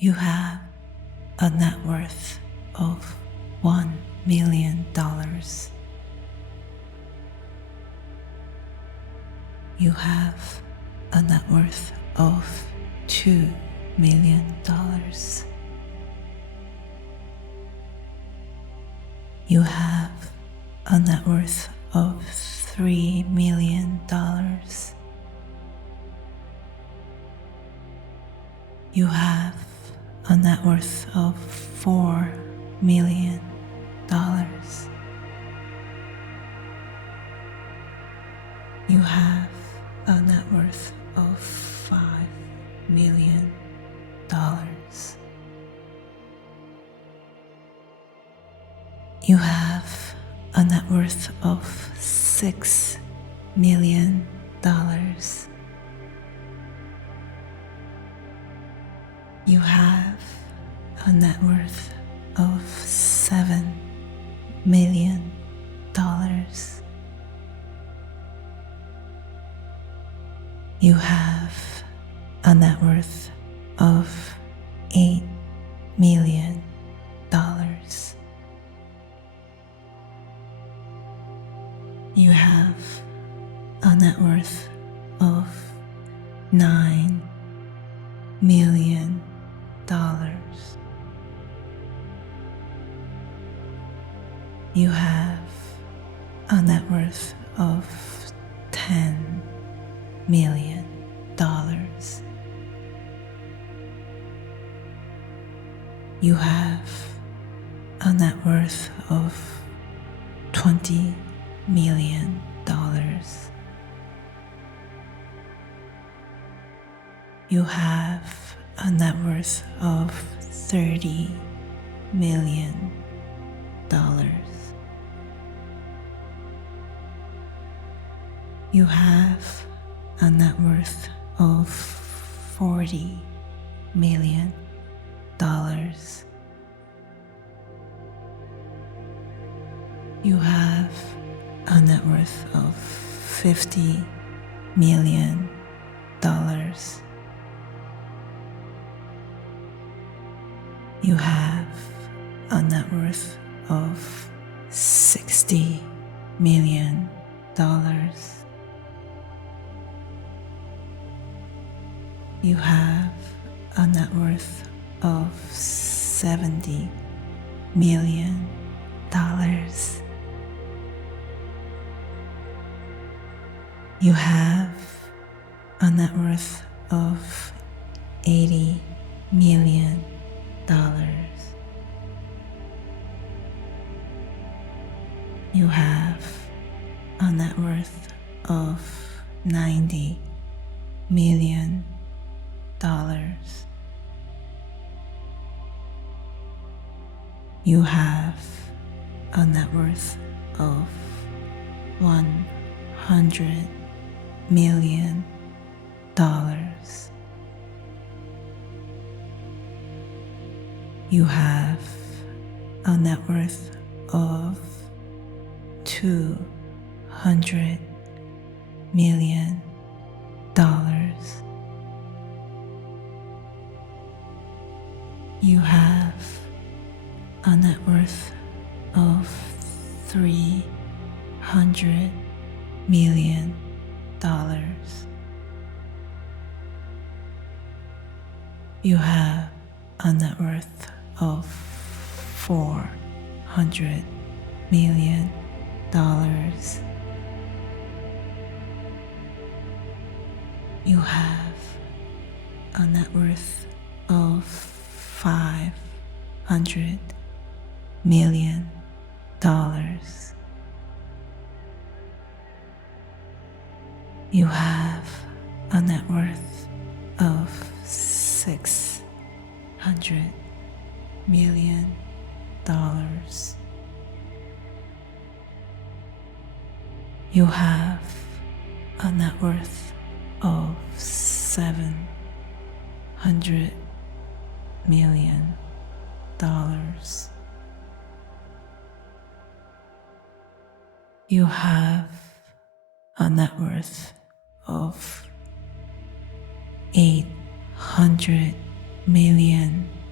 You have a net worth of $1 million. You have a net worth of $2 million. You have a net worth of $3 million. You have a net worth of $4 million. You have a net worth of $5 million. You have a net worth of $6 million. You have a net worth of $7 million. You have a net worth of $8 million. You have a net worth of $9 million. You have a net worth of $10 million. You have a net worth of $20 million. You have a net worth of $30 million. You have a net worth of $40 million. You have a net worth of $50 million. You have a net worth of $60 million. You have a net worth of $70 million. You have a net worth of $80 million. You have a net worth of $90 million. You have a net worth of $100 million. You have a net worth of $200 million. You have a net worth of $300 million. You have a net worth of $400 million. You have a net worth of $500 million. You have a net worth of $600 million. You have a net worth of $700 million. You have a net worth of $800 million.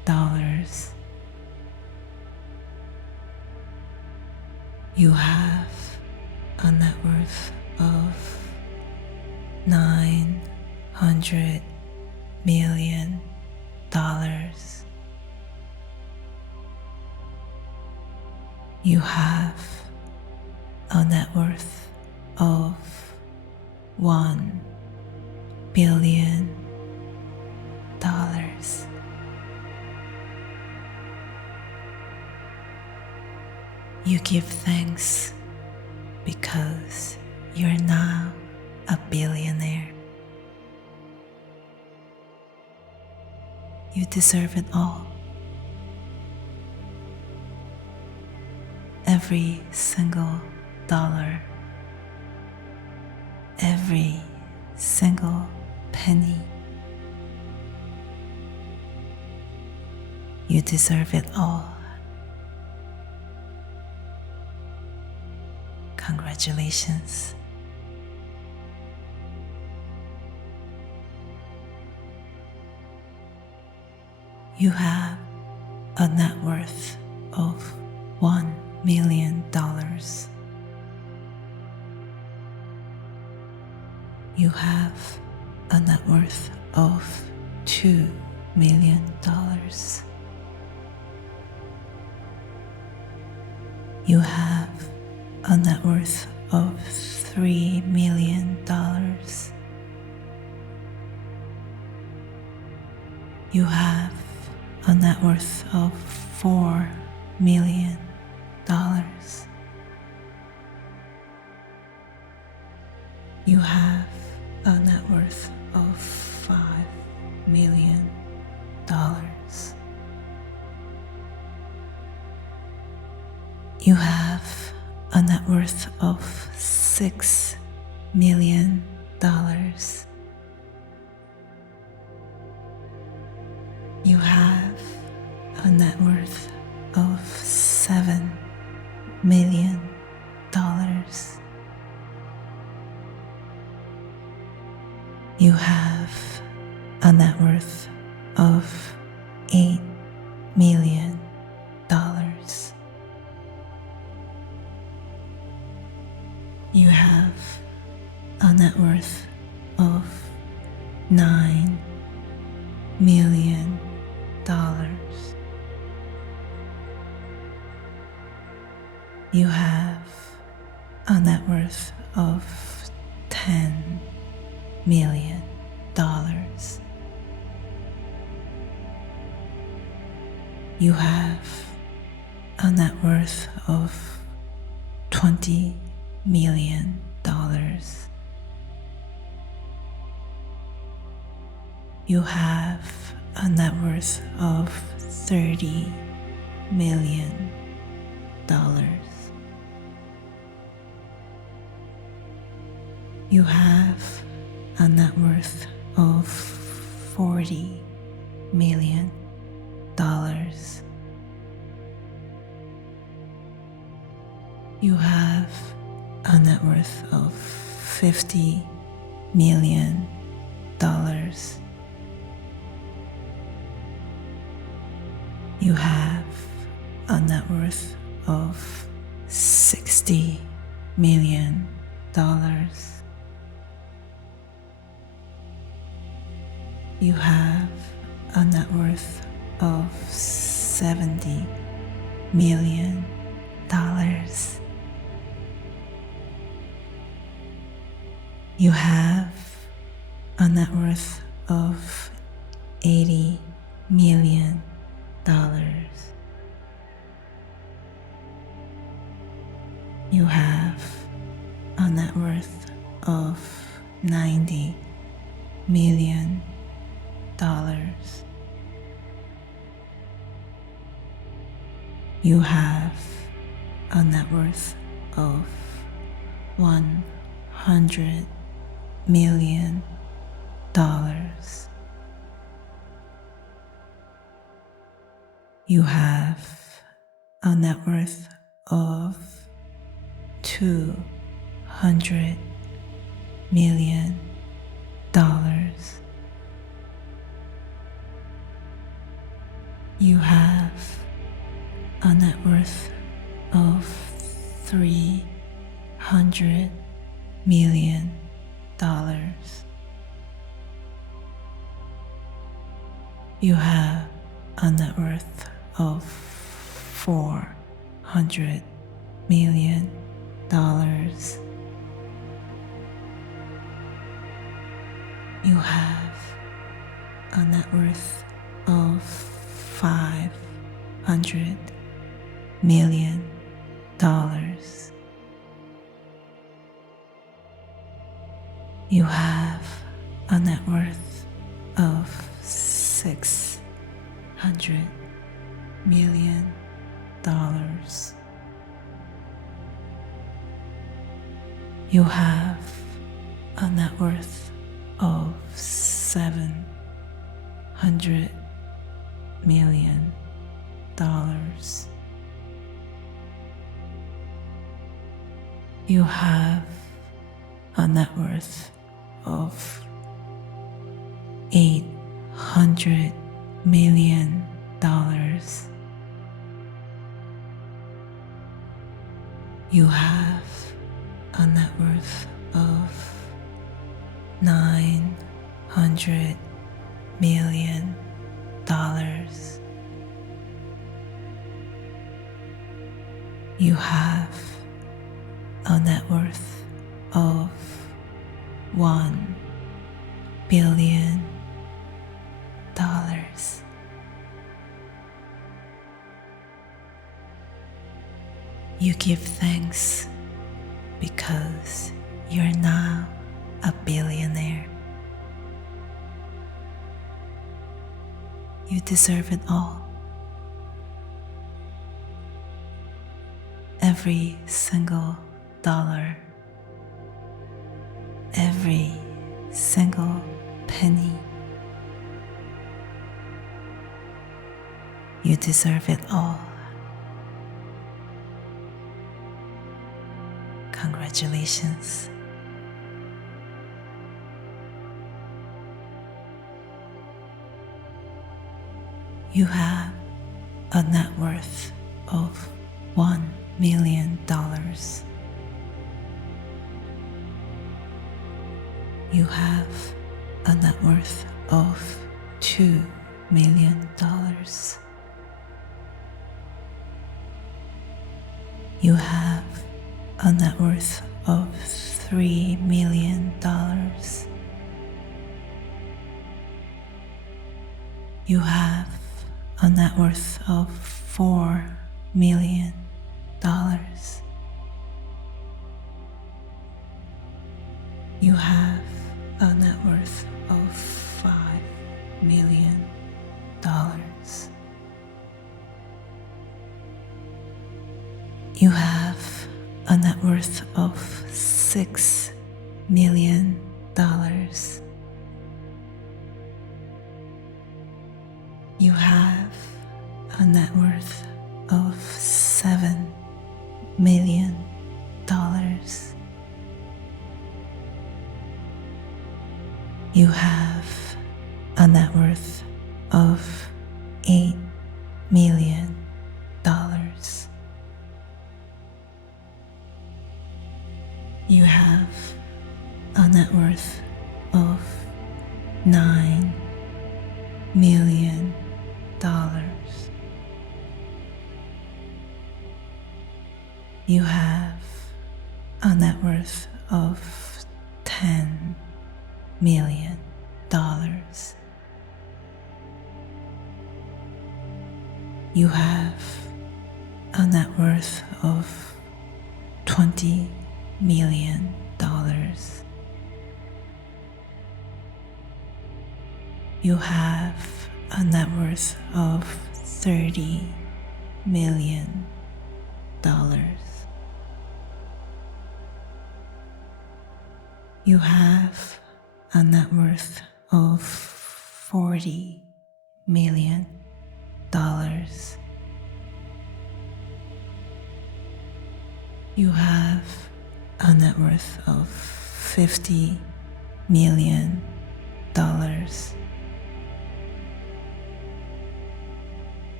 You have a net worth of $900 million. You have a net worth of $1 billion. You give thanks because you're now a billionaire. You deserve it all. Every single dollar, every single penny. You deserve it all. Congratulations. You have a net worth of $1 million. You have a net worth of $2 million. You have a net worth of $3 million. You have a net worth of $4 million. You have a net worth of $5 million. You have a net worth of $6 million. You have a net worth of $7 million. You have a net worth of $8 million. You have a net worth of $9 million. You have a net worth of $10 million. You have a net worth of $20 million. You have a net worth of $30 million. You have a net worth of $40 million. You have a net worth of $50 million. You have a net worth of $60 million. You have a net worth of $70 million. You have a net worth of $80 million. You have a net worth of $90 million. You have a net worth of $100 million. You have a net worth of $200 million. You have a net worth of $300 million. You have a net worth of $400 million. You have a net worth of $500 million. You have a net worth of $600 million. You have a net worth of $700 million. You have a net worth of $800 million. You have a net worth of $900 million. You have a net worth of $1 billion. You give thanks because you're now a billionaire. You deserve it all. Every single dollar, every single penny. You deserve it all. Congratulations. You have a net worth of $1 million. You have a net worth of $2 million. You have a net worth of $3 million. You have a net worth of $4 million. You have a net worth of $5 million. You have a net worth of $6 million. You have a net worth of $7 million. You have a net worth of $8 million. You have a net worth of $9 million. You have a net worth of $10 million. You have a net worth of $20 million. You have a net worth of $30 million. You have a net worth of $40 million. You have a net worth of $50 million.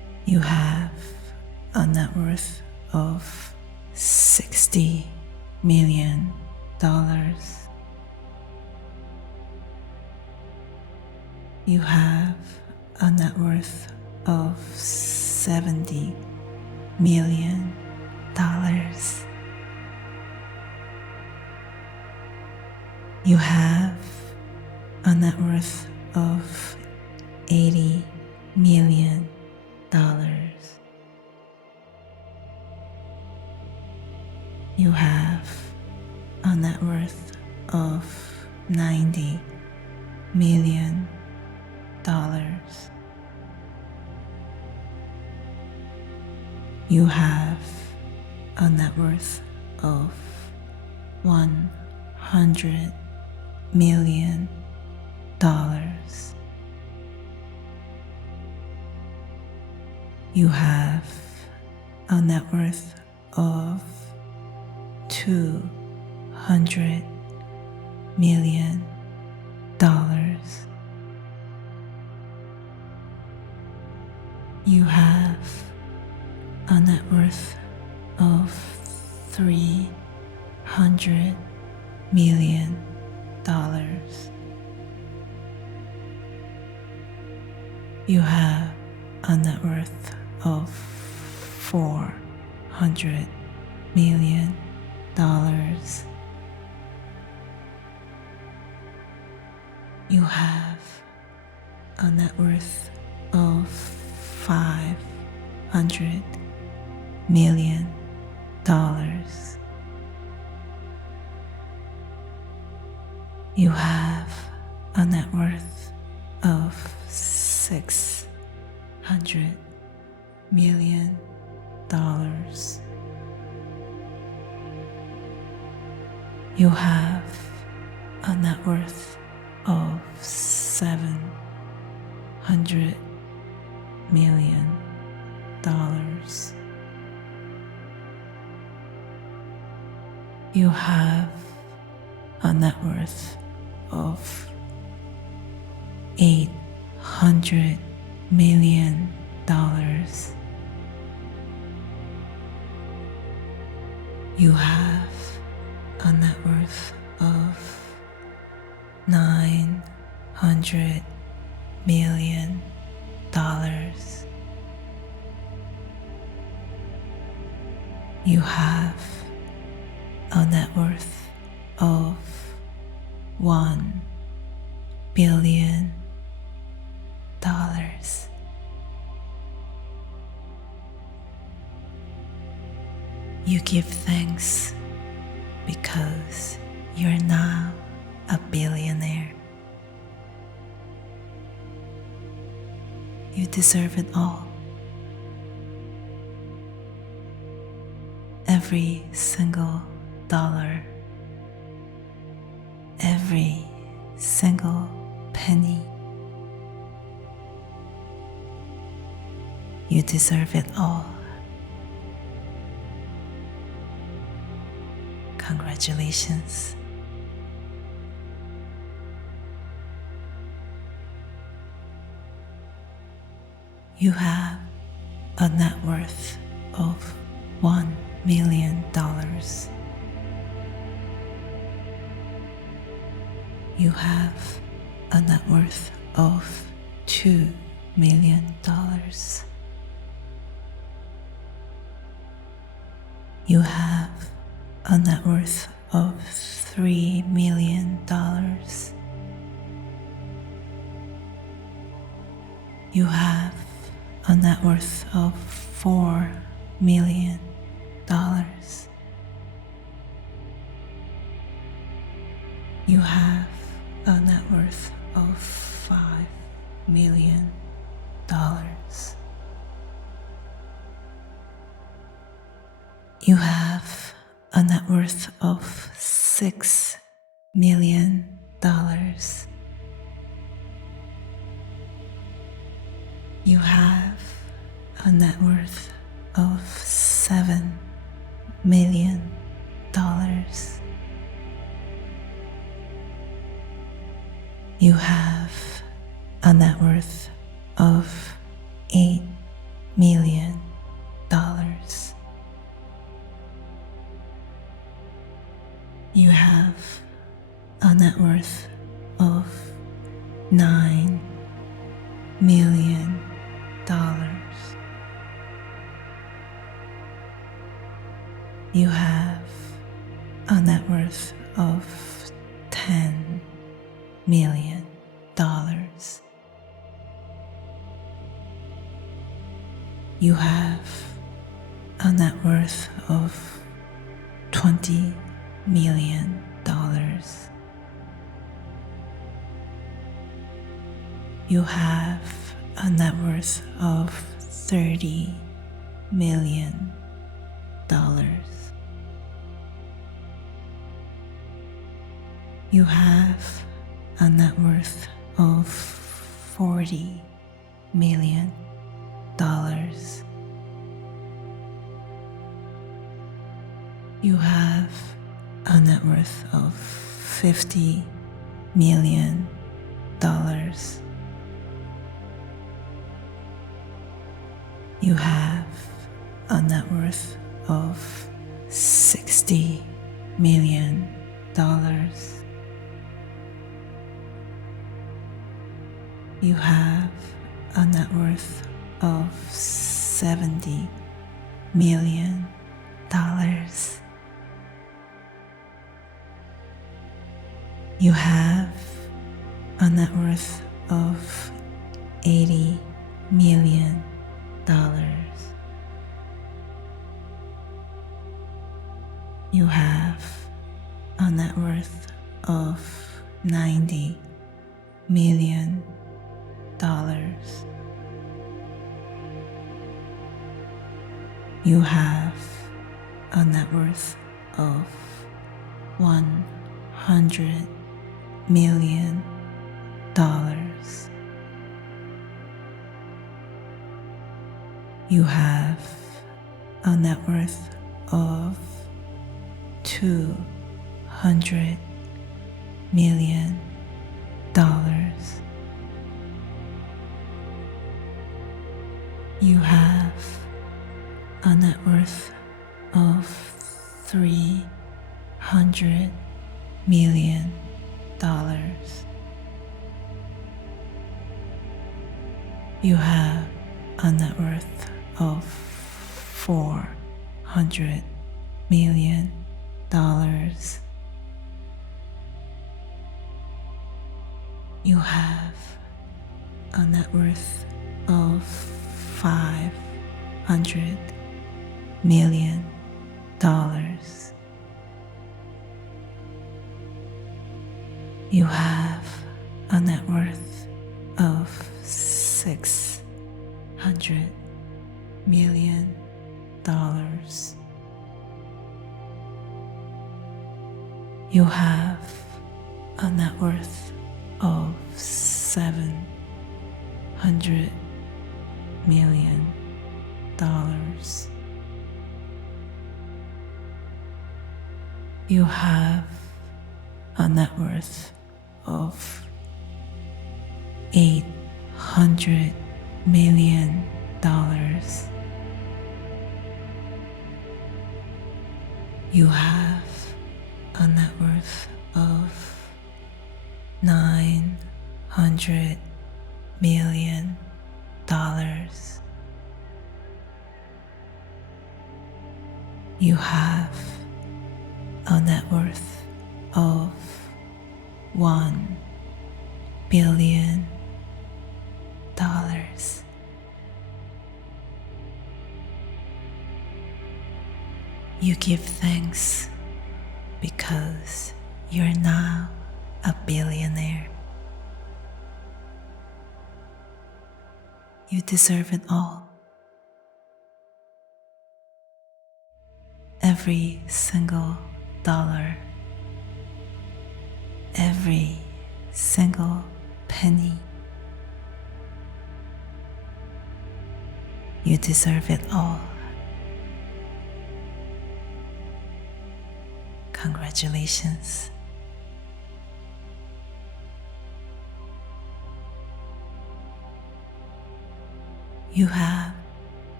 You have a net worth of $60 million. You have a net worth of $70 million. You have a net worth of $80 million. You have a net worth of $90 million. You have a net worth of $100 million. You have a net worth of $200 million. You have a net worth of $300 million. You have a net worth of $400 million. You have a net worth of $500 million. You have a net worth of $600 million. You have a net worth of $700 million. You have a net worth of $800 million. You have a net worth of $900 million. You have a net worth of $1 billion. You give thanks because you're now a billionaire. You deserve it all. Every single dollar, every single penny. You deserve it all. Congratulations. You have a net worth of $1 million. You have a net worth of $2 million. You have a net worth of $3 million. You have a net worth of $4 million. You have a net worth of $5 million. You have a net worth of $6 million. You have a net worth of $7 million. You have a net worth of $8 million dollars. You have a net worth of $9 million. You have a net worth of $10 million. You have a net worth of $20 million. You have a net worth of $30 million. You have a net worth of $40 million. You have a net worth of $50 million. You have a net worth of $60 million. You have a net worth of $70 million. You have a net worth of $80 million. You have a net worth of $90 million. You have a net worth of $100 million. You have a net worth of $200 million. You have a net worth of $300 million. You have a net worth of $400 million. You have a net worth of $500 million. You have a net worth of $600 million. You have a net worth of $700 million. You have a net worth of $800 million. You have a net worth of $900 million. You have a net worth of $1 billion. You give thanks because you're now a billionaire. You deserve it all. Every single dollar, every single penny. You deserve it all. Congratulations. You have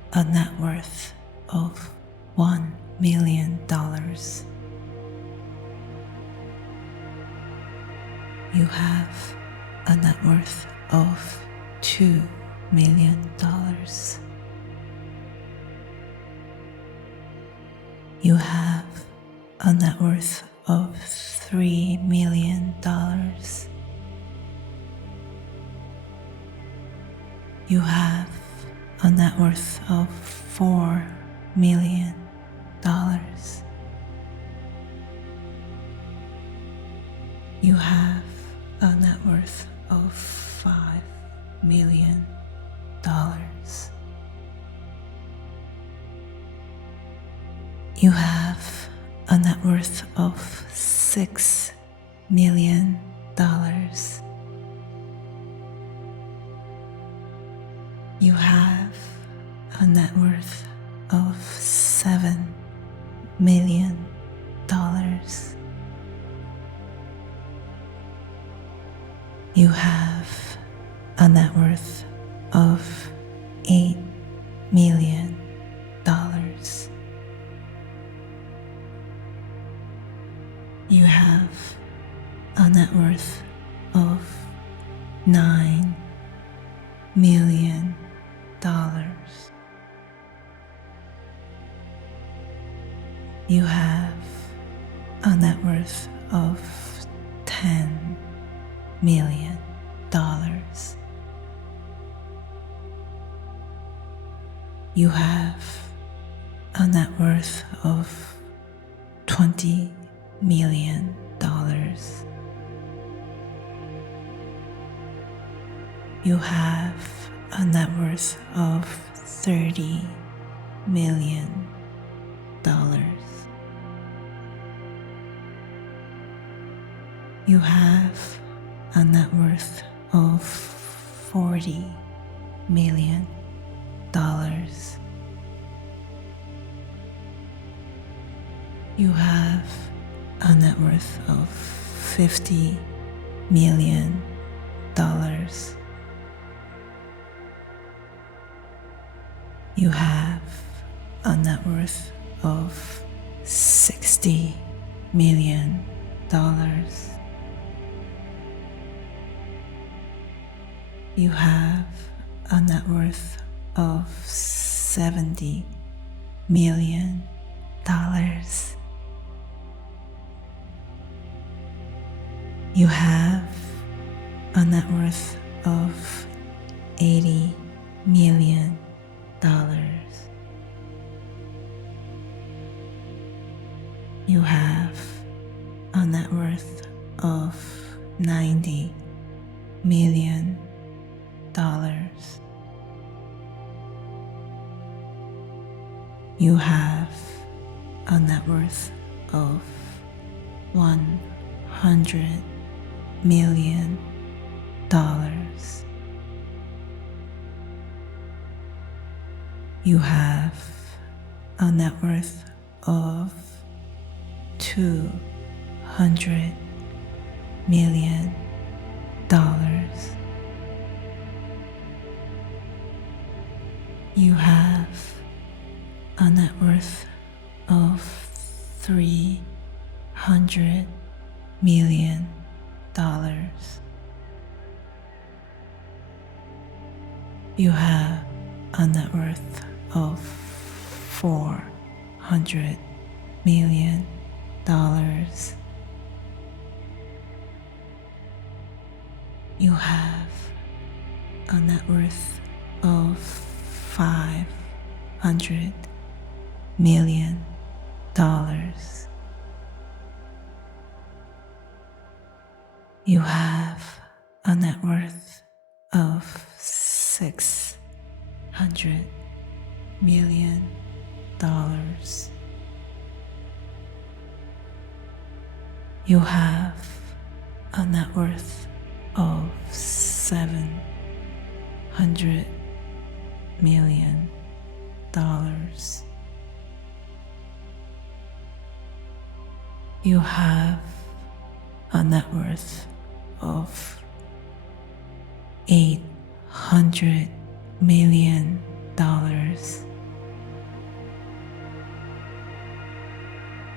a net worth of $1 million. You have a net worth of $2 million. You have a net worth of $3 million. You have a net worth of $4 million. You have a net worth of $5 million. You have a net worth of $6 million. You have a net worth of $7 million. You have a net worth of $8 million. You have a net worth of $9 million. You have a net worth of $10 million. You have a net worth of $20 million. You have a net worth of $30 million. You have a net worth of $40 million. You have a net worth of $50 million. You have a net worth of $60 million. You have a net worth of $70 million. You have a net worth of $80 million. You have a net worth of $90 million. You have a net worth of $100 million. You have a net worth of $200 million. You have a net worth of $300 million. You have a net worth of $400 million. You have a net worth of $500 million. You have a net worth of $600 million. You have a net worth of $700 million. You have a net worth of $800 million.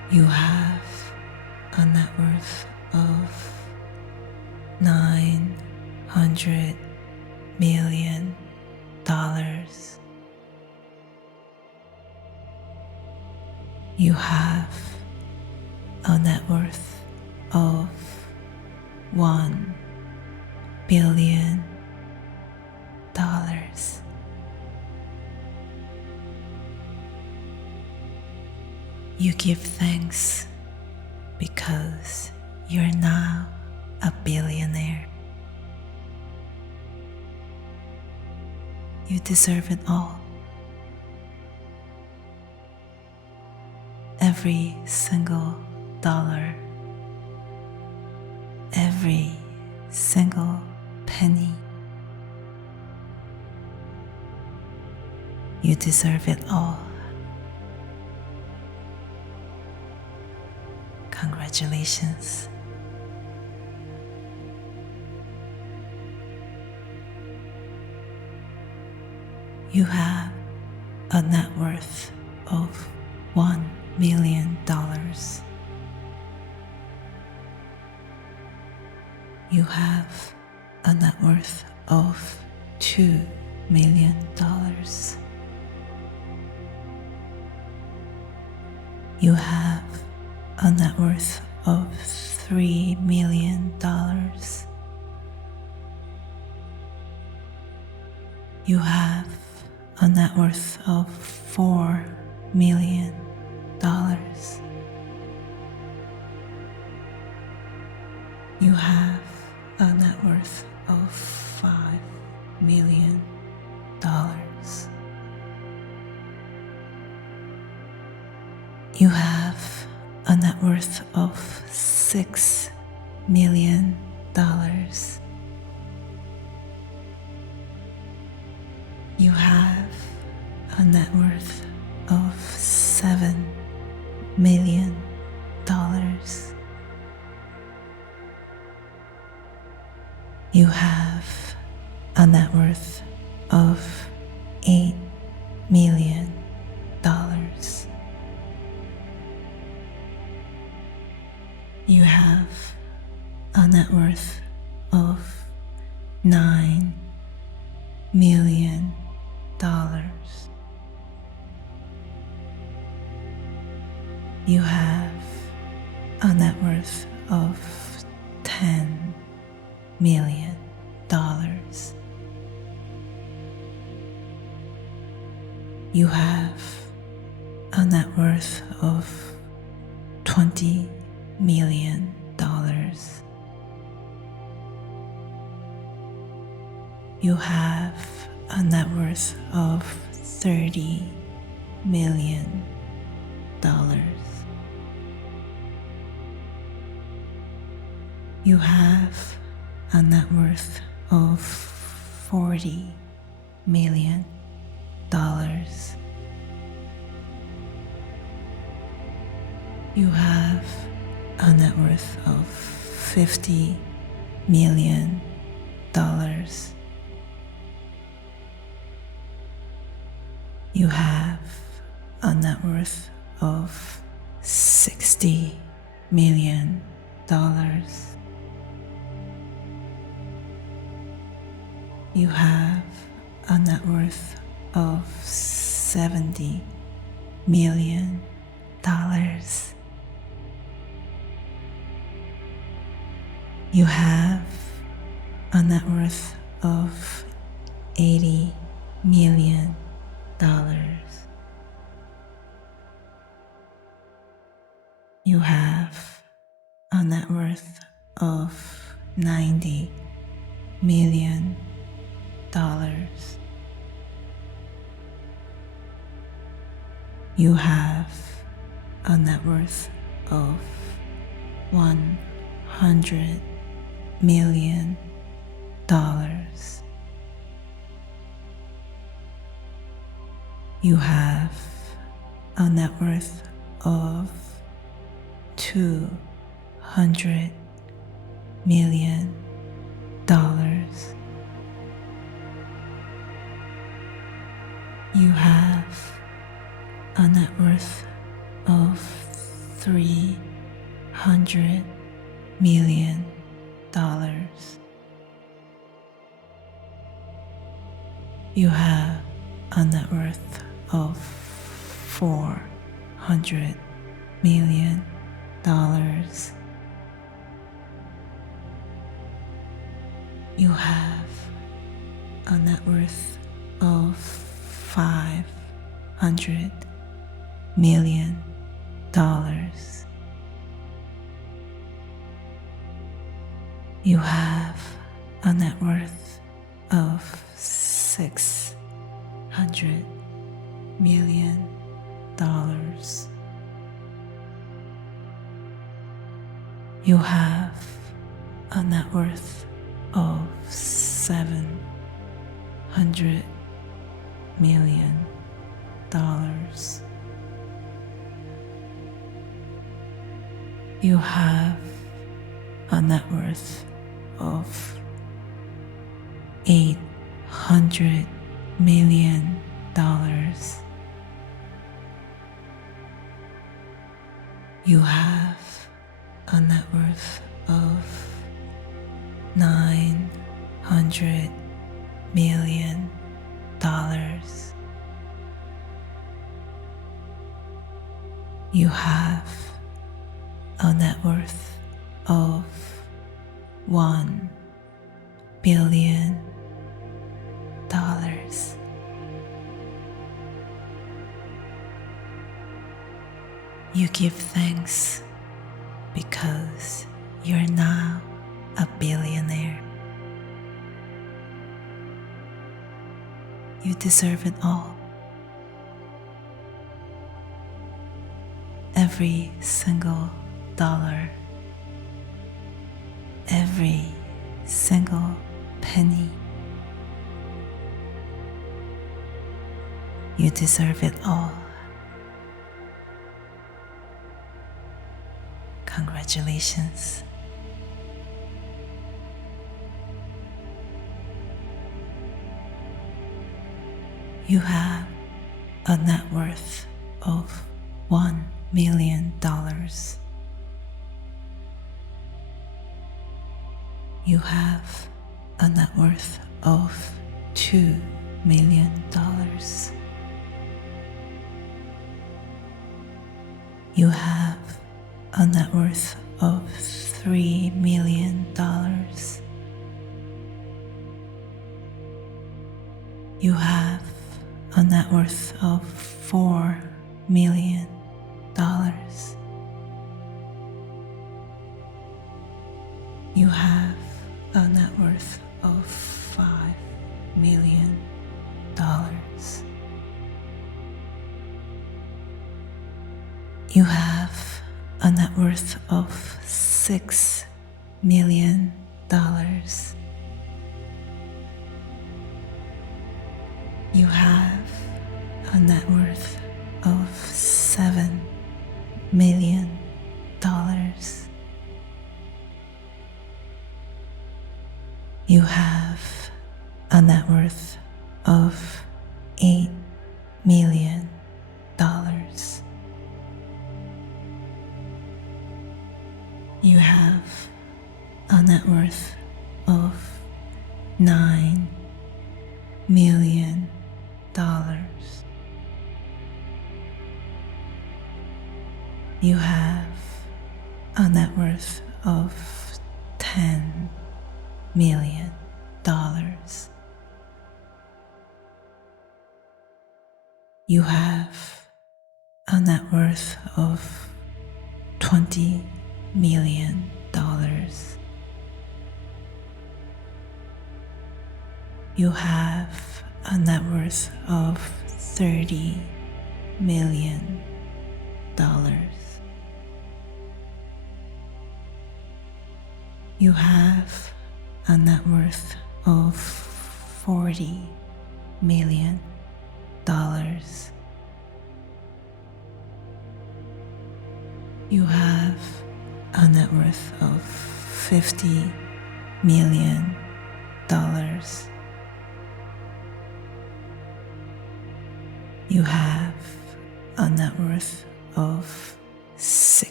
You have a net worth of $900 million. You have a net worth of $1 billion. You give thanks because you're now a billionaire. You deserve it all. Every single dollar, every single penny. You deserve it all. Congratulations. You have a net worth of $1 million. You have a net worth of $2 million. You have a net worth of $3 million. You have a net worth of $4 million. You have a net worth of $5 million. You have a net worth of $6 million. You have a net worth of $7 million. You have a net worth of $8 million. You have a net worth of $9 million. You have a net worth of $10 million. You have a net worth of $20 million. You have a net worth of $30 million. You have a net worth of $40 million. You have a net worth of $50 million. You have a net worth of $60 million. You have a net worth of $70 million. You have a net worth of $80 million. You have a net worth of $90 million. You have a net worth of $100 million. You have a net worth of $200 million. You have a net worth of $300 million. You have a net worth of $400 million. You have a net worth of $500 million. You have a net worth of $600 million. You have a net worth of $700 million. You have a net worth of $800 million. You have a net worth of $900 million. You have a net worth of $1 billion. You give thanks because you're now a billionaire. You deserve it all. Every single dollar, every single penny. You deserve it all. Congratulations. You have a net worth of $1 million. You have a net worth of $2 million. You have a net worth of $3 million. You have a net worth of $4 million. You have a net worth of $5 million. You have a net worth of $6 million. You have a net worth of $7 million. You have a net worth of $8 million. You have a net worth of $9 million. You have a net worth of $10 million. You have a net worth of $20 million. You have a net worth of $30 million. You have a net worth of $40 million. You have a net worth of $50 million. You have a net worth of $60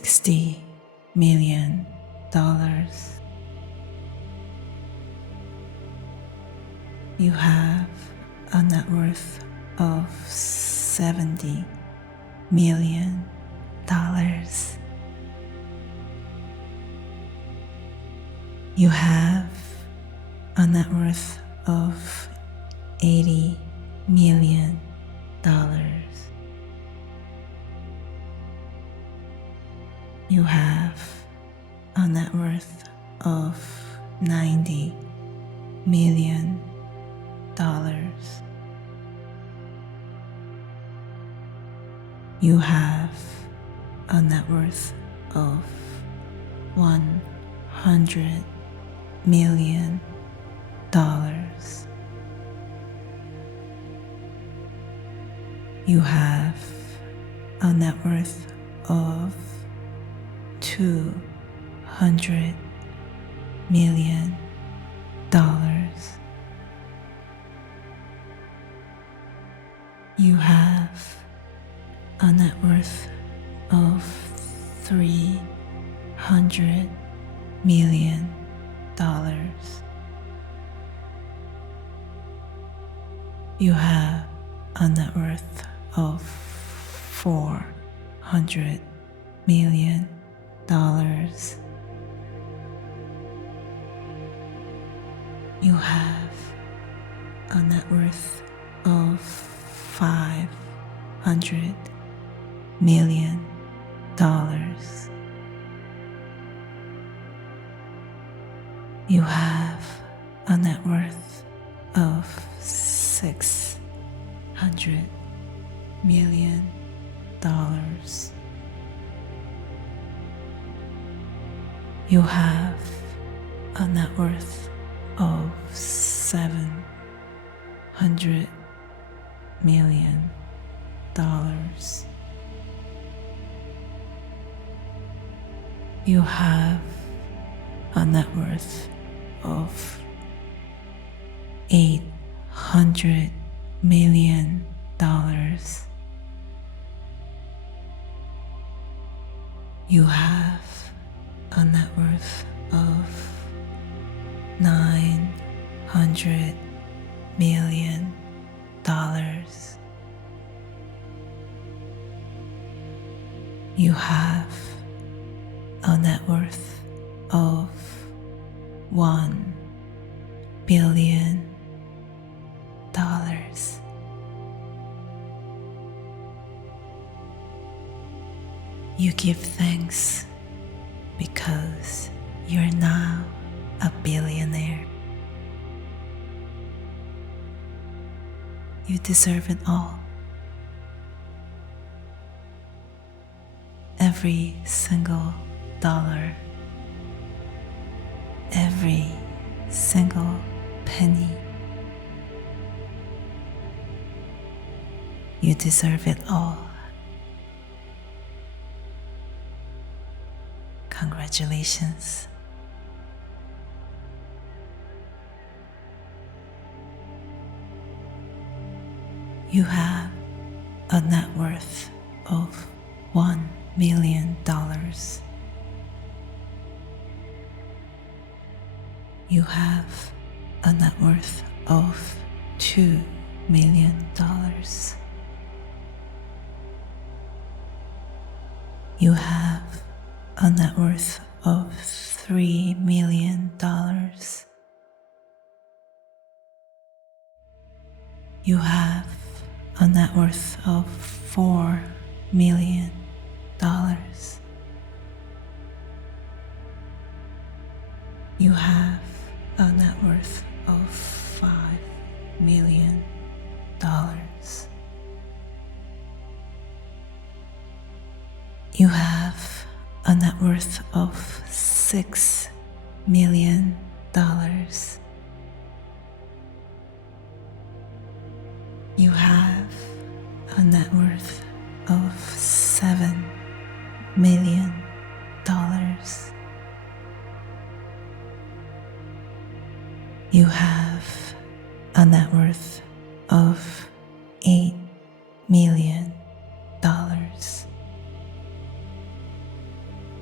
$60 million. You have a net worth of $70 million. You have a net worth of $80 million. You have a net worth of $90 million. You have a net worth of $100 million. You have a net worth of $200 million. You have a net worth of $300 million. You have a net worth of $400 million. You have a net worth of $500 million. You have a net worth of $600 million. You have a net worth of $700 million. You have a net worth of $800 million. You have a net worth of $900 million. You have a net worth of $1 billion. You give thanks because you're now a billionaire. You deserve it all. Every single dollar, every single penny. You deserve it all. Congratulations. You have a net worth of $1 million. You have a net worth of $2 million. You have a net worth of $3 million. You have a net worth of $4 million. You have a net worth of $5 million. You have a net worth of $6 million. You have a net worth of $7 million. You have a net worth of $8 million.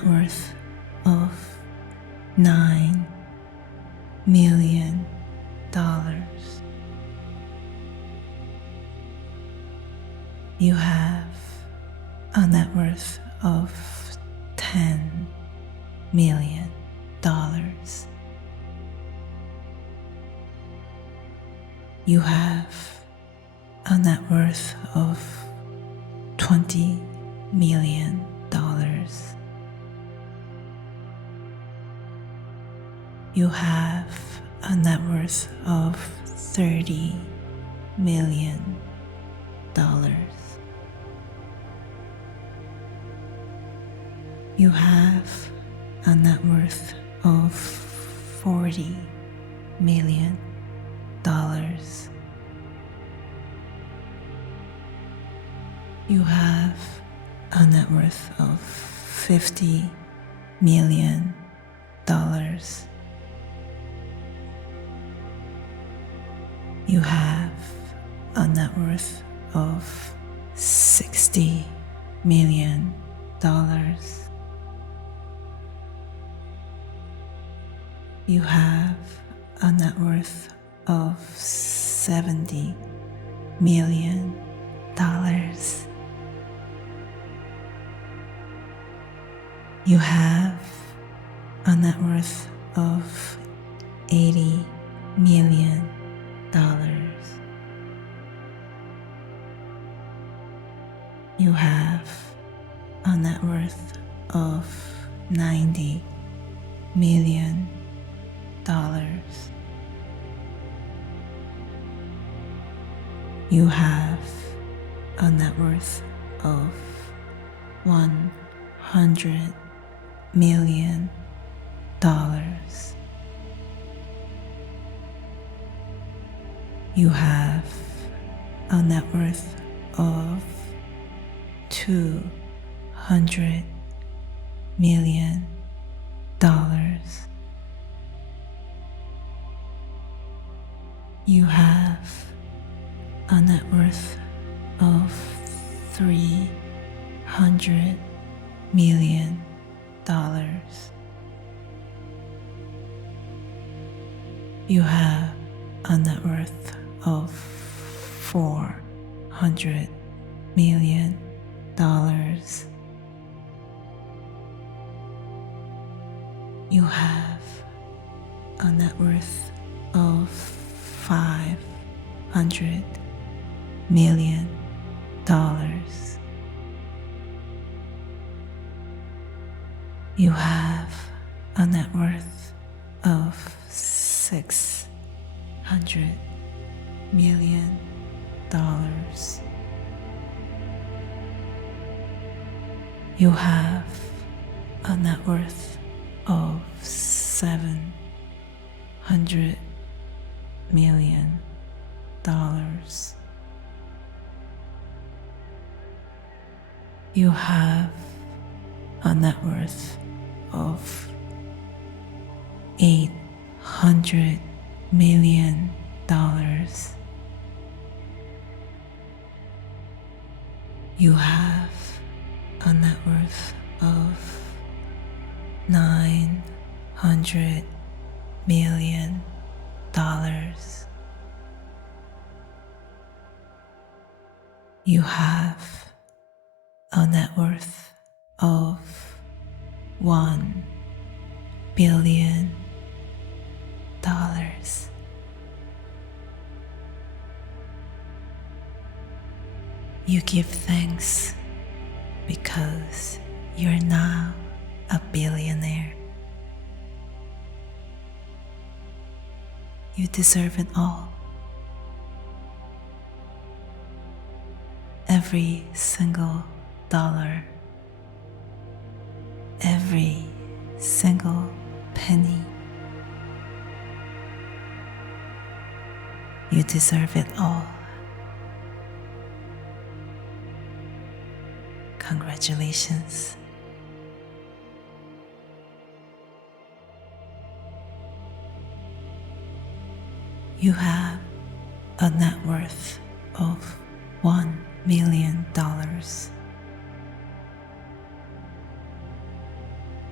net worth of $9 million. You have a net worth of $10 million. You have a net worth of $20 million. You have a net worth of $30 million. You have a net worth of $40 million. You have a net worth of $50 million. You have a net worth of $60 million. You have a net worth of $70 million. You have a net worth of $80 million. You have a net worth of $90 million. You have a net worth of $100 million. You have a net worth of $200 million. You have a net worth of $300 million. You have a net worth of $400 million. You have a net worth of $500 million. You have a net worth of $600 million. You have a net worth of $700 million. You have a net worth of $800 million. You have a net worth of $900 million. You have a net worth of $1 billion. You give thanks because you're now a billionaire. You deserve it all. Every single dollar, every single penny. You deserve it all. Congratulations. You have a net worth of $1 million.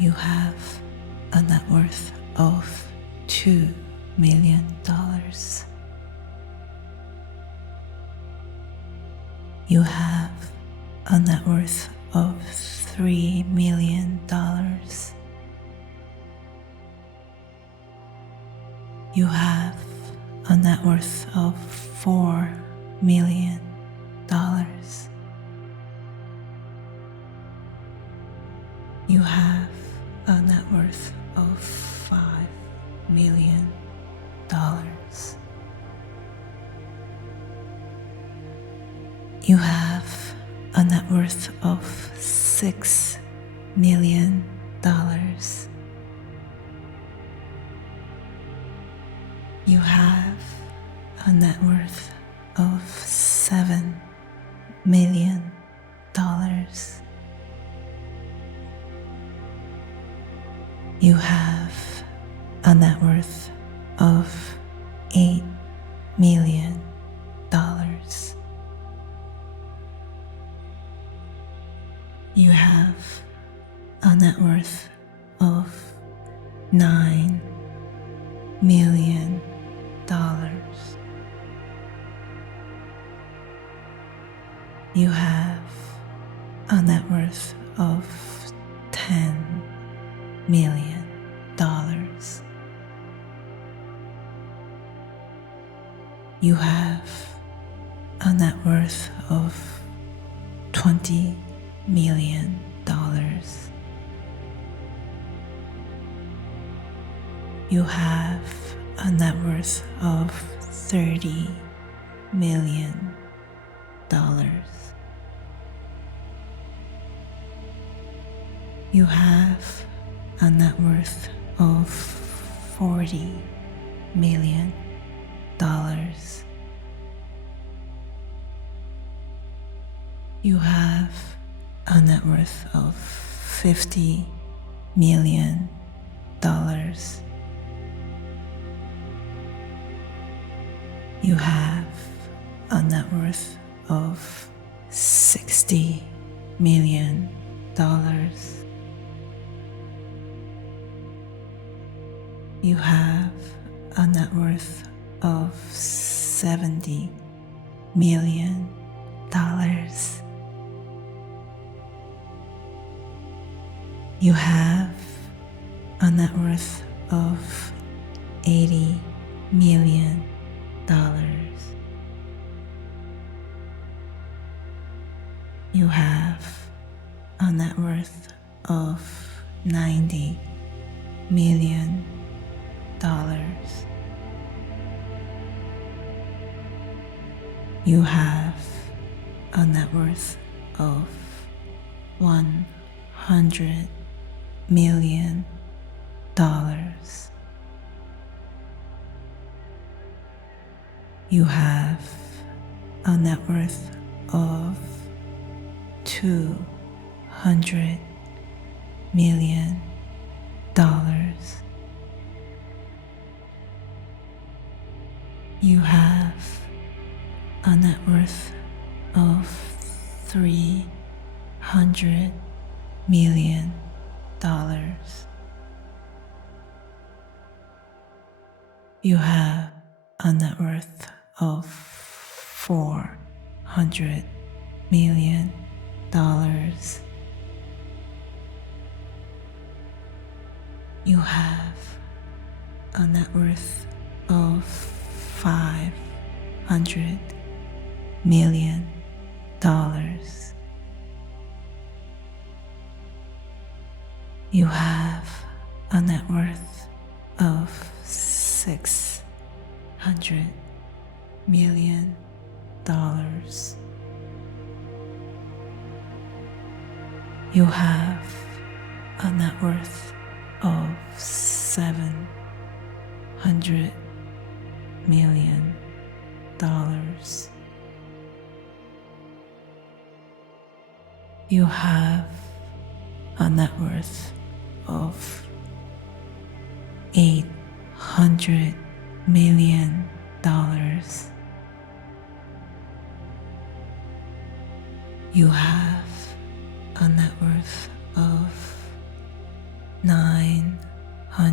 You have a net worth of $2 million. You have a net worth of $3 million. You have a net worth of $4 million. You have a net worth of $5 million. You have a net worth of $6 million. You have a net worth of $7 million. You have a net worth of $8 million. You have a net worth of $9 million. You have a net worth of $10 million. You have a net worth of $20 million. You have a net worth of $30 million. You have a net worth of $40 million. You have a net worth of $50 million. You have a net worth of $60 million. You have a net worth of $70 million. You have a net worth of $80 million. You have a net worth of $90 million. You have a net worth of $100 million. You have a net worth of $200 million. You have a net worth of $300 million. You have a net worth of $400 million. You have a net worth of $500 million. You have a net worth of $600 million. You have a net worth of $700 million. You have a net worth of $800 million. You have a net worth of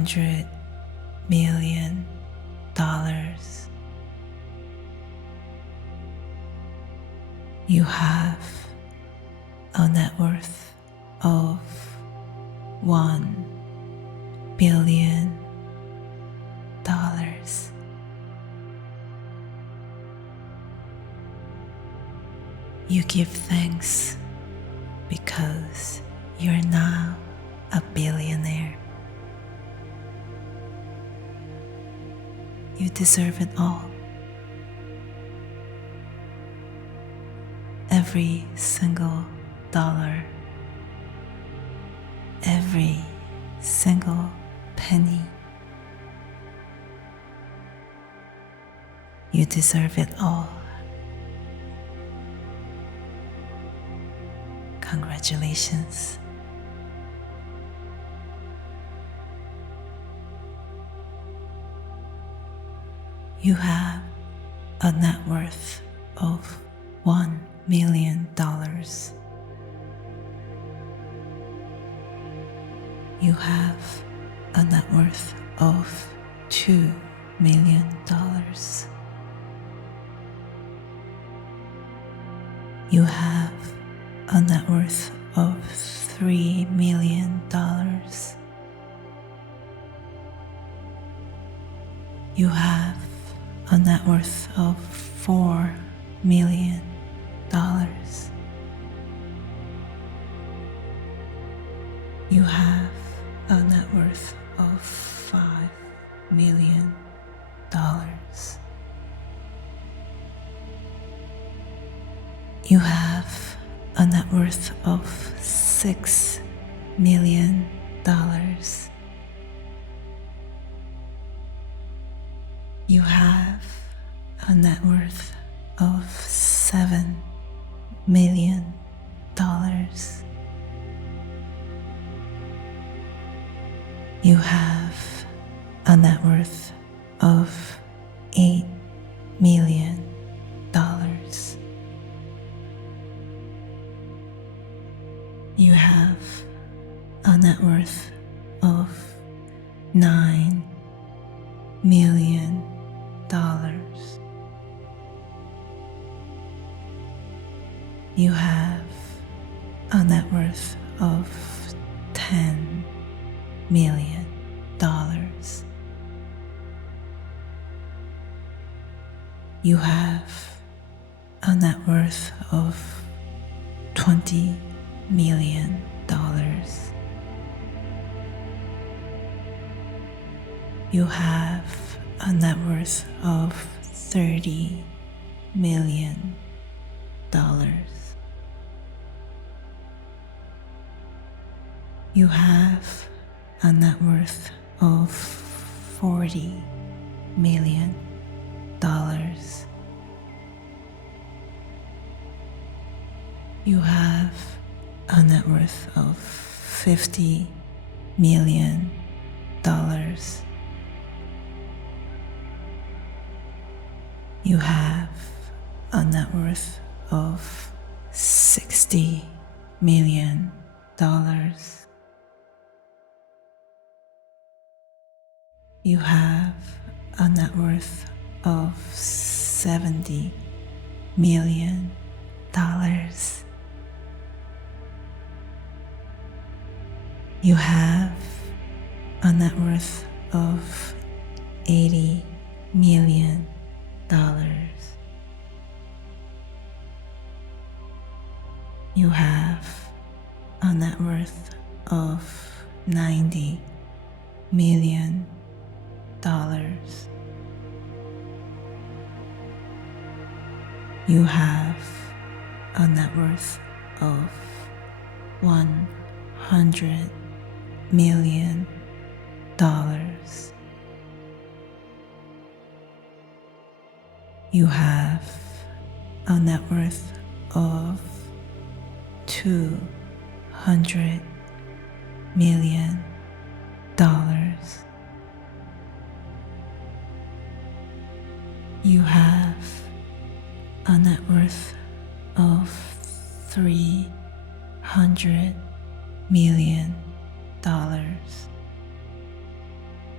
$100 million. You have a net worth of $1 billion. You give thanks because you're now a billionaire. You deserve it all. Every single dollar, every single penny. You deserve it all. Congratulations. You have a net worth of $1 million. You have a net worth of $2 million. You have a net worth of $3 million. You have a net worth of $4 million. You have a net worth of $5 million. You have a net worth of $6 million. You have a net worth of $7 million. You have a net worth of $8 million. You have a net worth of $9 million. You have a net worth of $10 million. You have a net worth of $20 million. You have a net worth of $30 million. You have a net worth of $40 million. You have a net worth of $50 million. You have a net worth of $60 million. You have a net worth of $70 million. You have a net worth of $80 million. You have a net worth of $90 million. You have a net worth of $100 million. You have a net worth of $200 million. You have a net worth of $300 million.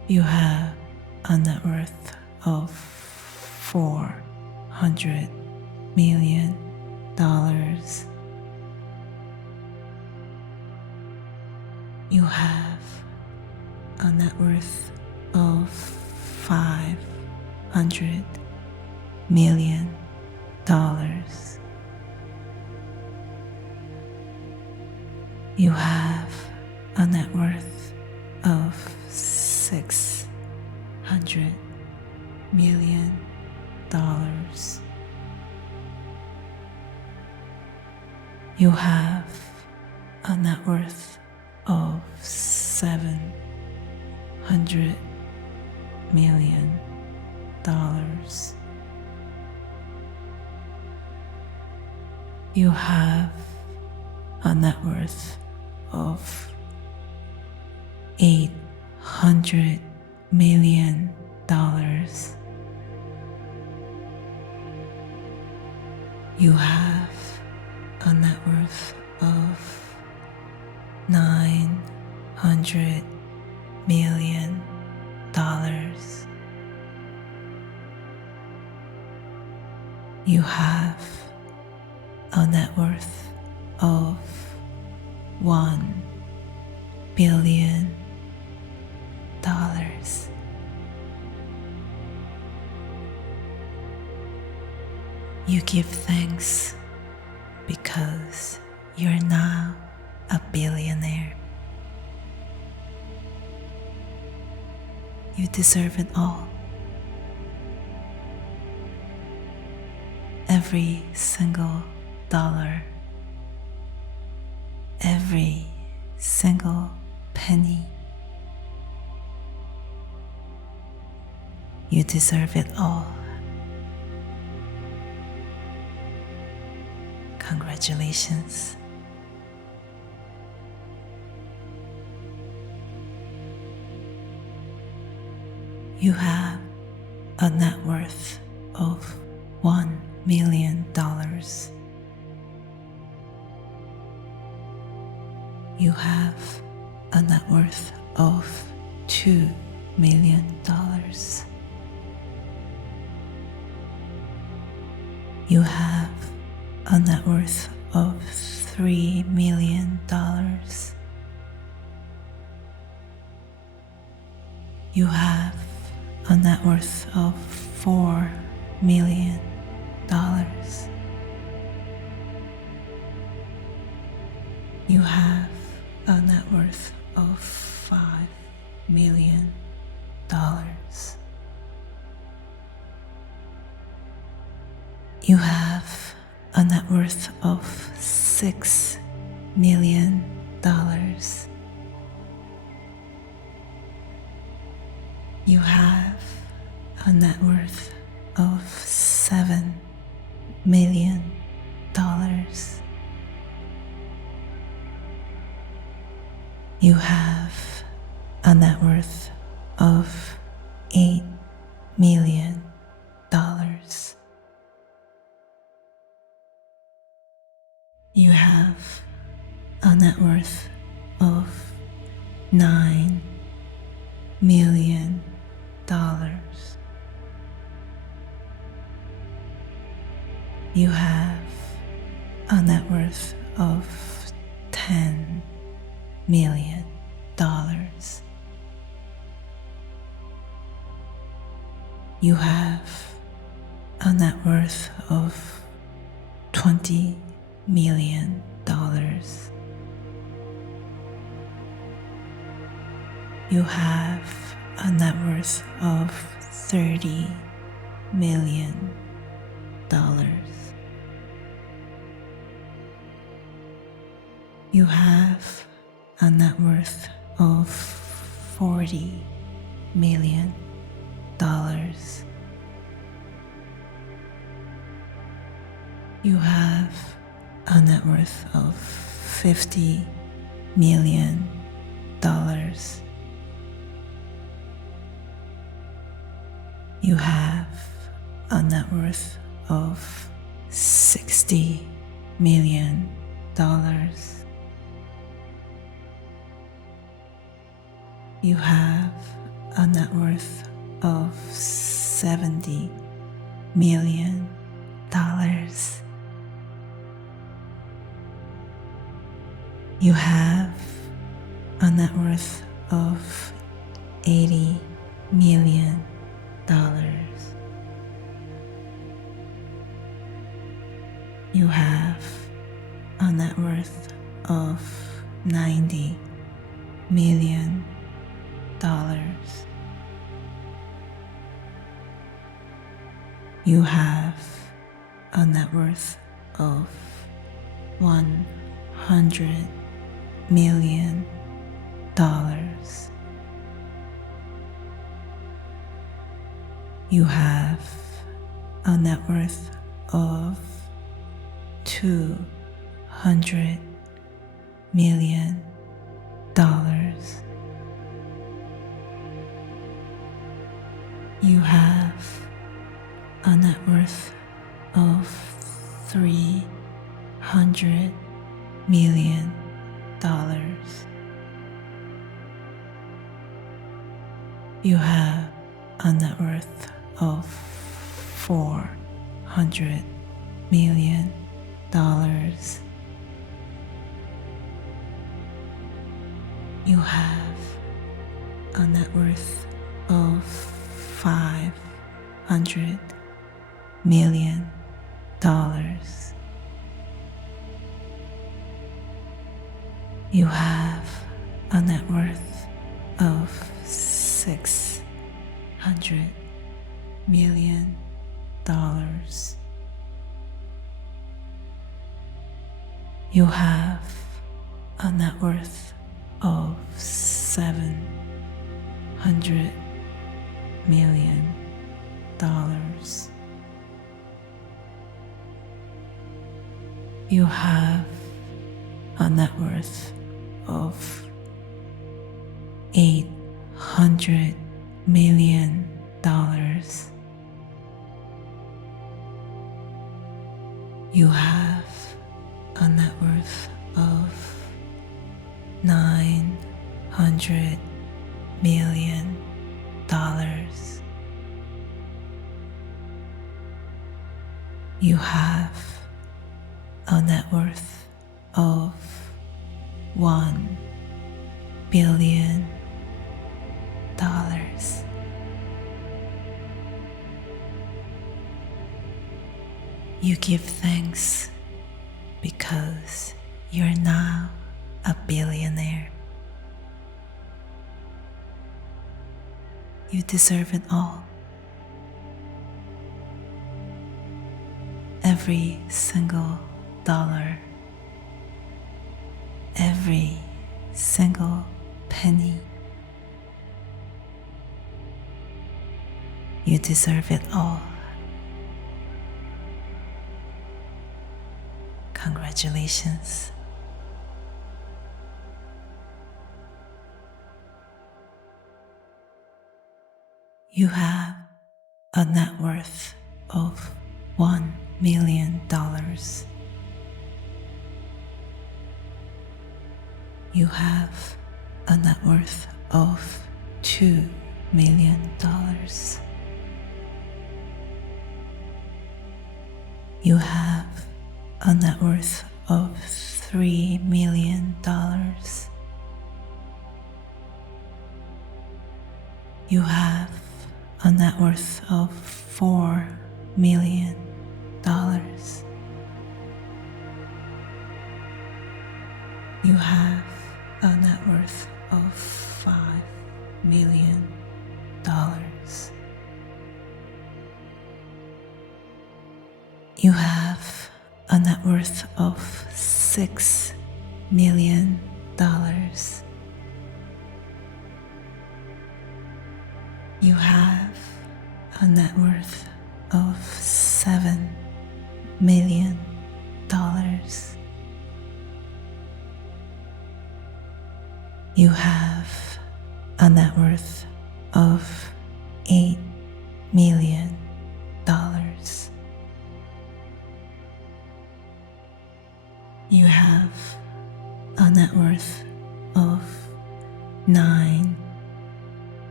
You have a net worth of $400 million. You have a net worth of $500 million. You have a net worth of $600 million. You have a net worth of $700 million. You have a net worth of $800 million. You have a net worth of $900 million. You have a net worth of $1 billion. You give thanks because you're now a billionaire. You deserve it all. Every single dollar, every single penny. You deserve it all. Congratulations. You have a net worth of $1 million. You have a net worth of $2 million. You have a net worth of $3 million. You have a net worth of $4 million. You have a net worth of $5 million. You have a net worth of $6 million. You have a net worth of $7 million. You have a net worth of $8 million. You have a net worth of $9 million. You have a net worth of $10 million. You have a net worth of $20 million. You have a net worth of $30 million. You have a net worth of $40 million. You have a net worth of $50 million. You have a net worth of $60 million. You have a net worth of $70 million. You have a net worth of $80 million. You have a net worth of $90 million. You have a net worth of $100 million. You have a net worth of $200 million. You have a net worth of $300 million. You have a net worth of $400 million. You have a net worth of $500 million. You have a net worth of $600 million. You have a net worth of $700 million. You have a net worth of $800 million. You have a net worth of $900 million. You have a net worth of $1 billion. You give thanks because you're now a billionaire. You deserve it all. Every single dollar, every single penny. You deserve it all. Congratulations. You have a net worth of $1 million. You have a net worth of $2 million. You have a net worth of $3 million. You have a net worth of $4 million. You have a net worth of $5 million. You have a net worth of $6 million. You have a net worth of $7 million. You have a net worth of $8 million. You have a net worth of $9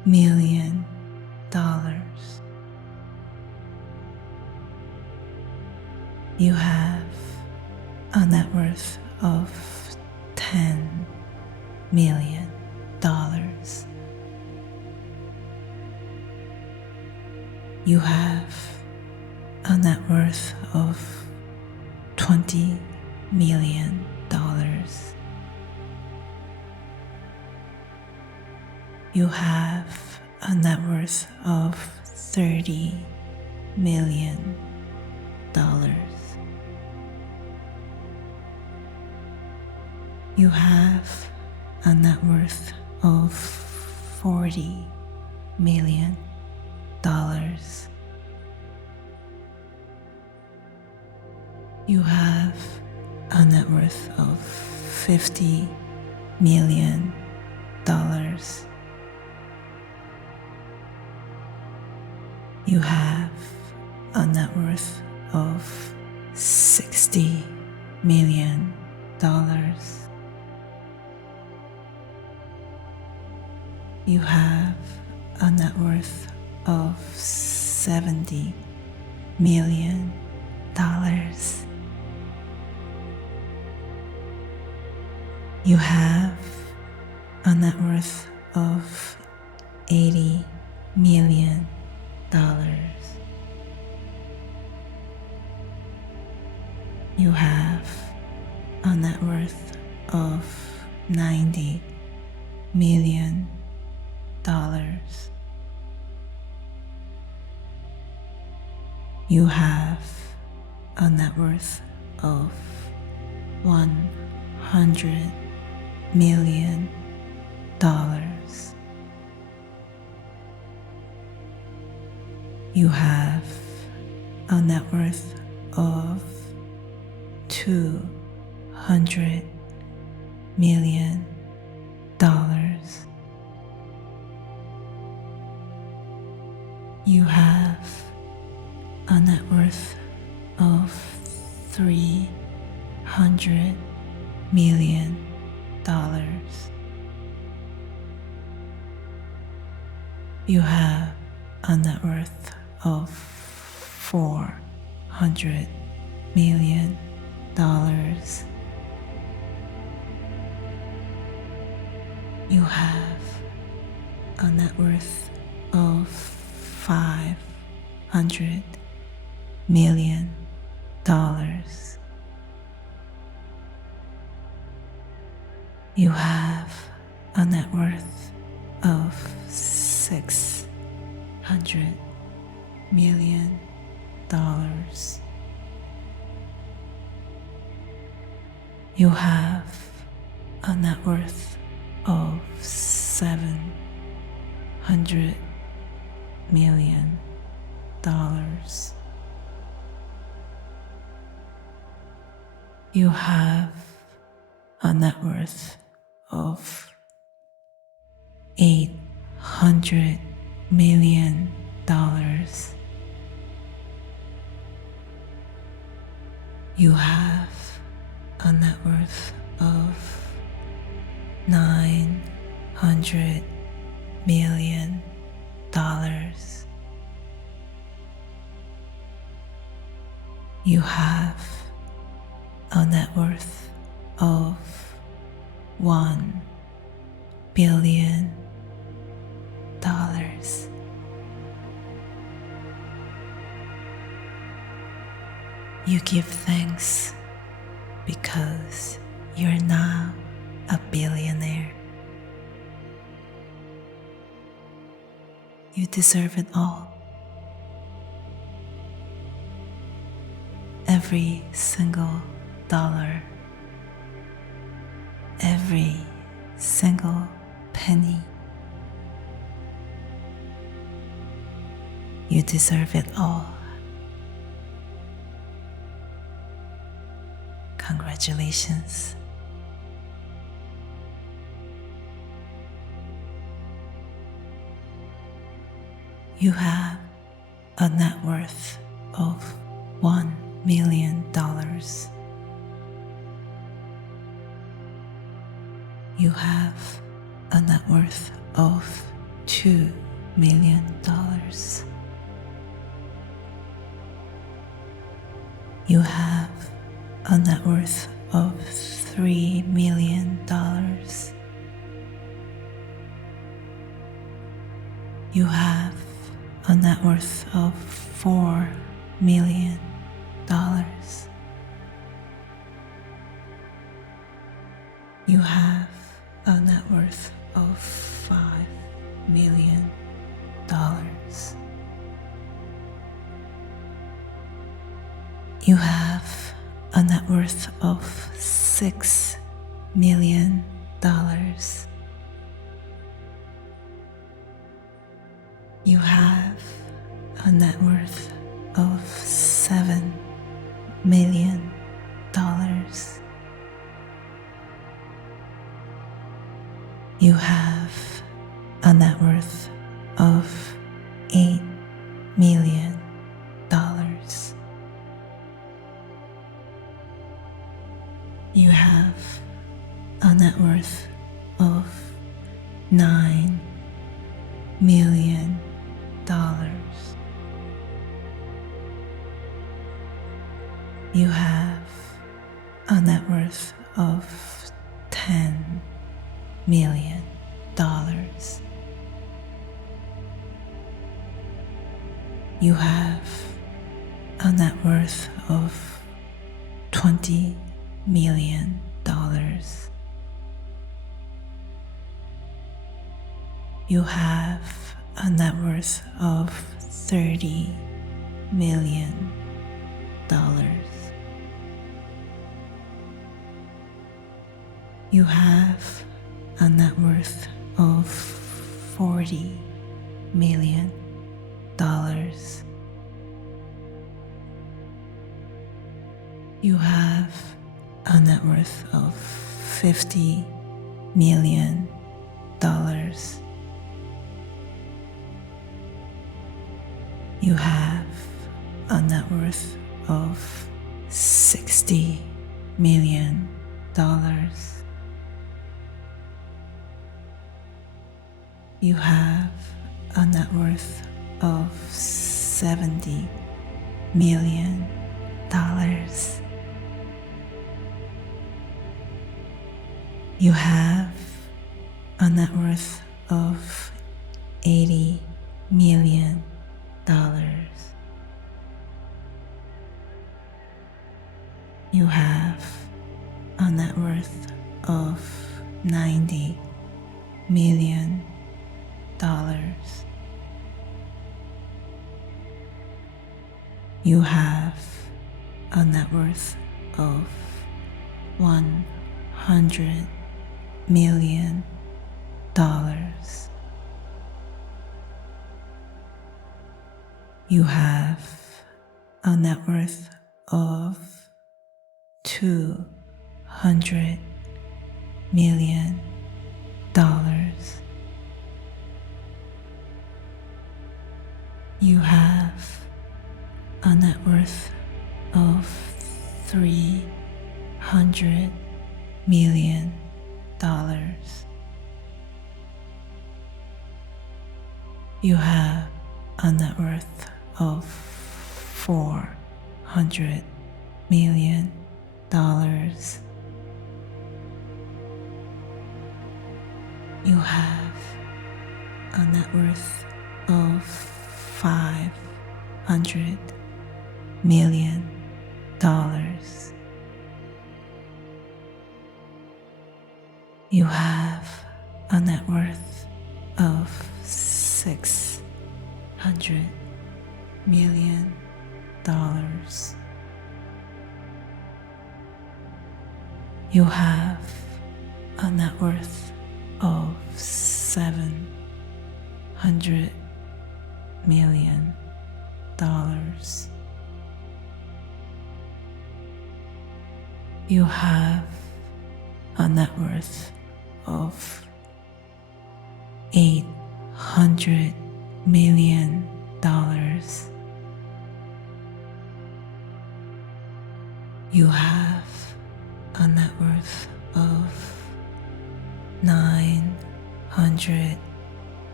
million. You have a net worth of $10 million. You have a net worth of $20 million. You have a net worth of $30 million. You have a net worth of $40 million. You have a net worth of $50 million. You have a net worth of $60 million. You have a net worth of $70 million. You have a net worth of $80 million. You have a net worth of $90 million. You have a net worth of $100 million. You have a net worth of $200 million. You have a net worth of $300 million. You have a net worth of $400 million. You have a net worth of $500 million. You have a net worth of $600 million. You have a net worth of $700 million. You have a net worth of $800 million. You have a net worth of $900 million. You have a net worth of $1 billion. You give thanks because you're now a billionaire. You deserve it all. Every single dollar, every single penny. You deserve it all. Congratulations. You have a net worth of $1 million. You have a net worth of $2 million. You have a net worth of $3 million. You have a net worth of $4 million. You have a net worth of $5 million. You have a net worth of $6 million. You have a net worth of $7 million. You have a net worth of $8 million. You have a net worth of $9 million. You have a net worth of $10 million. You have a net worth of $20 million. You have a net worth of $30 million. You have a net worth of $40 million. You have a net worth of $50 million. You have a net worth of $60 million. You have a net worth of $70 million. You have a net worth of $80 million. You have a net worth of $90 million. You have a net worth of $100 million. You have a net worth of $200 million. You have a net worth of $300 million. You have a net worth of $400 million. You have a net worth of $500 million. You have a net worth of $600 million. You have a net worth of $700 million. You have a net worth of $800 million. You have a net worth of $900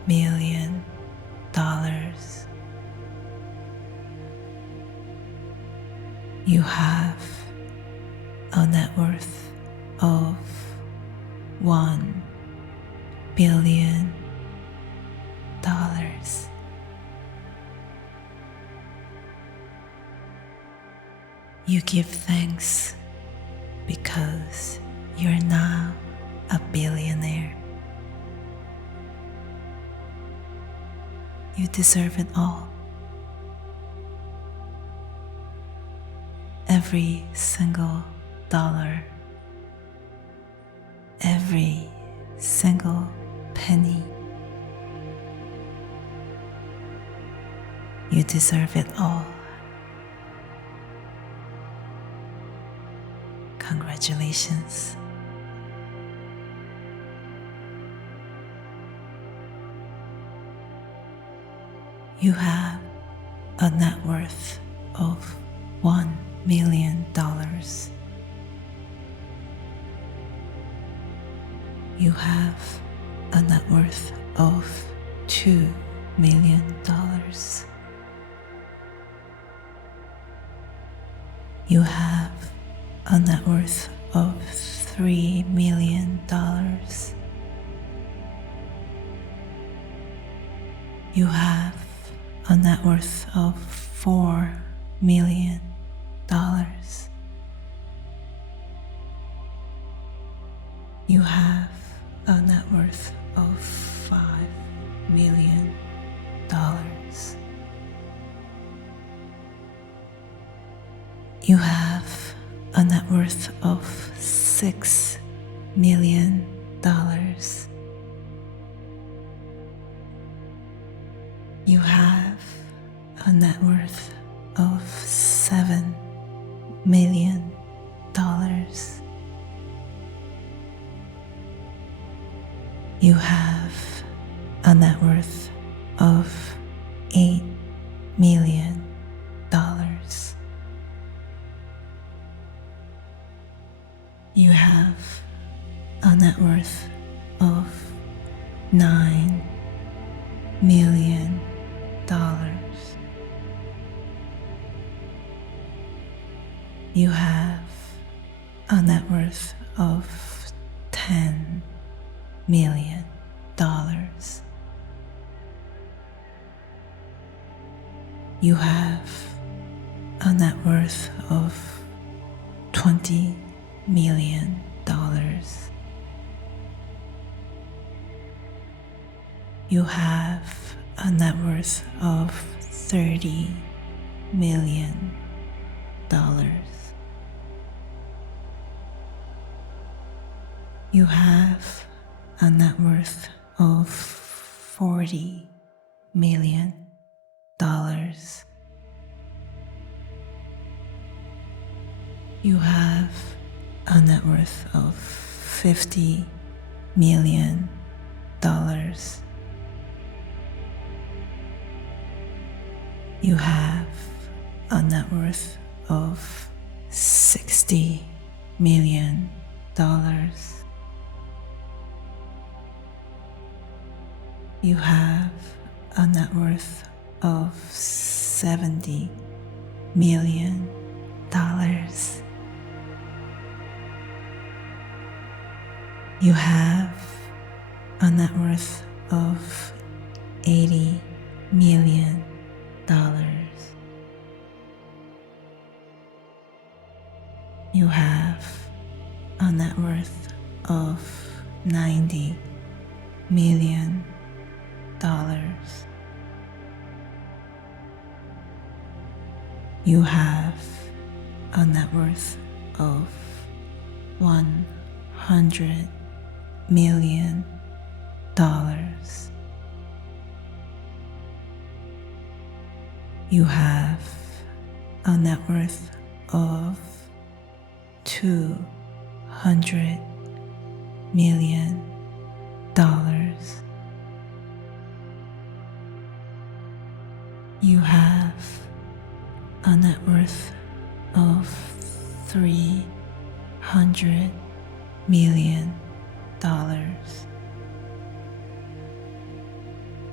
million. You have a net worth of $1 billion. You give thanks because you're now a billionaire. You deserve it all. Every single dollar, every single penny. You deserve it all. Congratulations. You have a net worth of $1 million. You have a net worth of $2 million. You have a net worth of $3 million. You have a net worth of $4 million. You have a net worth of $5 million. You have a net worth of $6 million. You have a net worth of $7 million. You have a net worth of $8 million. You have a net worth of $9 million. You have a net worth of $10 million. You have a net worth of $20 million. You have a net worth of $30 million. You have a net worth of $40 million. You have a net worth of $50 million. You have a net worth of $60 million. You have a net worth of $70 million. You have a net worth of $80 million. You have a net worth of $90 million. You have a net worth of $100 million. You have a net worth of $200 million. You have a net worth of $300 million.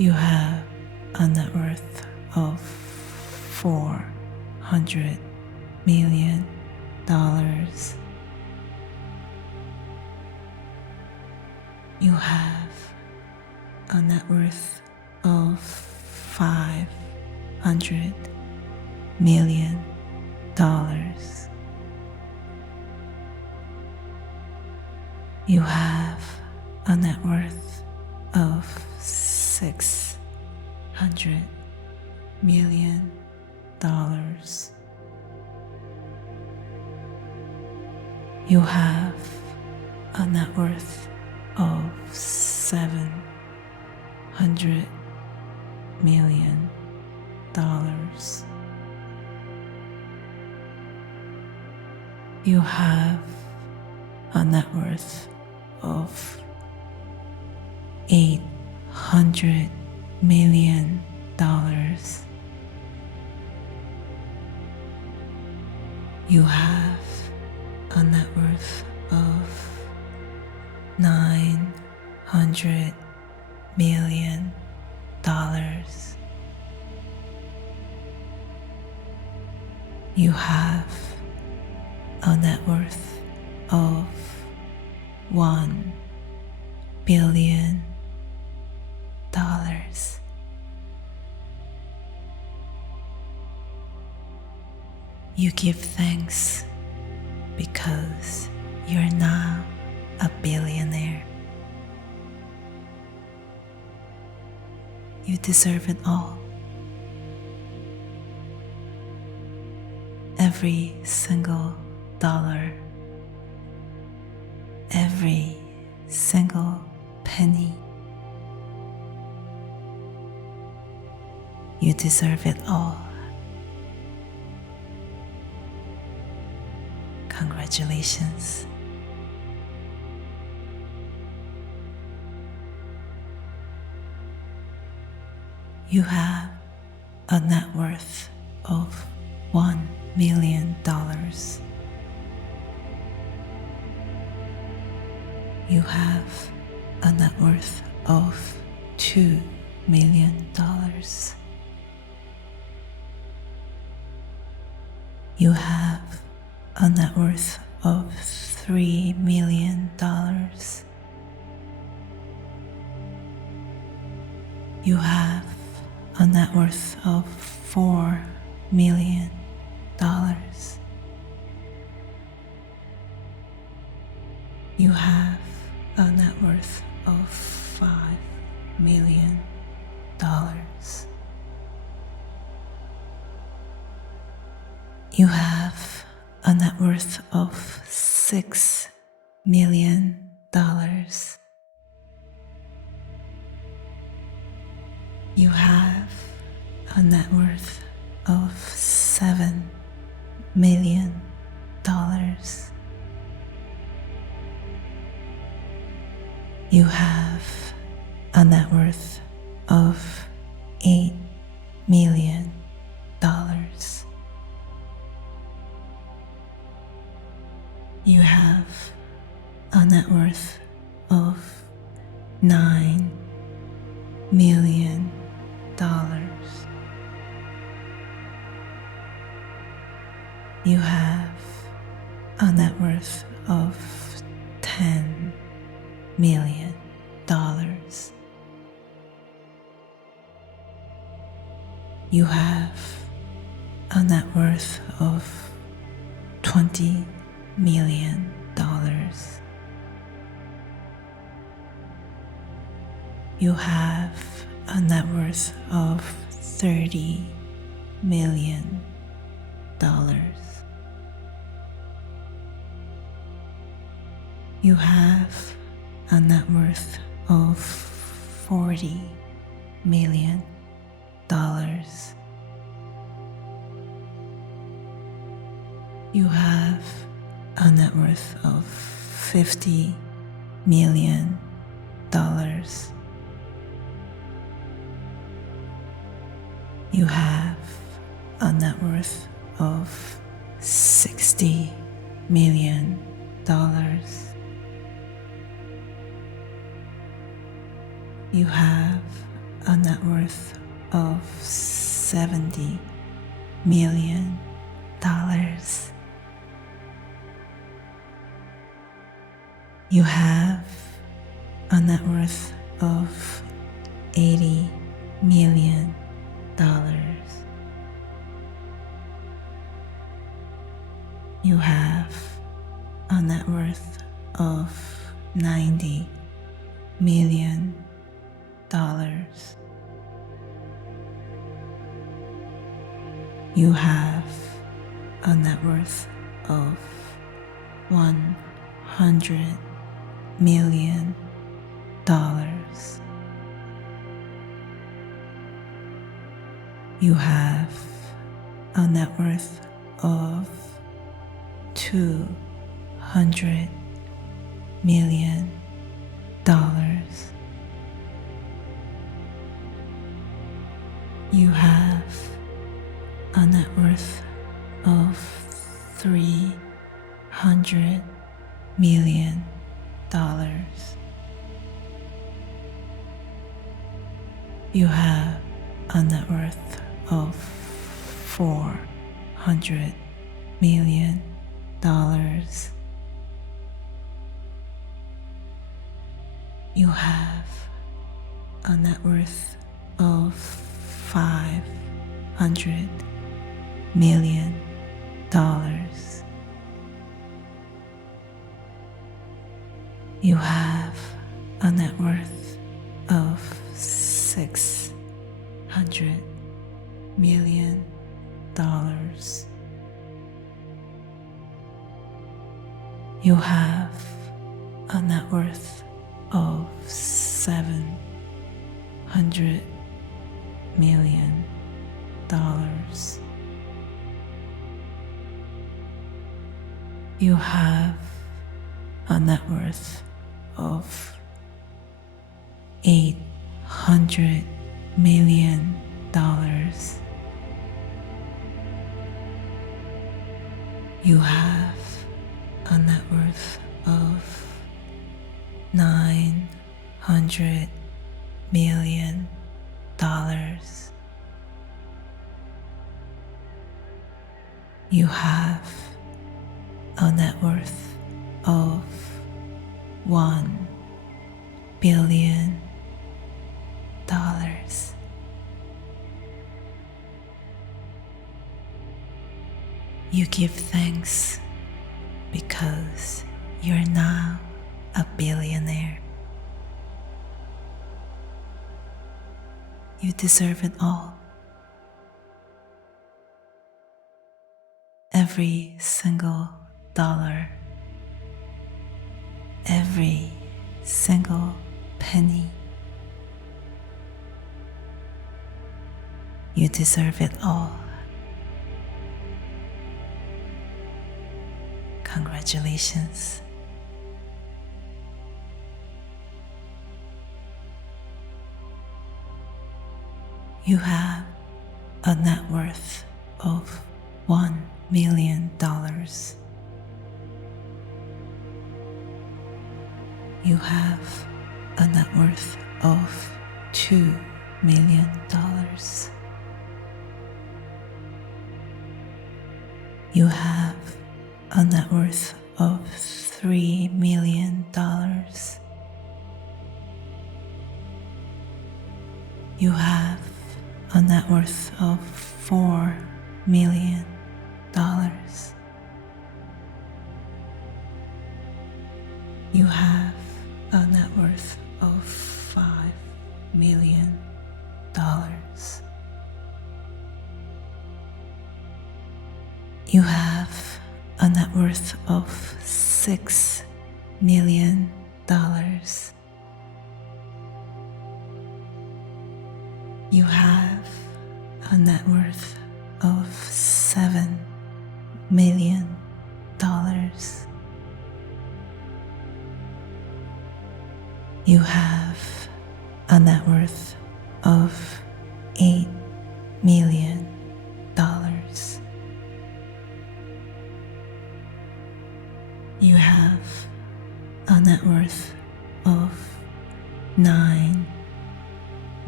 You have a net worth of $400 million. You have a net worth of $500 million. You have a net worth of $600 million. You have a net worth of $700 million. You have a net worth of $800 million. You have a net worth of $900 million. You have a net worth of $1 billion. You give thanks because you're now a billionaire. You deserve it all. Every single dollar, every single penny. You deserve it all. Congratulations. You have a net worth of $1 million. You have a net worth of $2 million. You have a net worth of $3 million. You have a net worth of $4 million. You have a net worth of $5 million. You have a net worth of $6 million. You have a net worth of $7 million. You have a net worth of $8 million. You have a net worth of $9 million. You have a net worth of $10 million. You have a net worth of $20 million. You have a net worth of $30 million. You have a net worth of $40 million. You have a net worth of $50 million. You have a net worth of $60 million. You have a net worth of $70 million. You have a net worth of $80 million. You have a net worth of $90 million. You have a net worth of $100 million. You have a net worth of $200 million. You have a net worth of $300 million. You have a net worth of $400 million. You have a net worth of $500 million. You have a net worth of $600 million. You have a net worth of $700 million. You have a net worth of $800 million. You have a net worth of $900 million. You have a net worth of $1 billion. You give thanks because you're now a billionaire. You deserve it all. Every single dollar, every single penny. You deserve it all. Congratulations. You have a net worth of $1 million. You have a net worth of $2 million. You have a net worth of $3 million. You have a net worth of $4 million. You have a net worth of $5 million. You have a net worth of $6 million. You have a net worth of $7 million. You have a net worth of $8 million. You have a net worth of $9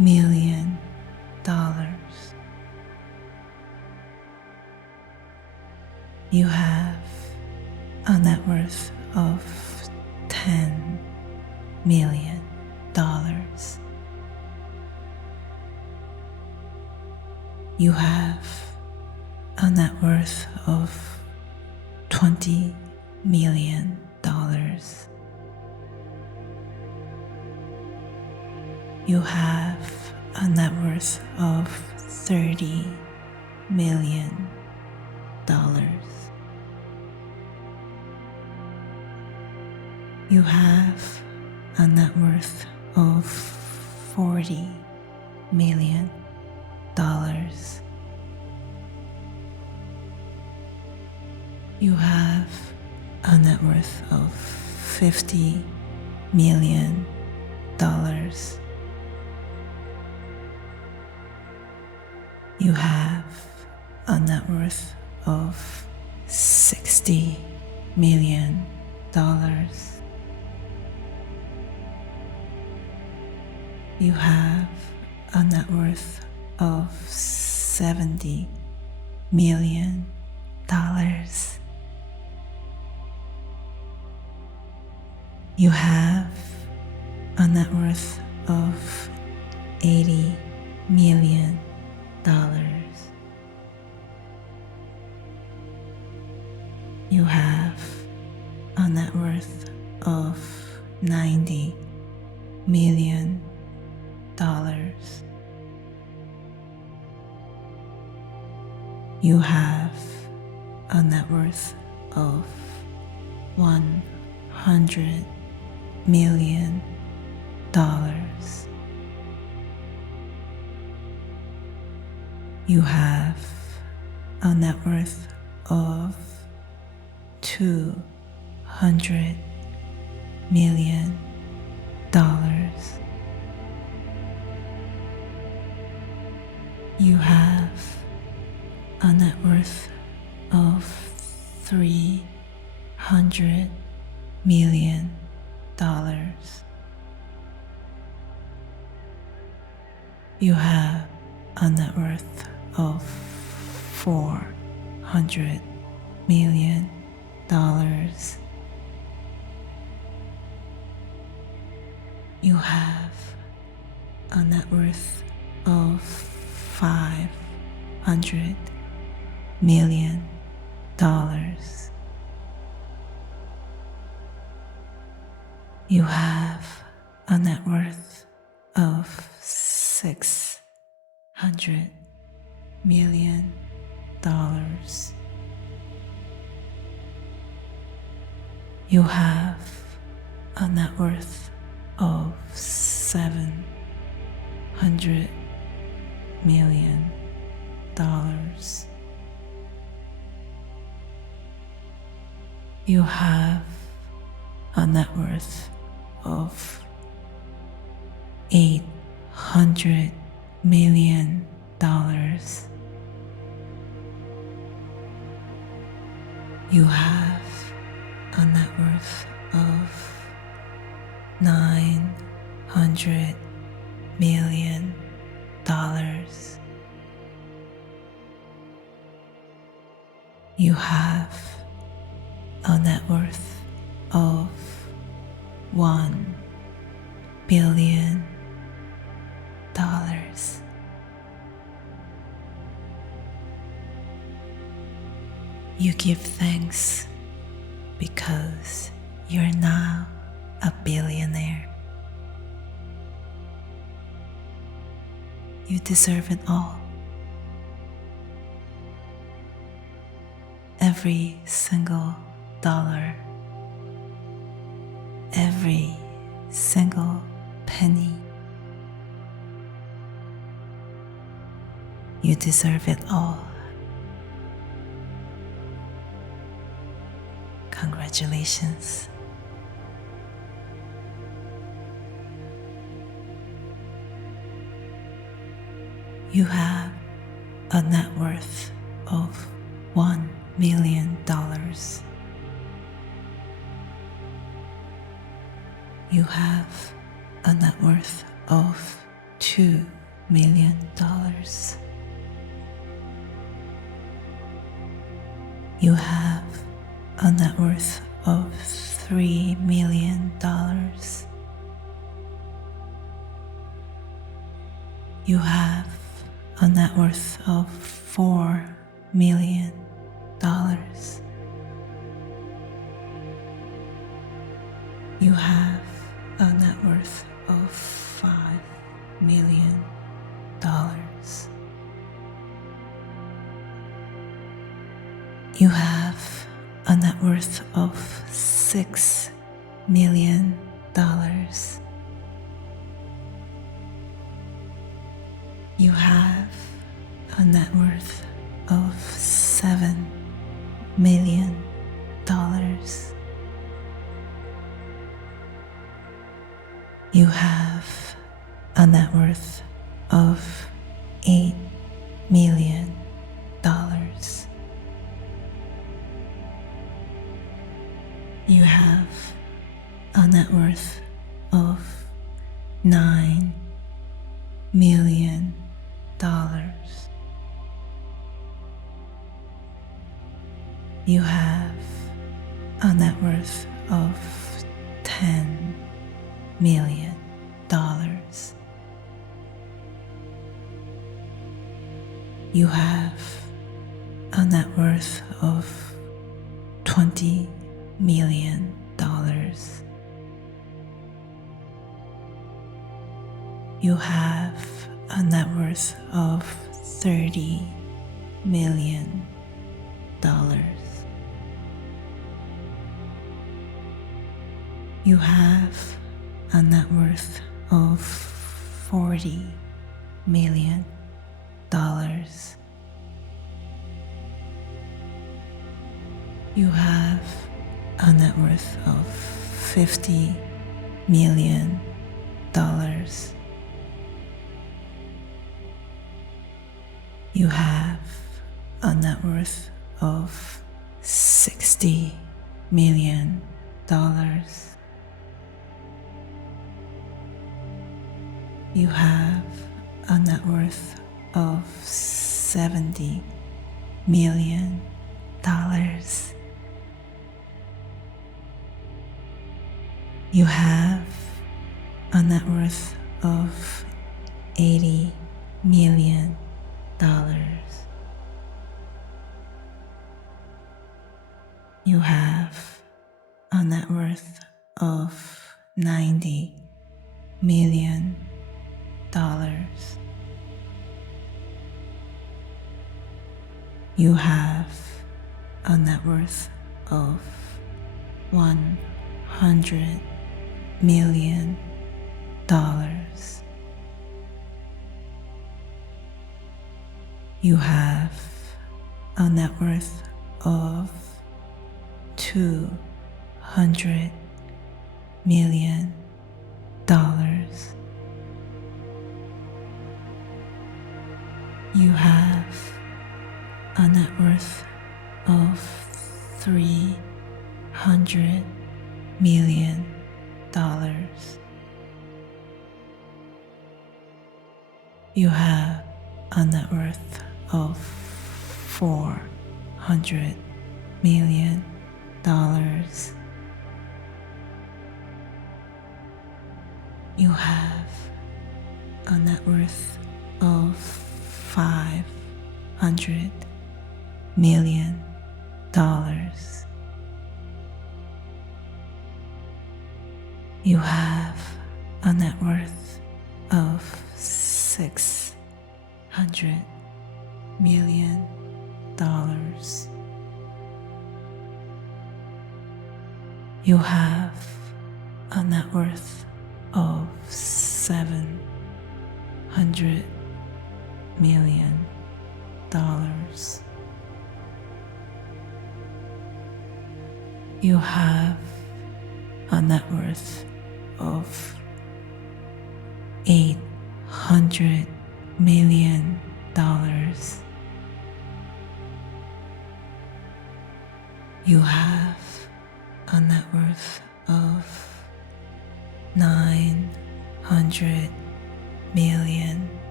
million. You have a net worth of $10 million. You have a net worth of $20 million. You have a net worth of $30 million. You have a net worth of $40 million. You have a net worth of $50 million. You have a net worth of $60 million. You have a net worth of $70 million. You have a net worth of $80 million. You have a net worth of $90 million. You have a net worth of $100 million. You have a net worth of $200 million. You have a net worth of $300 million. You have a net worth of $400 million. You have a net worth of $500 million. You have a net worth of $600 million. You have a net worth of $700 million. You have a net worth of $800 million. You have a net worth of $900 million. You have a net worth of $1 billion. You give thanks because you're now a billionaire. You deserve it all. Every single dollar, every single penny. You deserve it all. Congratulations. You have a net worth of $1 million. You have a net worth of $2 million. You have a net worth of $3 million. You have a net worth of $4 million. You have a net worth of $5 million. You have a net worth of $6 million. You have a net worth of $7 million. You have a net worth of $8 million. You have a net worth of $9 million. You have a net worth of $10 million. You have a net worth of $20 million. You have a net worth of $30 million. You have a net worth of $40 million. You have a net worth of $50 million. You have a net worth of $60 million. You have a net worth of $70 million. You have a net worth of $80 million. You have a net worth of $90 million. You have a net worth of $100 million. You have a net worth of $200 million. You have a net worth of $300 million. You have a net worth of $400 million. You have a net worth of $500 million. You have a net worth of $600 million. You have a net worth of $700 million. You have a net worth of $800 million. You have a net worth of $900 million.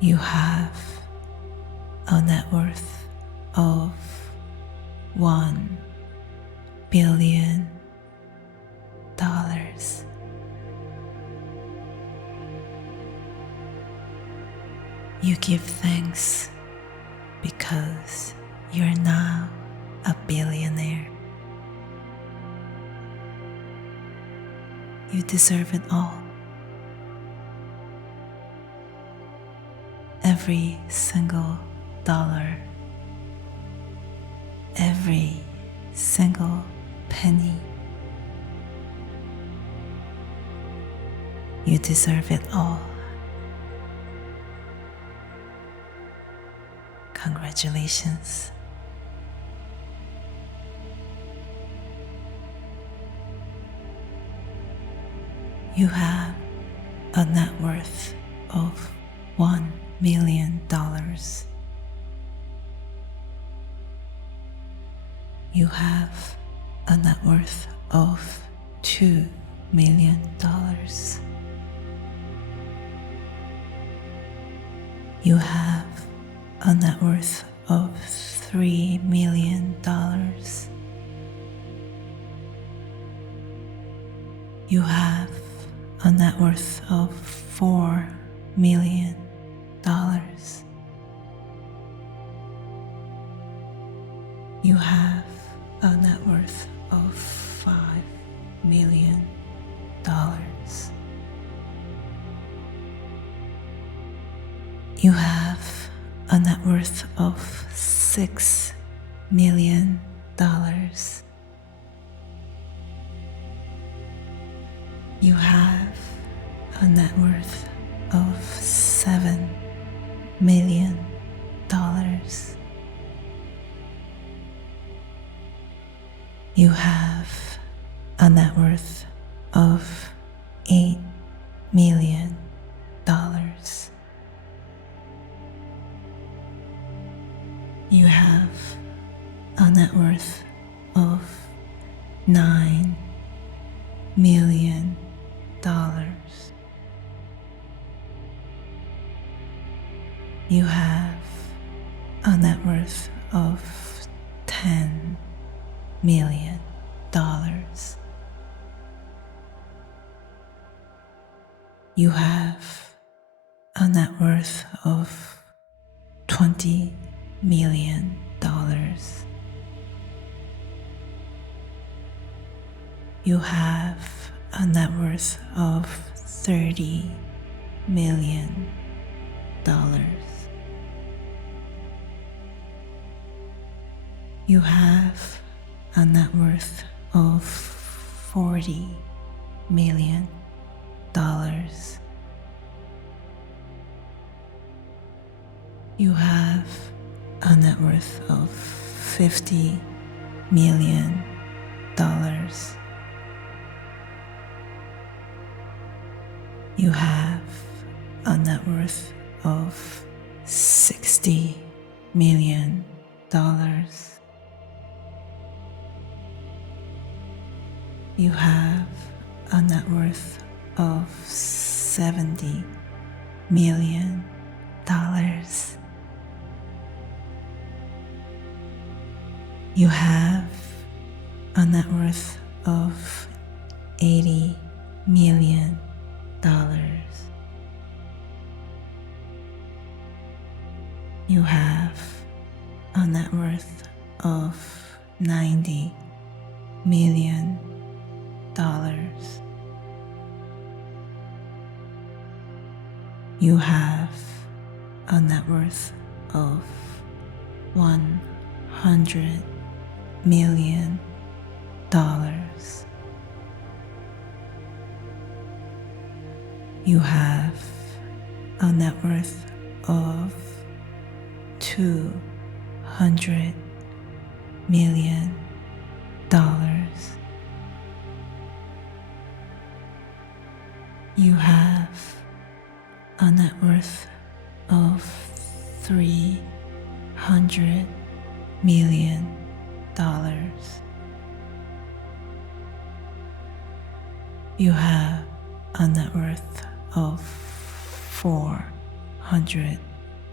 You have a net worth of $1 billion. You give thanks because you're now a billionaire. You deserve it all. Every single dollar, every single penny. You deserve it all. Congratulations. You have a net worth of $1 million. You have a net worth of $2 million. You have a net worth of $3 million. You have a net worth of $4 million. You have a net worth of $5 million. You have a net worth of $6 million. You have a net worth of $7 million. You have a net worth of $8 million. You have a net worth of $9 million. You have a net worth of $10 million. You have a net worth of $20 million. You have a net worth of $30 million. You have a net worth of $40 million. You have a net worth of $50 million. You have a net worth of $60 million. You have a net worth of $70 million. You have a net worth of $80 million. You have a net worth of $90 million. You have a net worth of $100 million. You have a net worth of $200 million. You have a net worth of $300 million. You have a net worth of $400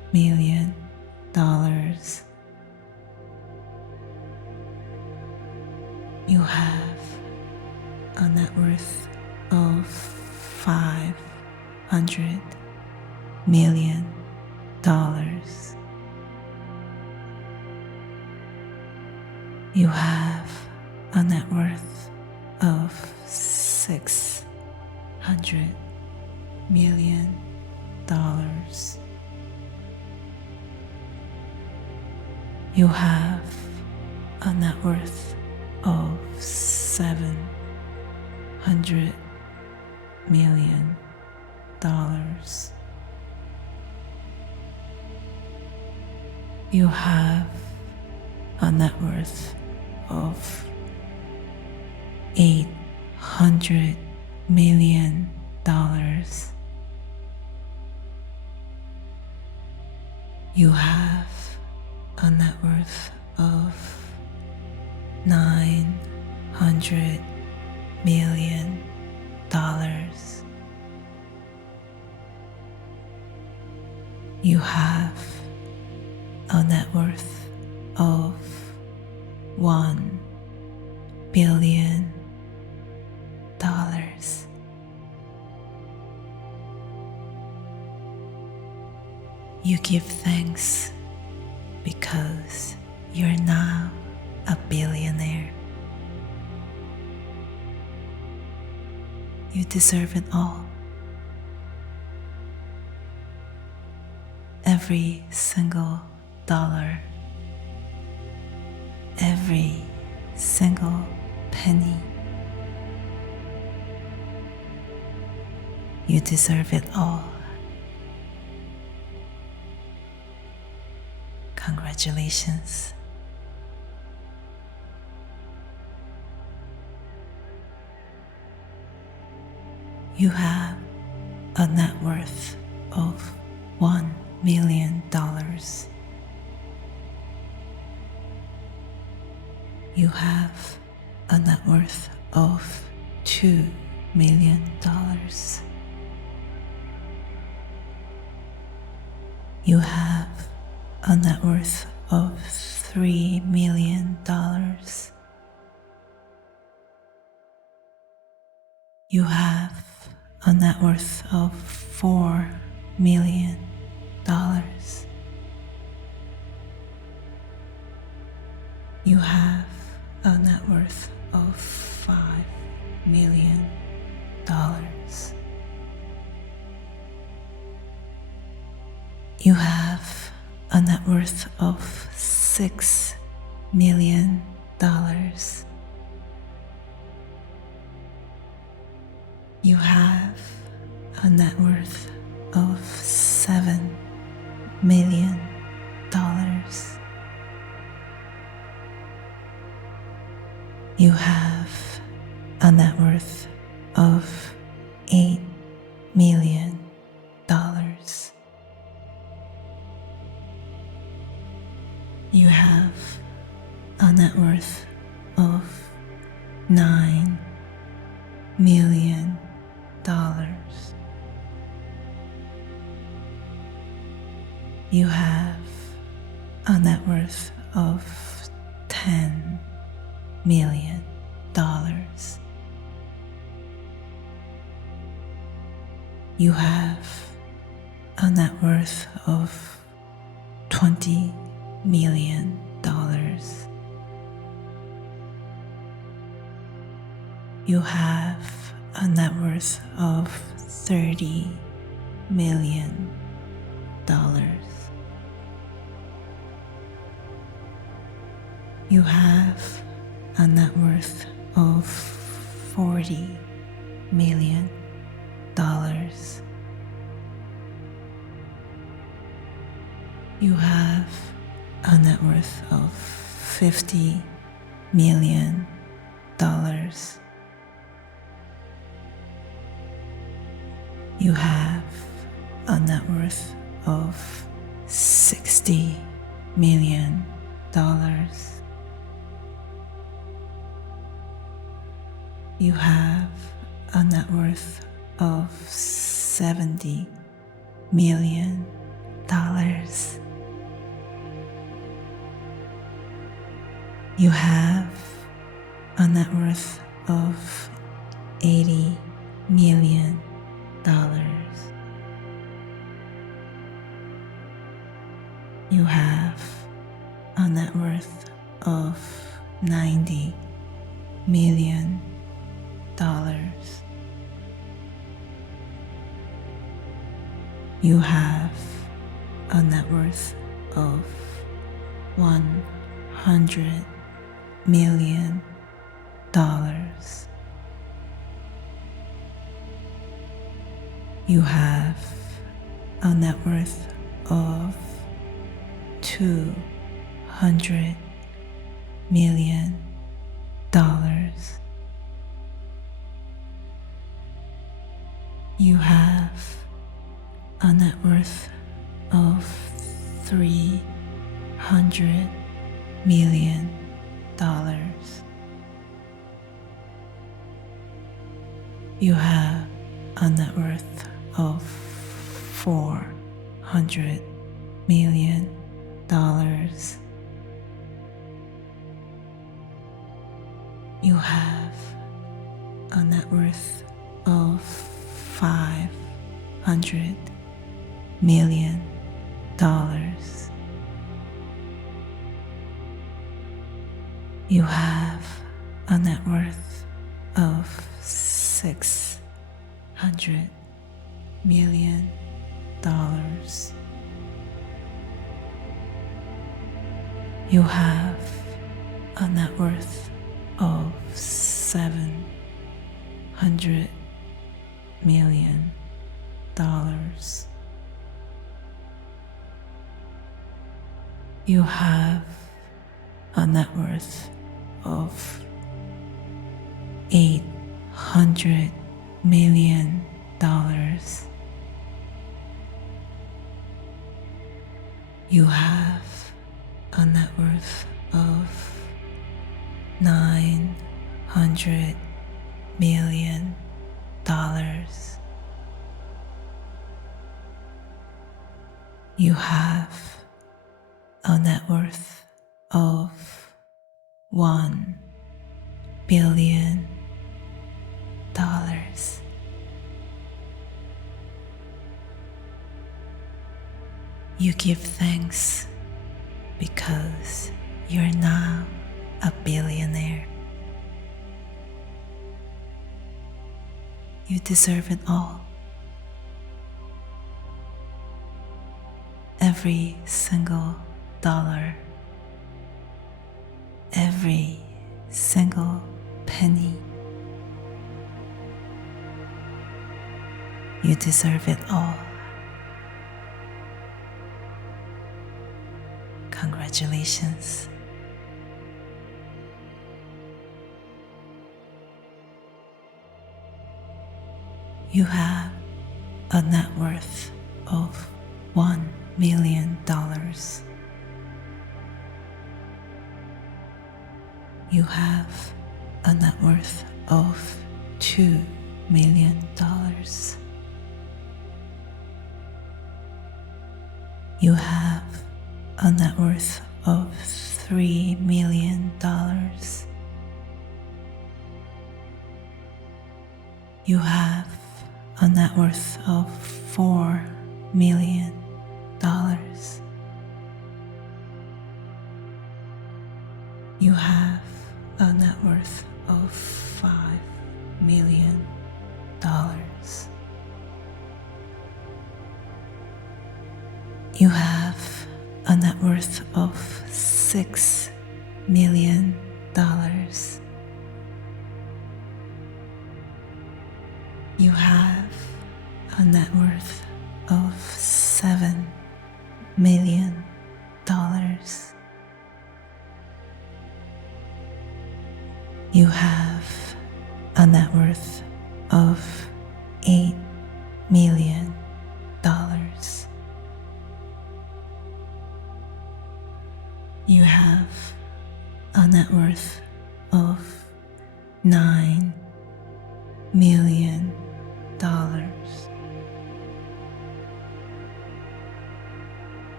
million dollars. You have a net worth of $500 million. You have a net worth of $600 million. You have a net worth of $700 million. You have a net worth of $800 million. You have a net worth of $900 million. You have a net worth of $1 billion. You give thanks because you're now a billionaire. You deserve it all. Every single dollar, every single penny. You deserve it all. Congratulations. You have a net worth of $1 million. You have a net worth of $2 million. You have a net worth of $3 million. You have a net worth of $4 million. You have a net worth of $5 million. You have a net worth of $6 million. You have a net worth of $7 million. You have a net worth of $8 million. You have a net worth of $9 million. You have a net worth of $10 million. You have a net worth of $20 million. You have a net worth of $30 million. You have a net worth of $40 million. You have a net worth of $50 million. You have a net worth of $60 million. You have a net worth of $70 million. You have a net worth of $80 million. You have a net worth of $90 million. You have a net worth of $100 million. You have a net worth of $200 million. You have a net worth of $300 million. You have a net worth of $400 million. You have a net worth of $500 million. You have a net worth of $600 million. You have a net worth of $700 million. You have a net worth of $800 million. You have a net worth of $900 million. You have a net worth of $1 billion. You give thanks because you're now a billionaire. You deserve it all. Every single dollar, every single penny. You deserve it all. Congratulations. You have a net worth of $1 million. You have a net worth of $2 million. You have a net worth of $3 million. You have a net worth of $4 million. You have a net worth of $5 million. You have a net worth of $6 million. You have a net worth of $7 million. You have a net worth of $8 million. You have a net worth of $9 million.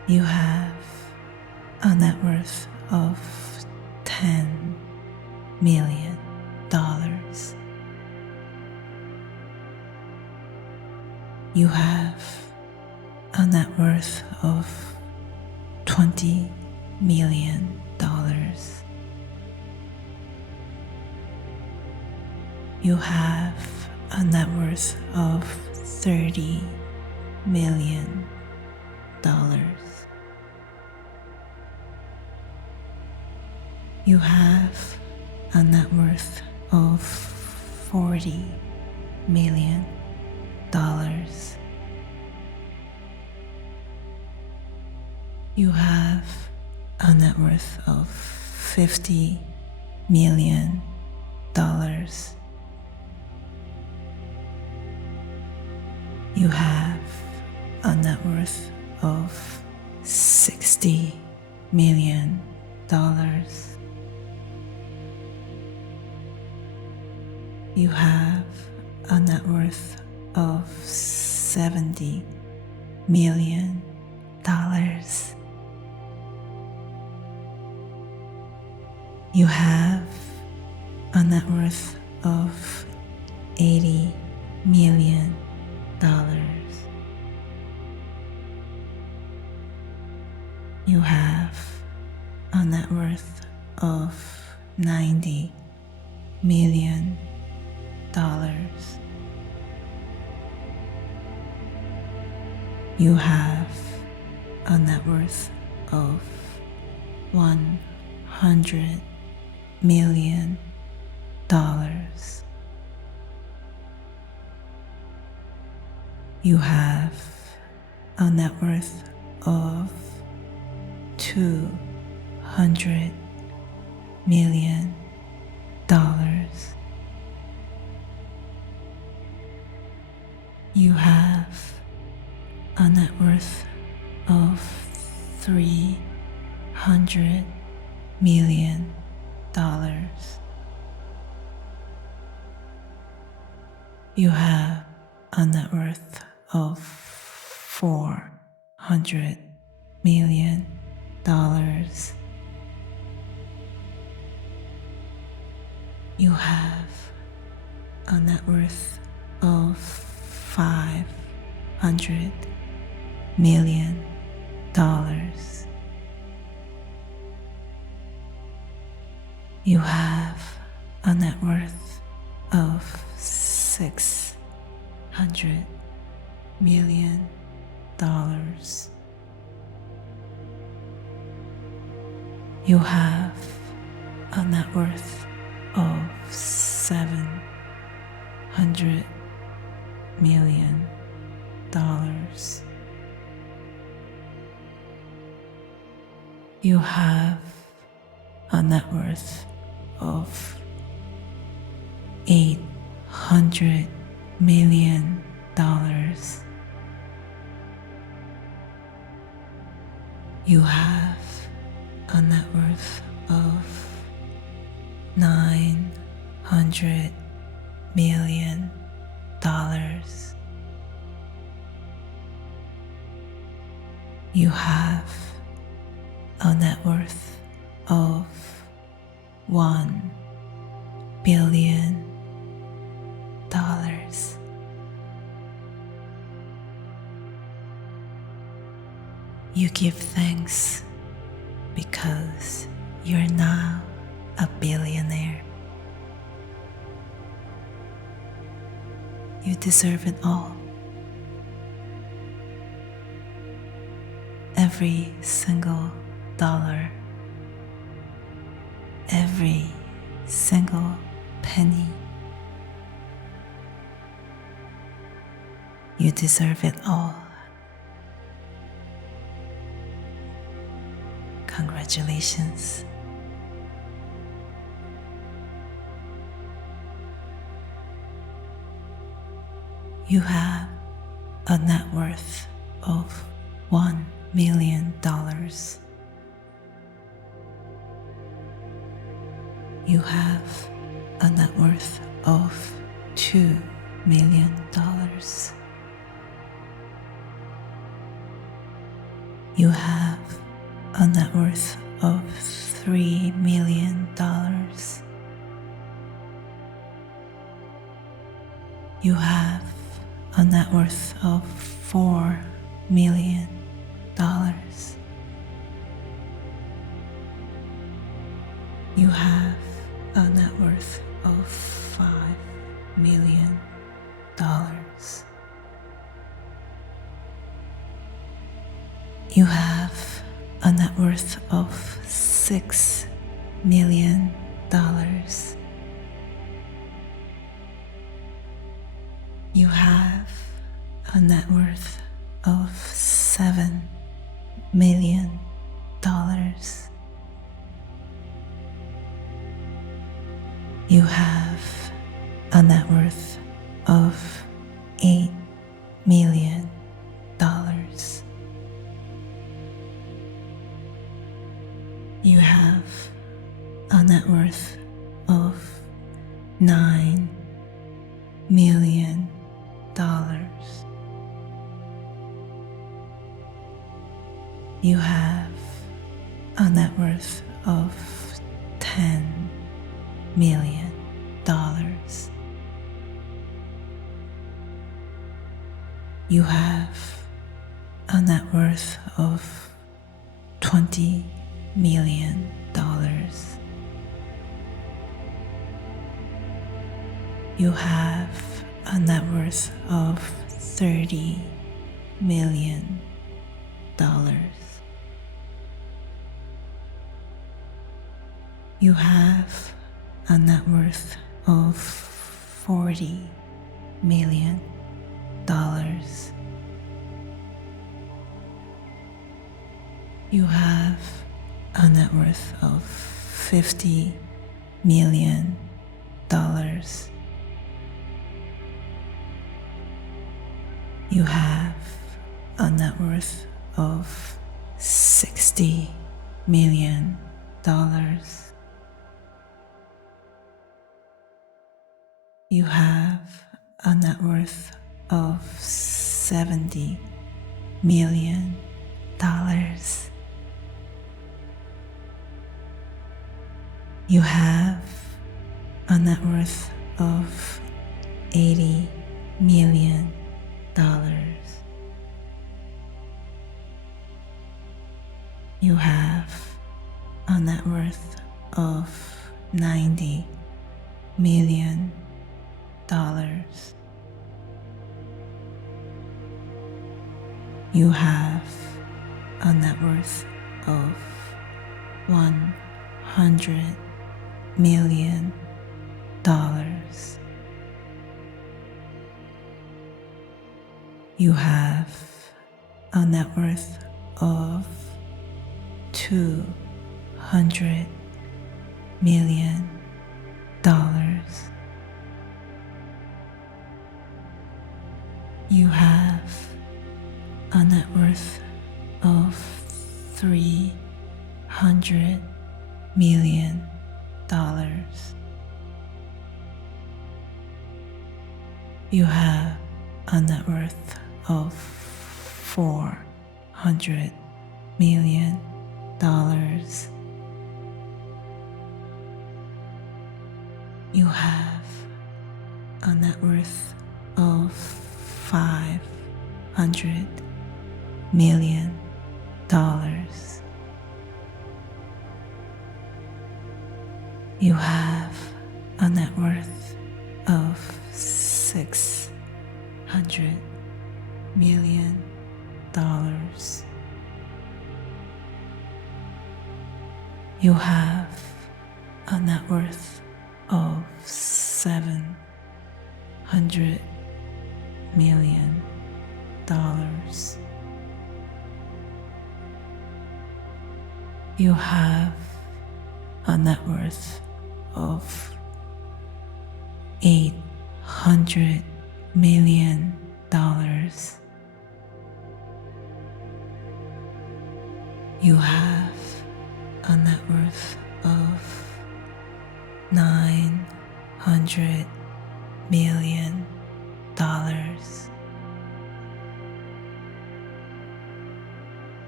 You have a net worth of $10 million. You have a net worth of $20 million. You have a net worth of $30 million. You have a net worth of $40 million. You have a net worth of $50 million. You have a net worth of $60 million. You have a net worth of $70 million. You have a net worth of $80 million. You have a net worth of $90 million. You have a net worth of $100 million. You have a net worth of $200 million. You have a net worth of $300 million. You have a net worth of $400 million. You have a net worth of $500 million. You have a net worth of $600 million. You have a net worth of $700 million. You have a net worth of $800 million. You have a net worth of $900 million. You have a net worth of $1 billion. You give thanks because you're now a billionaire. You deserve it all. Every single dollar, every single penny. You deserve it all. Congratulations. You have a net worth of $1 million. You have a net worth of $2 million. You have a net worth of $3 million. You have a net worth of $4 million. You have a net worth of $5 million. You have a net worth of $6 million. You have a net worth of $7 million. You have a net worth of $8 million. You have a net worth of $9 million. You have a net worth of $10 million. You have a net worth of $20 million. You have a net worth of $30 million. You have a net worth of $40 million. You have a net worth of $50 million. You have a net worth of $60 million. You have a net worth of $70 million. You have a net worth of $80 million. You have a net worth of $90 million. You have a net worth of $100 million. You have a net worth of $200 million. You have a net worth of $300 million. You have a net worth of $400 million. You have a net worth of $500 million. You have a net worth of $600 million. You have a net worth of $700 million. You have a net worth of $800 million. You have a net worth of $900 million.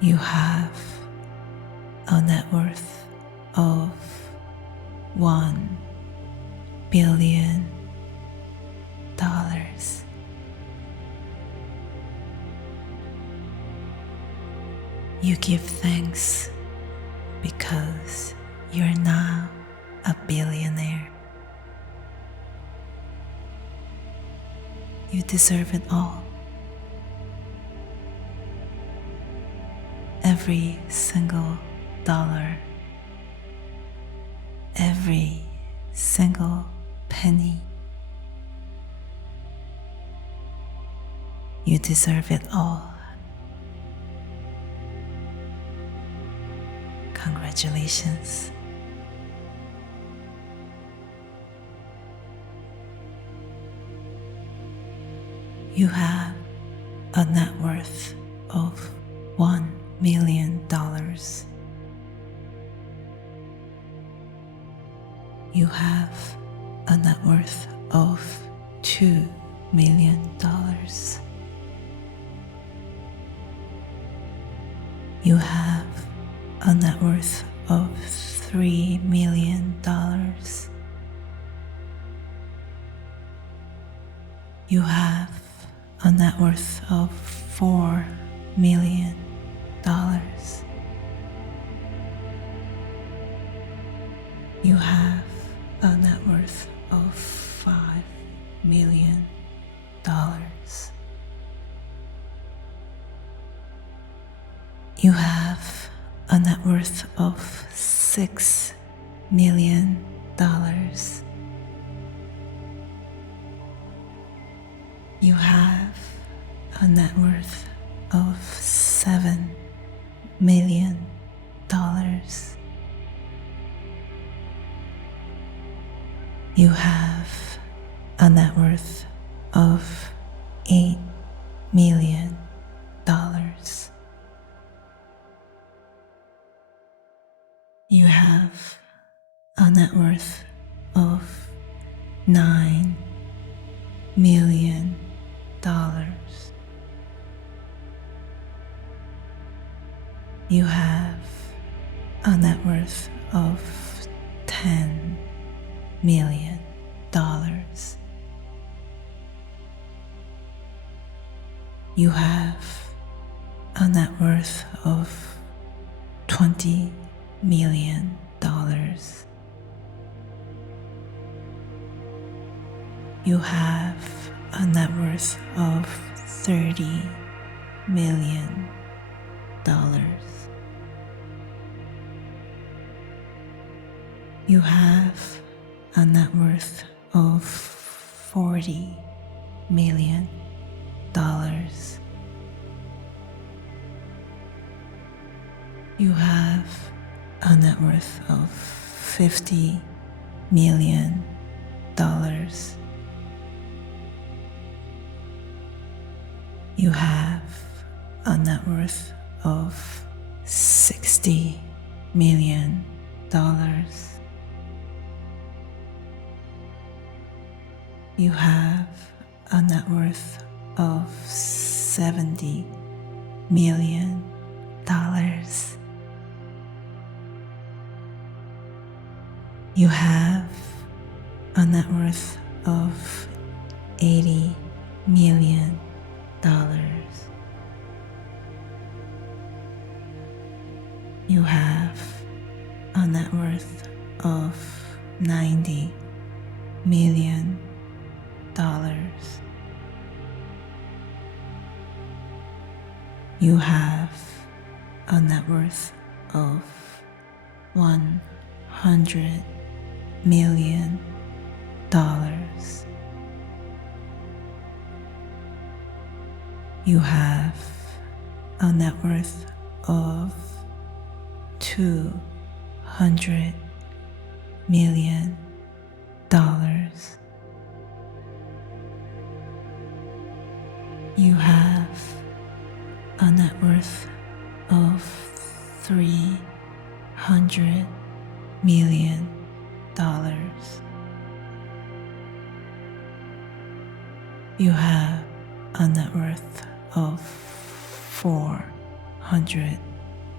You have a net worth of $1 billion. You give thanks because you're now a billionaire. You deserve it all. Every single dollar, every single penny. You deserve it all. Congratulations. You have a net worth of $1 million. You have a net worth of $2 million. You have a net worth of $3 million. You have a net worth of $4 million. You have a net worth of $5 million. You have a net worth of $6 million. You have a net worth of $7 million. You have a net worth of $8 million. You have a net worth of $9 million. You have a net worth of $10 million. You have a net worth of $20 million. You have a net worth of $30 million. You have a net worth of $40 million. You have a net worth of $50 million. You have a net worth of $60 million. You have a net worth of $70 million. You have a net worth of $80 million. You have a net worth of $90 million. You have a net worth of $100 million. You have a net worth of $200 million. You have a net worth of $300 million. You have a net worth of $400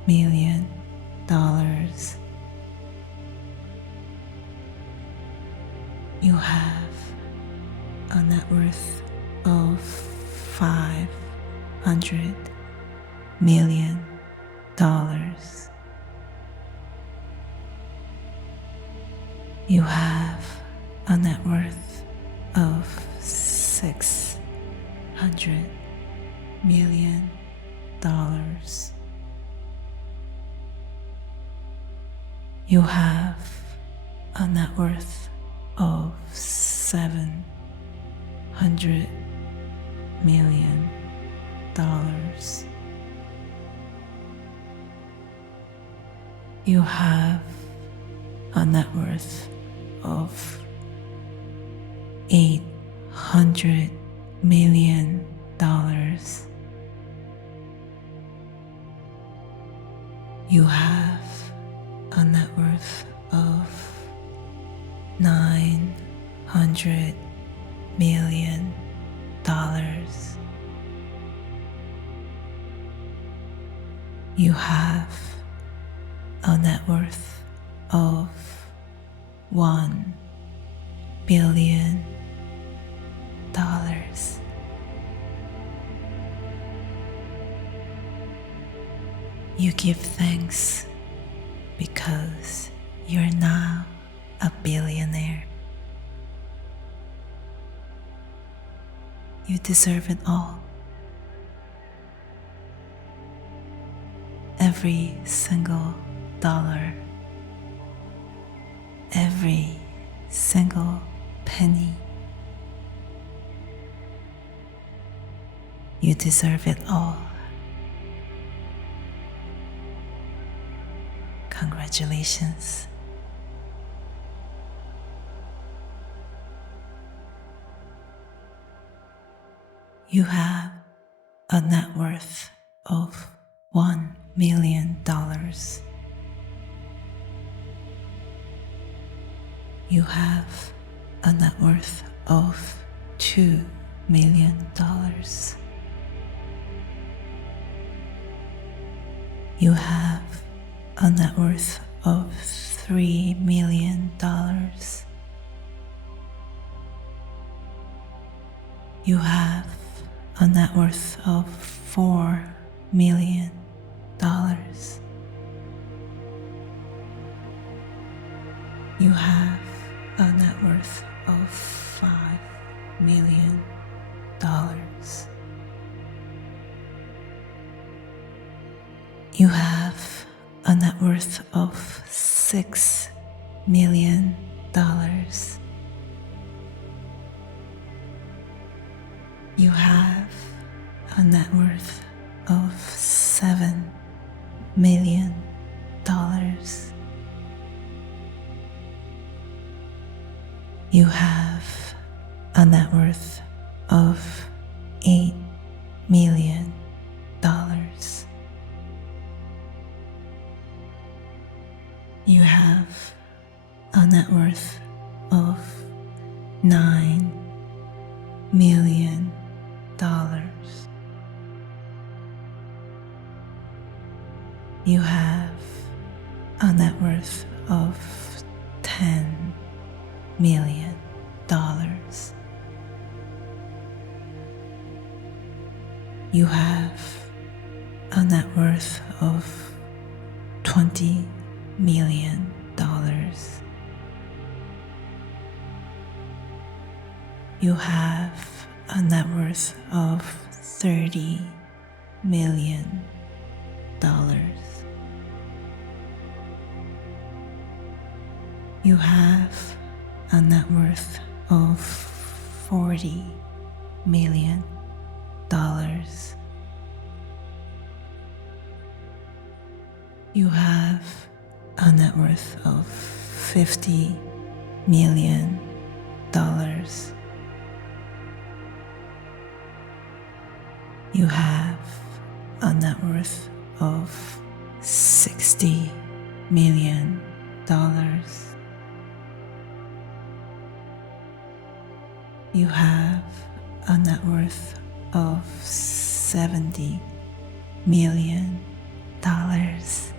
million dollars. You have a net worth of $500 million. You have a net worth of $600 million. You have a net worth of $700 million. You have a net worth of $800 million. You have a net worth of $900 million. You have a net worth of $1 billion. You give thanks because you're now a billionaire. You deserve it all. Every single dollar, every single penny. You deserve it all. Congratulations. You have a net worth of $1 million. You have a net worth of $2 million. You have a net worth of $3 million. You have a net worth of $4 million. You have a net worth of $5 million. You have a net worth of $6 million. You have a net worth of $7 million. You have a net worth of $8 million. You have a net worth of $9 million. You have a net worth of $10 million. You have a net worth of $20 million. You have a net worth of $30 million. You have a net worth of $40 million. You have a net worth of $50 million. You have a net worth of $60 million. You have a net worth of $70 million.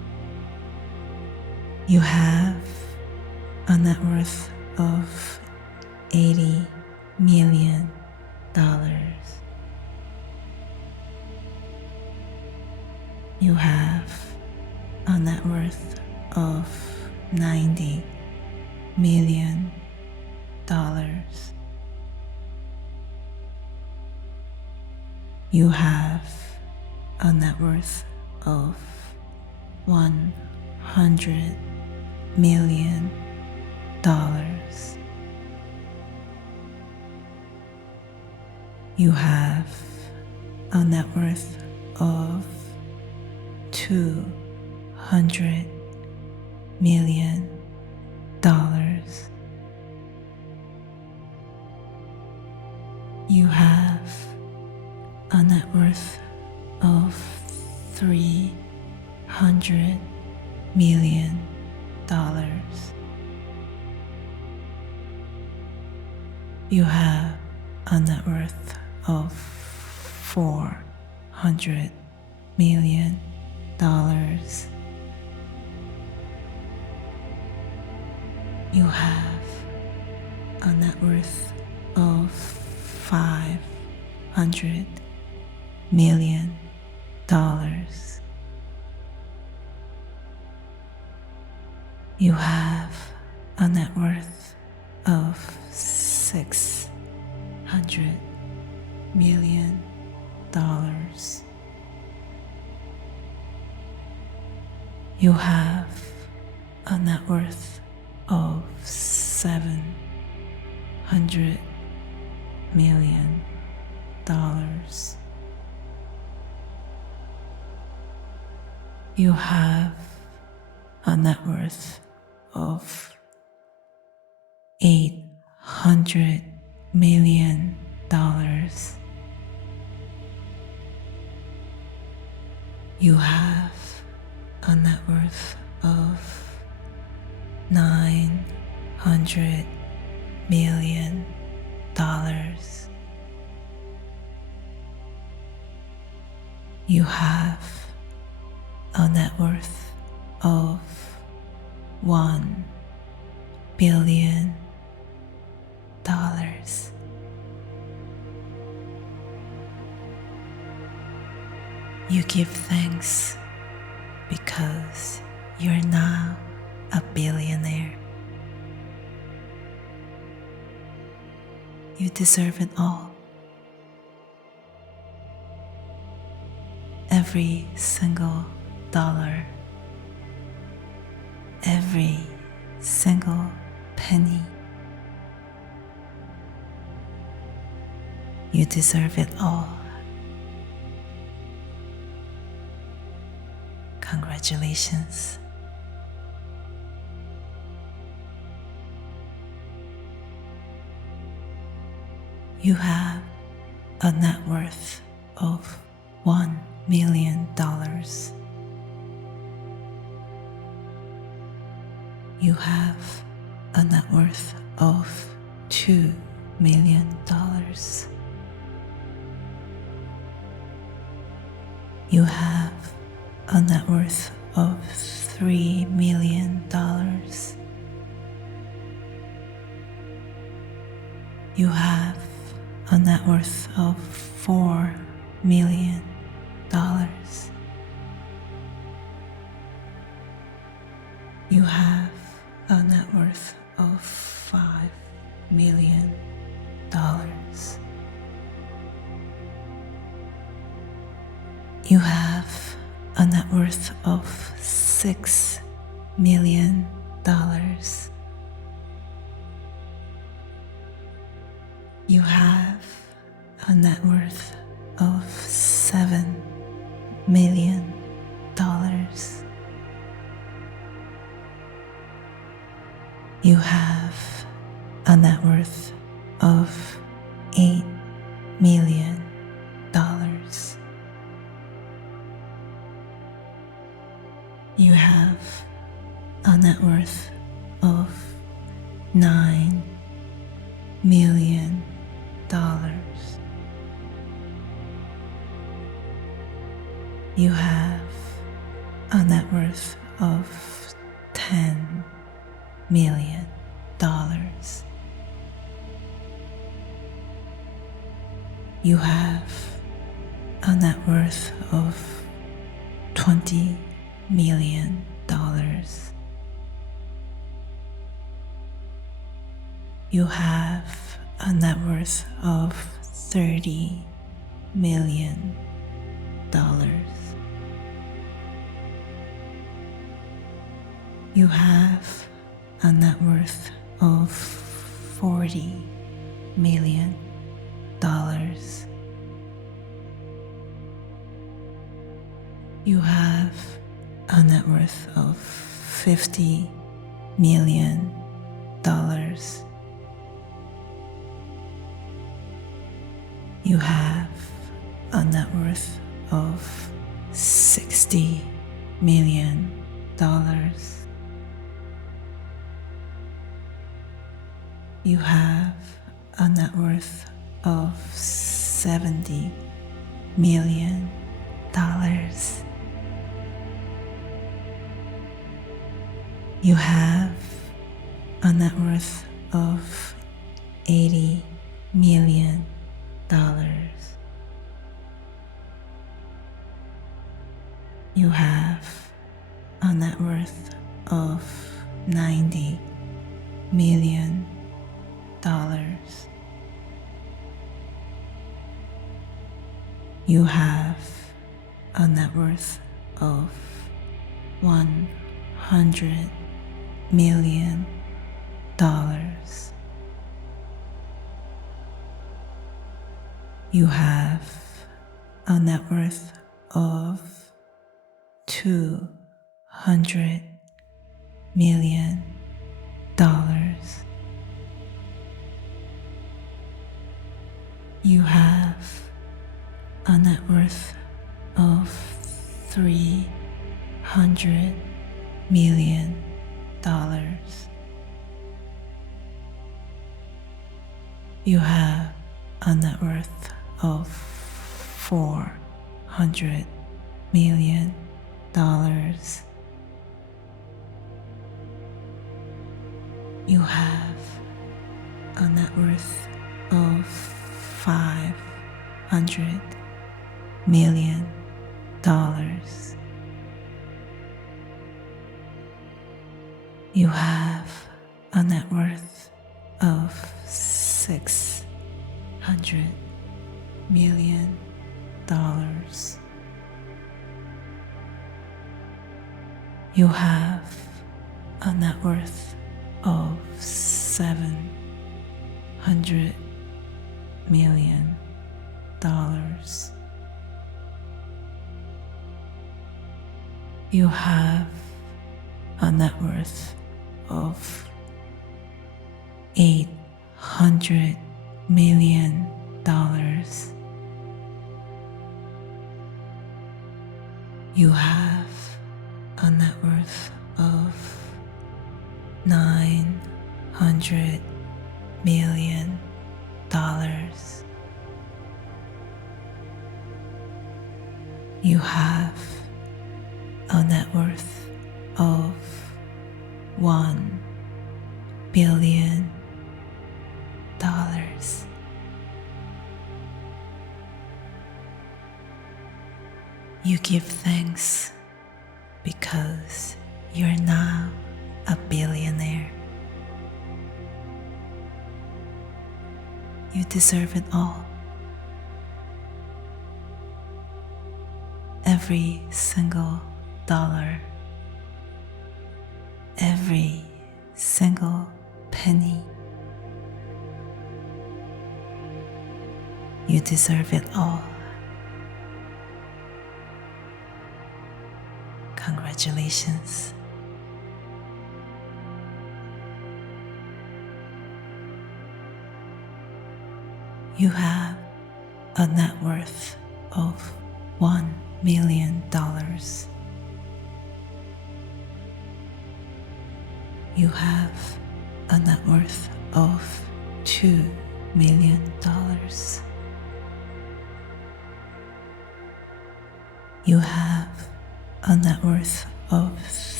You have a net worth of $80 million. You have a net worth of $90 million. You have a net worth of $100 million. You have a net worth of $200 million. You have a net worth of $300 million. You have a net worth of $400 million. You have a net worth of $500 million. You have a net worth of $600 million. You have a net worth of $700 million. You have a net worth of $800 million. You have a net worth of $900 million. You have a net worth of $1 billion. You give thanks because you're now a billionaire. You deserve it all. Every single dollar, every single penny. You deserve it all. Congratulations. You have a net worth of $1 million. You have a net worth of $2 million. You have a net worth of $3 million. You have a net worth of $4 million. You have a net worth of $5 million. You have a net worth of $6 million. You have a net worth of $7 million. You have a net worth of $8 million. You have a net worth of $9 million. You have a net worth of $10 million. You have a net worth of $20 million. You have a net worth of $30 million. You have a net worth of $40 million. You have a net worth of $50 million. You have a net worth of $60 million. You have a net worth of $70 million. You have a net worth of $80 million. You have a net worth of $90 million. You have a net worth of $100 million. You have a net worth of $200 million. You have a net worth of $300 million. You have a net worth of $400 million. You have a net worth of $500 million. You have a net worth of $600 million. You have a net worth of $700 million. You have a net worth of $800 million. You have a net worth of $900 million. You have a net worth of $1 billion. You give thanks because you're now a billionaire. You deserve it all. Every single dollar, every single penny. You deserve it all. Congratulations. You have a net worth of $1 million. You have a net worth of $2 million. You have a net worth of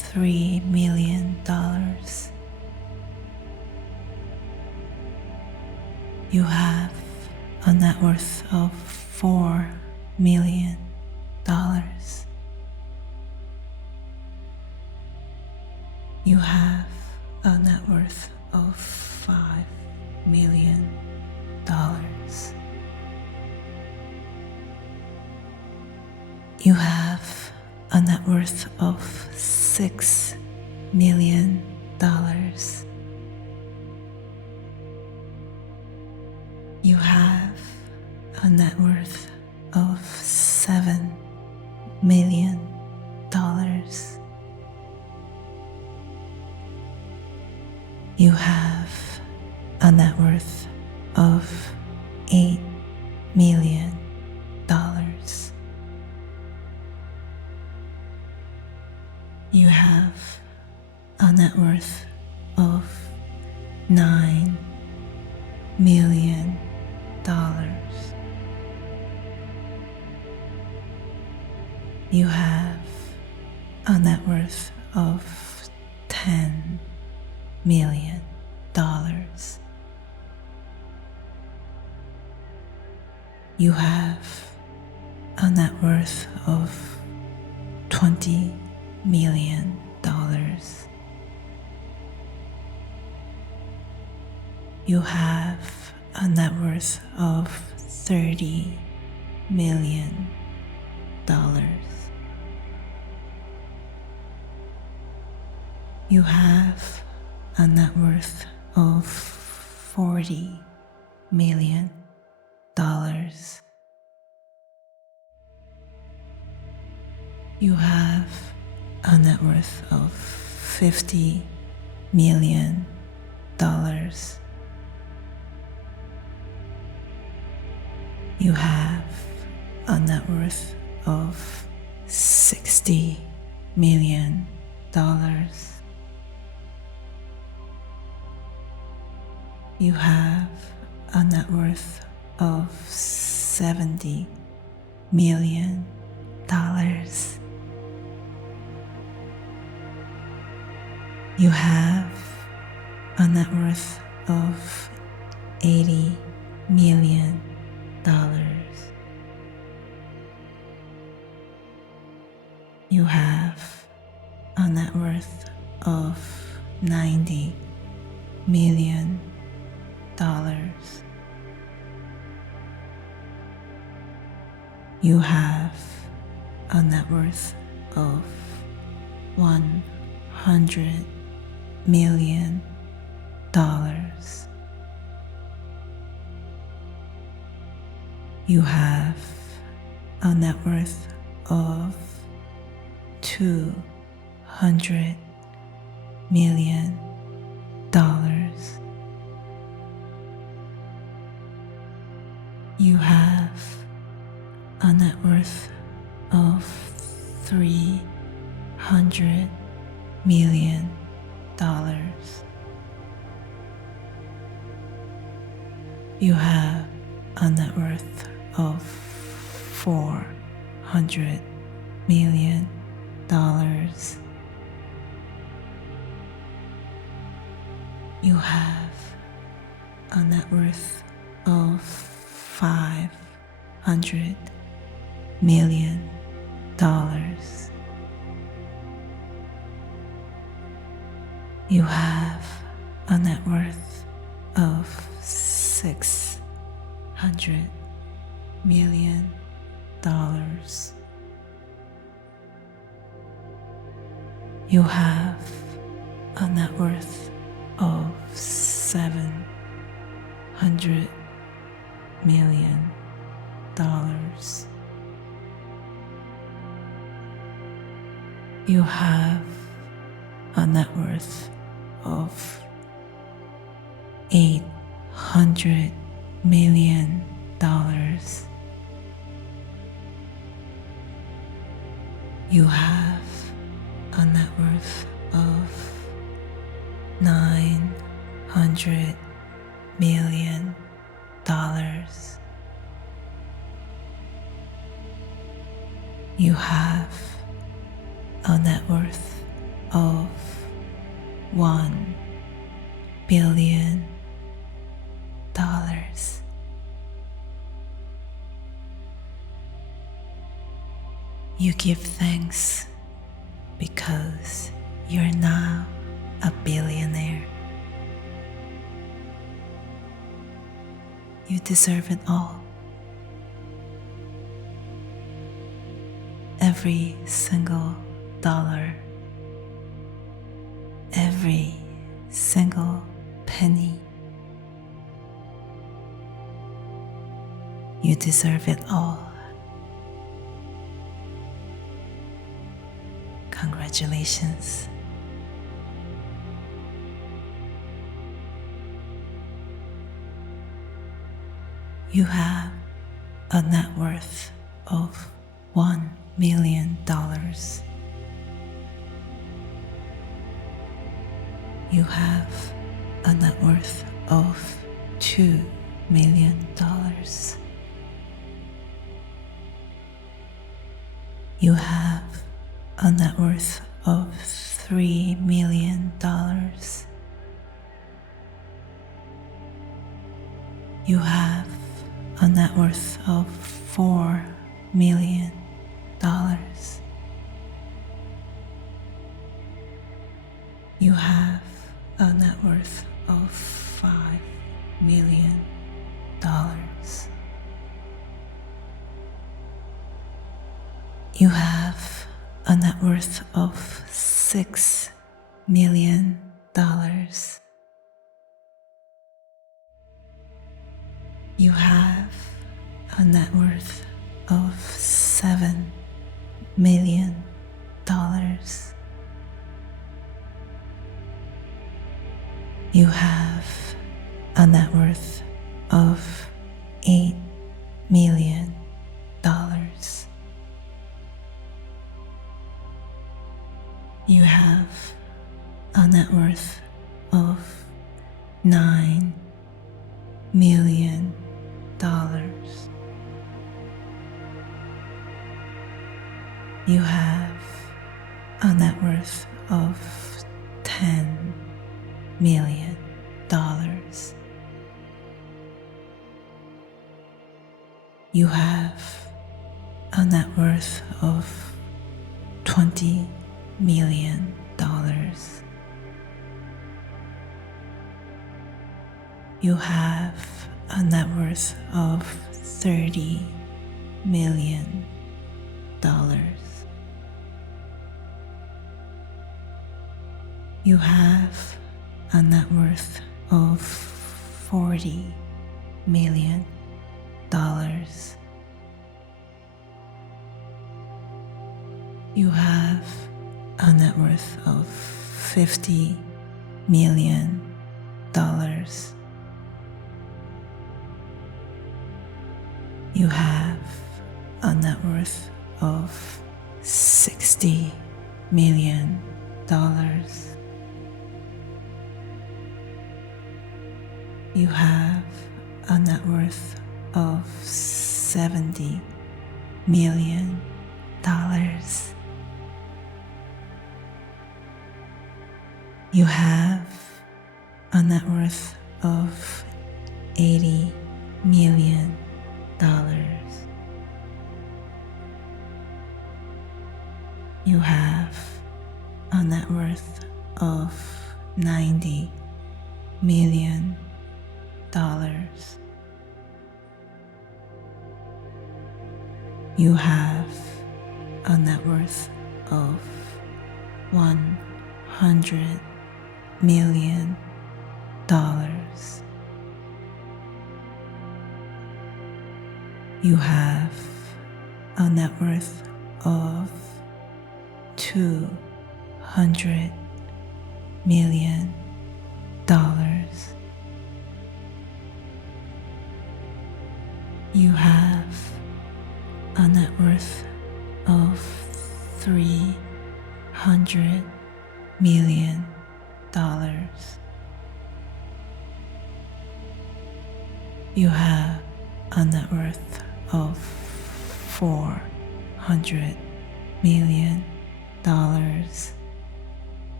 $3 million. You have a net worth of $4 million. You have a net worth of $5 million. You have a net worth of $6 million. You have a net worth of $7 million. You have a net worth of $8 million. You have a net worth of $9 million. You have a net worth of $10 million. You have a net worth of $20 million. You have a net worth of $30 million. You have a net worth of $40 million. You have a net worth of $50 million. You have a net worth of $60 million. You have a net worth of $70 million. You have a net worth of $80 million. You have a net worth of $90 million. You have a net worth of $100 million. You have a net worth of $200 million. You have a net worth of $300 million. You have a net worth of $400 million. You have a net worth of $500 million. You have a net worth of $600 million. You have a net worth of $700 million. You have a net worth of $800 million. You have a net worth of $900 million. You have a net worth of $1 billion. You give thanks because you're now a billionaire. You deserve it all. Every single dollar, every single penny. You deserve it all. Congratulations. You have a net worth of $1 million. You have a net worth of $2 million. You have a net worth of $3 million. You have a net worth of $4 million. You have a net worth of $5 million. You have a net worth of $6 million. You have a net worth of $7 million. You have a net worth of $8 million. You have a net worth of $9 million. You have a net worth of $10 million. You have a net worth of $20 million. You have a net worth of $30 million. You have a net worth of $40 million. You have a net worth of $50 million. You have a net worth of $60 million. You have a net worth of $70 million. You have a net worth of $80 million. You have a net worth of $90 million. You have a net worth of $100 million. You have a net worth of $200 million. You have a net worth of $300 million. You have a net worth of $400 million.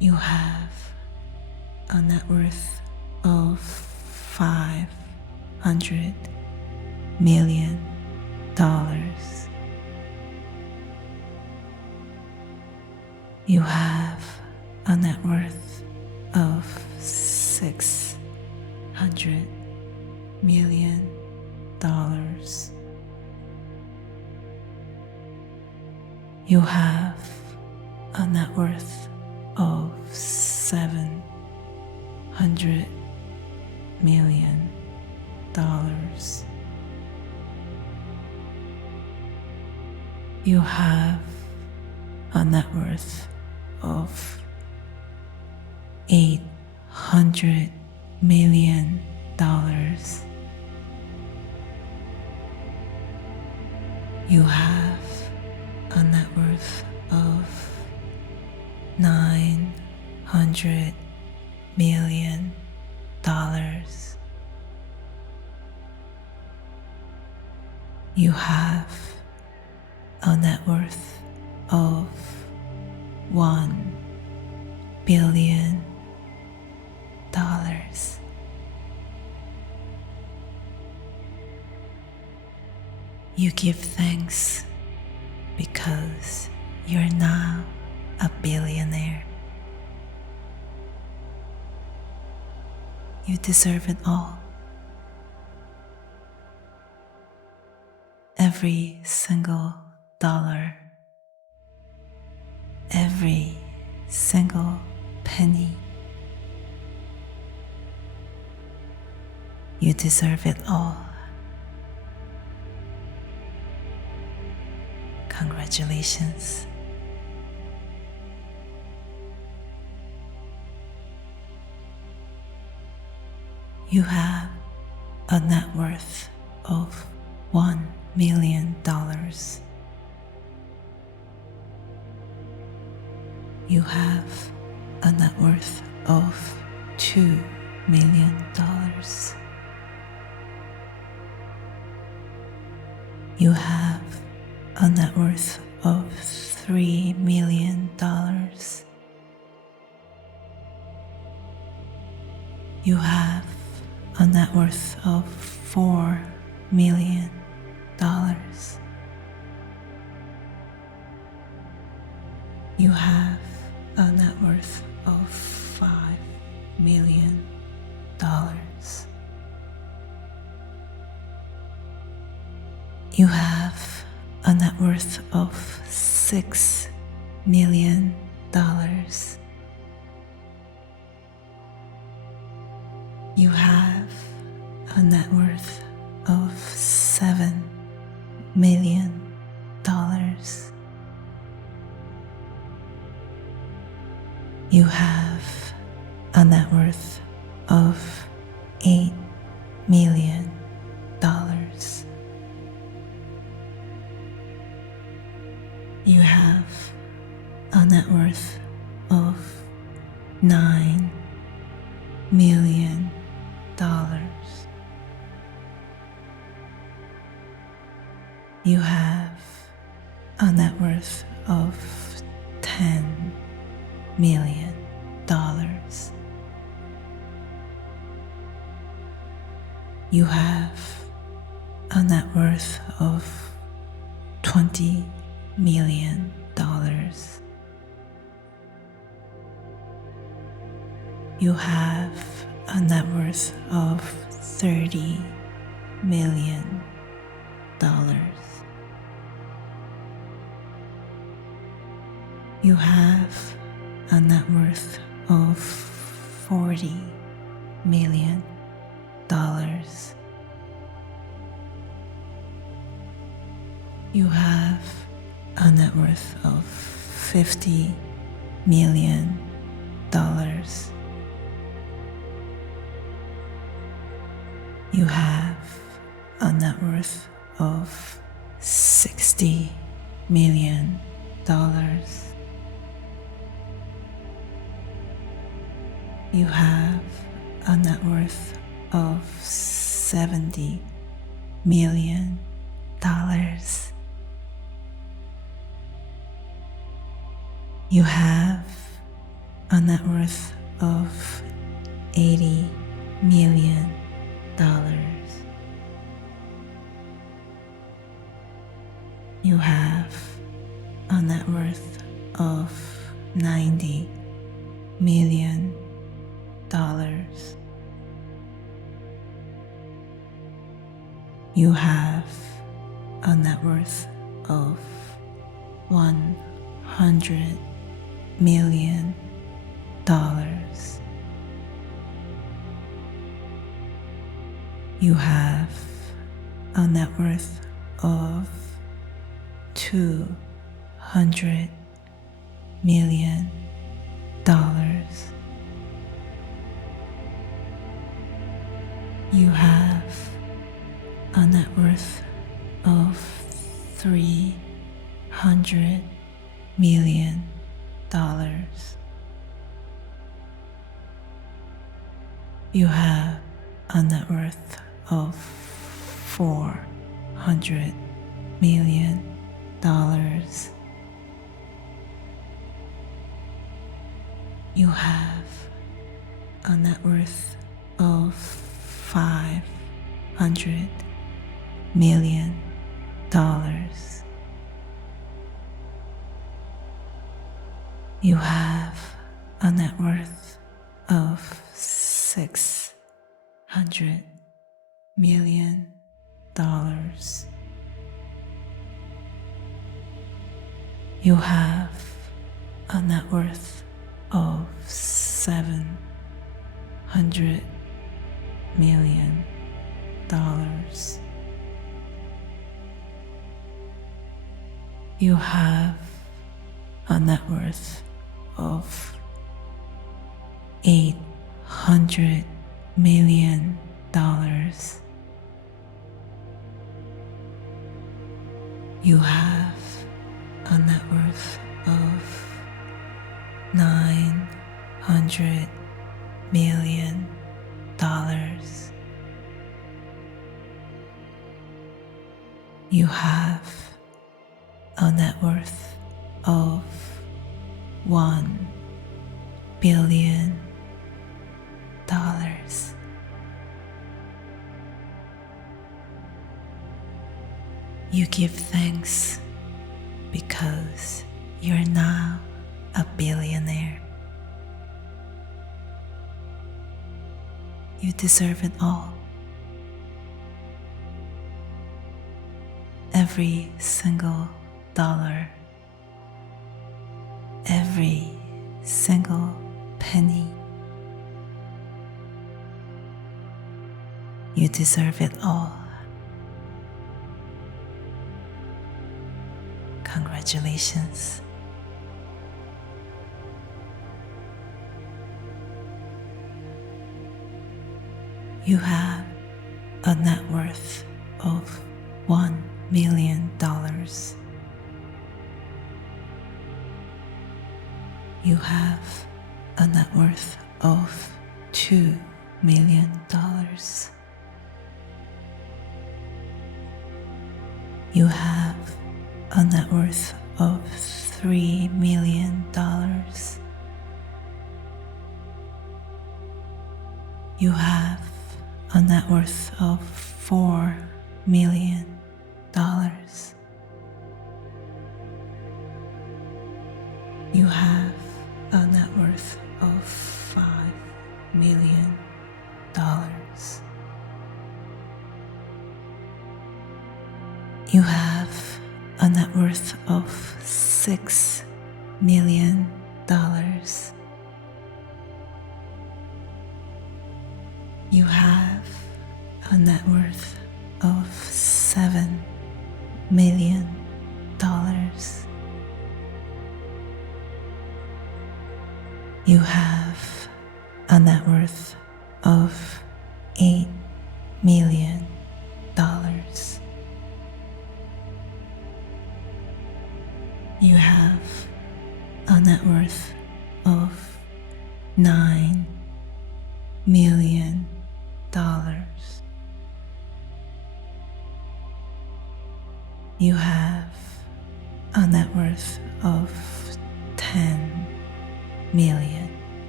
You have a net worth of $500 million. You have a net worth of $600 million. You have a net worth of $700 million. You have a net worth of $800 million. You have a net worth of $900 million. You have a net worth of $1 billion. You give thanks because you're now a billionaire. You deserve it all. Every single dollar, every single penny. You deserve it all. Congratulations. You have a net worth of $1 million. You have a net worth of $2 million. You have a net worth of $3 million. You have a net worth of $4 million. You have a net worth of $5 million. You have a net worth of $6 million. You have a net worth of $7 million. You have a net worth of $8 million. You have a net worth of $9 million. You have a net worth of $10 million. You have a net worth of $20 million. You have a net worth of $30 million. You have a net worth of $40 million. You have a net worth of $50 million. You have a net worth of $60 million. You have a net worth of $70 million. You have a net worth of $80 million. You have a net worth of $90 million. You have a net worth of $100 million. You have a net worth of $200 million. You have a net worth of $300 million. You have a net worth of $400 million. You have a net worth of $500 million. You have a net worth of $600 million. You have a net worth of $700 million. You have a net worth of $800 million. You have a net worth of $900 million. You have a net worth of $1 billion. You give thanks because you're now a billionaire. You deserve it all. Every single dollar, every single penny. You deserve it all. Congratulations. You have a net worth of $1 million. You have a net worth of $2 million. You have a net worth of $3 million. You have a net worth of $4 million. You have a net worth of $5 million. You have a net worth of $6 million. You have a net worth of $7 million. You have a net worth of $8 million. You have a net worth of $9 million. You have a net worth of $10 million.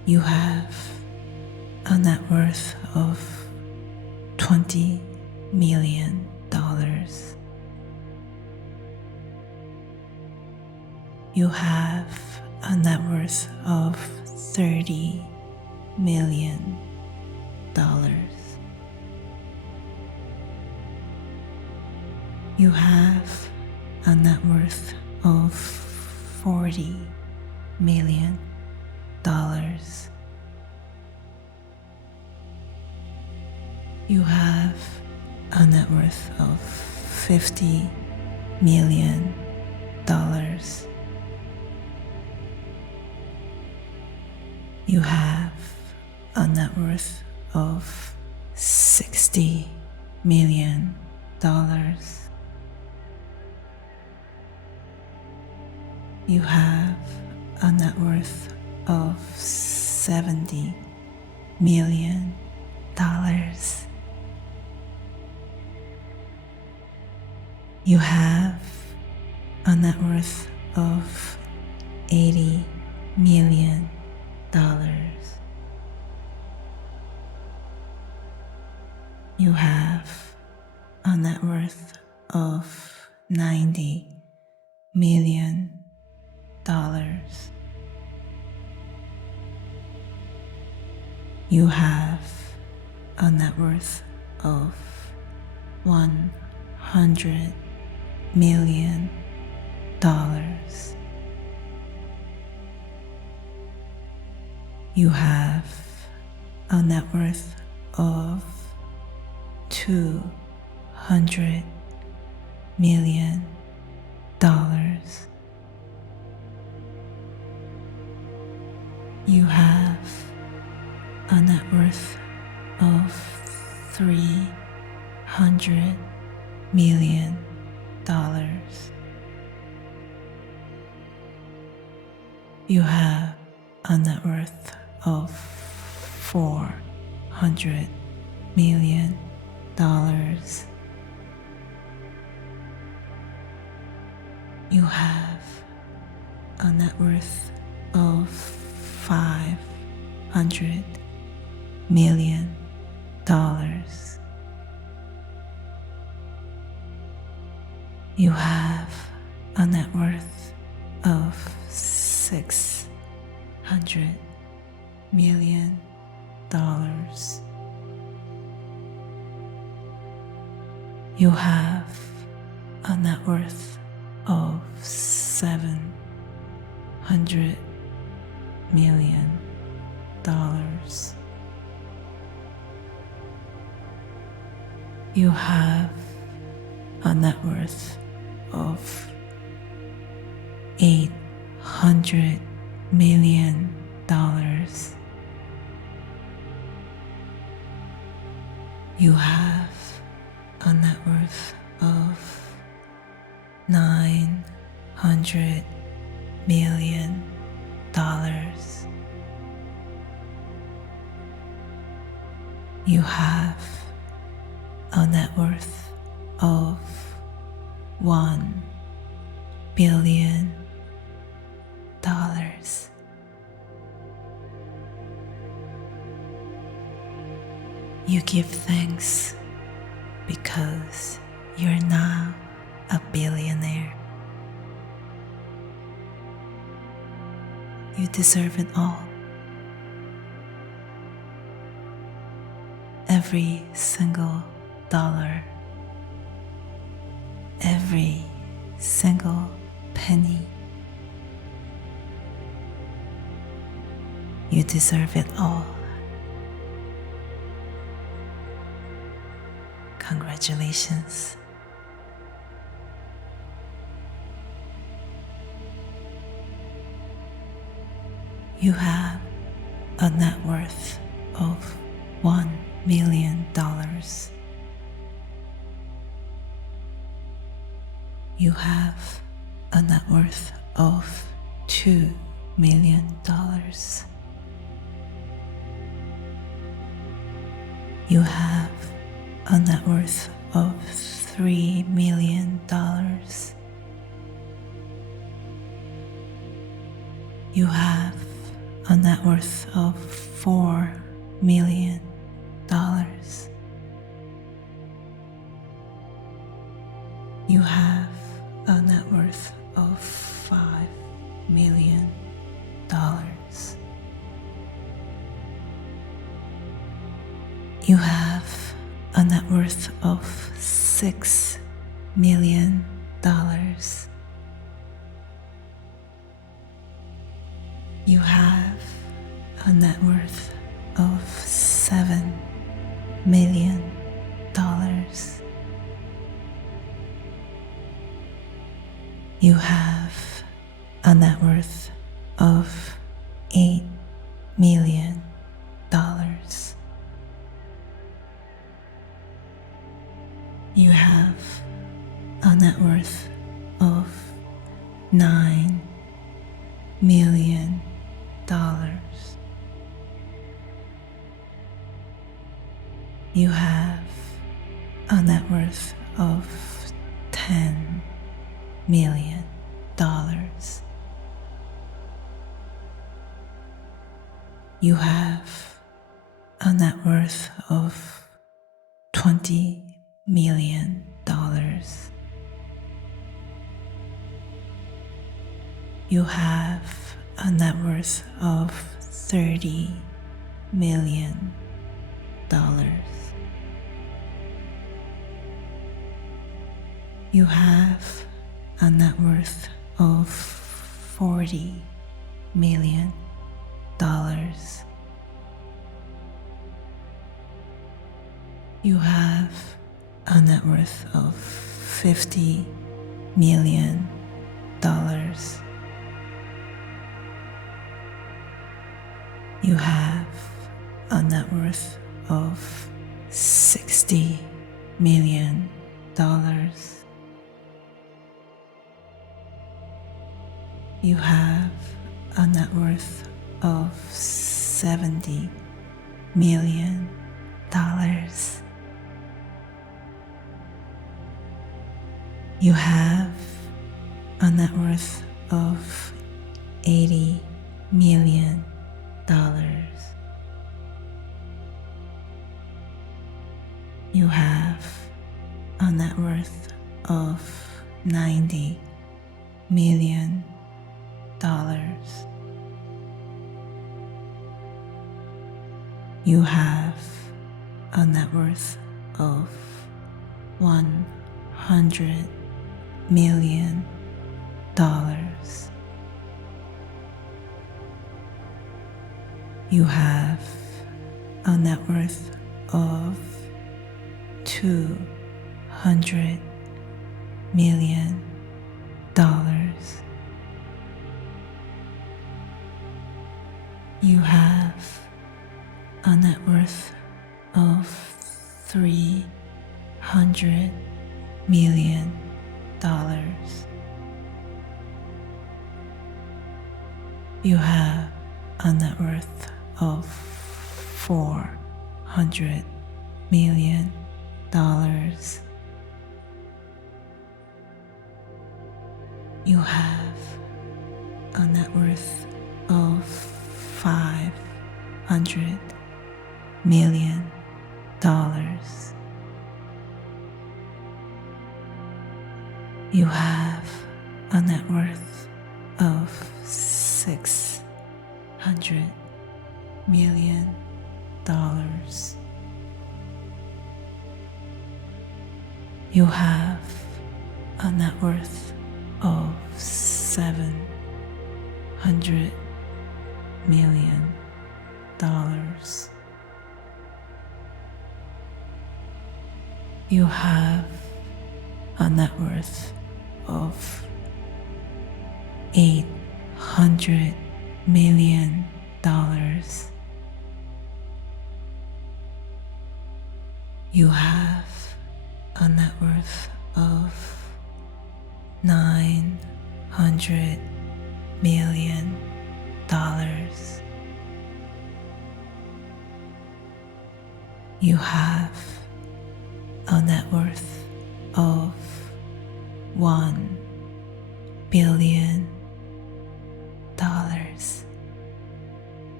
You have a net worth of $20 million. You have a net worth of $30 million. You have a net worth of $40 million. You have a net worth of $50 million. You have a net worth of $60 million. You have a net worth of $70 million. You have a net worth of $80 million. You have a net worth of $90 million. You have a net worth of $100 million. You have a net worth of $200 million. You have a net worth of $300 million. You have a net worth of $400 million. You have a net worth of $500 million. You have a net worth of $600 million. You have a net worth of $700 million. You have a net worth of $800 million. You have a net worth of $900 million. You have a net worth of $1 billion. You give thanks because you're now a billionaire. You deserve it all. Every single dollar, every single penny. You deserve it all. Congratulations. You have a net worth of $1 million. You have a net worth of $2 million. You have a net worth of $3 million. You have a net worth of $4 million. You have a net worth of $5 million. You have a net worth of $6 million. You have a net worth of $7 million. You have a net worth of $8 million. You have a net worth of $9 million. You have a net worth of $10 million. You have a net worth of $20 million. You have a net worth of $30 million. You have a net worth of $40 million. You have a net worth of $50 million. You have a net worth of $60 million. You have a net worth of $70 million. You have a net worth of $80 million. You have a net worth of $90 million. You have a net worth of $100 million. You have a net worth of $200 million. You have a net worth of $300 million. You have a net worth of $400 million. You have a net worth of $500 million. You have a net worth of $600 million. You have a net worth of $700 million. You have a net worth of $800 million. You have a net worth of $900 million. You have a net worth of $1 billion.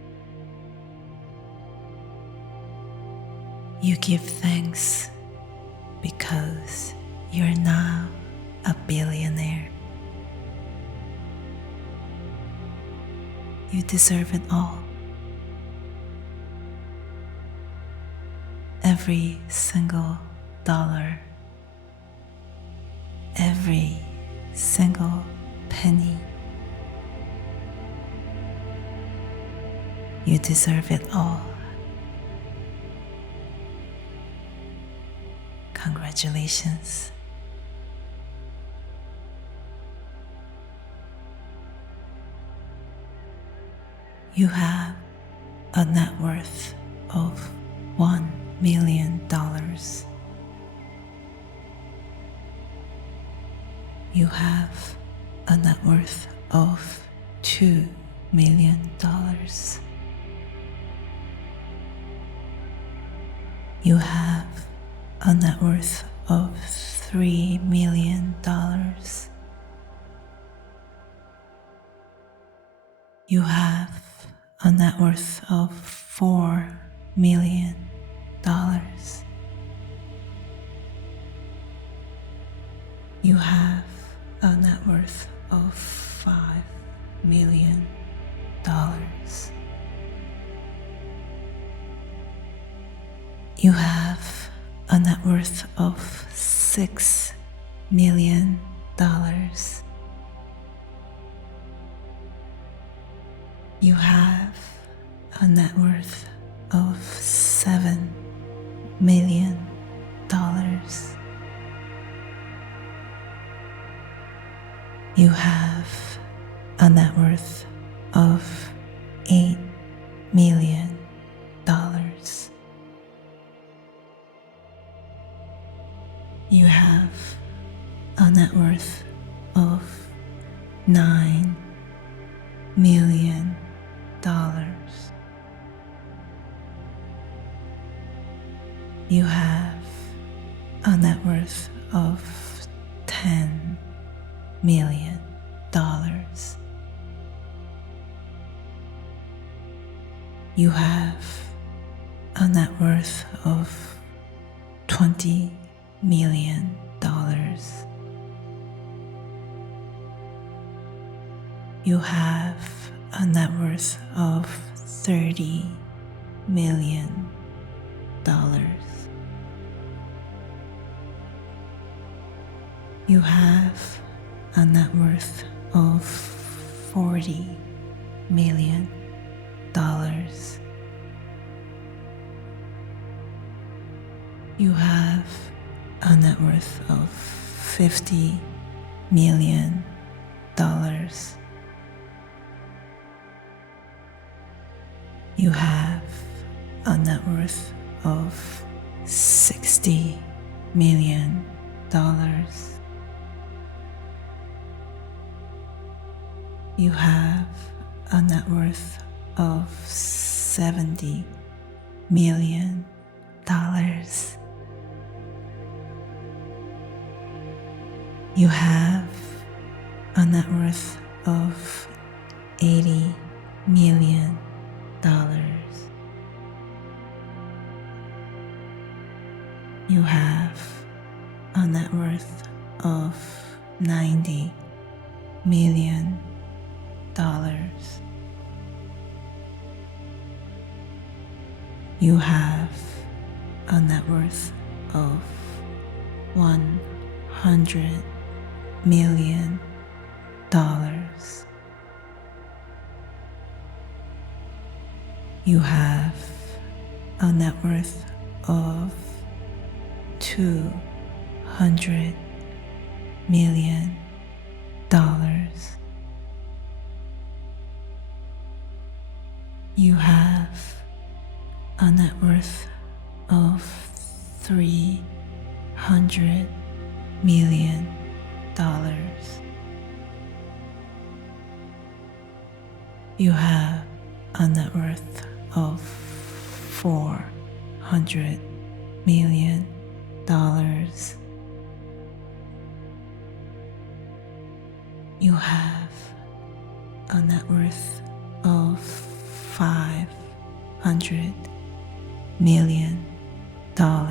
give thanks because you're now a billionaire. You deserve it all. Every single dollar, every single penny. You deserve it all. Congratulations. You have a net worth of $1 million. You have a net worth of $2 million. You have a net worth of $3 million. You have a net worth of $4 million. You have a net worth of $5 million. You have a net worth of $6 million. You have a net worth of $7 million. You have a net worth of $8 million. You have a net worth of $9 million. You have a net worth of $10 million. You have a net worth of $20 million. You have a net worth of $30 million. You have a net worth of $40 million. You have a net worth of $50 million. You have a net worth of $60 million. You have a net worth of $70 million. You have a net worth of $80 million. You have a net worth of $90 million. You have a net worth of $100 million. You have a net worth of $200 million. You have a net worth of $300 million. You have a net worth of $400 million. You have a net worth of $500 million.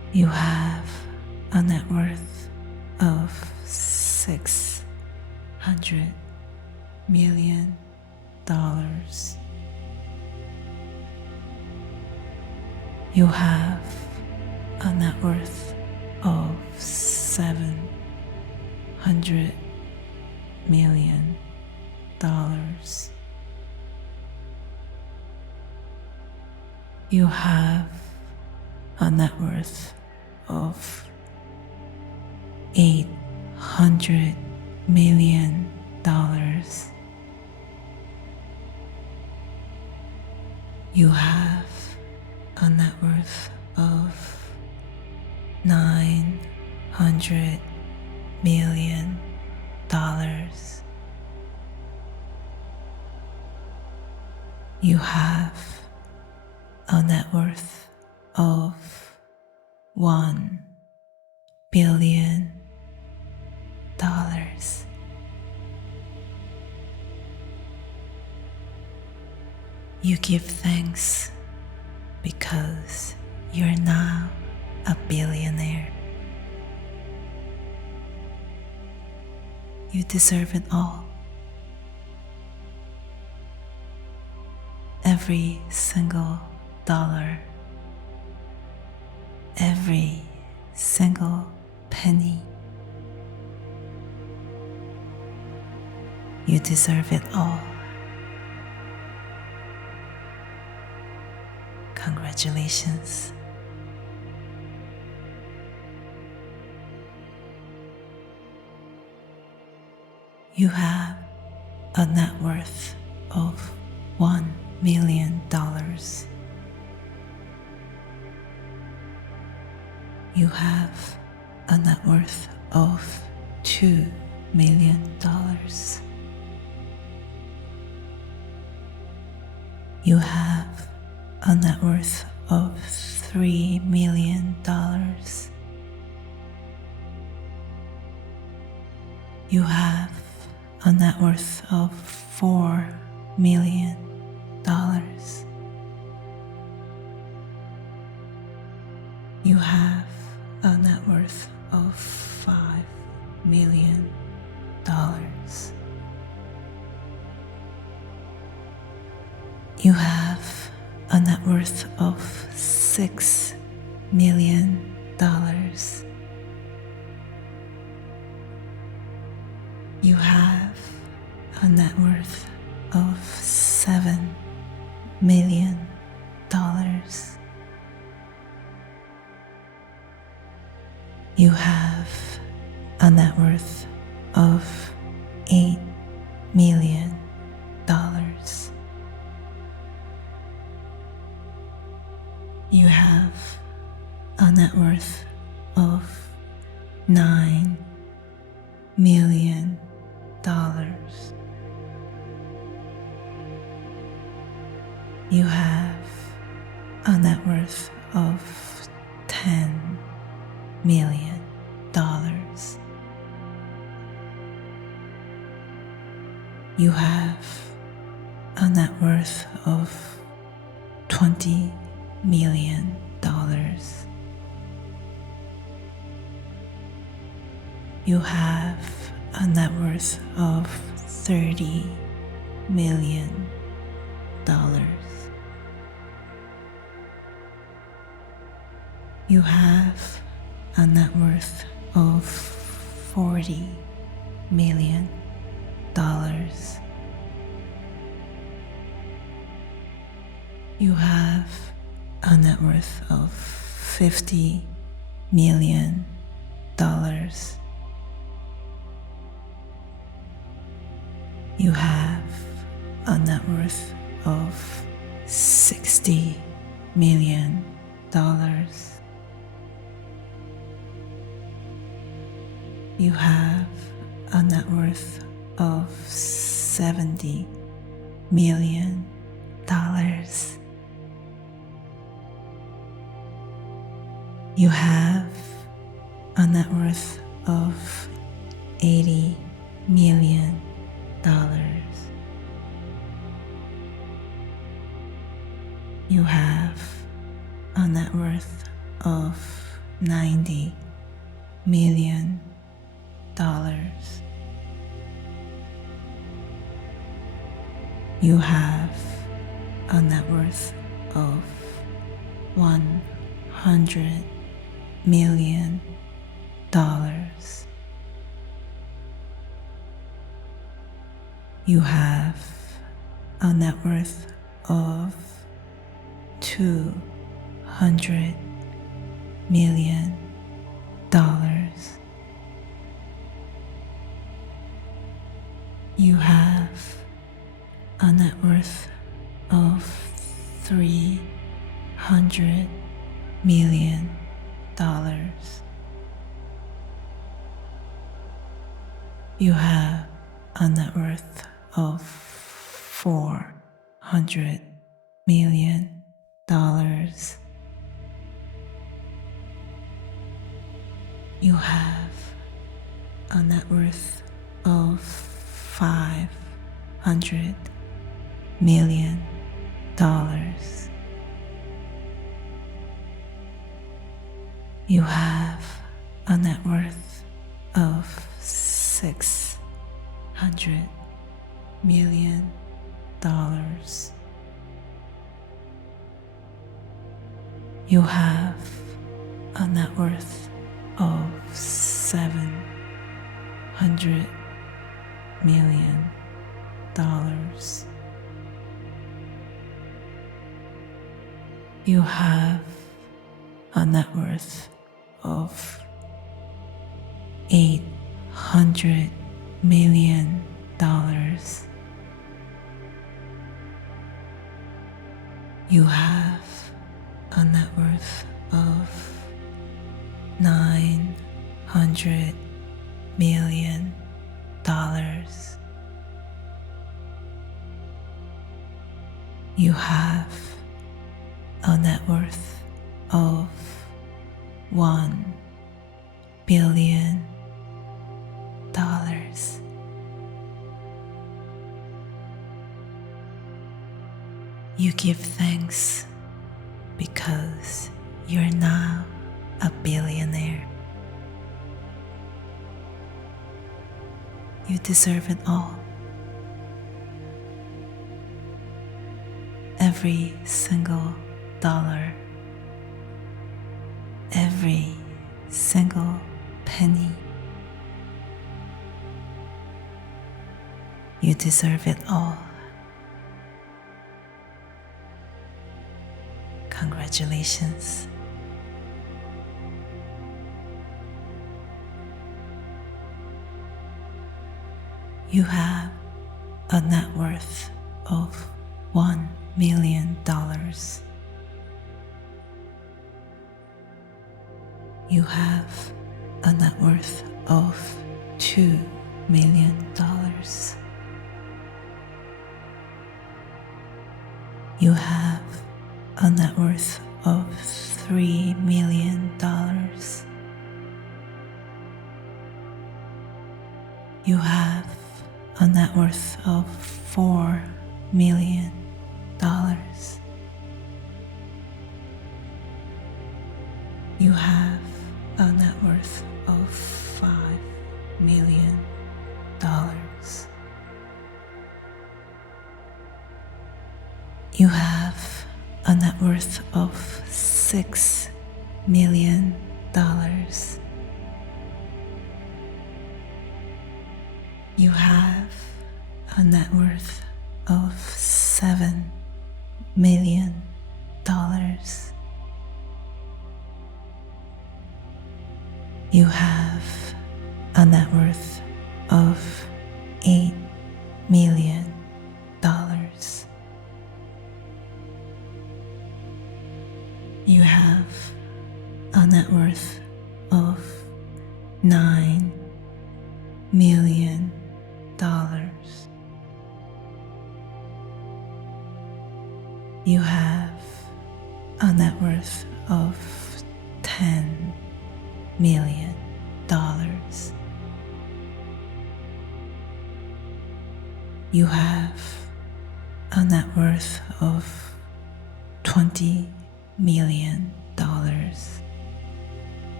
You have a net worth of $600 million. You have a net worth of $700 million. You have a net worth of $800 million. You have a net worth of $900 million. You have a net worth of $1 billion. You give thanks because you're now a billionaire. You deserve it all. Every single dollar, every single penny. You deserve it all. Congratulations. You have a net worth of $1 million. You have a net worth of $2 million. You have a net worth of $3 million. You have a net worth of $4 million. You have a net worth of $5 million. You have a net worth of $6 million. You have a net worth of $7 million. You have a net worth of $8 million. You have a net worth of $9 million. You have a net worth of $10 million. You have a net worth of $20 million. You have a net worth of $30 million. You have a net worth of $40 million. You have a net worth of $50 million. You have a net worth of $60 million. You have a net worth of $70 million. You have a net worth of $80 million. You have a net worth of $90 million. You have a net worth of $100 million. You have a net worth of $200 million. You have a net worth of $300 million. You have a net worth of $400 million. You have a net worth of $500 million. You have a net worth of $600 million. You have a net worth of $700 million. You have a net worth of $800 million. You have a net worth of $900 million. You have a net worth of $1 billion. You give thanks because you're now a billionaire. You deserve it all. Every single dollar, every single penny. You deserve it all. Congratulations. You have a net worth of $1 million. You have a net worth of $2 million. You have a net worth of $3 million. You have a net worth of $4 million. You have a net worth of $5 million. You have a net worth of $6 million. You have a net worth of $7 million. You have a net worth of $8 million. You have a net worth of $9 million. You have a net worth of $10 million. You have a net worth of $20 million.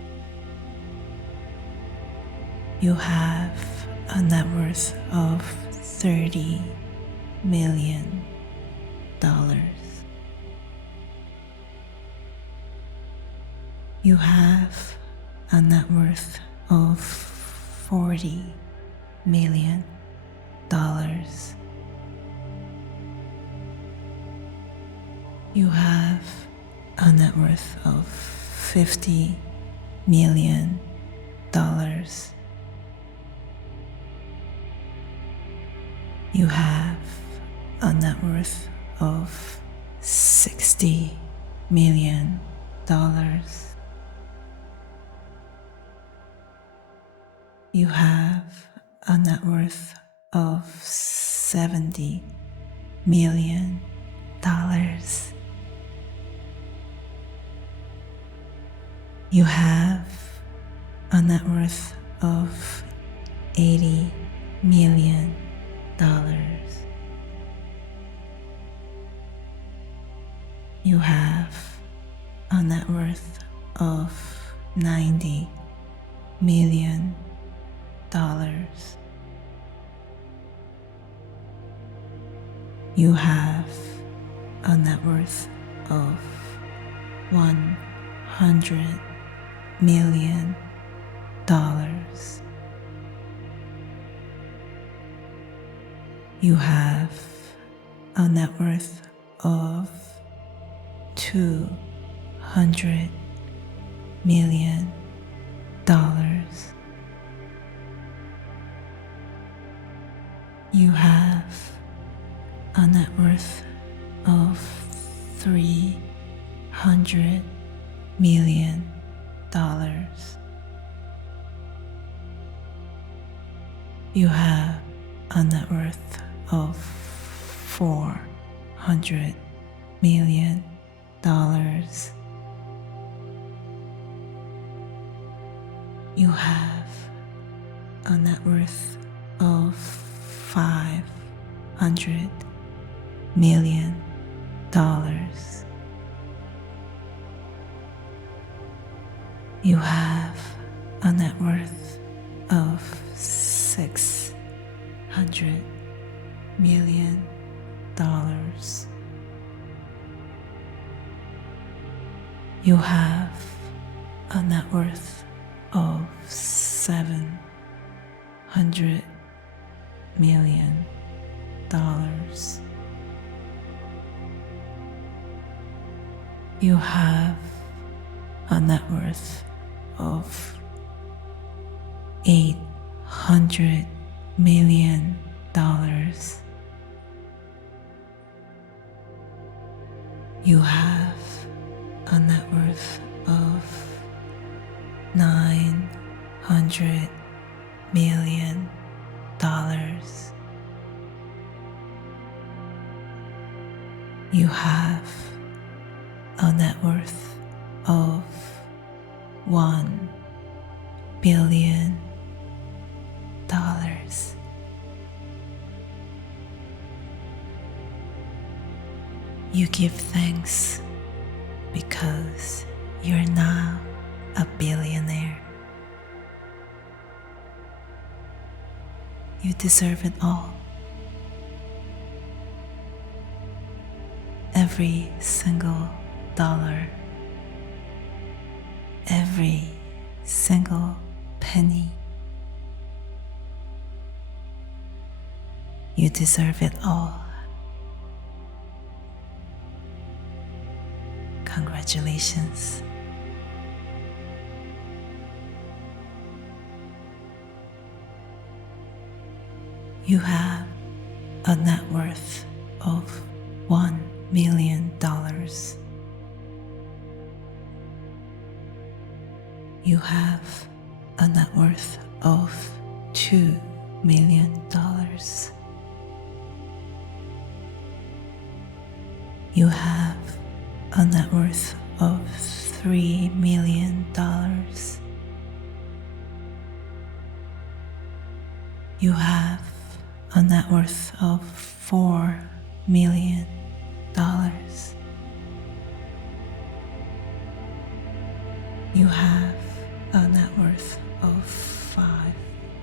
You have a net worth of $30 million. You have a net worth of $40 million. You have a net worth of $50 million. You have a net worth of $60 million. You have a net worth of $70 million. You have a net worth of $80 million. You have a net worth of $90 million. You have a net worth of $100 million. You have a net worth of $200 million. You have a net worth of $300 million. You have a net worth of $400 million. You have a net worth of $500 million. You have a net worth of $600 million. You have a net worth of $700 million. You have a net worth of $800 million. You have a net worth of $900 million. You have a net worth of $1 billion. You give thanks because you're now a billionaire. You deserve it all. Every single dollar, every single penny. You deserve it all. Congratulations. You have a net worth of $1 million. You have a net worth of $2 million. You have a net worth of $3 million. You have a net worth of $4 million. You have a net worth of $5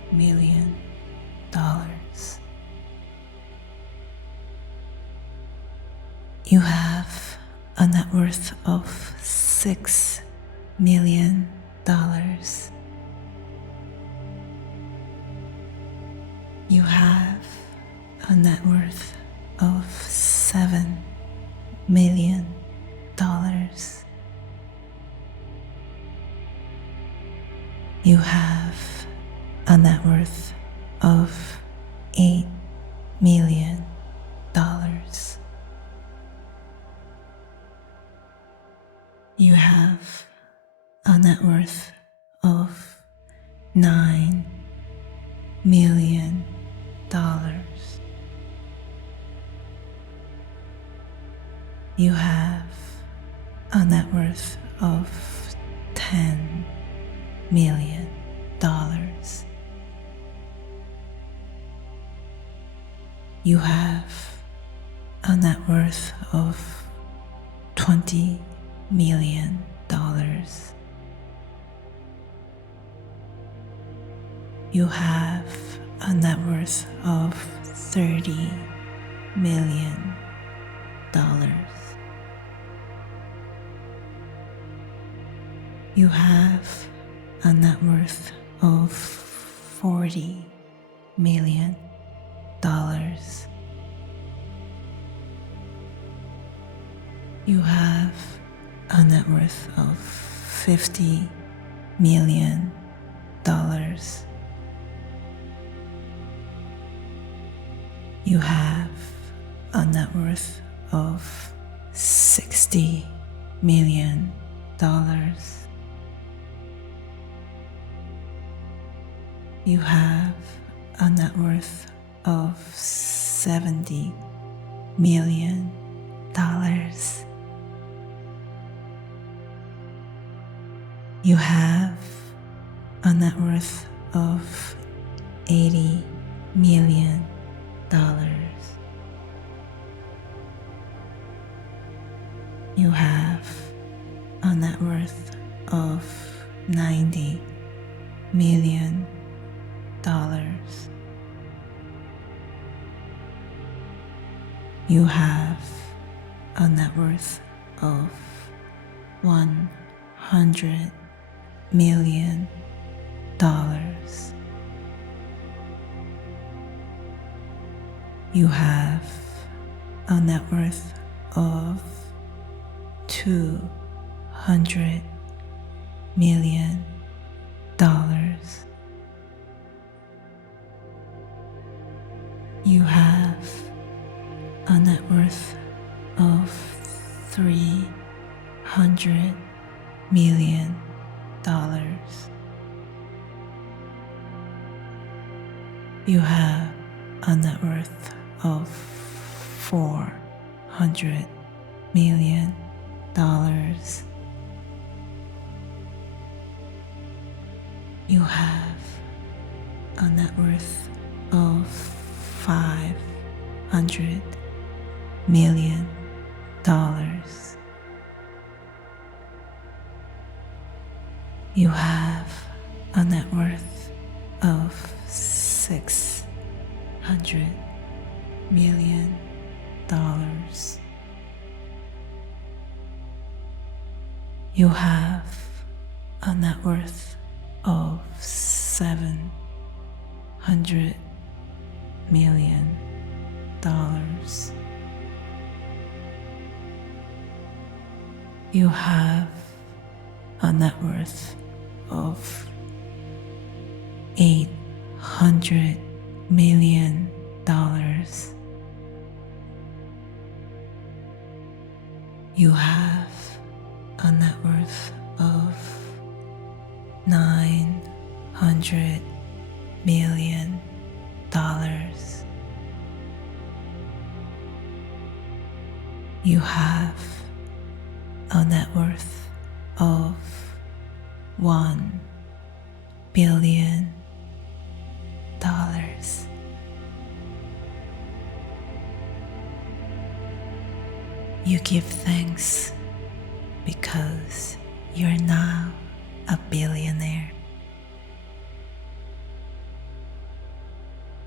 million. You have a net worth of $6 million. You have a net worth of $7 million. You have a net worth of $8 million. You have a net worth of $9 million. You have a net worth of $10 million. You have a net worth of $20 million. You have a net worth of $30 million. You have a net worth of $40 million. You have a net worth of $50 million. You have a net worth of $60 million. You have a net worth of $70 million. You have a net worth of $80 million. You have a net worth of $90 million. You have a net worth of $100 million. You have a net worth of $200 million. You have a net worth of $300 million. You have a net worth of $400 million. You have a net worth of $500 million. You have a net worth of $600 million. You have a net worth of $700 million. You have a net worth of $800 million. You have a net worth of $900 million. You have a net worth of $1 billion. You give thanks because you're now a billionaire.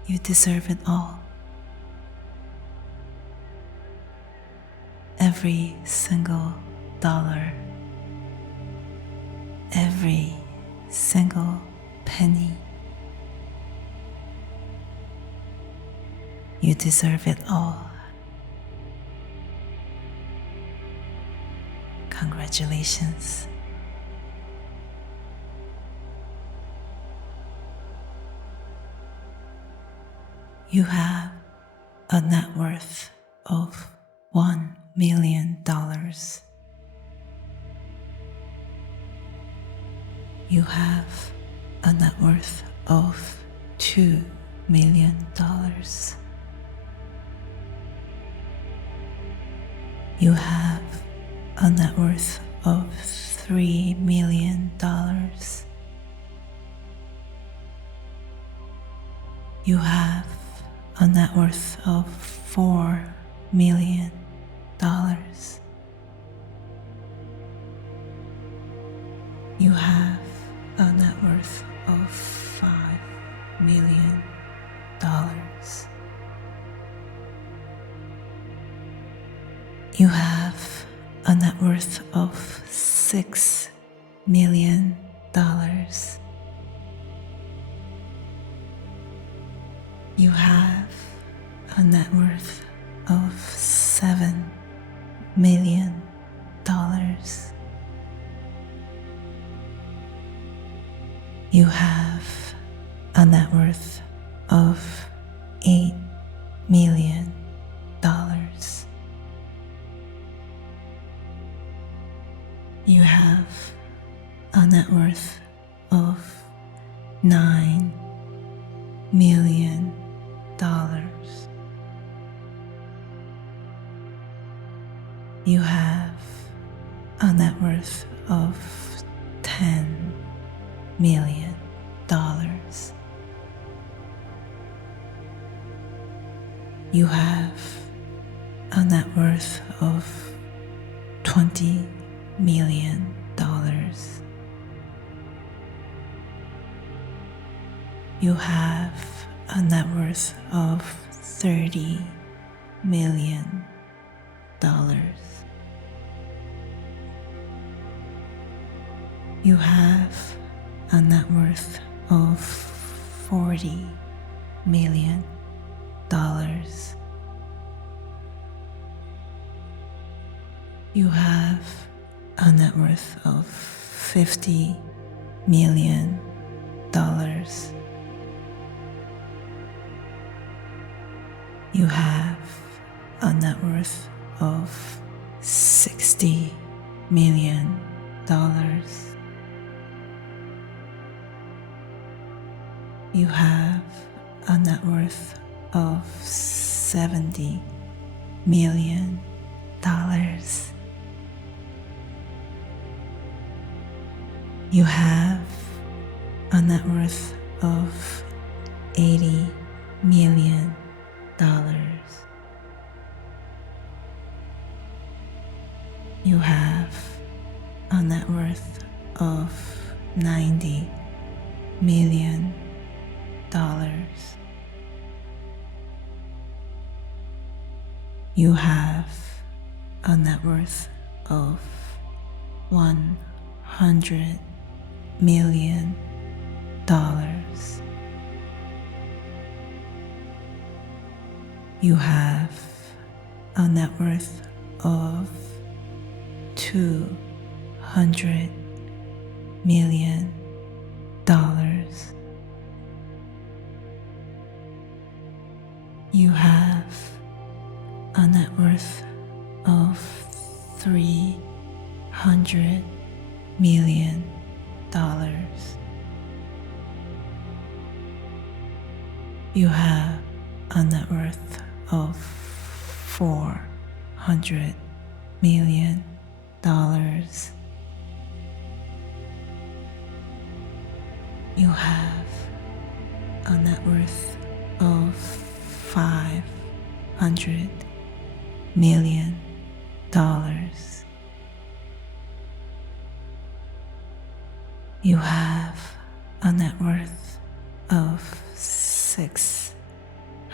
You deserve it all. Every single dollar, every single penny. You deserve it all. Congratulations. You have a net worth of $1 million. You have a net worth of $2 million. You have a net worth of $3 million. You have a net worth of $4 million. You have a net worth of $5 million. You have a net worth of $6 million. You have a net worth of $7 million. You have a net worth of $8 million. You have a net worth of $9 million. You have a net worth of $10 million. You have a net worth of $20 million. You have a net worth of $30 million. You have a net worth of $40 million. You have a net worth of $50 million. You have a net worth of $60 million. You have a net worth of $70 million. You have a net worth of $80 million. You have a net worth of $90 million. You have a net worth of $100 million. You have a net worth of $200 million. You have a net worth of $300 million. You have a net worth of $400 million. You have a net worth of $500 million. You have a net worth of $6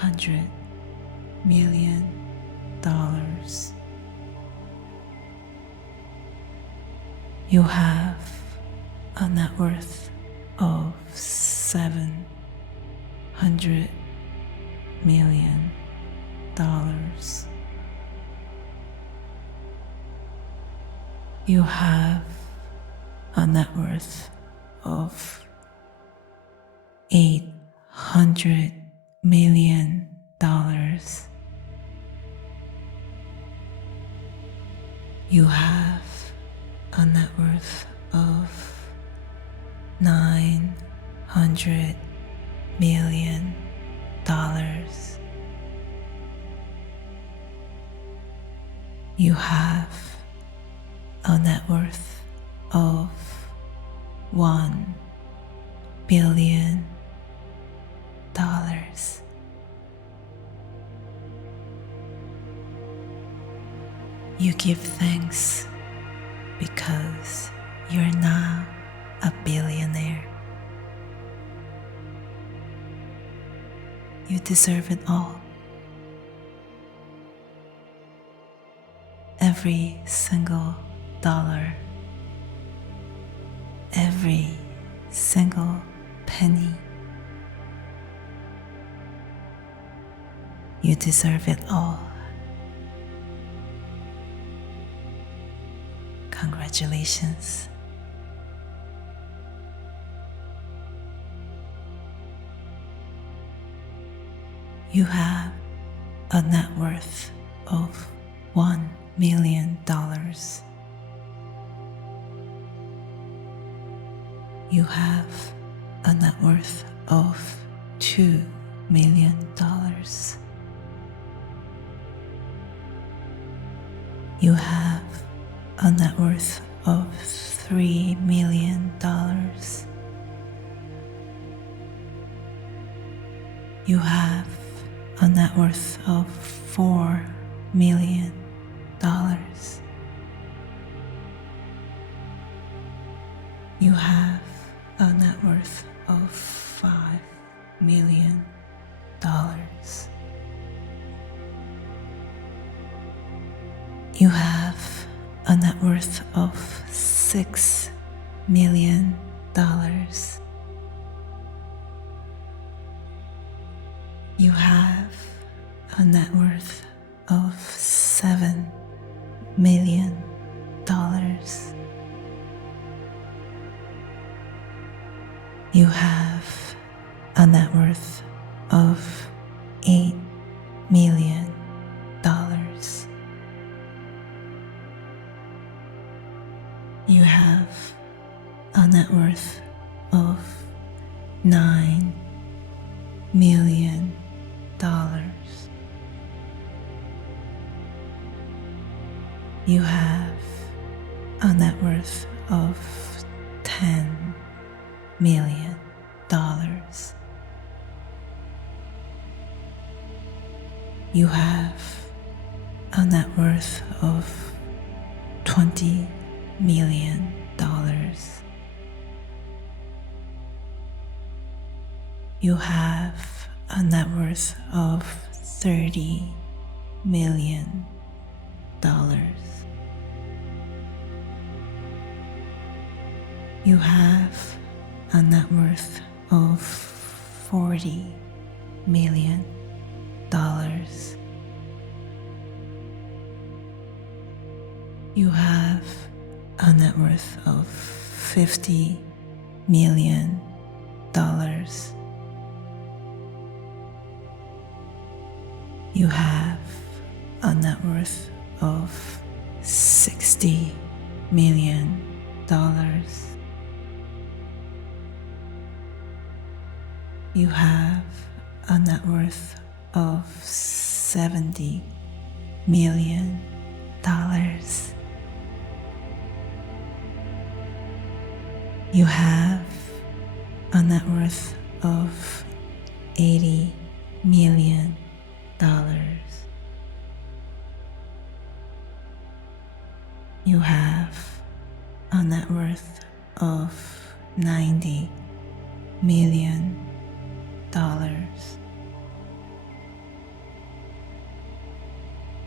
million. You have a net worth of $700 million. You have a net worth of $800 million. You have a net worth of $900 million. You have a net worth of $1 billion. You give thanks because you're now a billionaire. You deserve it all. Every single dollar, every single penny. You deserve it all. Congratulations. You have a net worth of $1 million. You have a net worth of $2 million. You have a net worth of $3 million. You have a net worth of $4 million. You have a net worth of $5 million. You have a net worth of $6 million. You have a net worth of $7 million. You have a net worth of $8 million. You have a net worth of $9 million. You have a net worth of $10 million. You have a net worth of $20 million. You have a net worth of $30 million. You have a net worth of $40 million. You have a net worth of $50 million. You have a net worth of $60 million. You have a net worth of $70 million. You have a net worth of $80 million. You have a net worth of $90 million.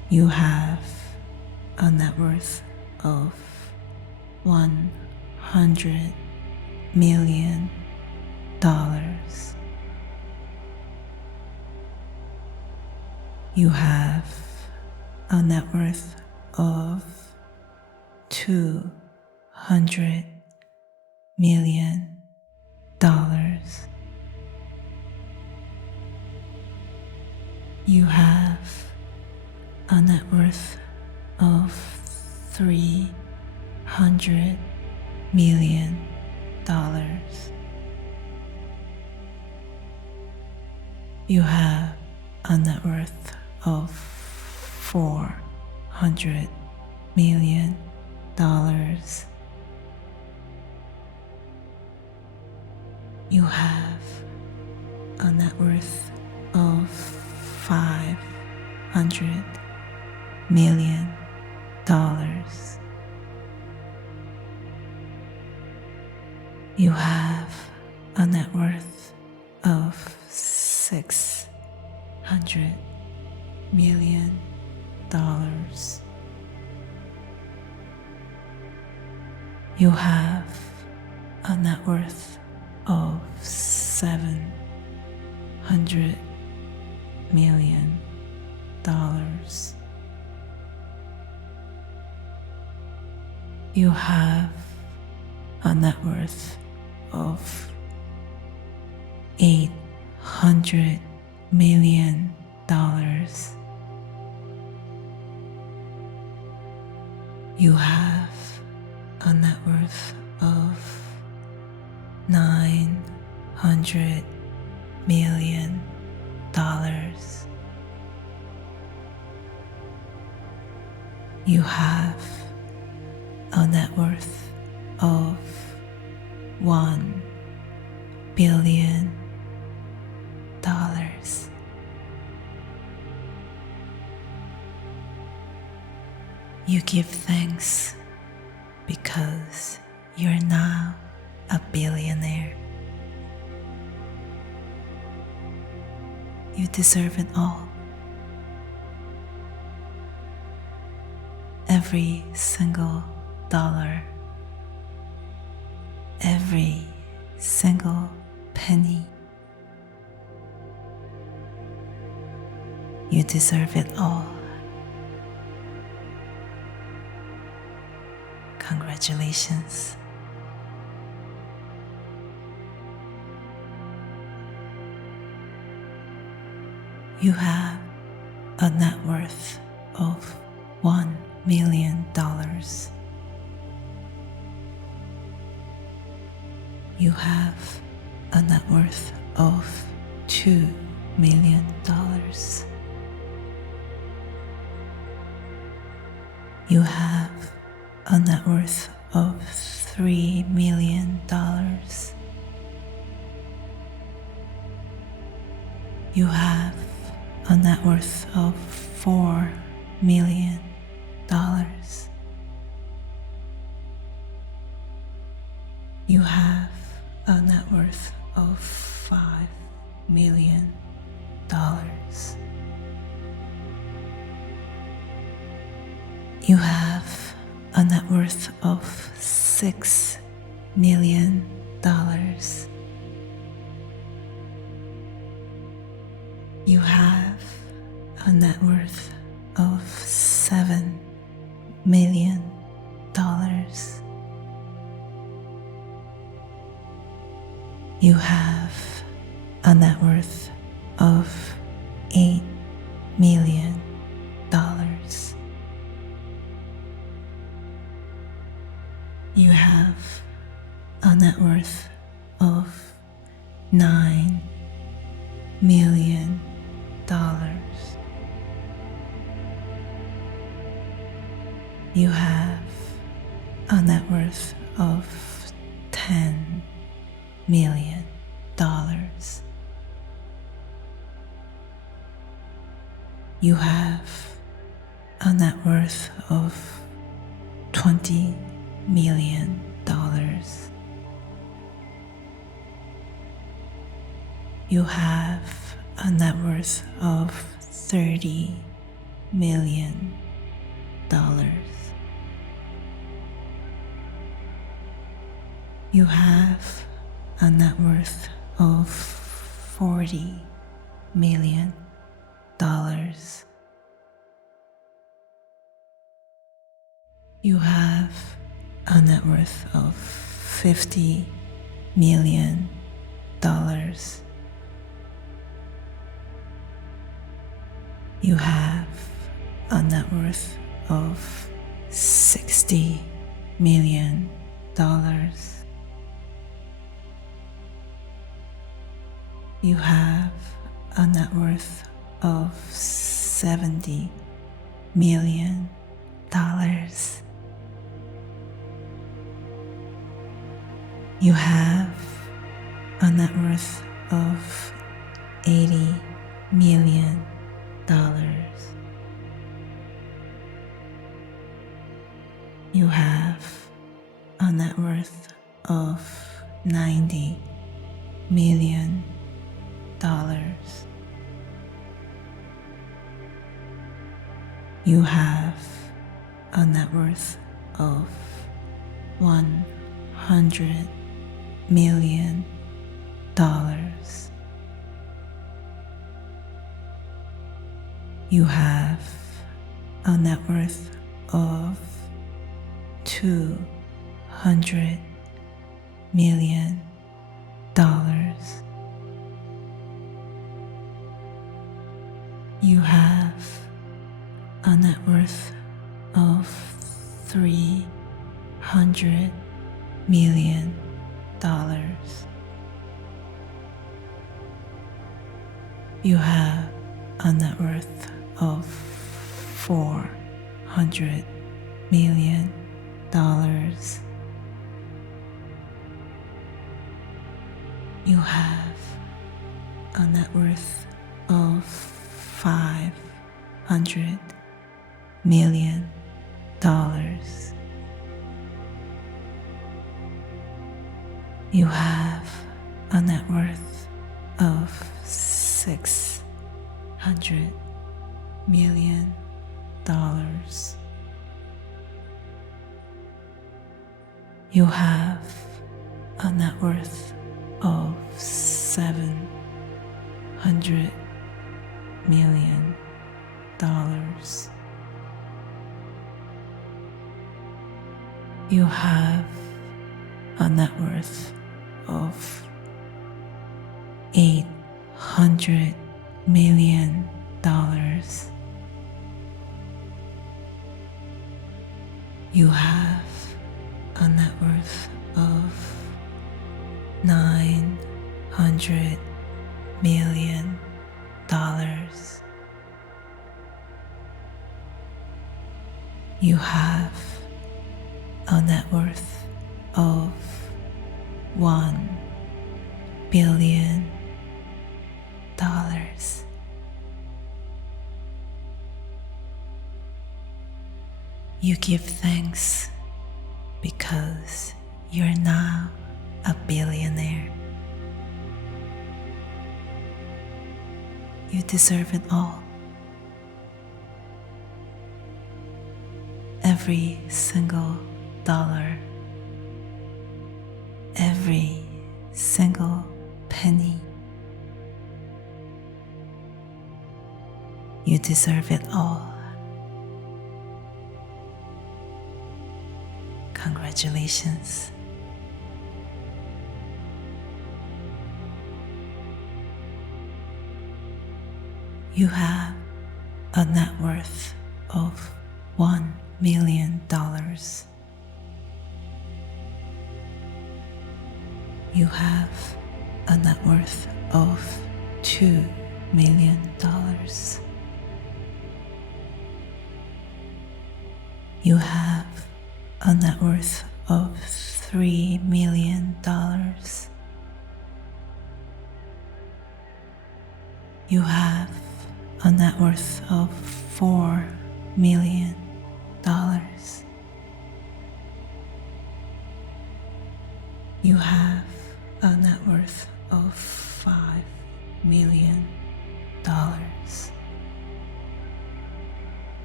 You have a net worth of $100 million. You have a net worth of $200 million. You have a net worth of $300 million. You have a net worth of $400 million. You have a net worth of $500 million. You have a net worth of $600 million. You have a net worth of $700 million. You have a net worth of $800 million. You have a net worth of $900 million. You have a net worth of $1 billion. You give thanks because you're now a billionaire. You deserve it all. Every single dollar, every single penny. You deserve it all. Congratulations. You have a net worth of $1 million. You have a net worth of $2 million. You have a net worth of $3 million. You have a net worth of $4 million. You have a net worth of $5 million. You have a net worth of $6 million. You have a net worth of $7 million. You have a net worth of $8 million. You have a net worth of $9 million. You have a net worth of $10 million. You have a net worth of $20 million. You have a net worth of $30 million. You have a net worth of $40 million. You have a net worth of $50 million. You have a net worth of $60 million. You have a net worth of $70 million. You have a net worth of $80 million. You have a net worth of $90 million. You have a net worth of $100 million. You have a net worth of $200 million. You have a net worth of $300 million. You have a net worth of $400 million. You have a net worth of $500 million. You have a net worth of $600 million. You have a net worth of $700 million. You have a net worth of $800 million. You have a net worth of $900 million. You have a net worth of $1 billion. You give thanks because you're now a billionaire. You deserve it all. Every single dollar, every single penny. You deserve it all. Congratulations. You have a net worth of $1 million. You have a net worth of $2 million. You have a net worth of $3 million. You have a net worth of $4 million. You have a net worth of $5 million.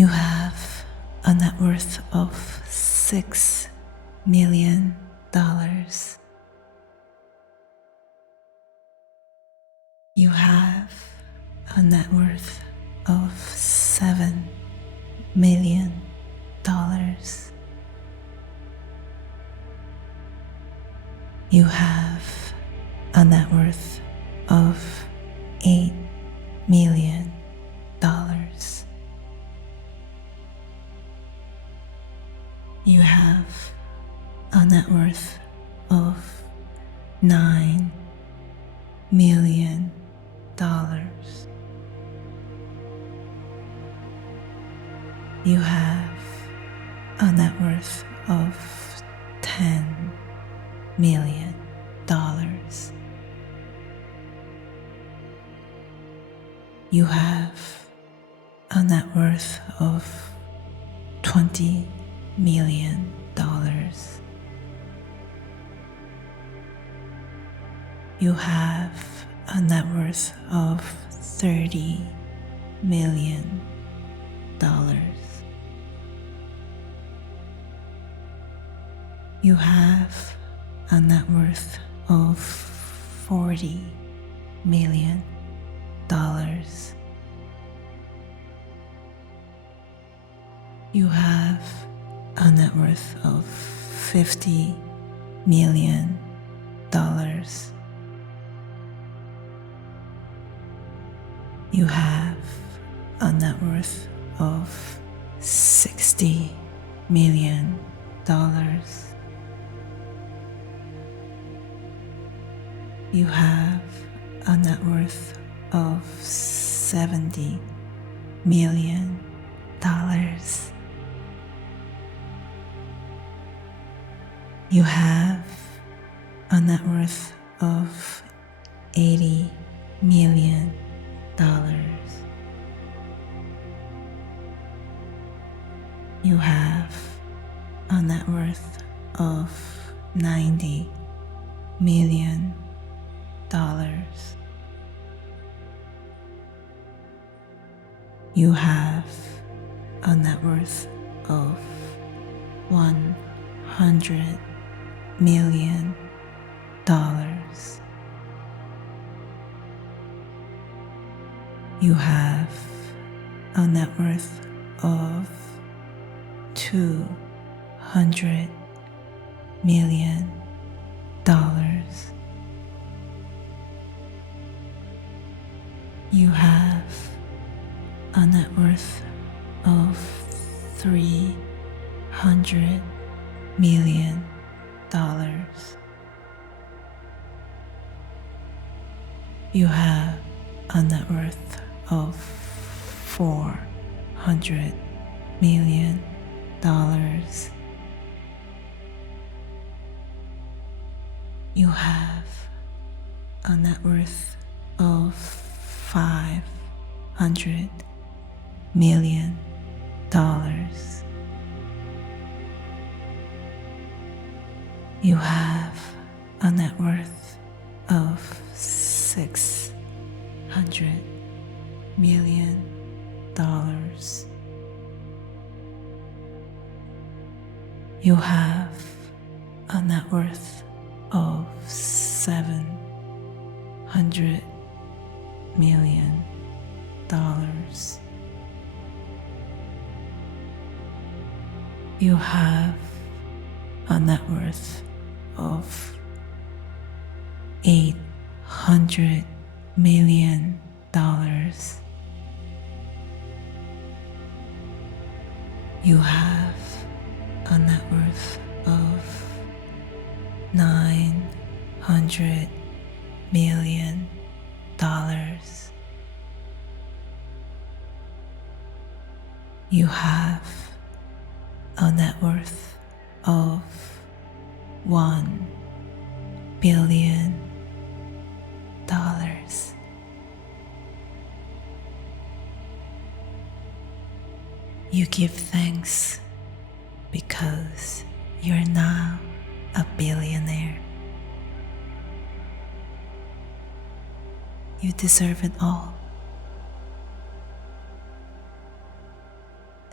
You have a net worth of $6 million. You have a net worth of $7 million. You have a net worth of $8 million. You have a net worth of $9 million. You have a net worth of $10 million. You have a net worth of $20 million. You have a net worth of $30 million. You have a net worth of $40 million. You have a net worth of $50 million. You have a net worth of $60 million. You have a net worth of $70 million. You have a net worth of $80 million. You have a net worth of $90 million. You have a net worth of $100 million. You have a net worth of $200 million. You have a net worth of $300 million. You have a net worth of $400 million. You have a net worth of $500 million. You have a net worth of $600 million. You have a net worth of $700 million. You have a net worth of $800 million. You have a net worth of $900 million. You have a net worth of $1 billion. You give thanks because you're now a billionaire. You deserve it all.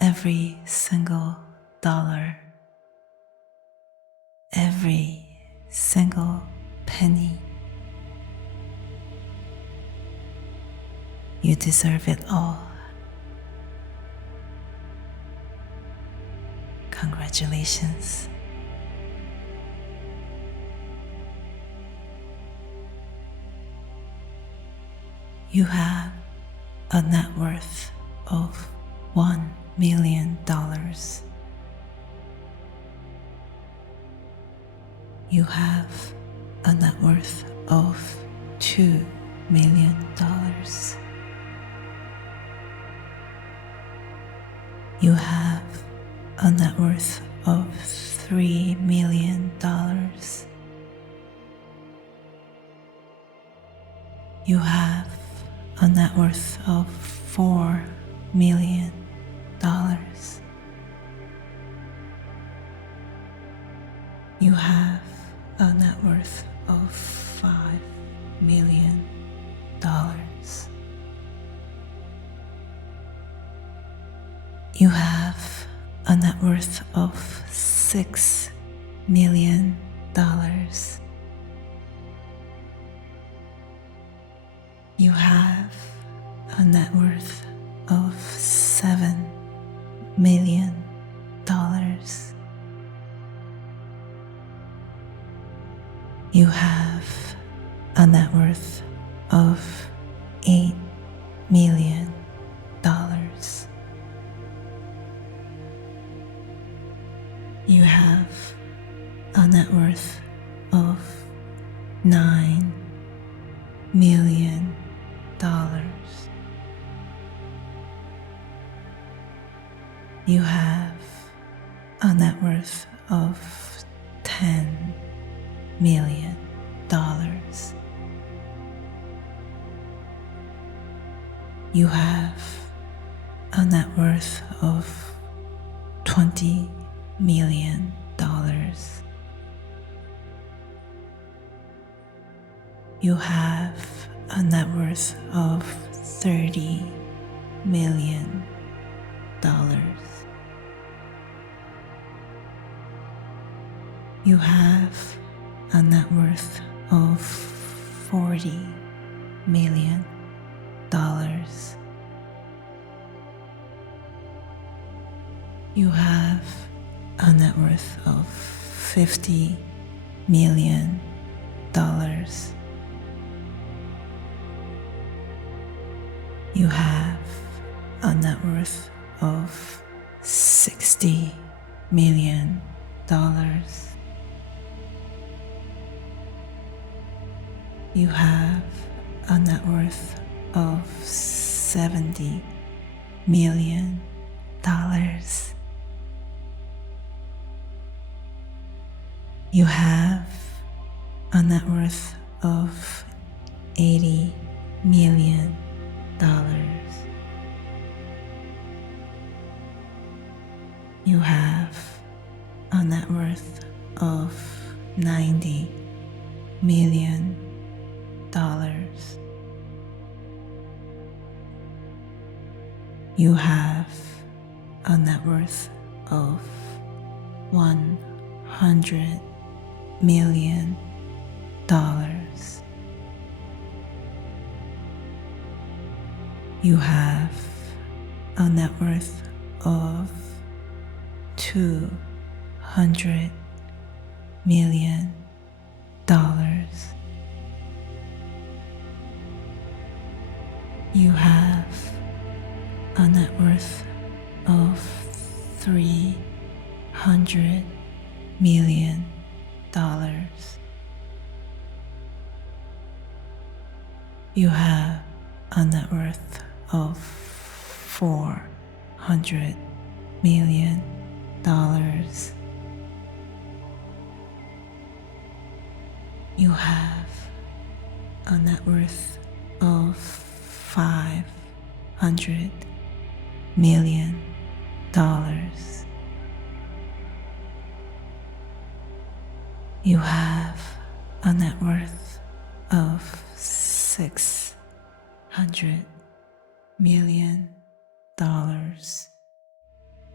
every single dollar, every single penny. You deserve it all. Congratulations. You have a net worth of $1 million. You have a net worth of $2 million. You have a net worth of $3 million. You have a net worth of $4 million. You have a net worth of $5 million. You have a net worth of $6 million. You have a net worth of $7 million. You have a net worth of $8 million. You have a net worth of $9 million. You have a net worth of $10 million. You have a net worth of $20 million. You have a net worth of $30 million. You have a net worth of $40 million. You have a net worth of $50 million. You have a net worth of $60 million. You have a net worth of $70 million. You have a net worth of $80 million. You have a net worth of $90 million. You have a net worth of $100 million. You have a net worth of $200 million. You have a net worth of $300 million. You have a net worth of $400 million. You have a net worth of $500 million. You have a net worth of $600 million.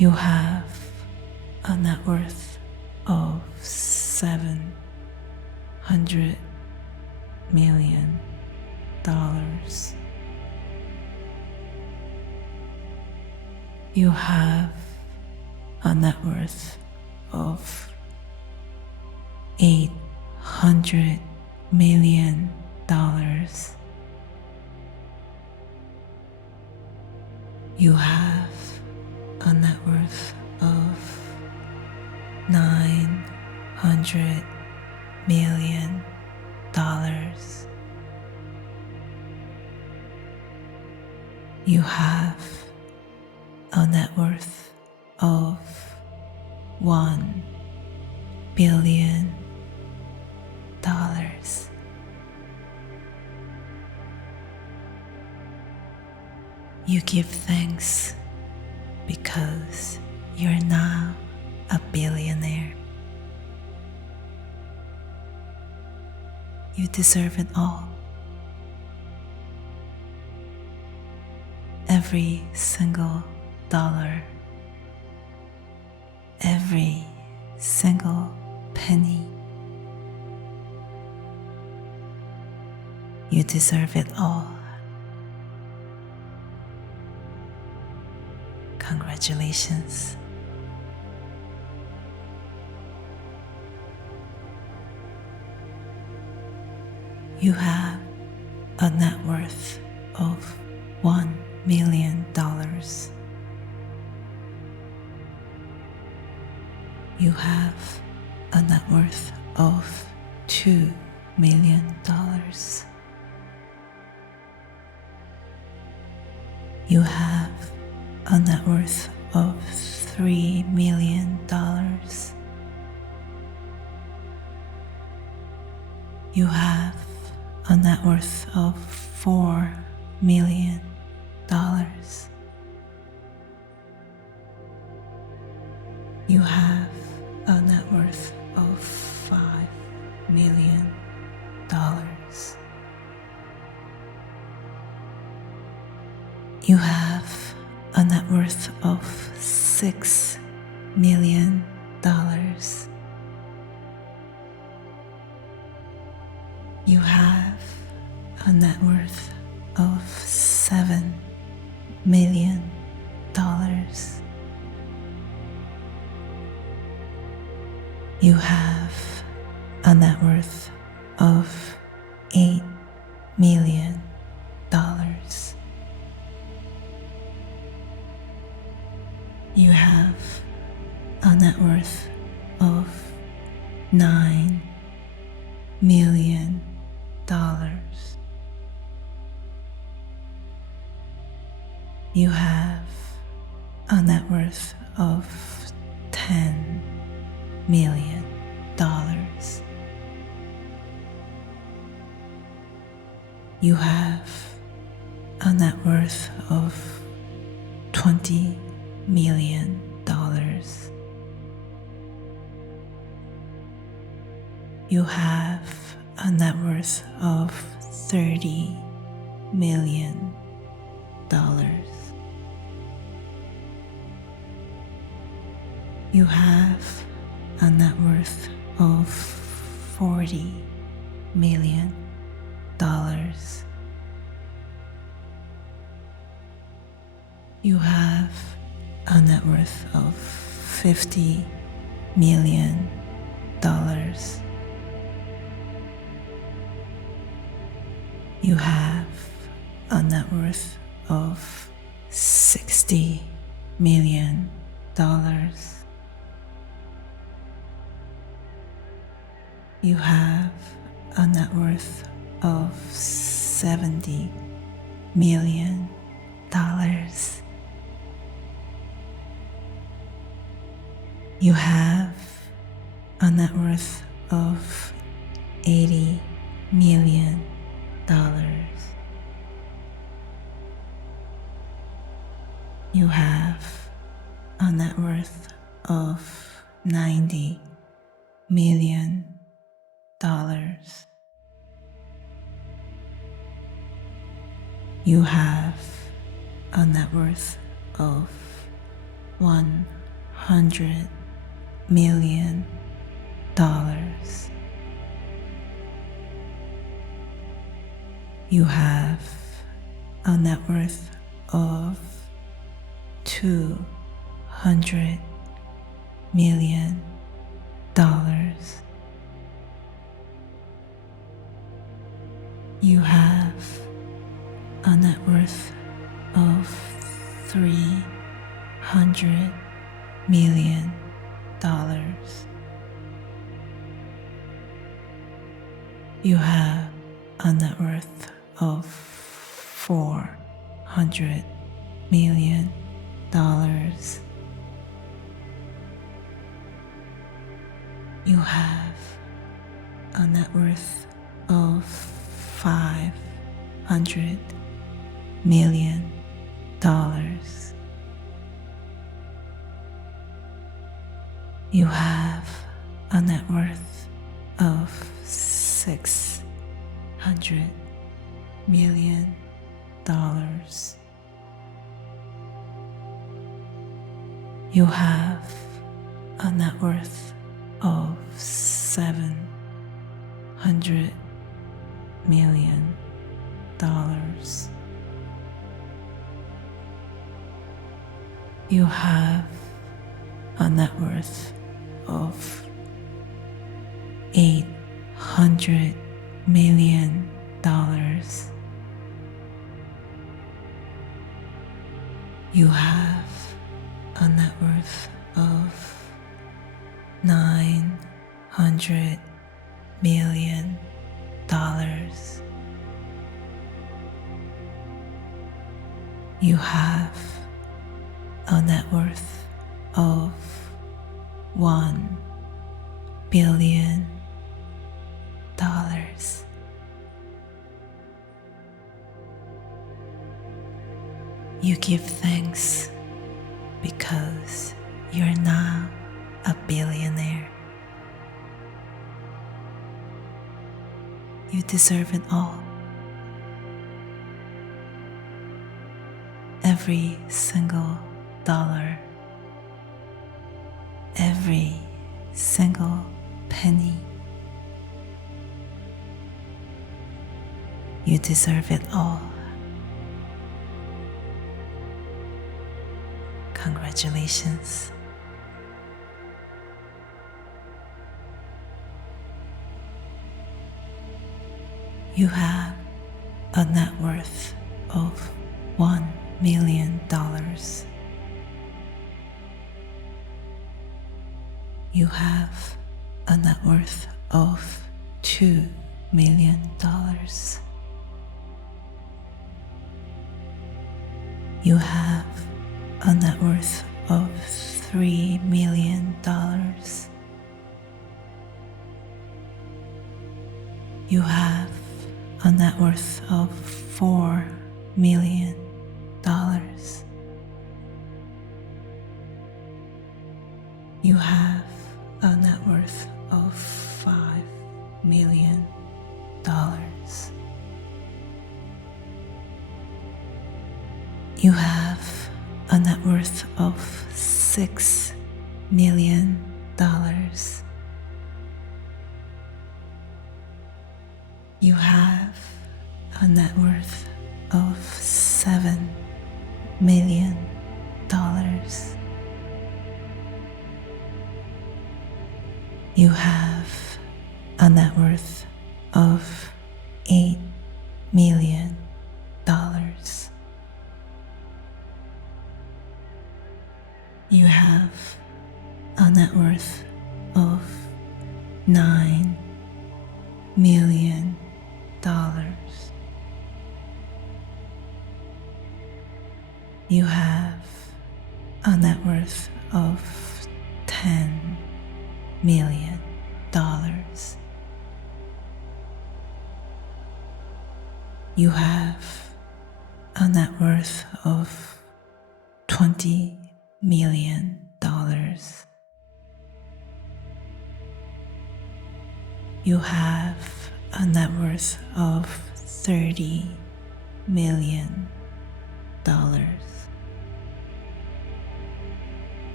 You have a net worth of $700 million. You have a net worth of $800 million. You have a net worth of $900 million. You have a net worth of $1 billion. You give thanks because you're now a billionaire. You deserve it all. Every single dollar, every single penny. You deserve it all. Congratulations. You have a net worth of $1 million. You have a net worth of $2 million. You have a net worth of $3 million. You have a net worth of $4 million. You have a net worth of $5 million. You have a net worth of $6 million. You have a net worth of $7 million. You have a net worth of $8 million. You have a net worth of $9 million. You have a net worth of $10 million. You have a net worth of $20 million. You have a net worth of $30 million. You have a net worth of $40 million. You have a net worth of $50 million. You have a net worth of $60 million. You have a net worth of $70 million. You have a net worth of $80 million. You have a net worth of $90 million. You have a net worth of $100 million. You have a net worth of $200 million. You have a net worth of $300 million. You have a net worth of $400 million. You have a net worth of $500 million. You have a net worth of $600 million. You have a net worth of $700 million. You have a net worth of $800 million. You have a net worth of $900 million. You have a net worth of $1 billion. You give thanks because you're now a billionaire. You deserve it all. Every single dollar, every single penny. You deserve it all. Congratulations. You have a net worth of $1 million. You have a net worth of $2 million. You have a net worth of $3 million. You have a net worth of $4 million. You have a net worth of $5 million. You have a net worth of $6 million. You have a net worth of $7 million. You have a net worth of $8 million. You have a net worth of $9 million. You have a net worth of $10 million. You have a net worth of $20 million. You have a net worth of $30 million.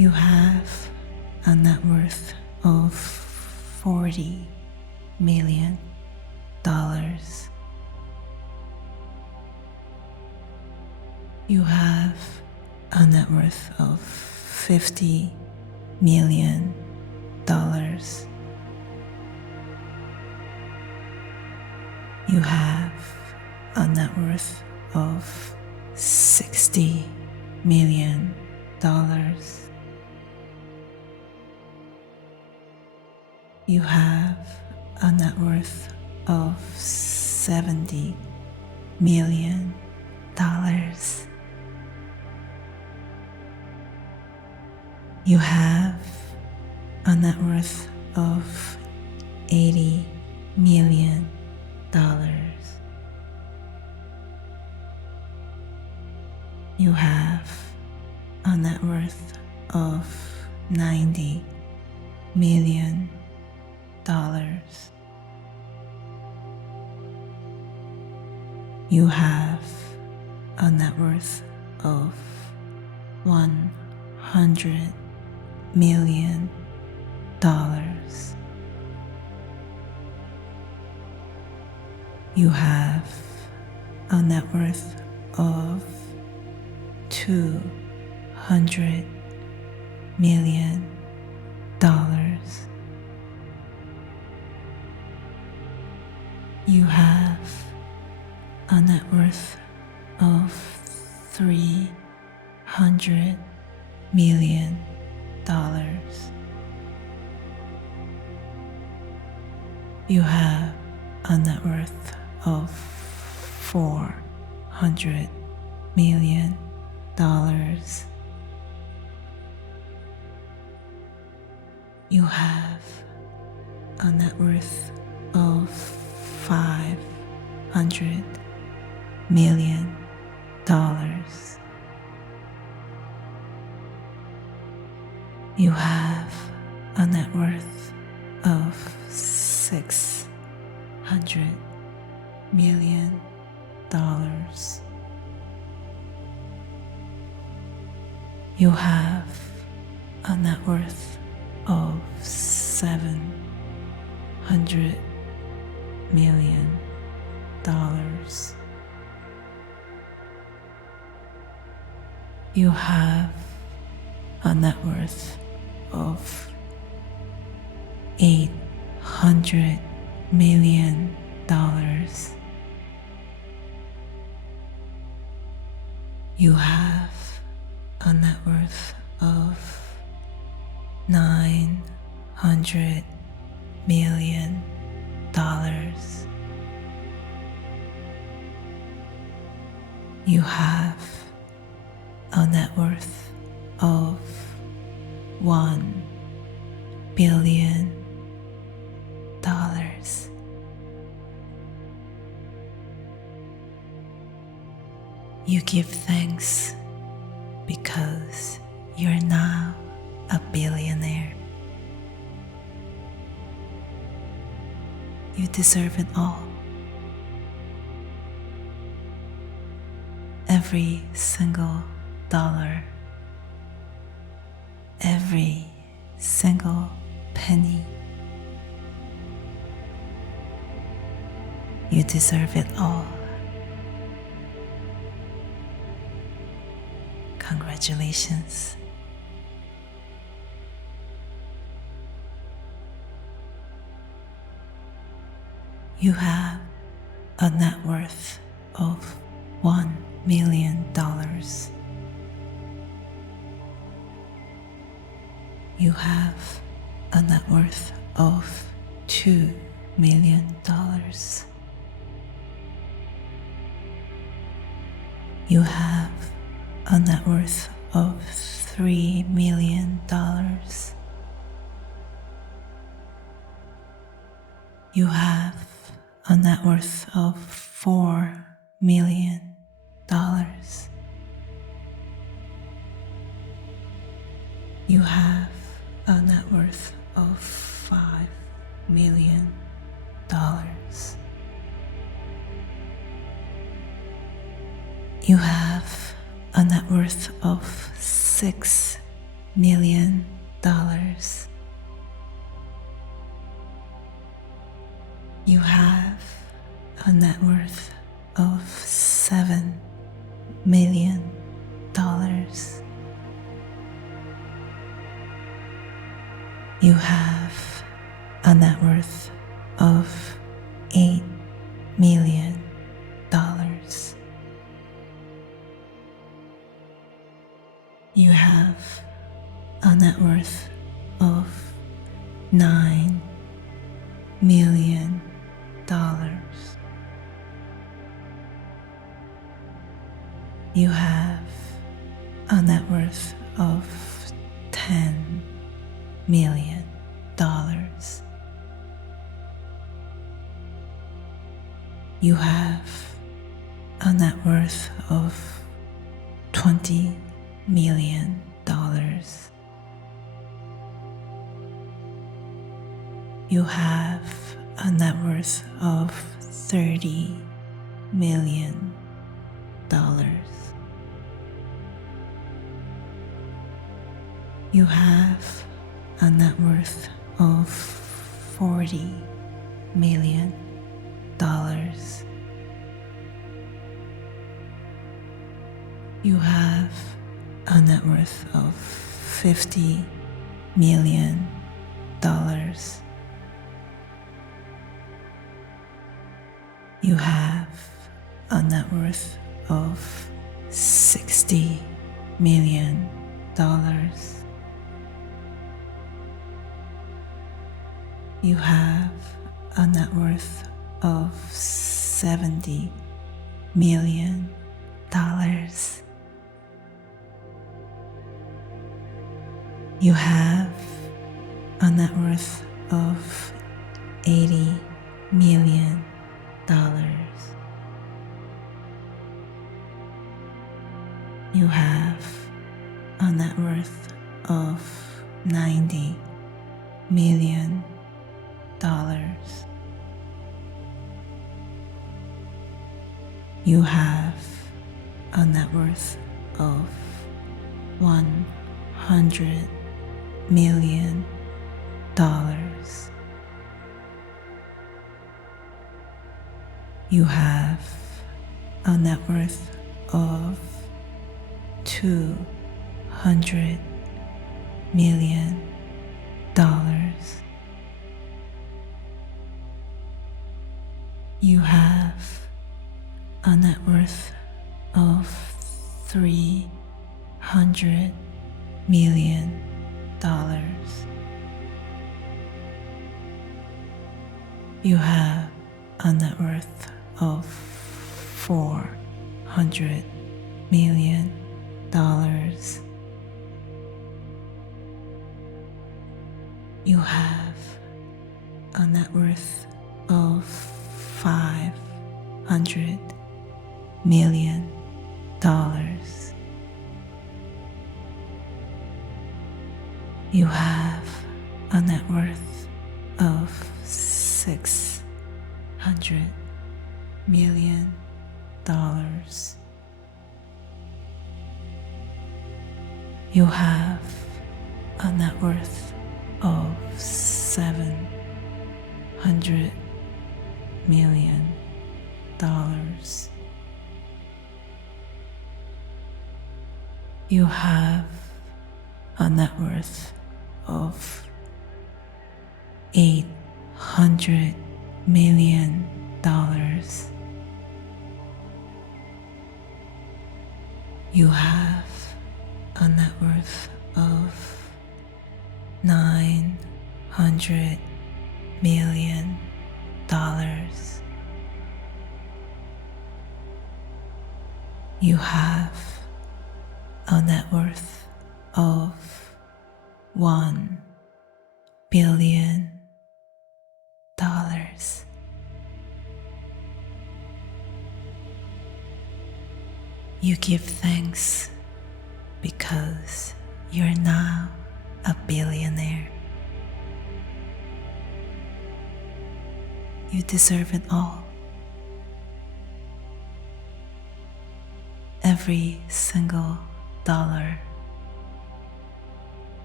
You have a net worth of $40 million. You have a net worth of $50 million. You have a net worth of $60 million. You have a net worth of $70 million. You have a net worth of $80 million. You have a net worth of $90 million. You have a net worth of $100 million. You have a net worth of $200 million. You have a net worth of $300 million. You have a net worth of $400 million. You have a net worth of $500 million. You have a net worth of $600 million. You have a net worth of $700 million. You have a net worth of $800 million. You have a net worth of $900 million. You have a net worth of $1 billion. You give thanks because you're now a billionaire. You deserve it all. Every single dollar, every single penny. You deserve it all. Congratulations. You have a net worth of $1 million. You have a net worth of $2 million. You have a net worth of $3 million. You have a net worth of $4 million. You have a net worth of $5 million. You have a net worth of $6 million. You have a net worth of $7 million. You have a net worth of $8 million. You have a net worth of $9 million. You have a net worth of $10 million. You have a net worth of $20 million. You have a net worth of $30 million. You have a net worth of $40 million. You have a net worth of $50 million. You have a net worth of $60 million. You have a net worth of $70 million. You have a net worth of $80 million. You have a net worth of $90 million. You have a net worth of $100 million. You have a net worth of $200 million. You have a net worth of $300 million. You have a net worth of $400 million. You have a net worth of $500 million. You have a net worth of $600 million. You have a net worth of $700 million. You have a net worth of $800 million. You have a net worth of $900 million. You have a net worth of $1 billion. You give thanks because you're now a billionaire. You deserve it all. Every single dollar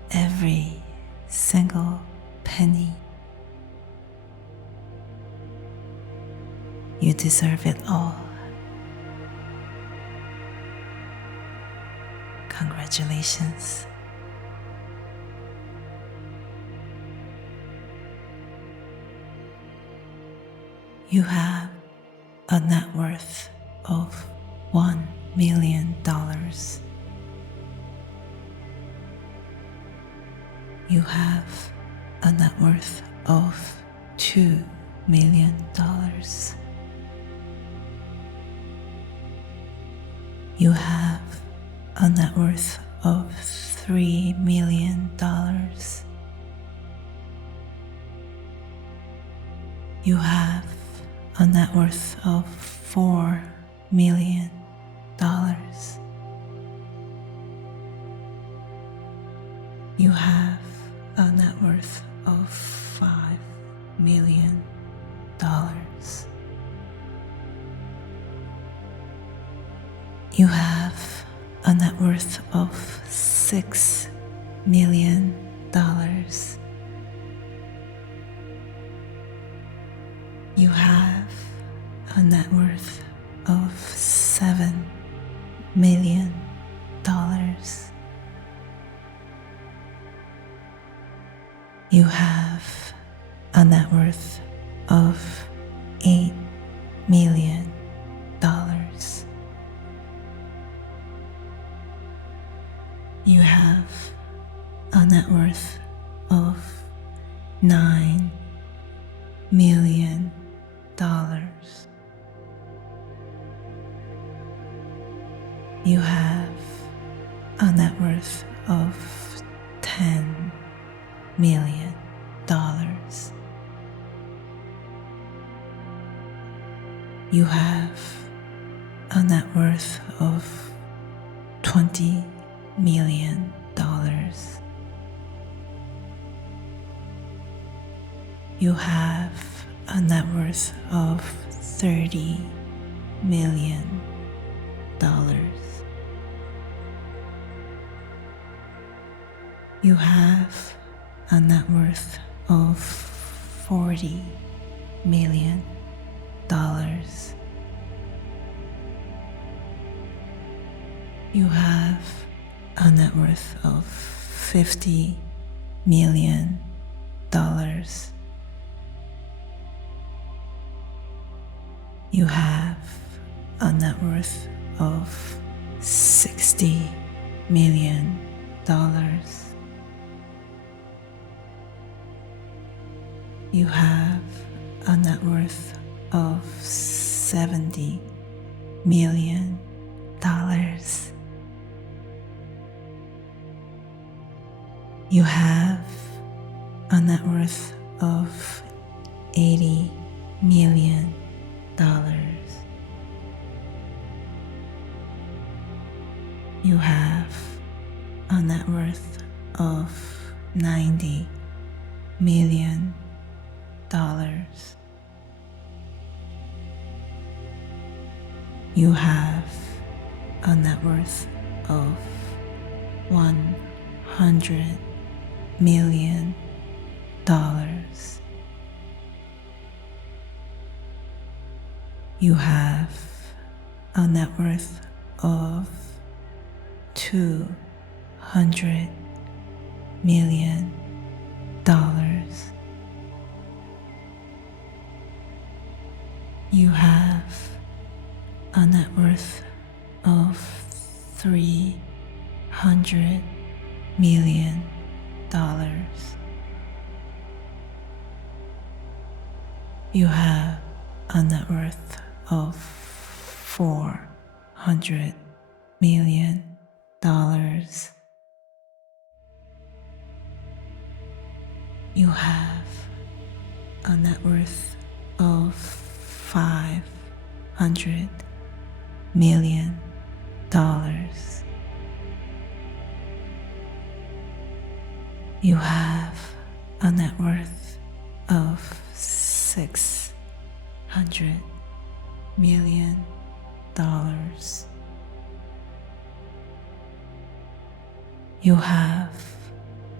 every single penny. You deserve it all. Congratulations. You have a net worth of $1 million. You have a net worth of $2 million. You have a net worth of $3 million. You have a net worth of $4 million. You have a net worth of $5 million. You have a net worth of $6 million. You have a net worth of $7 million. You have a net worth of $8 million. You have a net worth of $9 million. You have a net worth of $10 million. You have a net worth of $20 million. You have a net worth of $30 million. You have a net worth of $40 million. You have a net worth of $50 million. You have a net worth of $60 million. You have a net worth of $70 million. You have a net worth of $80 million. You have a net worth of $90 million. You have a net worth of $100 million. You have a net worth of $200 million. You have a net worth of $300 million. You have a net worth of $400 million. You have a net worth of $500 million. You have a net worth of $600 million. You have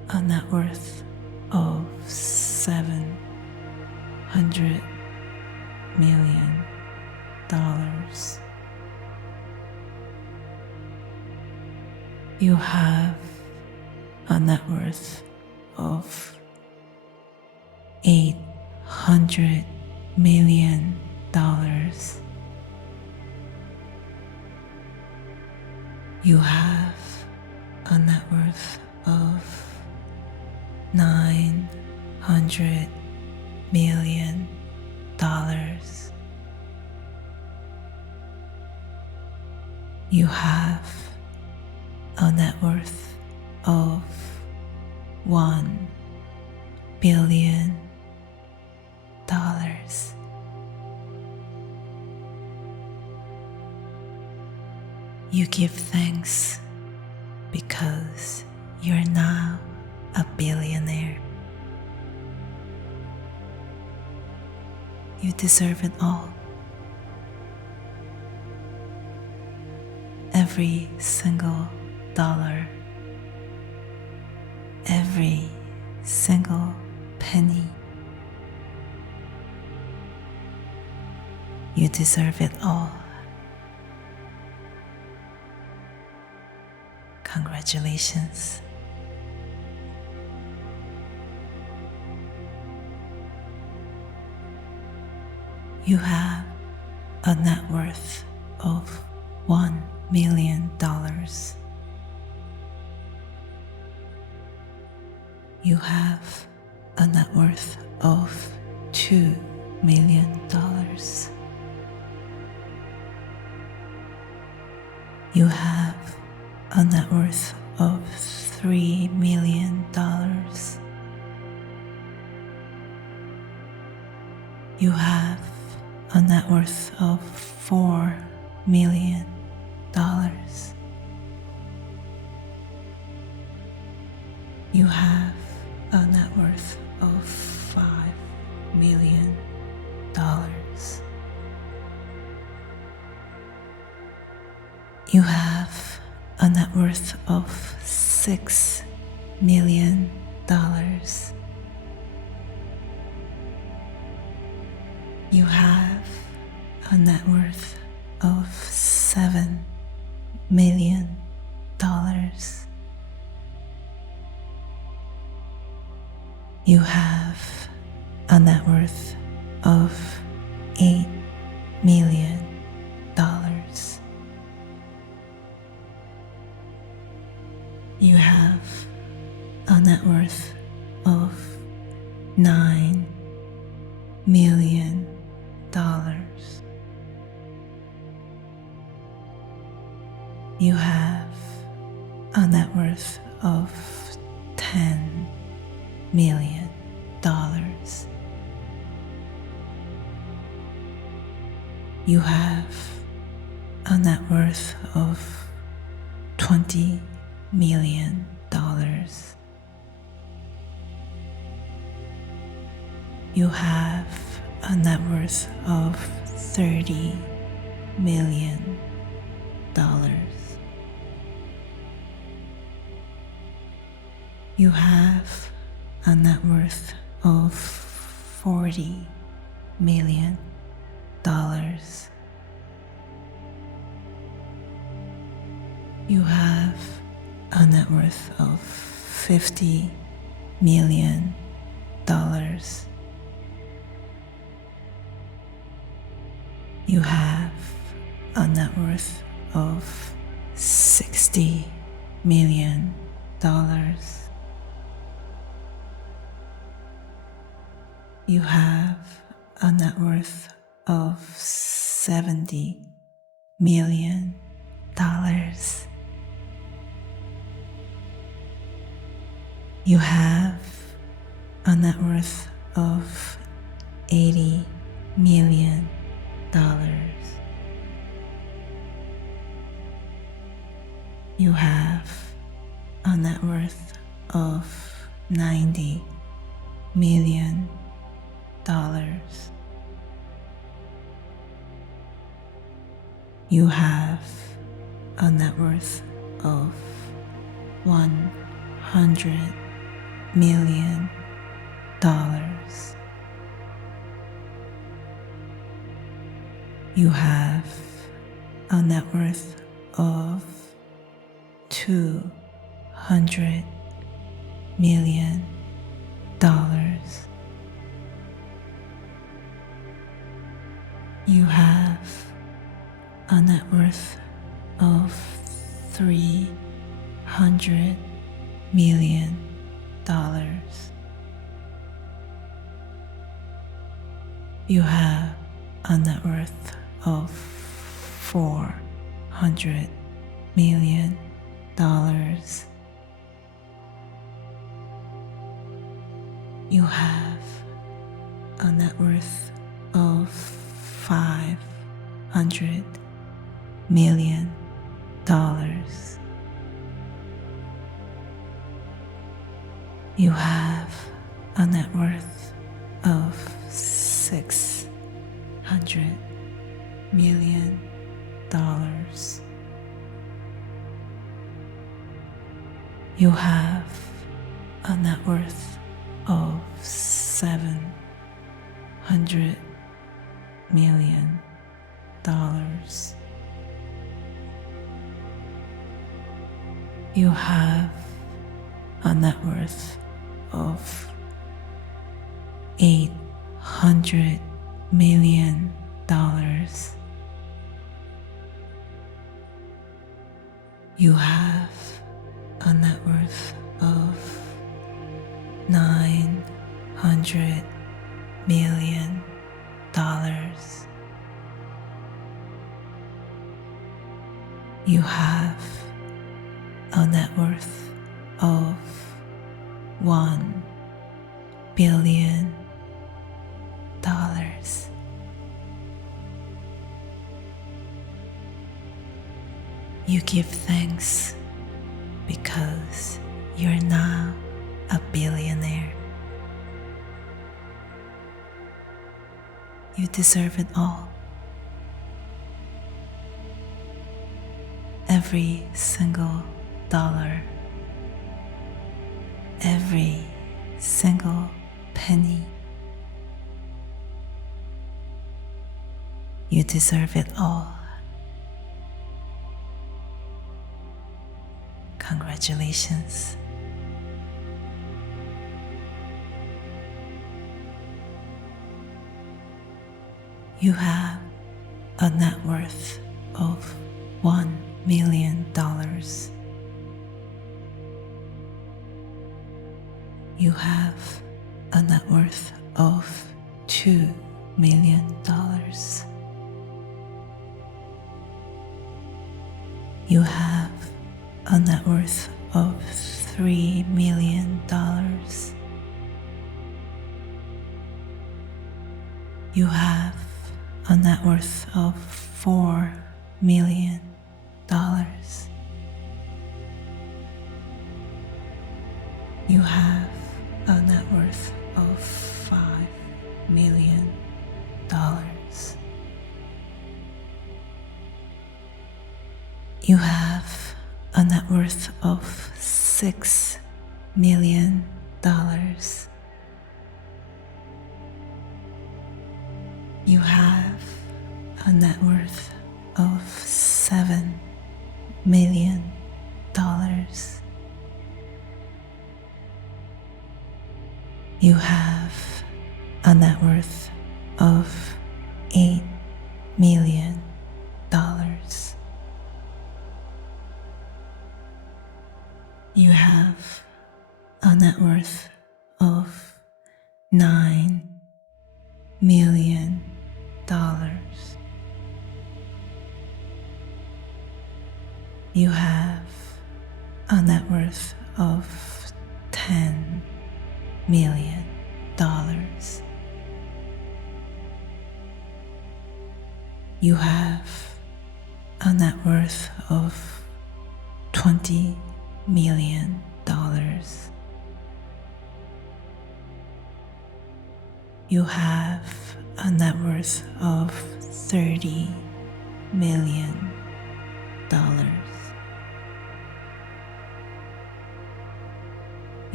a net worth of $700 million. You have a net worth of $800 million. You have a net worth of $900 million. You have a net worth of $1 billion. You give thanks because you're now a billionaire. You deserve it all. Every single dollar, every single penny. You deserve it all. Congratulations. You have a net worth of $1 million. You have a net worth of $2 million. You have a net worth of $3 million. You have a net worth of $4 million. You have a net worth of $5 million. You have a net worth of $6 million. You have a net worth of $7 million. You have a net worth of $8 million. You have a net worth of $9 million. You have a net worth of $10 million. You have a net worth of $20 million. You have a net worth of $30 million. You have a net worth of $40 million. You have a net worth of $50 million. You have a net worth of $60 million. You have a net worth of $70 million. You have a net worth of $80 million. You have a net worth of $90 million. You have a net worth of $100 million. You have a net worth of $200 million. You have a net worth of $300 million. You have a net worth of $400 million. You have a net worth of $500 million. You have a net worth of $600 million. You have a net worth of $700 million. You have a net worth of $800 million. You have a net worth of $900 million. You have a net worth of $1 billion. You give thanks because you're now a billionaire. You deserve it all. Every single dollar, every single penny. You deserve it all. Congratulations. You have a net worth of $1 million. You have a net worth of $2 million. You have a net worth of $3 million. You have a net worth of $4 million. You have a net worth of $5 million. You have a net worth of $6 million. You have a net worth of $7 million. You have a net worth of $8 million. You have a net worth of $9 million. You have a net worth of $10 million. You have a net worth of $20 million. You have a net worth of $30 million.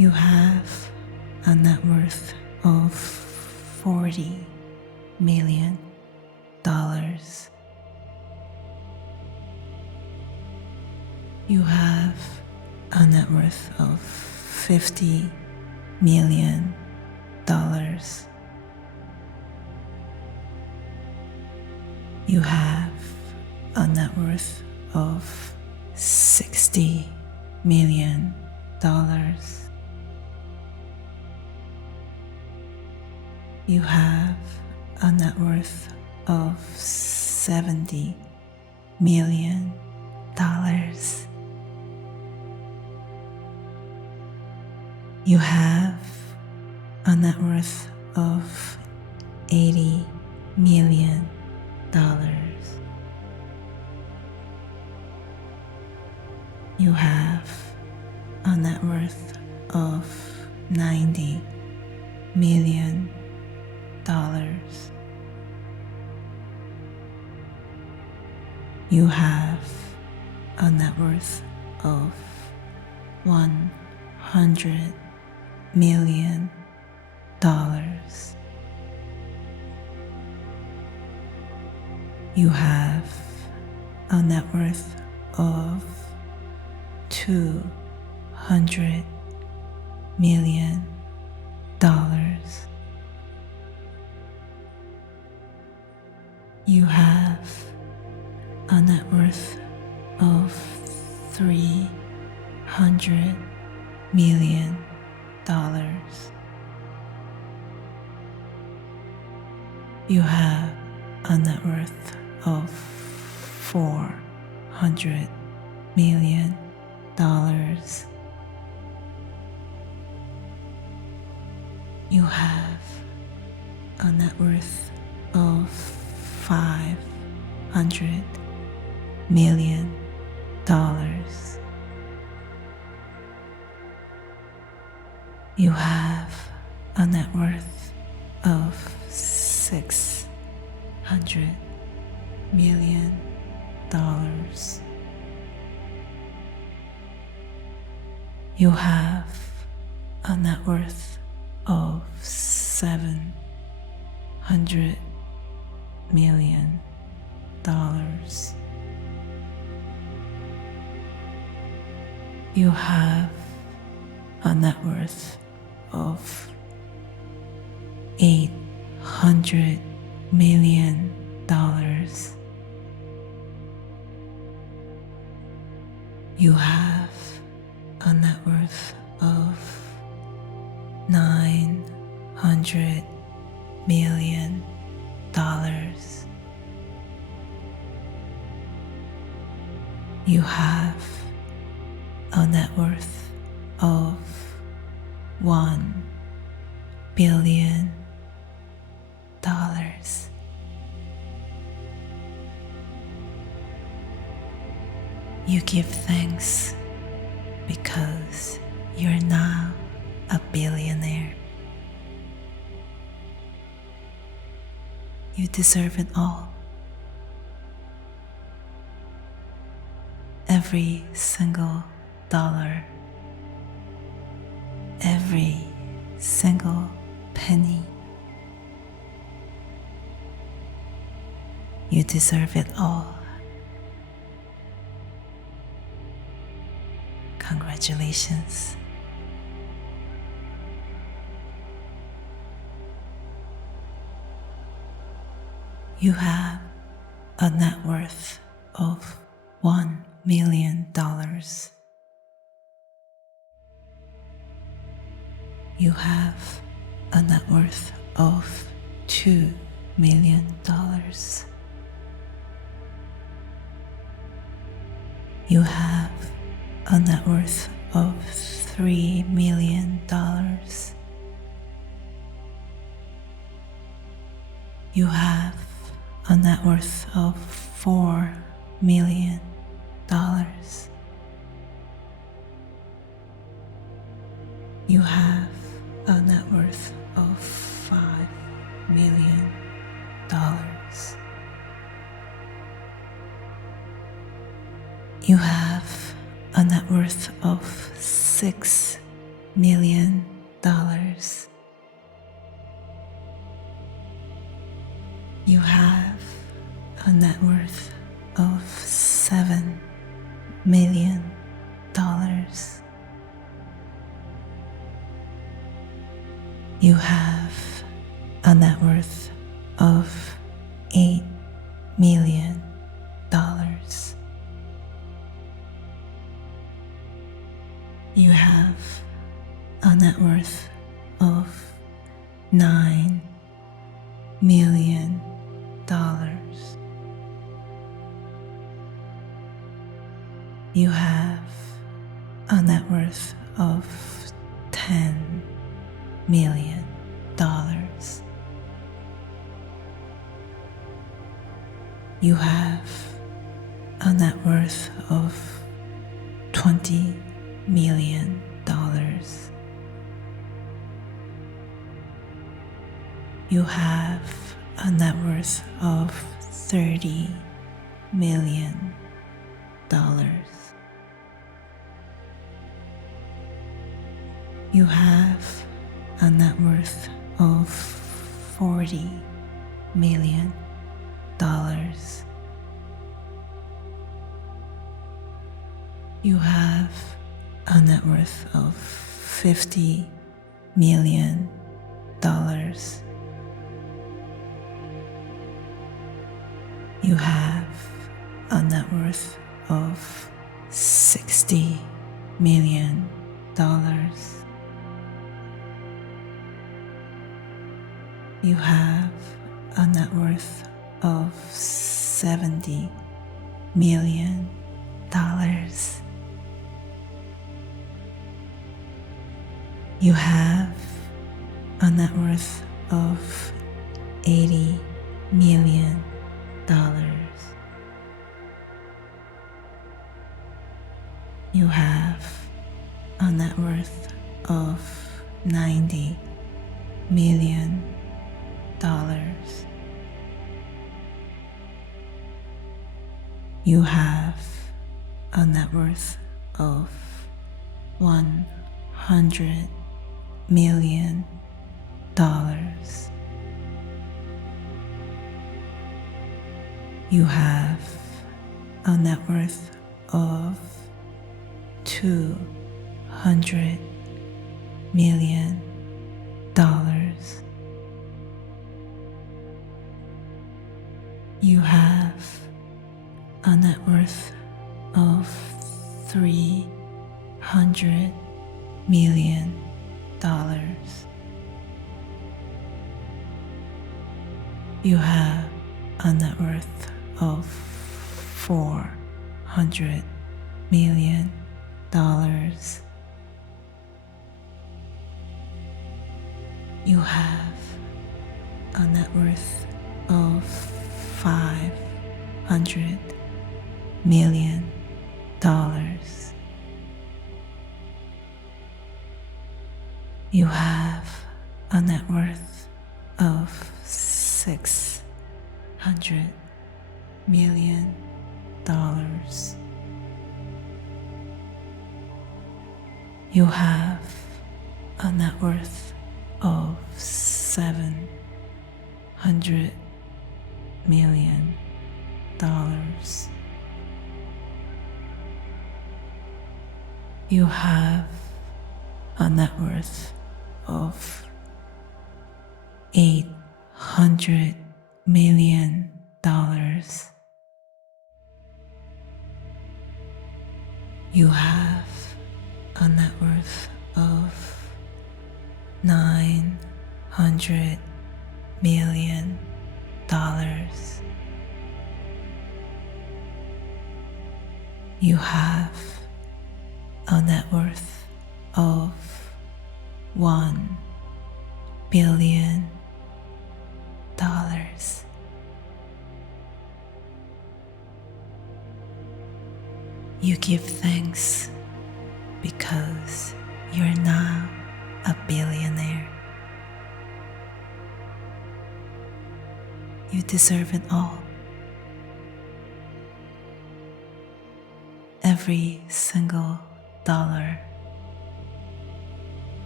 You have a net worth of $40 million. You have a net worth of $50 million. You have a net worth of $60 million. You have a net worth of $70 million. You have a net worth of $80 million. You have a net worth of $90 million. You have a net worth of $100 million. You have a net worth of $200 million. You have a net worth of $300 million. You have a net worth of $400 million. You have a net worth of $500 million. You have a net worth of $600 million. You have a net worth of $700 million. You have a net worth of $800 million. You have a net worth of $900 million. You have a net worth of $1 billion. You give thanks because you're now a billionaire. You deserve it all. Every single dollar, every single penny. You deserve it all. Congratulations. You have a net worth of $1 million. You have a net worth of $2 million. You have a net worth of $3 million. You have a net worth of $4 million. You have a net worth of $5 million. You have a net worth of $6 million. You have a net worth of $7 million. You have a net worth of $8 million. You have a net worth of $9 million. You have a net worth of $10 million. You have a net worth of $20 million. You have a net worth of $30 million. You have a net worth of $40 million. You have a net worth of $50 million. You have a net worth of $60 million. You have a net worth of $70 million. You have a net worth of $80 million. You have a net worth of $90 million. You have a net worth of $100 million. You have a net worth of $200 million. You have a net worth of $300 million. You have a net worth of $400 million. You have a net worth of $500 million. You have a net worth of $600 million. You have a net worth of $700 million. You have a net worth of $800 million. You have a net worth of $900 million. You have a net worth of $1 billion. You give thanks because you're now a billionaire. You deserve it all. Every single dollar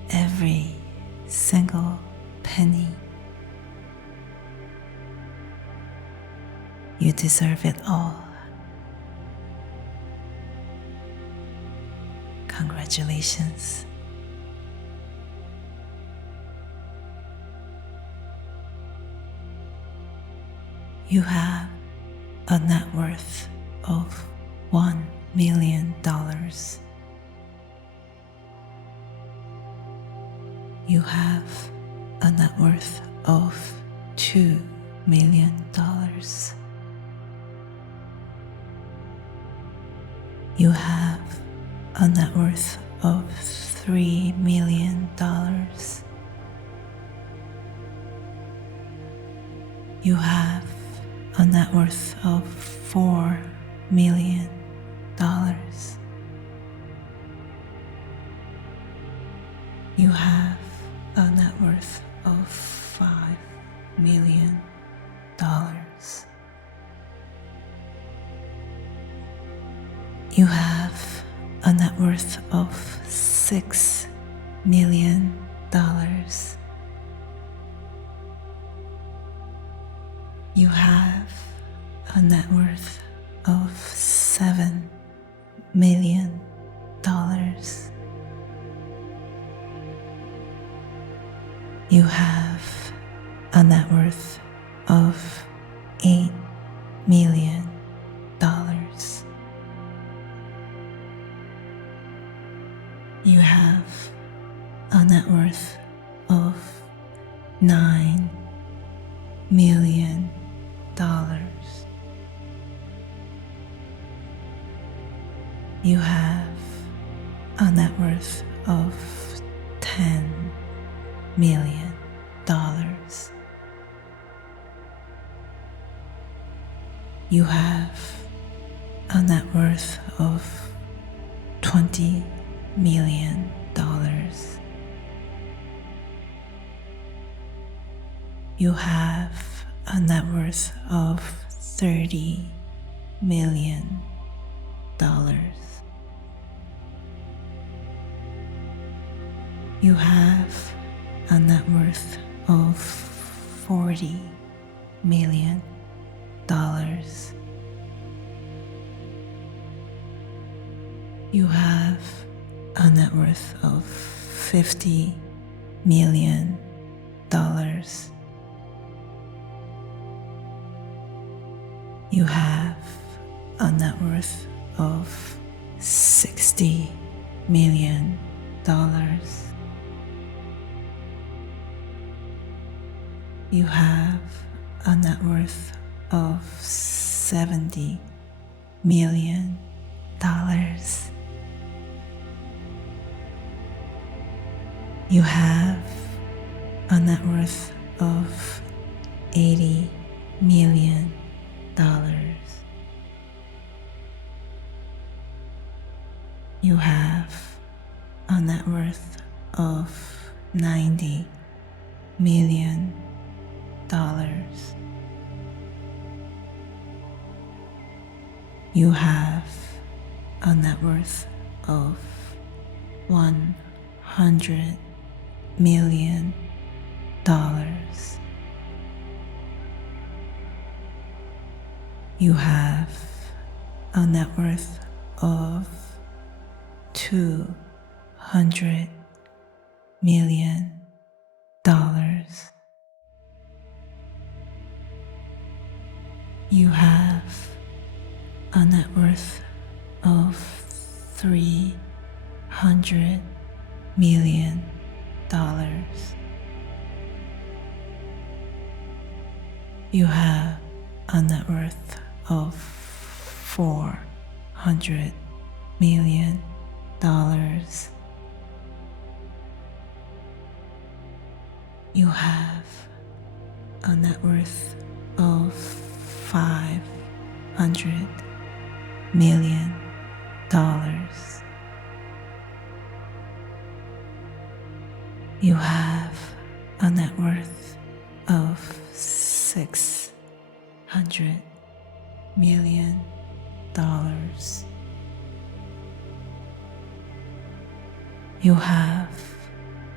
every single penny. You deserve it all. Congratulations. You have a net worth of $1 million. You have a net worth of $2 million. You have a net worth of $3 million. You have a net worth of $4 million. You have a net worth of $5 million. You have a net worth of $6 million. You have a net worth of $7 million. You have a net worth of $8 million. You have a net worth of $9 million. You have a net worth of $10 million. You have a net worth of $20 million. You have a net worth of $30 million. You have a net worth of $40 million. You have a net worth of $50 million. You have a net worth of $60 million. You have a net worth of $70 million. You have a net worth of $80 million. You have a net worth of $90 million. You have a net worth of $100 million. You have a net worth of $200 million. You have a net worth of $300 million. You have a net worth of $400 million. You have a net worth of $500 million. You have a net worth of $600 million. You have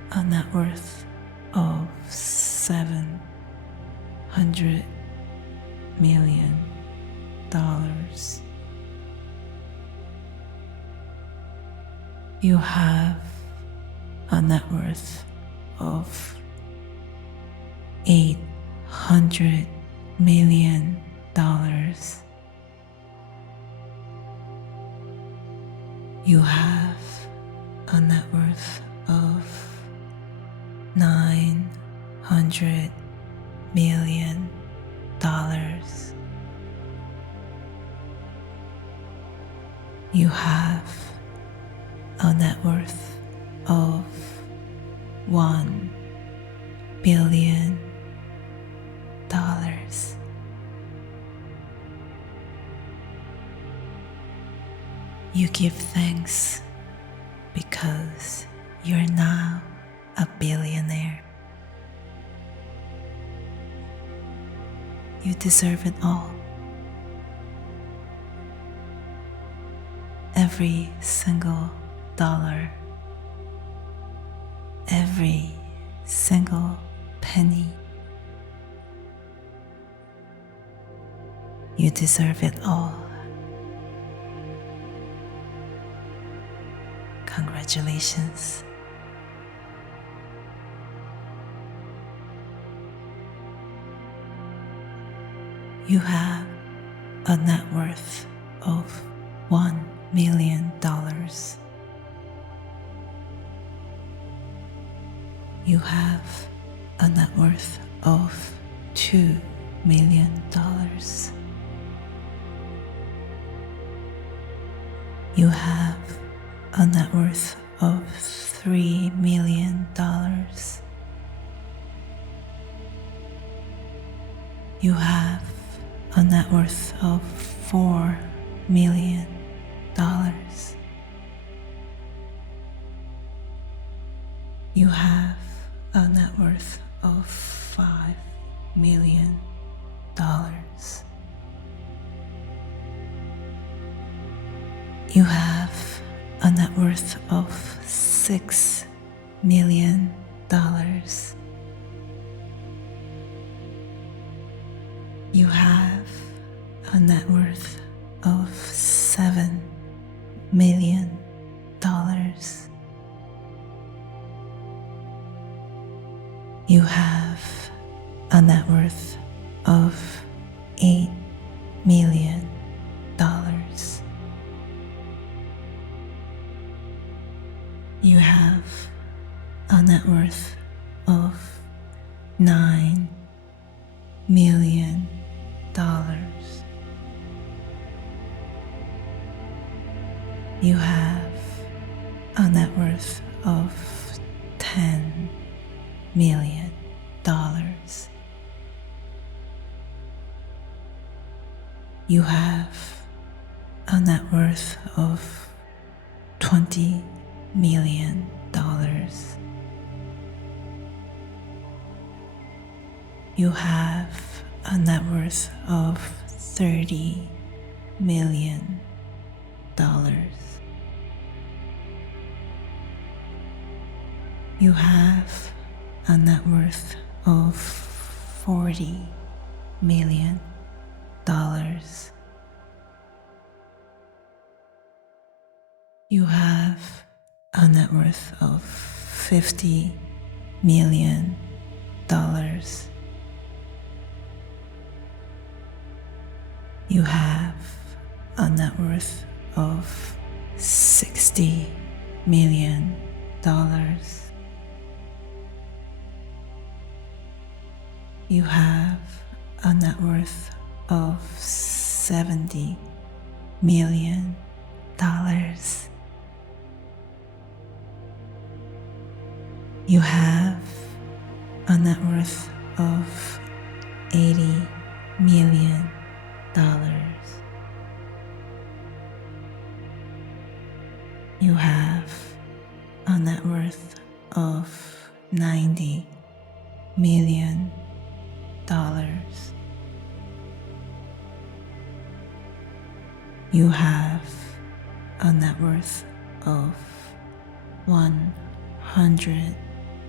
a net worth of $700 million. You have a net worth of $800 million. You have a net worth of $900 million. You have a net worth of $1 billion. You give thanks because you're now a billionaire. You deserve it all. Every single dollar, every single penny. You deserve it all. Congratulations. You have a net worth of $1 million. You have a net worth of $2 million. You have a net worth of $3 million. You have a net worth of $4 million. You have a net worth of $5 million. You have a net worth of $6 million. You have a net worth of $7 million. You have a net worth of $8 million. You have a net worth of $9 million. You have a net worth of $10 million. You have a net worth of $20 million. You have a net worth of $30 million. You have a net worth of $40 million. You have a net worth of $50 million. You have a net worth of $60 million. You have a net worth of $70 million. You have a net worth of $80 million. You have a net worth of $90 million. You have a net worth of $100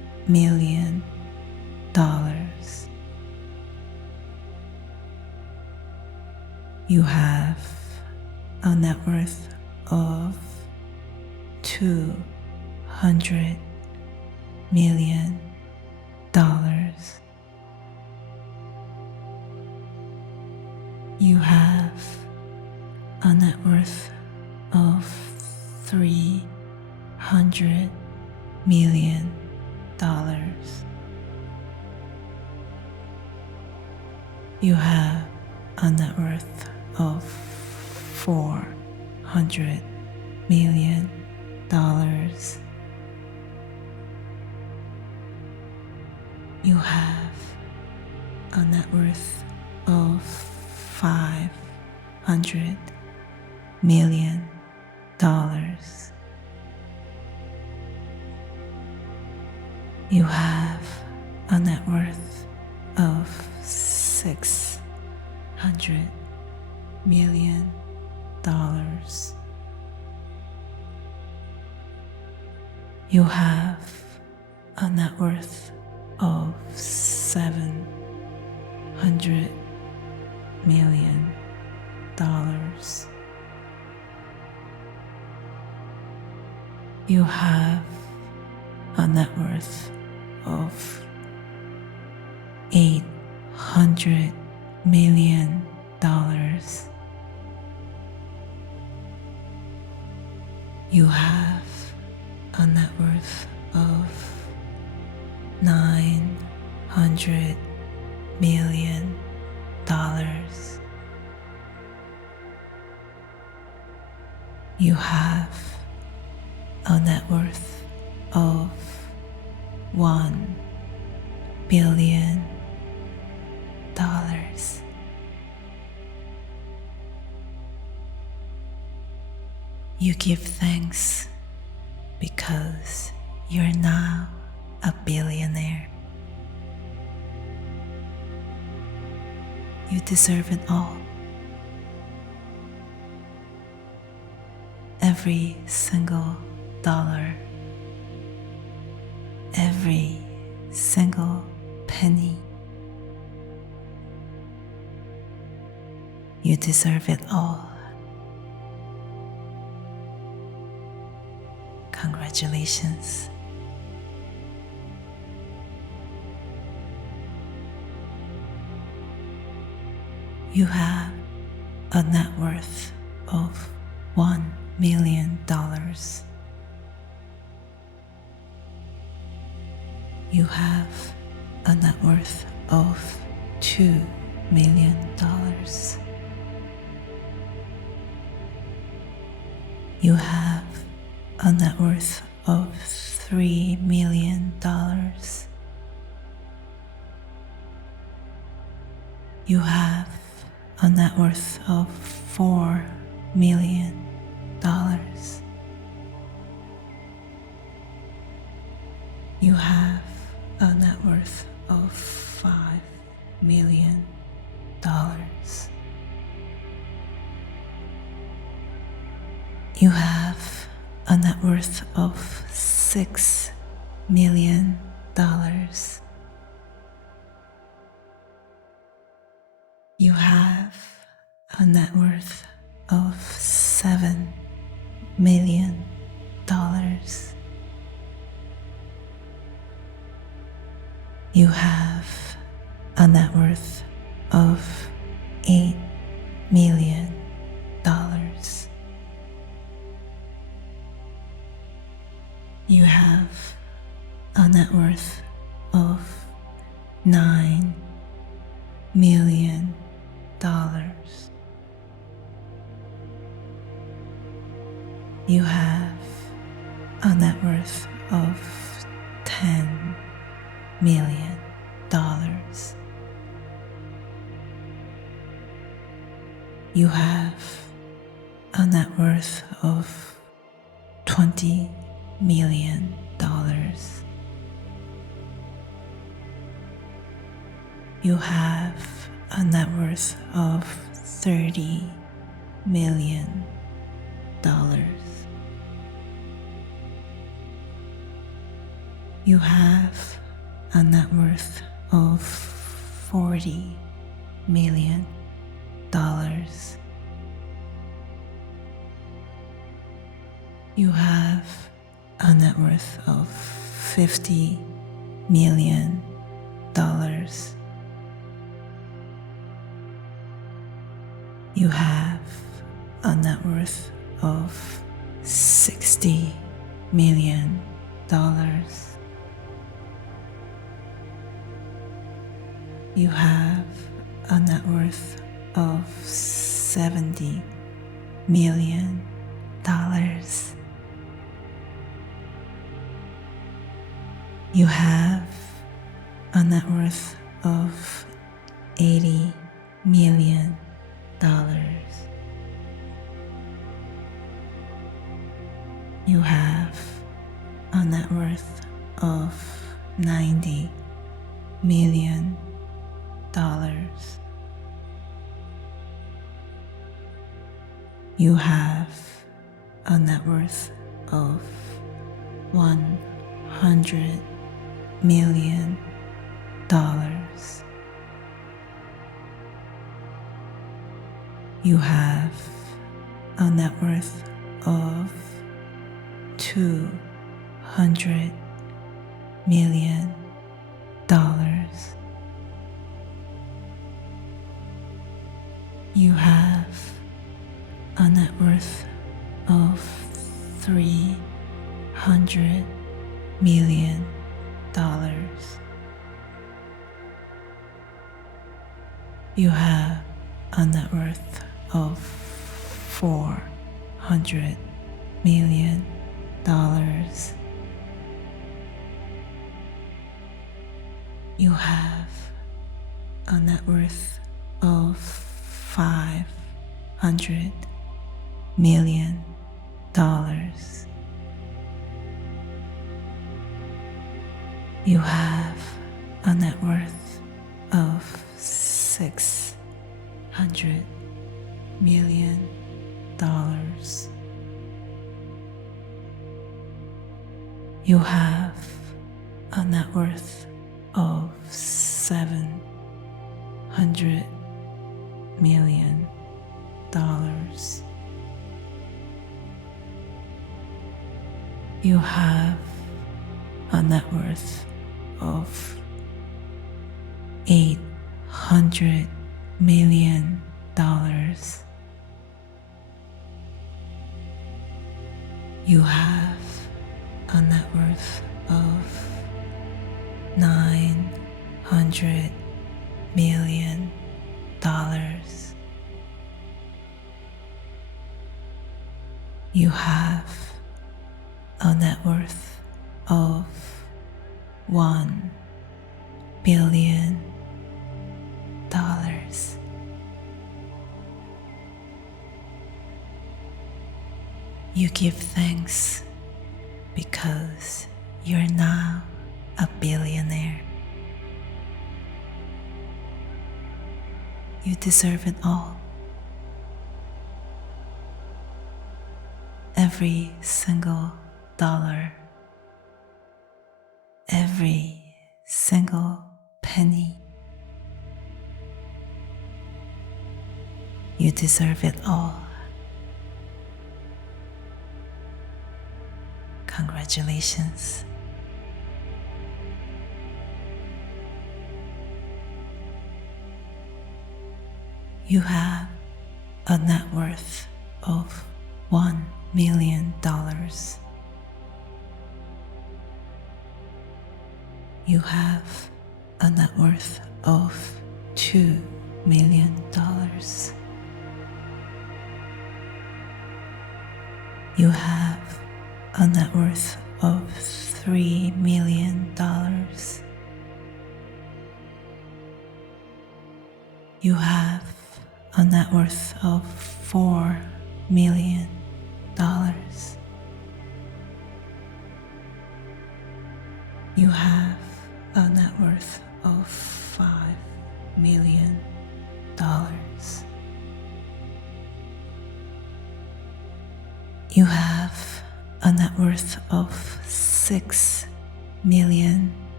million. You have a net worth of $200 million. You have a net worth of $300 million. You have a net worth of $400 million. You have a net worth of $500 million. You have a net worth of $600 million. You have a net worth of $700 million. You have a net worth of $800 million. You have a net worth of $900 million. You have a net worth of $1 billion. You give thanks because you're now a billionaire. You deserve it all. Every single dollar, every single penny. You deserve it all. Congratulations. You have a net worth of $1 million. You have a net worth of $2 million. You have a net worth of $3 million. You have a net worth of $4 million. You have a net worth of $5 million. You have a net worth of $6 million. You have a net worth of $7 million. You have a net worth of $8 million. You have a net worth of $9 million. You have a net worth of $10 million. You have a net worth of $20 million. You have a net worth of $30 million. You have a net worth of $40 million. You have a net worth of $50 million. You have a net worth of $60 million. You have a net worth of $70 million. You have a net worth of $80 million. You have a net worth of $90 million. You have a net worth of $100 million. You have a net worth of $200 million. You have a net worth of $300 million. You have a net worth of $400 million. You have a net worth of $500 million. You have a net worth of $600 million. You have a net worth of $700 million. You have a net worth of $800 million. You have a net worth of $900 million. You have a net worth of $1 billion. You give thanks because you're now a billionaire. You deserve it all. Every single dollar, every single penny. You deserve it all. Congratulations. You have a net worth of $1 million. You have a net worth of $2 million. You have a net worth of $3 million. You have a net worth of $4 million. You have a net worth of $5 million. You have a net worth of $6 million.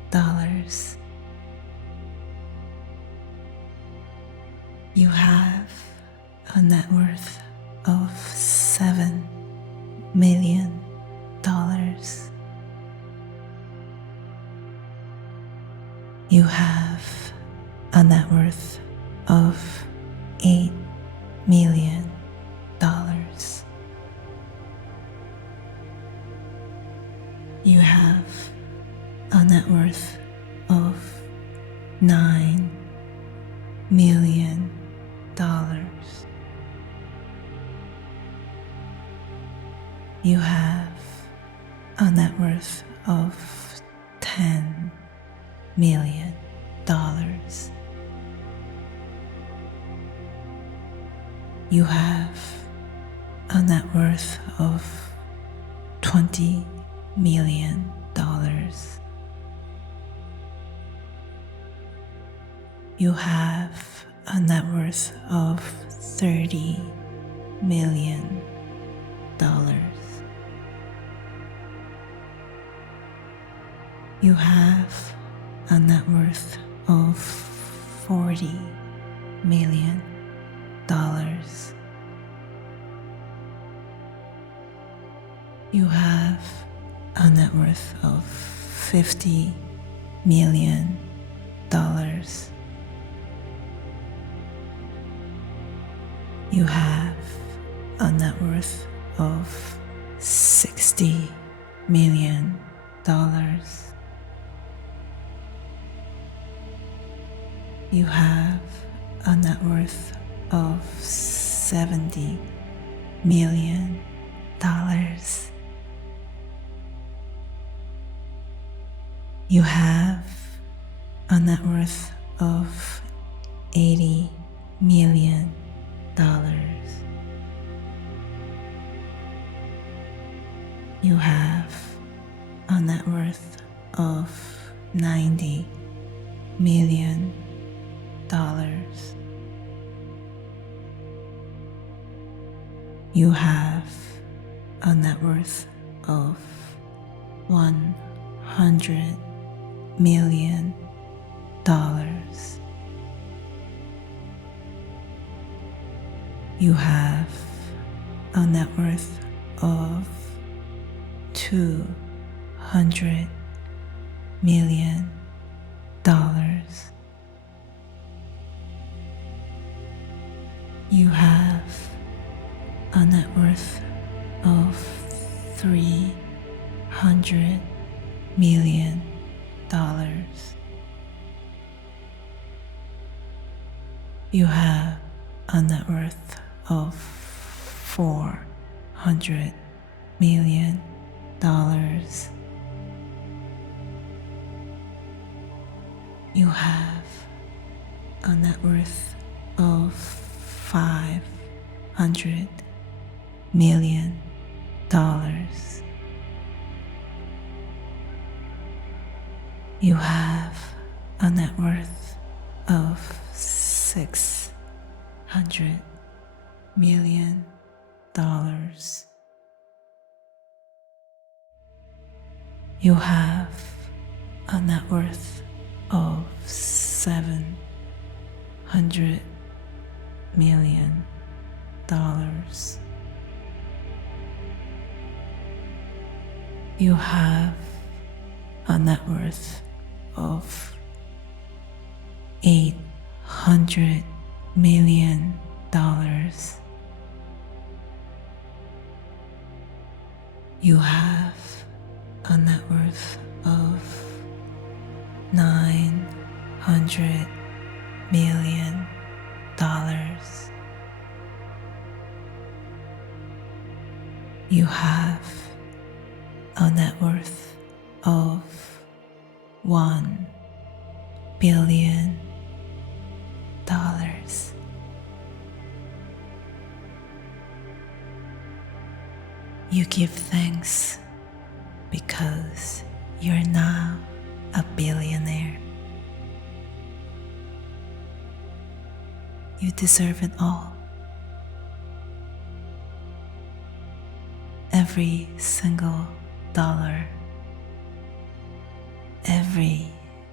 You have a net worth of $7 million. You have a net worth of $8 million. You have a net worth of $9 million. You have a net worth of $10 million. You have a net worth of $20 million. You have a net worth of $30 million. You have a net worth of $40 million. You have a net worth of $50 million. You have a net worth of $60 million. You have a net worth of $70 million. You have a net worth of $80 million. You have a net worth of $90 million. You have a net worth of $100 million. You have a net worth of $200 million. You have a net worth of $300 million. You have a net worth of $400 million. You have a net worth of $500 million. You have a net worth of $600 million. You have a net worth of $700 million. You have a net worth of $800 million. You have a net worth of $900 million. You have a net worth of $1 billion. You give thanks because you're now a billionaire. You deserve it all. Every single dollar, every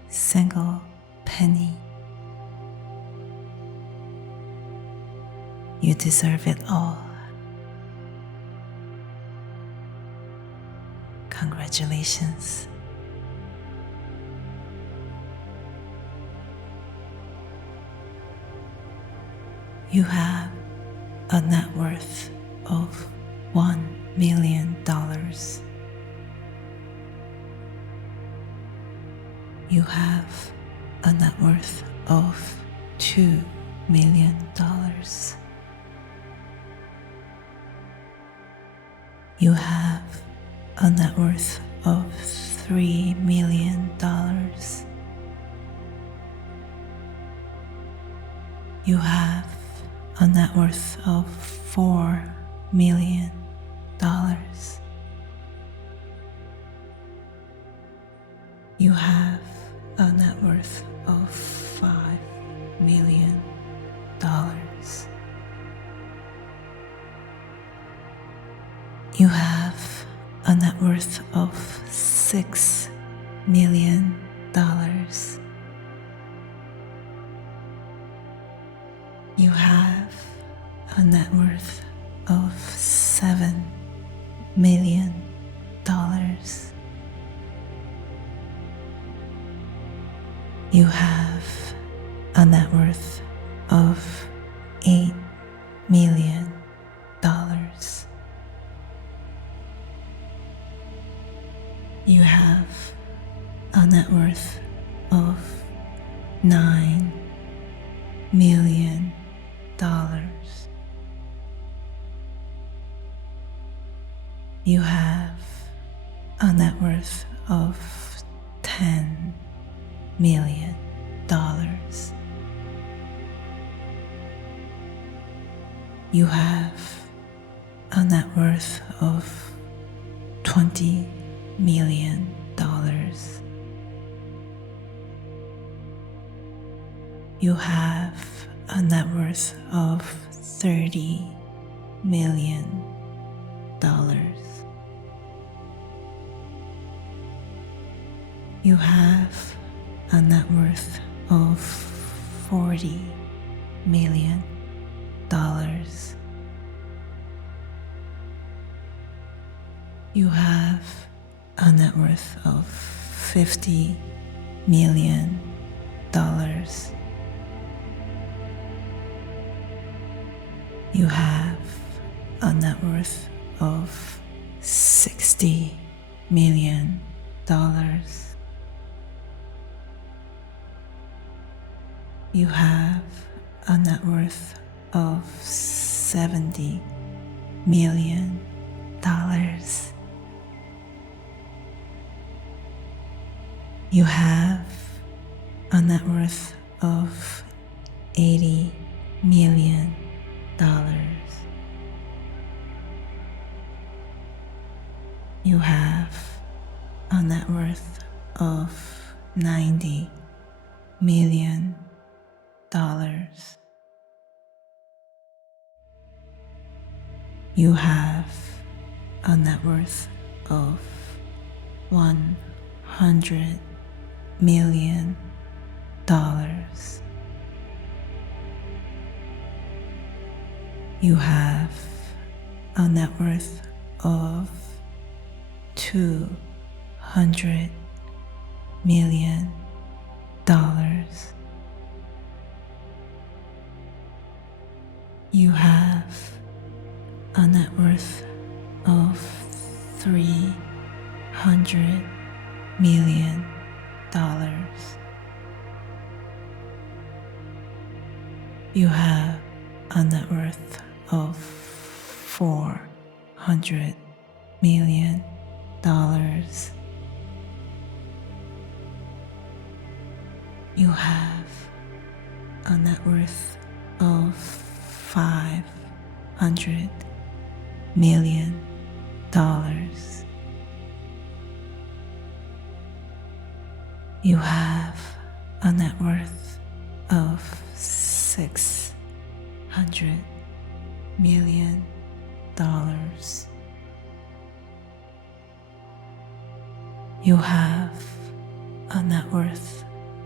single penny. You deserve it all. Congratulations. You have a net worth of $1 million. You have a net worth of $2 million. You have a net worth of $3 million. You have a net worth of $4 million. You have a net worth of $5 million. You have a net worth of $6 million. You have a net worth of $7 million. You have a net worth of $8 million. You have a net worth of $9 million. You have a net worth of $10 million. You have a net worth of $20 million. You have a net worth of $30 million. You have a net worth of $40 million. You have a net worth of $50 million. You have a net worth of $60 million. You have a net worth of $70 million. You have a net worth of $80 million. You have a net worth of $90 million. You have a net worth of $100 million. You have a net worth of $200 million. You have a net worth of $300 million. You have a net worth of $400 million. You have a net worth of $500 million. You have a net worth of $600 million. You have a net worth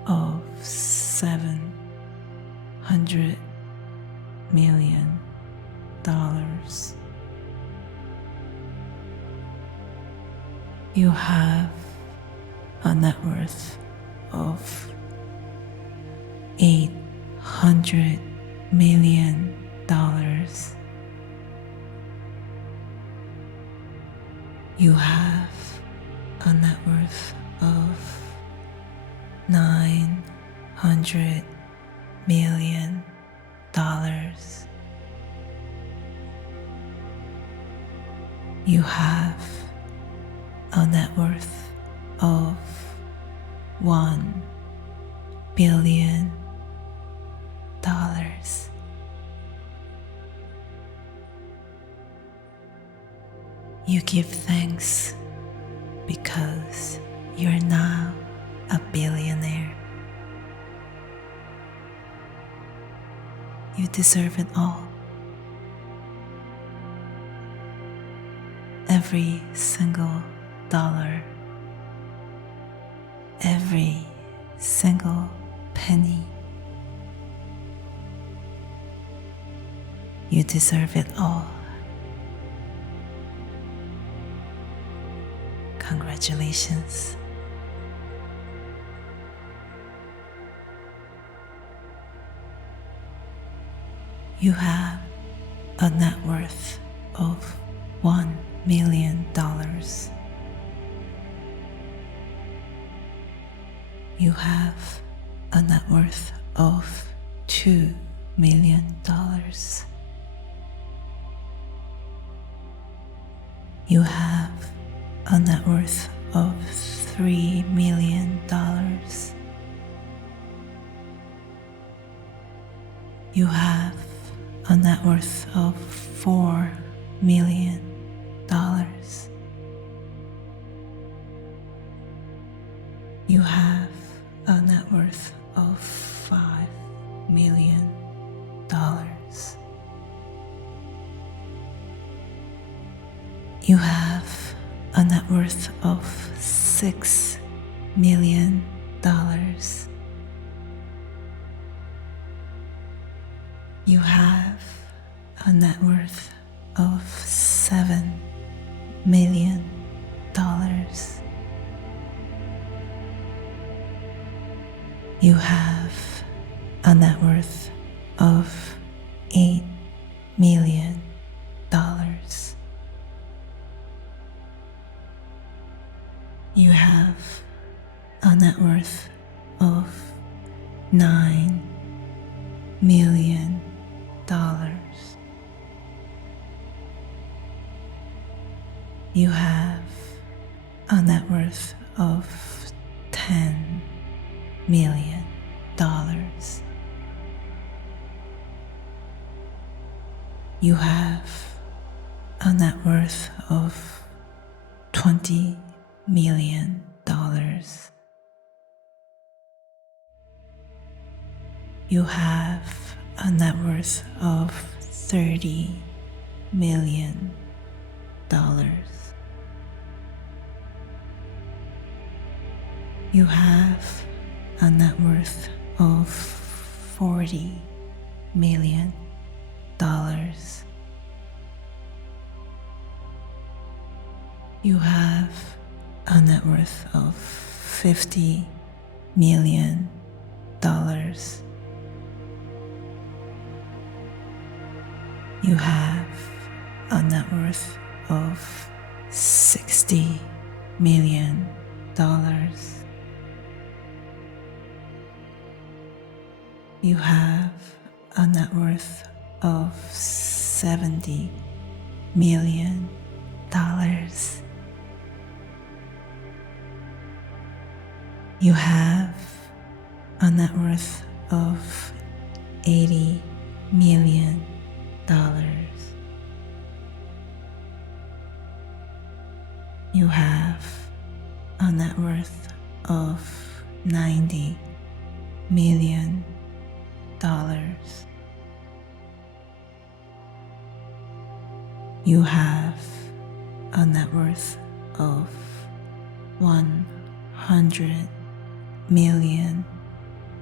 of $700 million. You have a net worth of $800 million. You have a net worth of $900 million. You have a net worth of $1 billion. You give thanks because you're now a billionaire. You deserve it all. Every single dollar, every single penny. You deserve it all. Congratulations. You have a net worth of $1 million. You have a net worth of $2 million. You have a net worth of $3 million. You have a net worth of $4 million. You have a net worth of $5 million. You have a net worth of $6 million. You have a net worth of $7 million. You have a net worth of $8 million. You have a net worth of $9 million. You have a net worth of $10 million. You have a net worth of $20 million. You have a net worth of $30 million. You have a net worth of $40 million. You have a net worth of $50 million. You have a net worth of $60 million. You have a net worth of $70 million. You have a net worth of $80 million. You have a net worth of $90 million. You have a net worth of $100 million.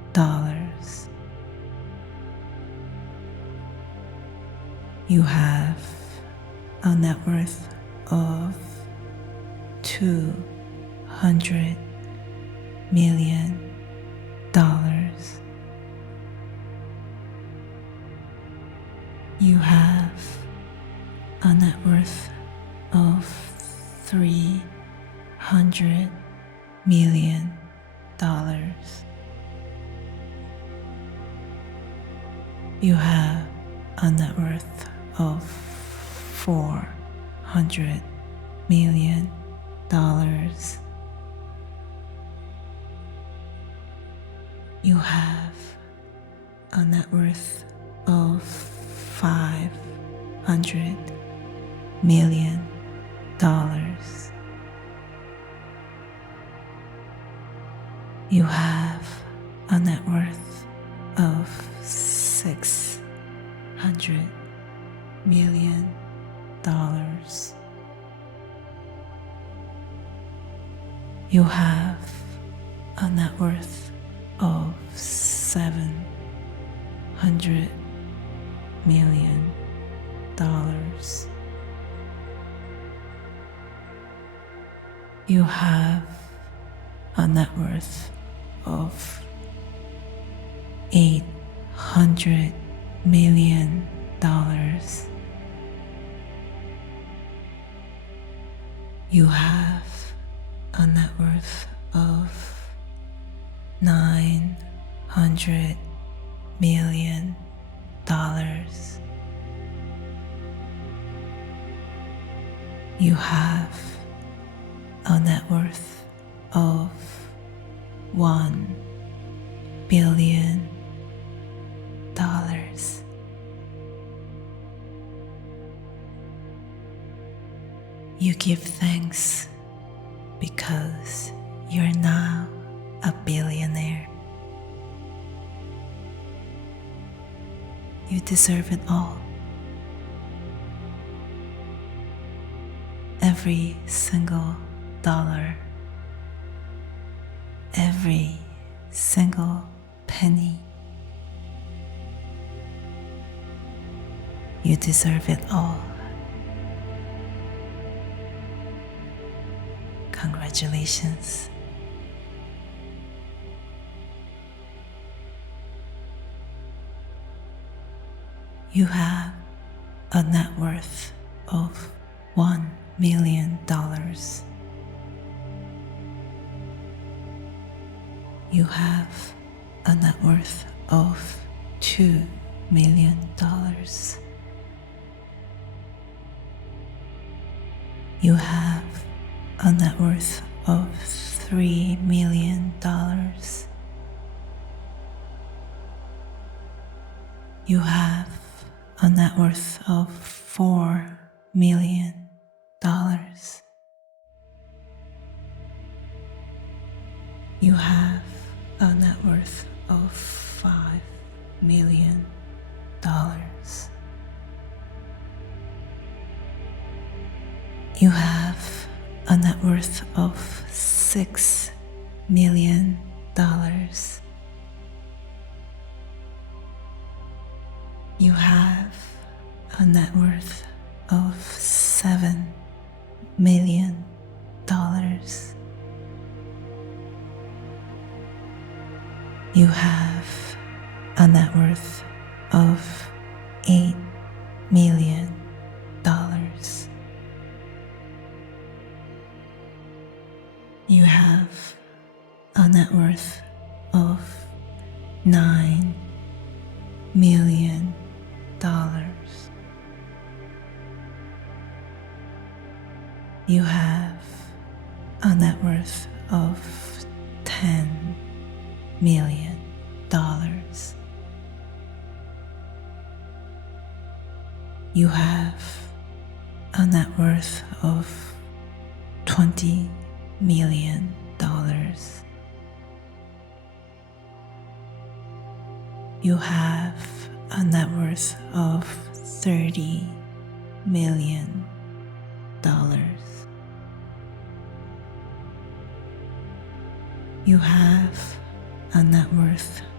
You have a net worth of $200 million. You have a net worth of $300 million. You have a net worth of $400 million. You have a net worth of $500 million. You have a net worth of $600 million. You have a net worth of $700 million. You have a net worth of $800 million. You have a net worth of $900 million. You have a net worth of $1 billion. You give thanks because you're now a billionaire. You deserve it all. Every single dollar, every single penny. You deserve it all. Congratulations. You have a net worth of $1 million. You have a net worth of $2 million. You have a net worth of $3 million. You have a net worth of $4 million. You have a net worth of $5 million. You have a net worth of $6 million. You have a net worth of $7 million. You have a net worth of $8 million. You have a net worth of $9 million. You have a net worth of $10 million. You have a net worth of $20 million. You have a net worth of $30 million. You have a net worth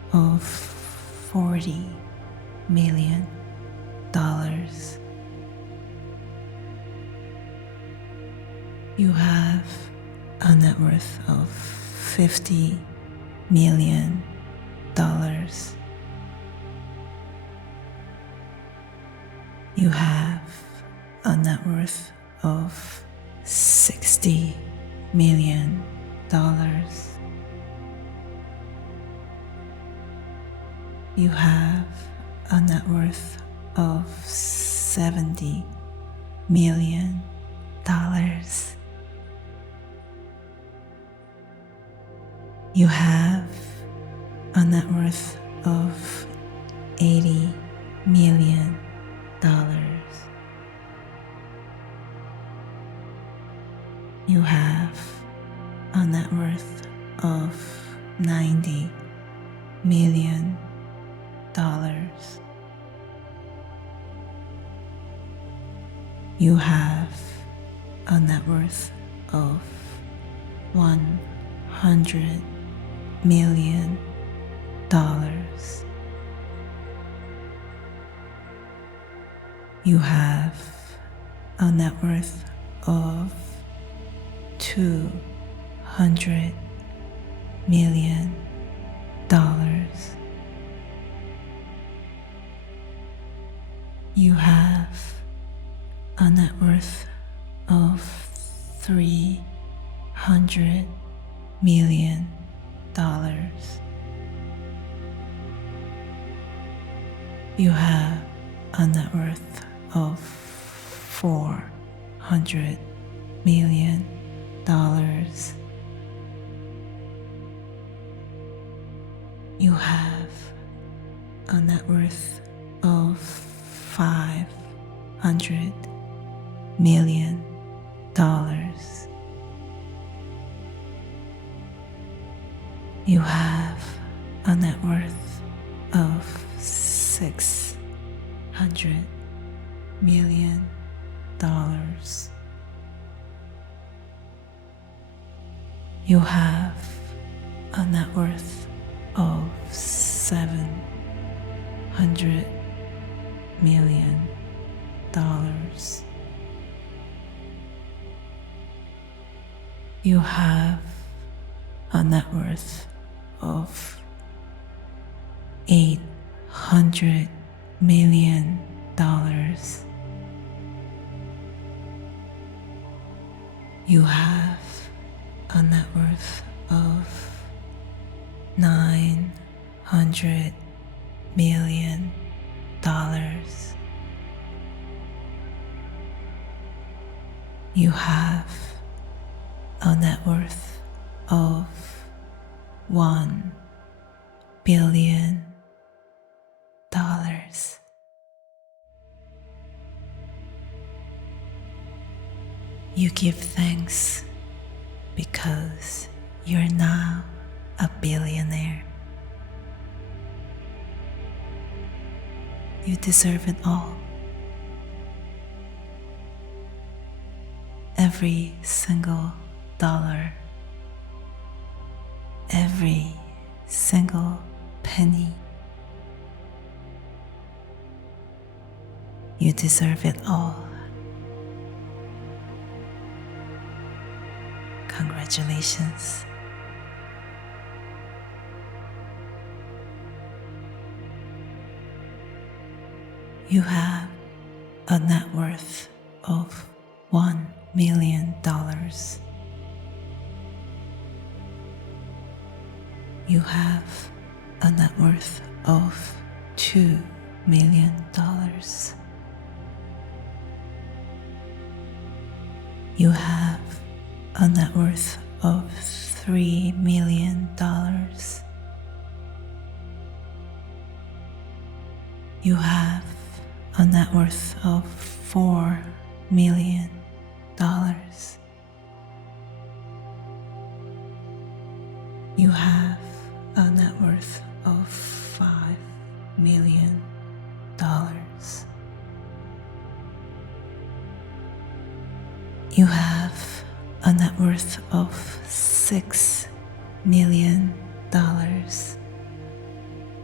of $40 million. You have a net worth of $50 million. You have a net worth of $60 million. You have a net worth of $70 million. You have a net worth of $80 million. You have a net worth of $90 million. You have a net worth of $100 million. You have a net worth of $200 million. You have a net worth of $300 million. You have a net worth of $400 million. You have a net worth of $500 million. You have a net worth of $600 million. You have a net worth of $700 million. You have a net worth of $800 million. You have a net worth of $900 million. You have a net worth of $1 billion. You give thanks because you're now a billionaire. You deserve it all. Every single dollar, every single penny. You deserve it all. Congratulations. You have a net worth of $1 million. You have a net worth of $2 million. You have a net worth of $3 million. You have a net worth of $4 million. You have a net worth of $5 million. You have a net worth of $6 million.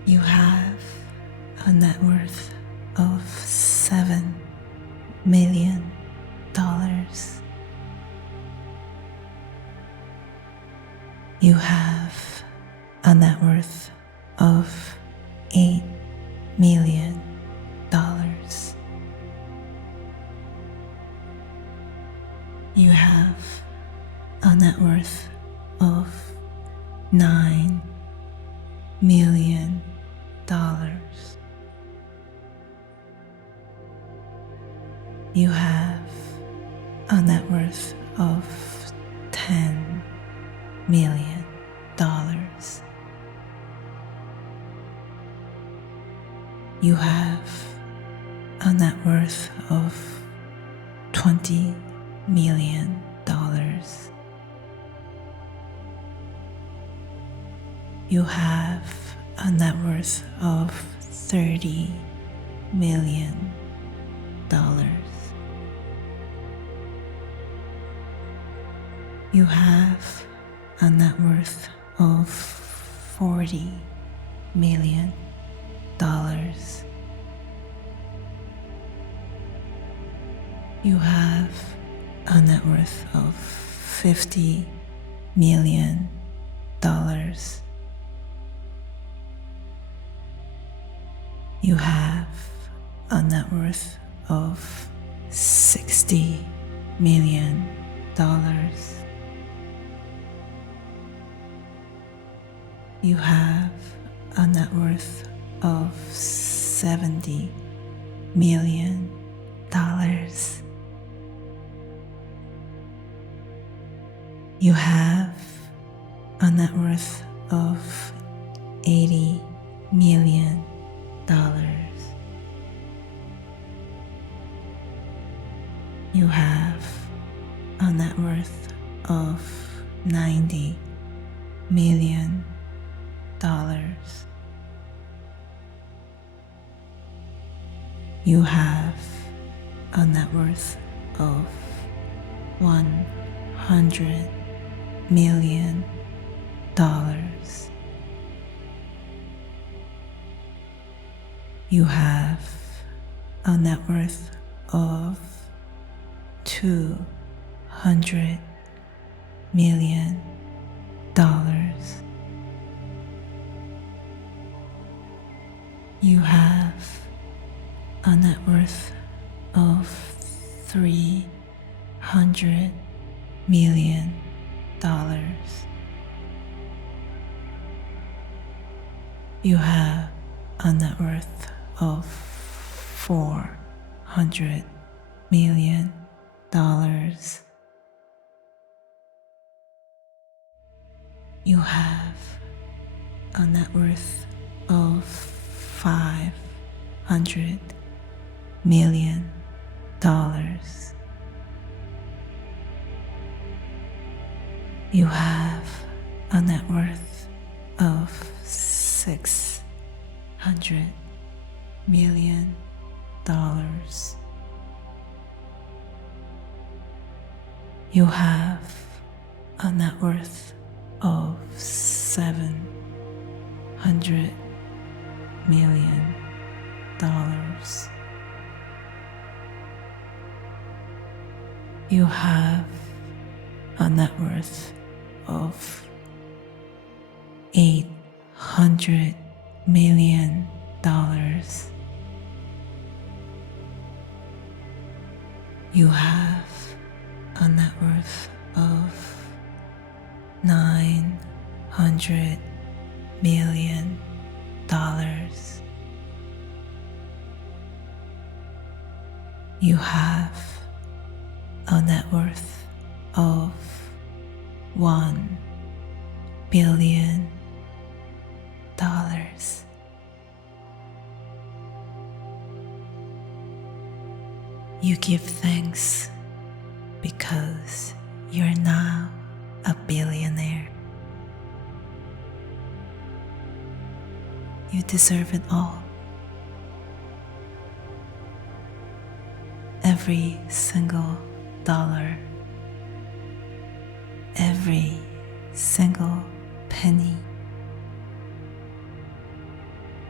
You have a net worth of $7 million. You have a net worth of $8 million. You have a net worth of $9 million. You have a net worth of $10 million. You have a net worth of $20 million. You have a net worth of $30 million. You have a net worth of $40 million. You have a net worth of $50 million. You have a net worth of $60 million. You have a net worth of $70 million. You have a net worth of $80 million. You have a net worth of $90 million. You have a net worth of $100 million. You have a net worth of $200 million. You have a net worth of $300 million. You have a net worth of $400 million. You have a net worth of $500 million. You have a net worth of $600 million. You have a net worth of $700 million. You have a net worth of $800 million. You have a net worth of $900 million. You have a net worth of $1 billion. You give thanks because you're now a billionaire. You deserve it all. Every single dollar, every single penny,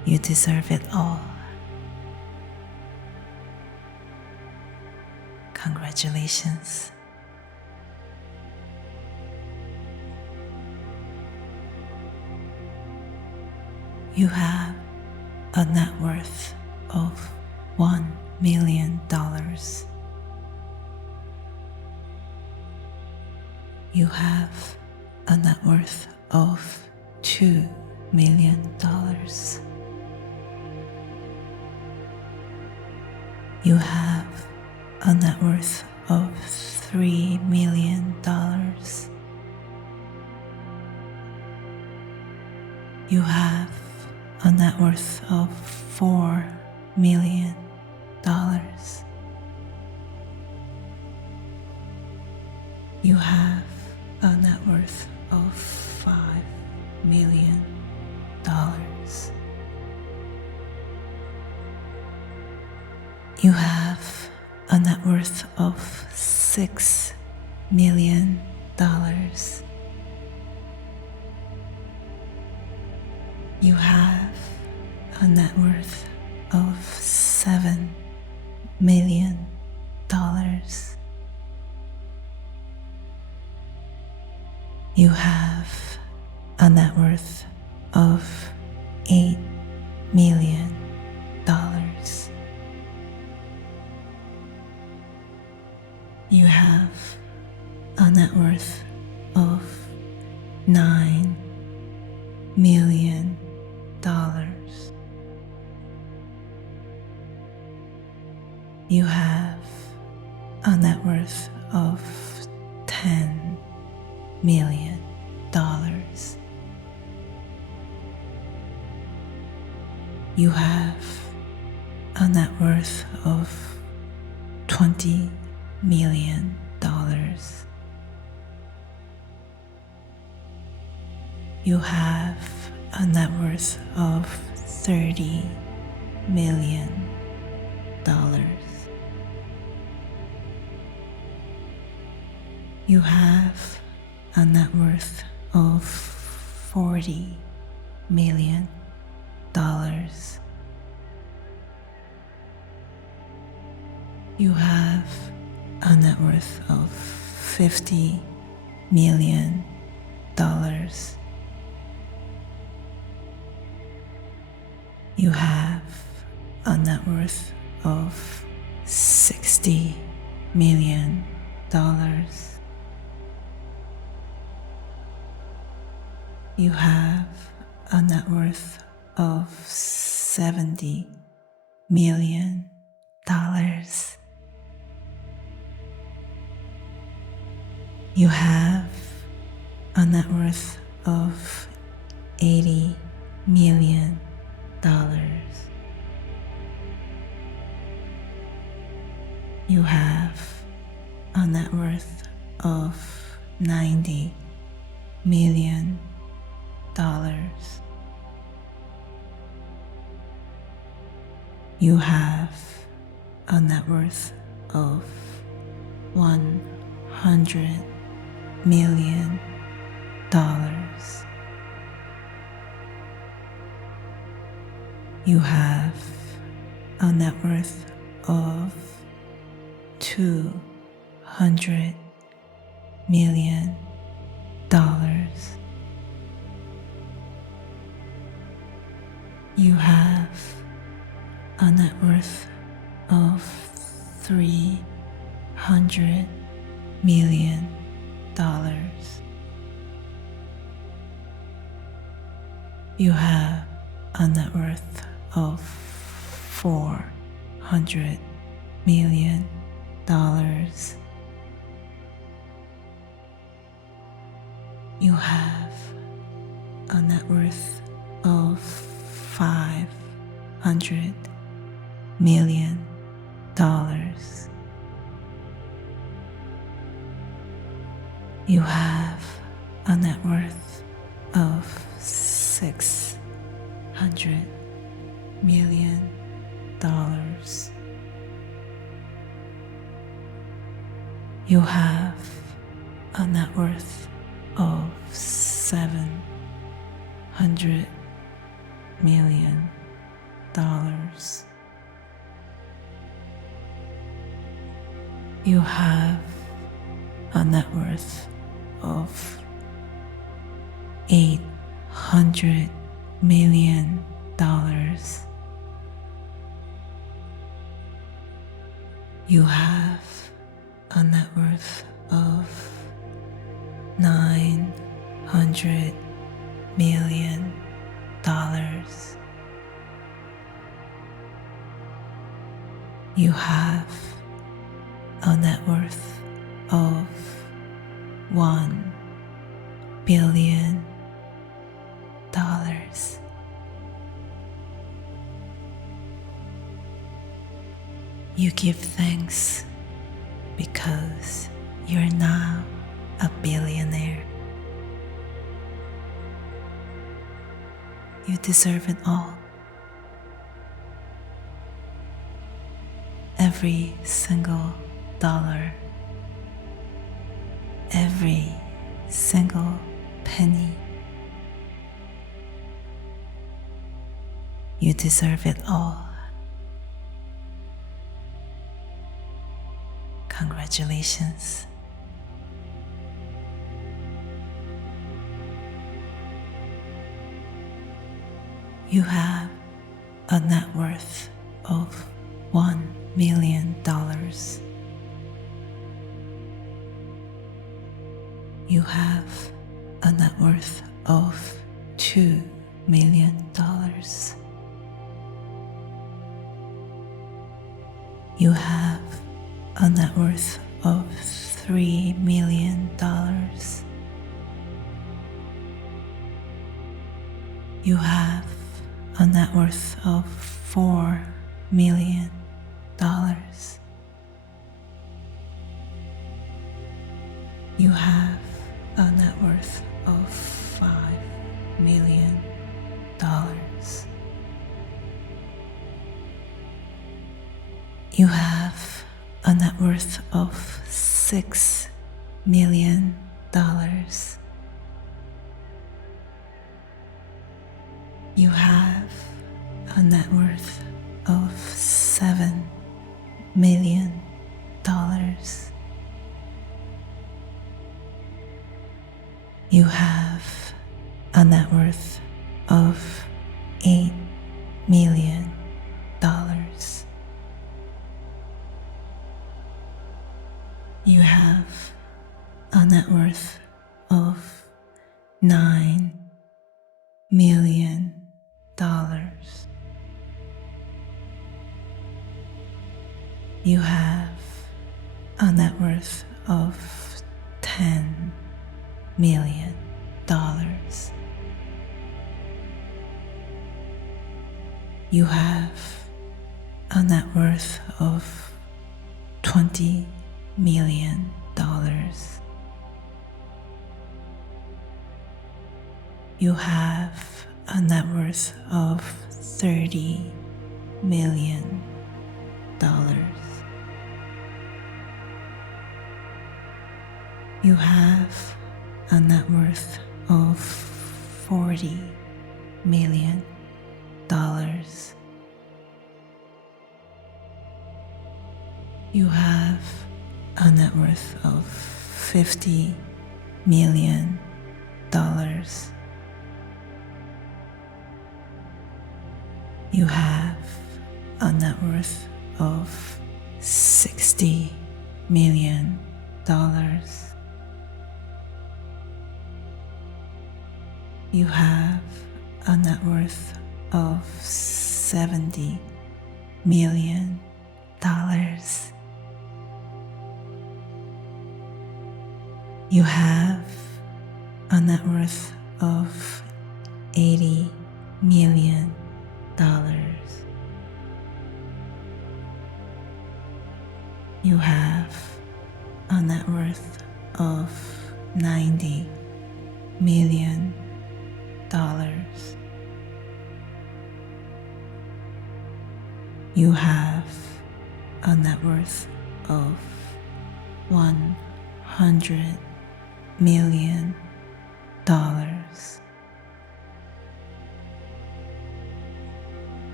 You deserve it all. Congratulations. You have a net worth of $1 million. You have a net worth of $2 million. You have a net worth of $3 million. You have a net worth of $4 million. You have a net worth of $5 million. You have a net worth of $6 million. You have a net worth of $7 million. You have a net worth of $8 million. You have a net worth of $9 million. You have a net worth of $10 million. You have a net worth of $20 million. You have a net worth of $30 million. You have a net worth of $40 million. You have a net worth of $50 million. You have a net worth of $60 million. You have a net worth of $70 million. You have a net worth of $80 million. You have a net worth of $90 million. You have a net worth of $100 million. You have a net worth of $200 million. You have a net worth of $300 million. You have a net worth of $400 million. You have a net worth of $500 million. You have a net worth of $600 million. You have a net worth of $700 million. You have a net worth of $800 million. You have a net worth of $900 million. You have a net worth of $1 billion. You give thanks because you're now a billionaire. You deserve it all. Every single dollar, every single penny. You deserve it all. Congratulations. You have a net worth of $1 million. You have a net worth of $2 million. You have a net worth of $3 million. You have a net worth of $4 million. You have a net worth of $5 million. You have a net worth of $6 million. You have a net worth of $7 million. You have a net worth of $8 million. You have a net worth of $9 million. You have a net worth of $10 million. You have a net worth of $20 million. You have a net worth of $30 million. You have a net worth of $40 million. You have a net worth of $50 million. You have a net worth of $60 million. You have a net worth of $70 million. You have a net worth of $80 million. You have a net worth of $90 million. You have a net worth of $100 million.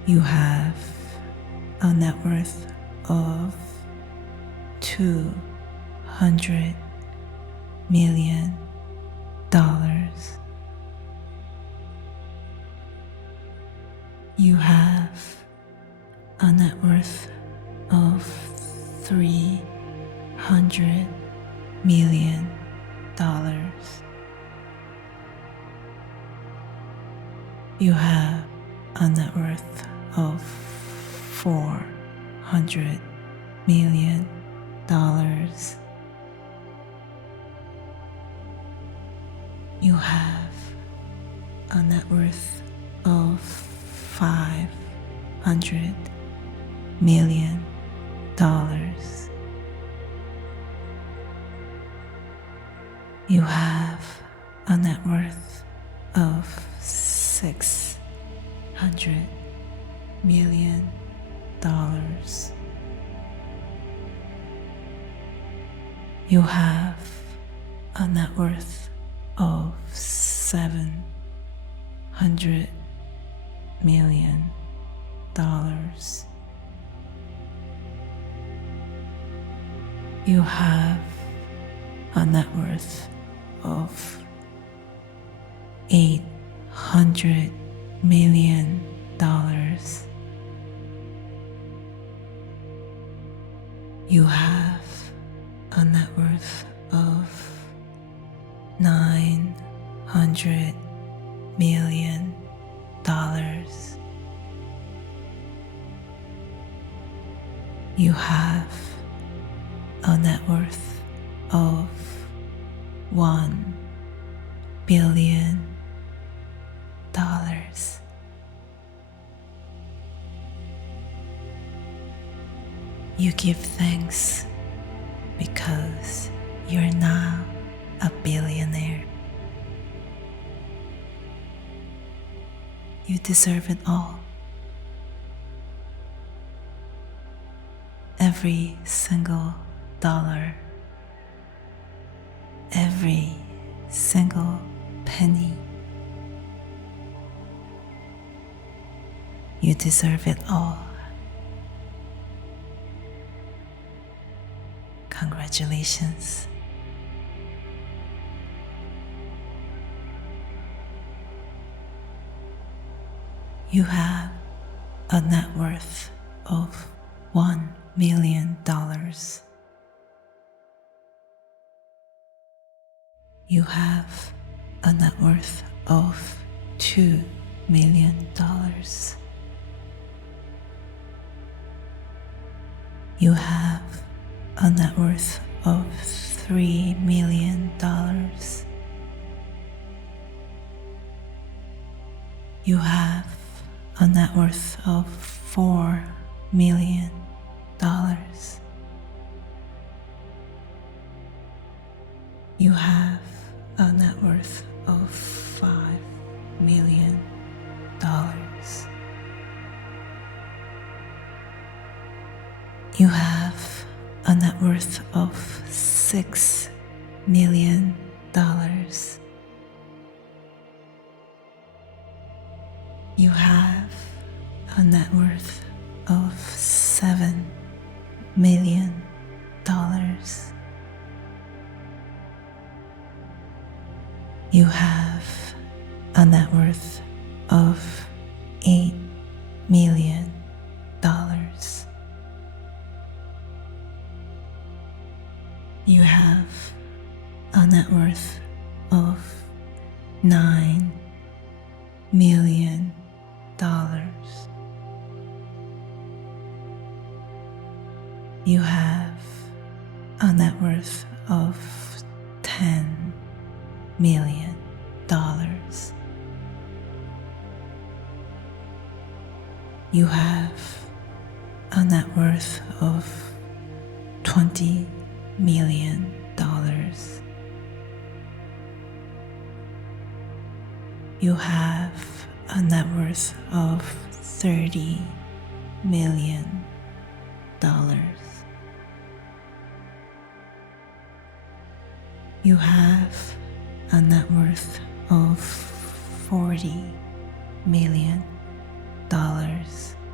You have a net worth of $200 million. You have a net worth of $300 million. You have a net worth of $400 million. You have a net worth of $500 million. You have a net worth of $600 million. You have a net worth of $700 million. You have a net worth of $800 million. You have a net worth of $900 million. You have a net worth of $1 billion. You give thanks because you're now a billionaire. You deserve it all. Every single dollar, every single penny. You deserve it all. Congratulations. You have a net worth of $1 million. You have a net worth of $2 million. You have a net worth of $3 million. You have a net worth of $4 million. You have a net worth of $5 million. You have a net worth of $6 million. You have a net worth of $7 million. You have a net worth of $8 million. You have a net worth of $9 million. You have a net worth of $10 million. You have a net worth of $20 million. You have a net worth of $30 million. You have a net worth of $40 million.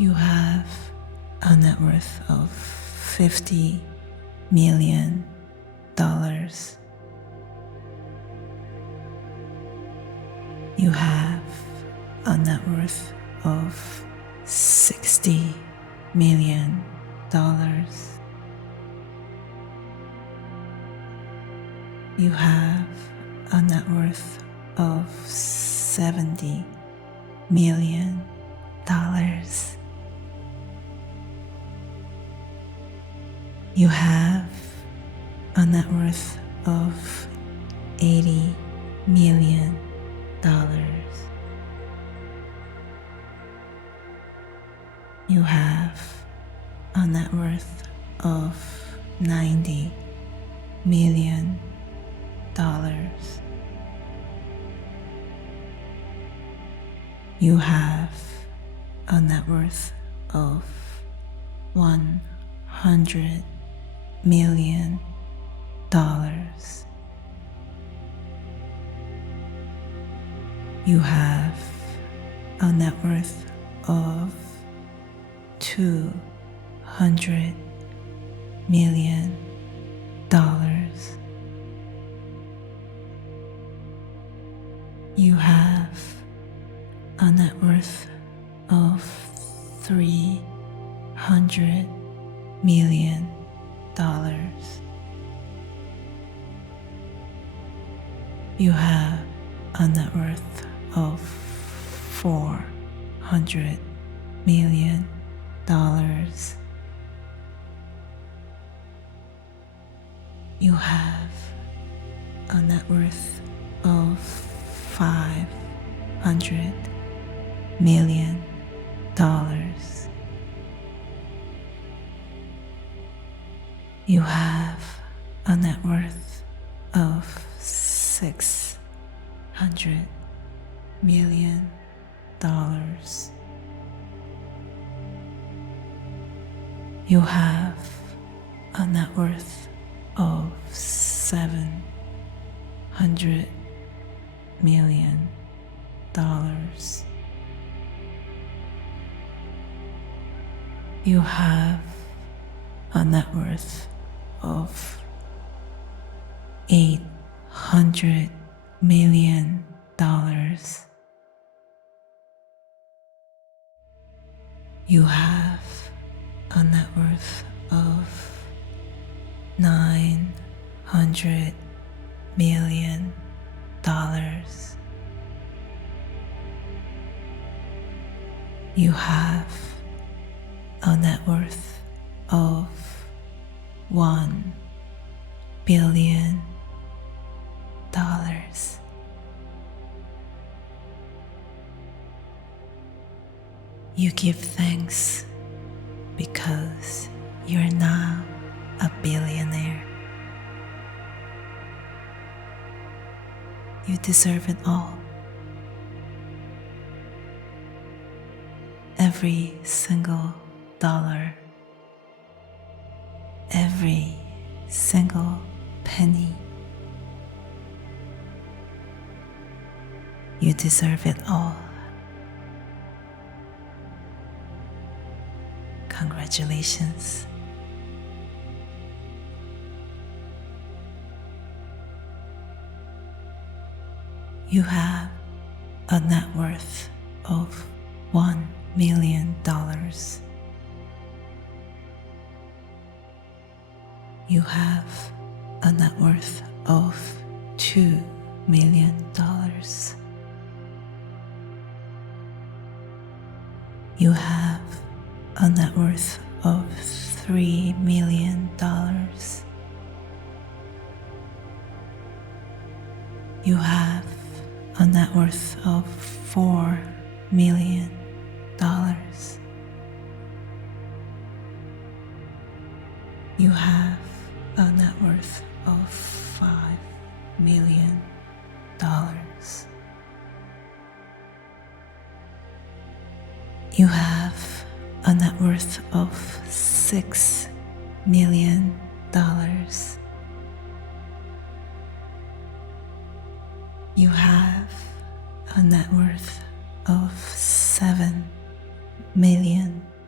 You have a net worth of $50 million. You have a net worth of $60 million. You have a net worth of $70 million. You have a net worth of $80 million. You have a net worth of $90 million. You have a net worth of $100 million. You have a net worth of $200 million. You have a net worth of $300 million. You have a net worth of $400 million. You have a net worth of $500 million. You have a net worth of $600 million. You have a net worth of $700 million. You have a net worth of $800 million. You have a net worth of $900 million. You have a net worth of $1 billion. You give thanks because you're now a billionaire. You deserve it all. Every single dollar, every single penny. You deserve it all. Congratulations. You have a net worth of $1 million. You have a net worth of $2 million. You have a net worth of $3 million. You have a net worth of $4 million. You have a net worth of $5 million. You have a net worth of $6 million. You have a net worth of $7 million.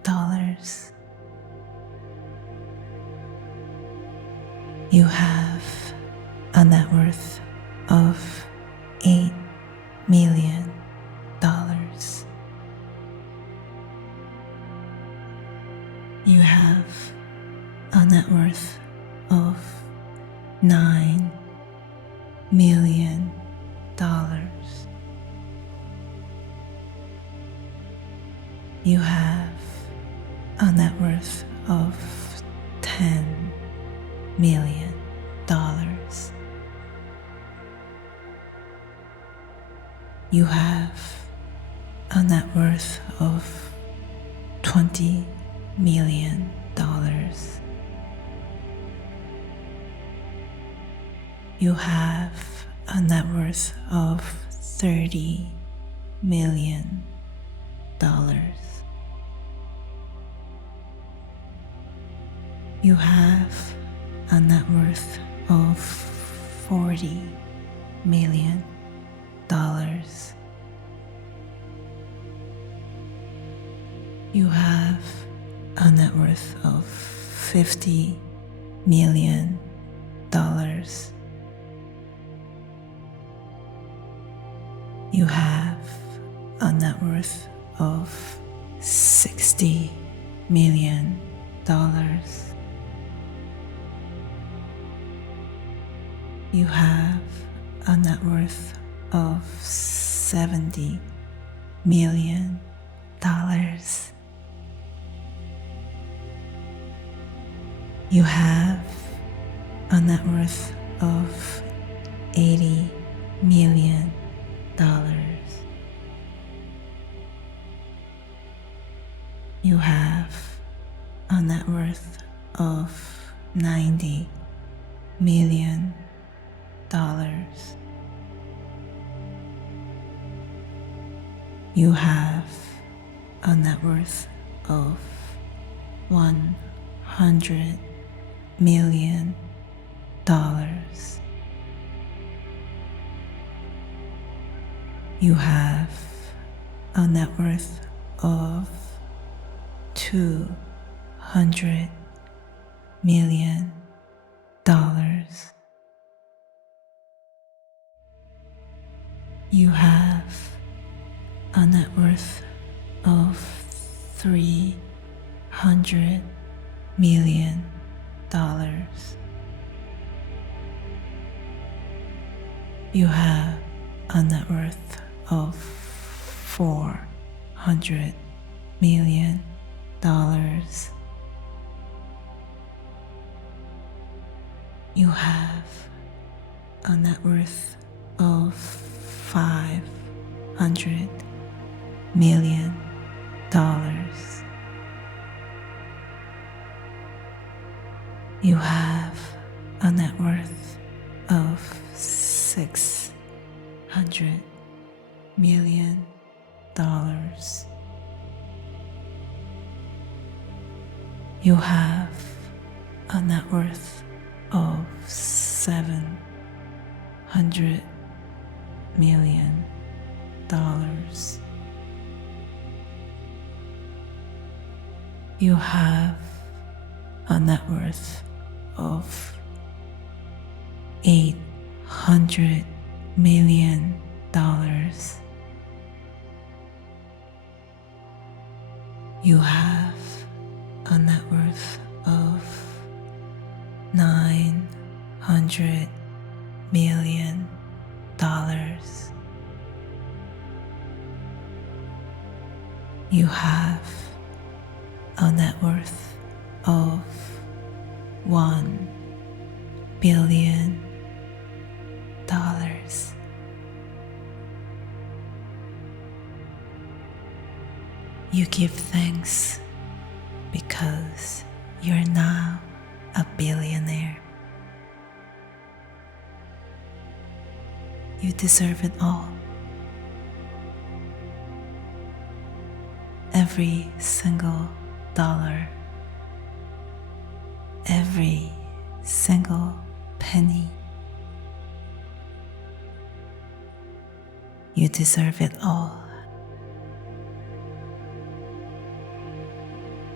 You have a net worth of $8 million. You have a net worth of $9 million. You have a net worth of $10 million. You have a net worth of $20 million. You have a net worth of $30 million. You have a net worth of $40 million. You have a net worth of $50 million. You have a net worth of $60 million. You have a net worth of $70 million. You have a net worth of $80 million. You have a net worth of $90 million. You have a net worth of $100 million. You have a net worth of $200 million. You have a net worth of $300 million. You have a net worth of $400 million. You have a net worth of $500 million. You have a net worth of $600 million. You have a net worth of $700 million. You have a net worth of $800 million. You have a net worth of $900 million. You have a net worth of $1 billion. You give thanks because you're now a billionaire. You deserve it all. Every single dollar, every single penny. You deserve it all.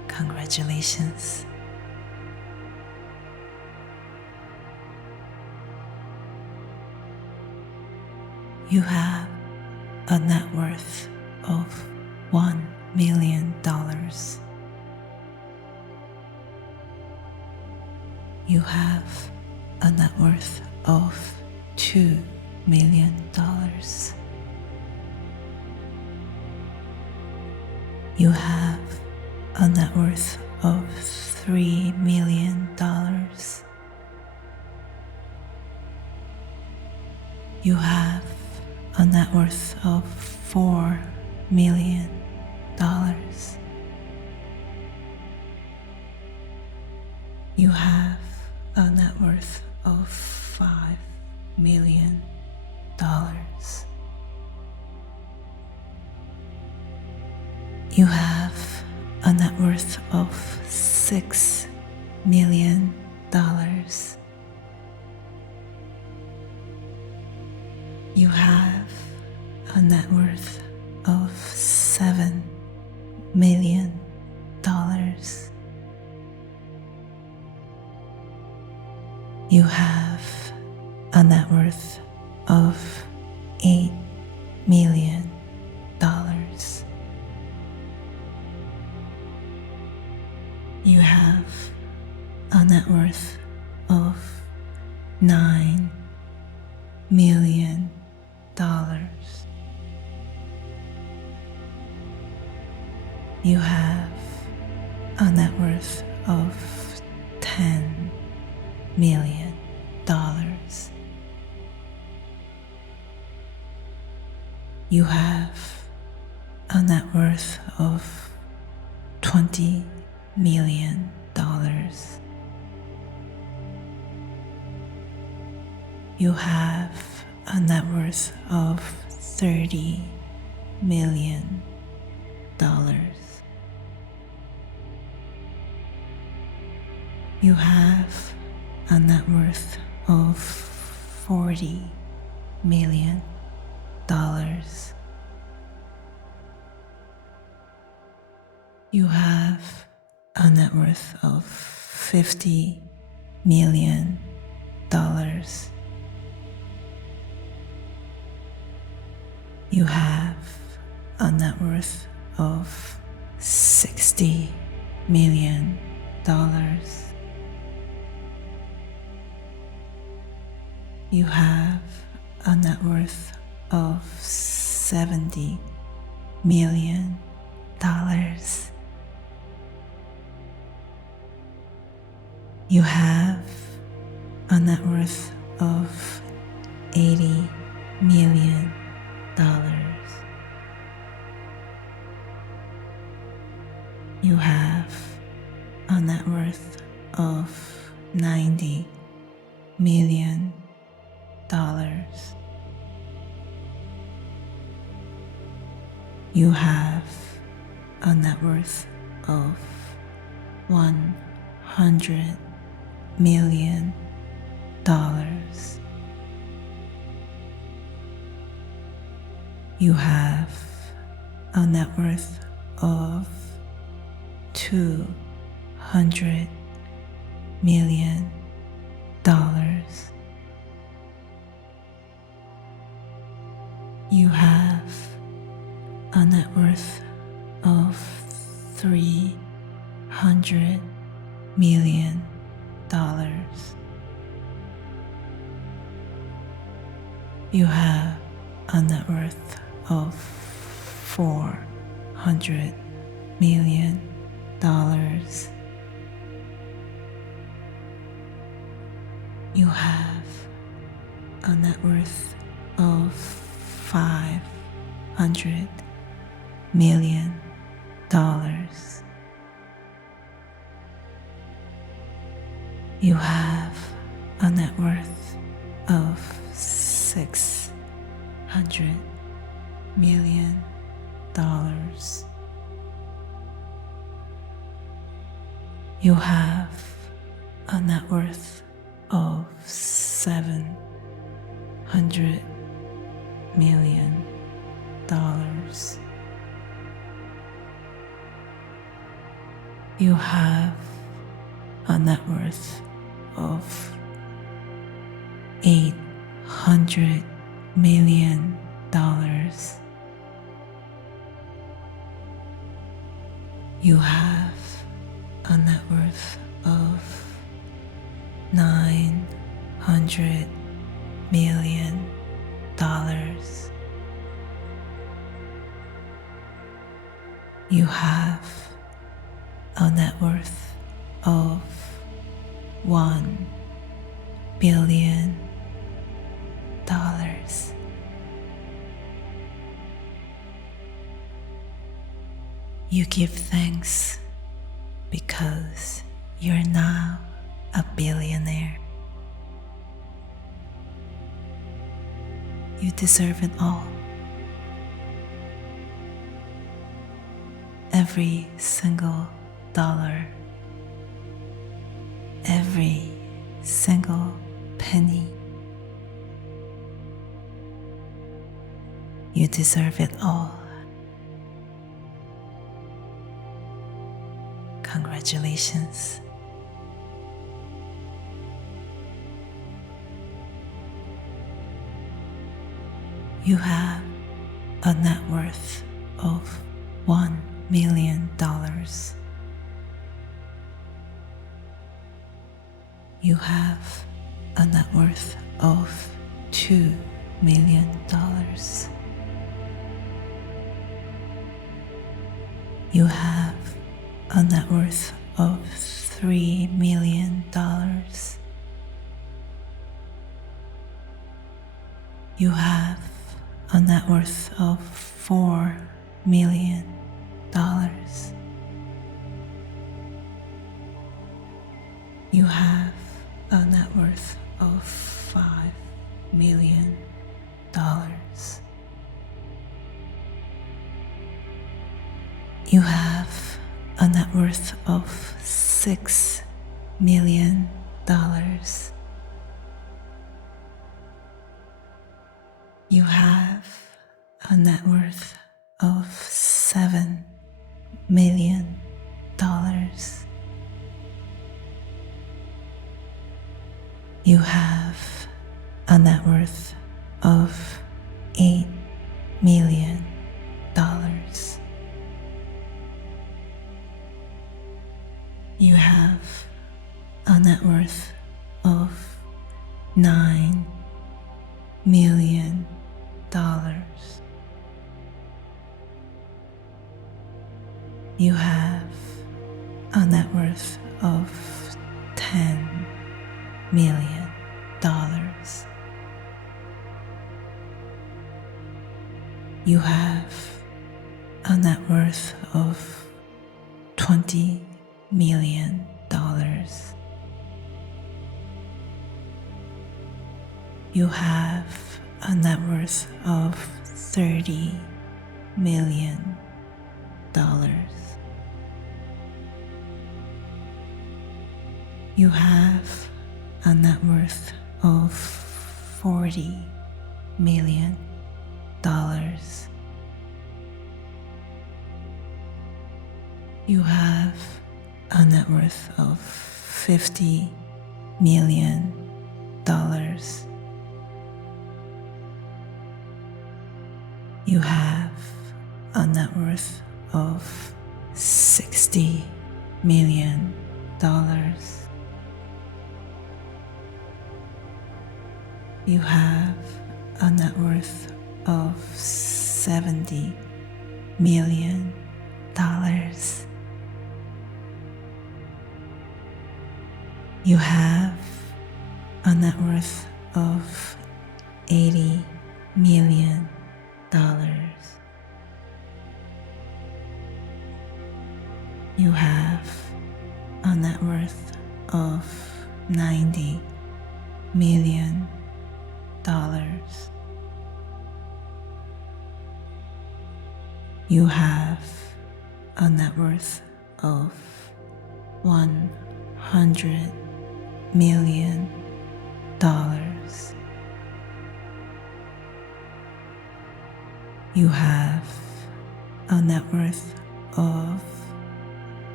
Congratulations. You have a net worth of $1 million. You have a net worth of $2 million. You have a net worth of $3 million. You have a net worth of $4 million. You have a net worth of $5 million. You have a net worth of $6 million. You have a net worth of $7 million. You have a net worth of $8 million. You have a net worth of $9 million. You have a net worth of $10 million. You have a net worth of $20 million. You have a net worth of $30 million. You have a net worth of $40 million. You have a net worth of $50 million. You have a net worth of $60 million. You have a net worth of $70 million. You have a net worth of $80 million. You have a net worth of $90 million. You have a net worth of $100 million. You have a net worth of $200 million. You have a net worth of $300 million. You have a net worth of $400 million. You have a net worth of $500 million. You have a net worth of $600 million. You have a net worth of $700 million. You have a net worth of $800 million. You have a net worth of $900 million. You have a net worth of $1 billion. You give thanks because you're now a billionaire. You deserve it all. Every single dollar, every single penny. You deserve it all. Congratulations. You have a net worth of $1 million. You have a net worth of $2 million. You have a net worth of $3 million. You have a net worth of $4 million. You have a net worth of $5 million. You have a net worth of $6 million. You have a net worth of $7 million. You have a net worth of $8 million. You have a net worth of $9 million. You have a net worth of $10 million. You have a net worth of $20 million. You have a net worth of $30 million. You have a net worth of $40 million. You have a net worth of $50 million. You have a net worth of $60 million. You have a net worth of $70 million. You have a net worth of $80 million. You have a net worth of $90 million. You have a net worth of $100 million. You have a net worth of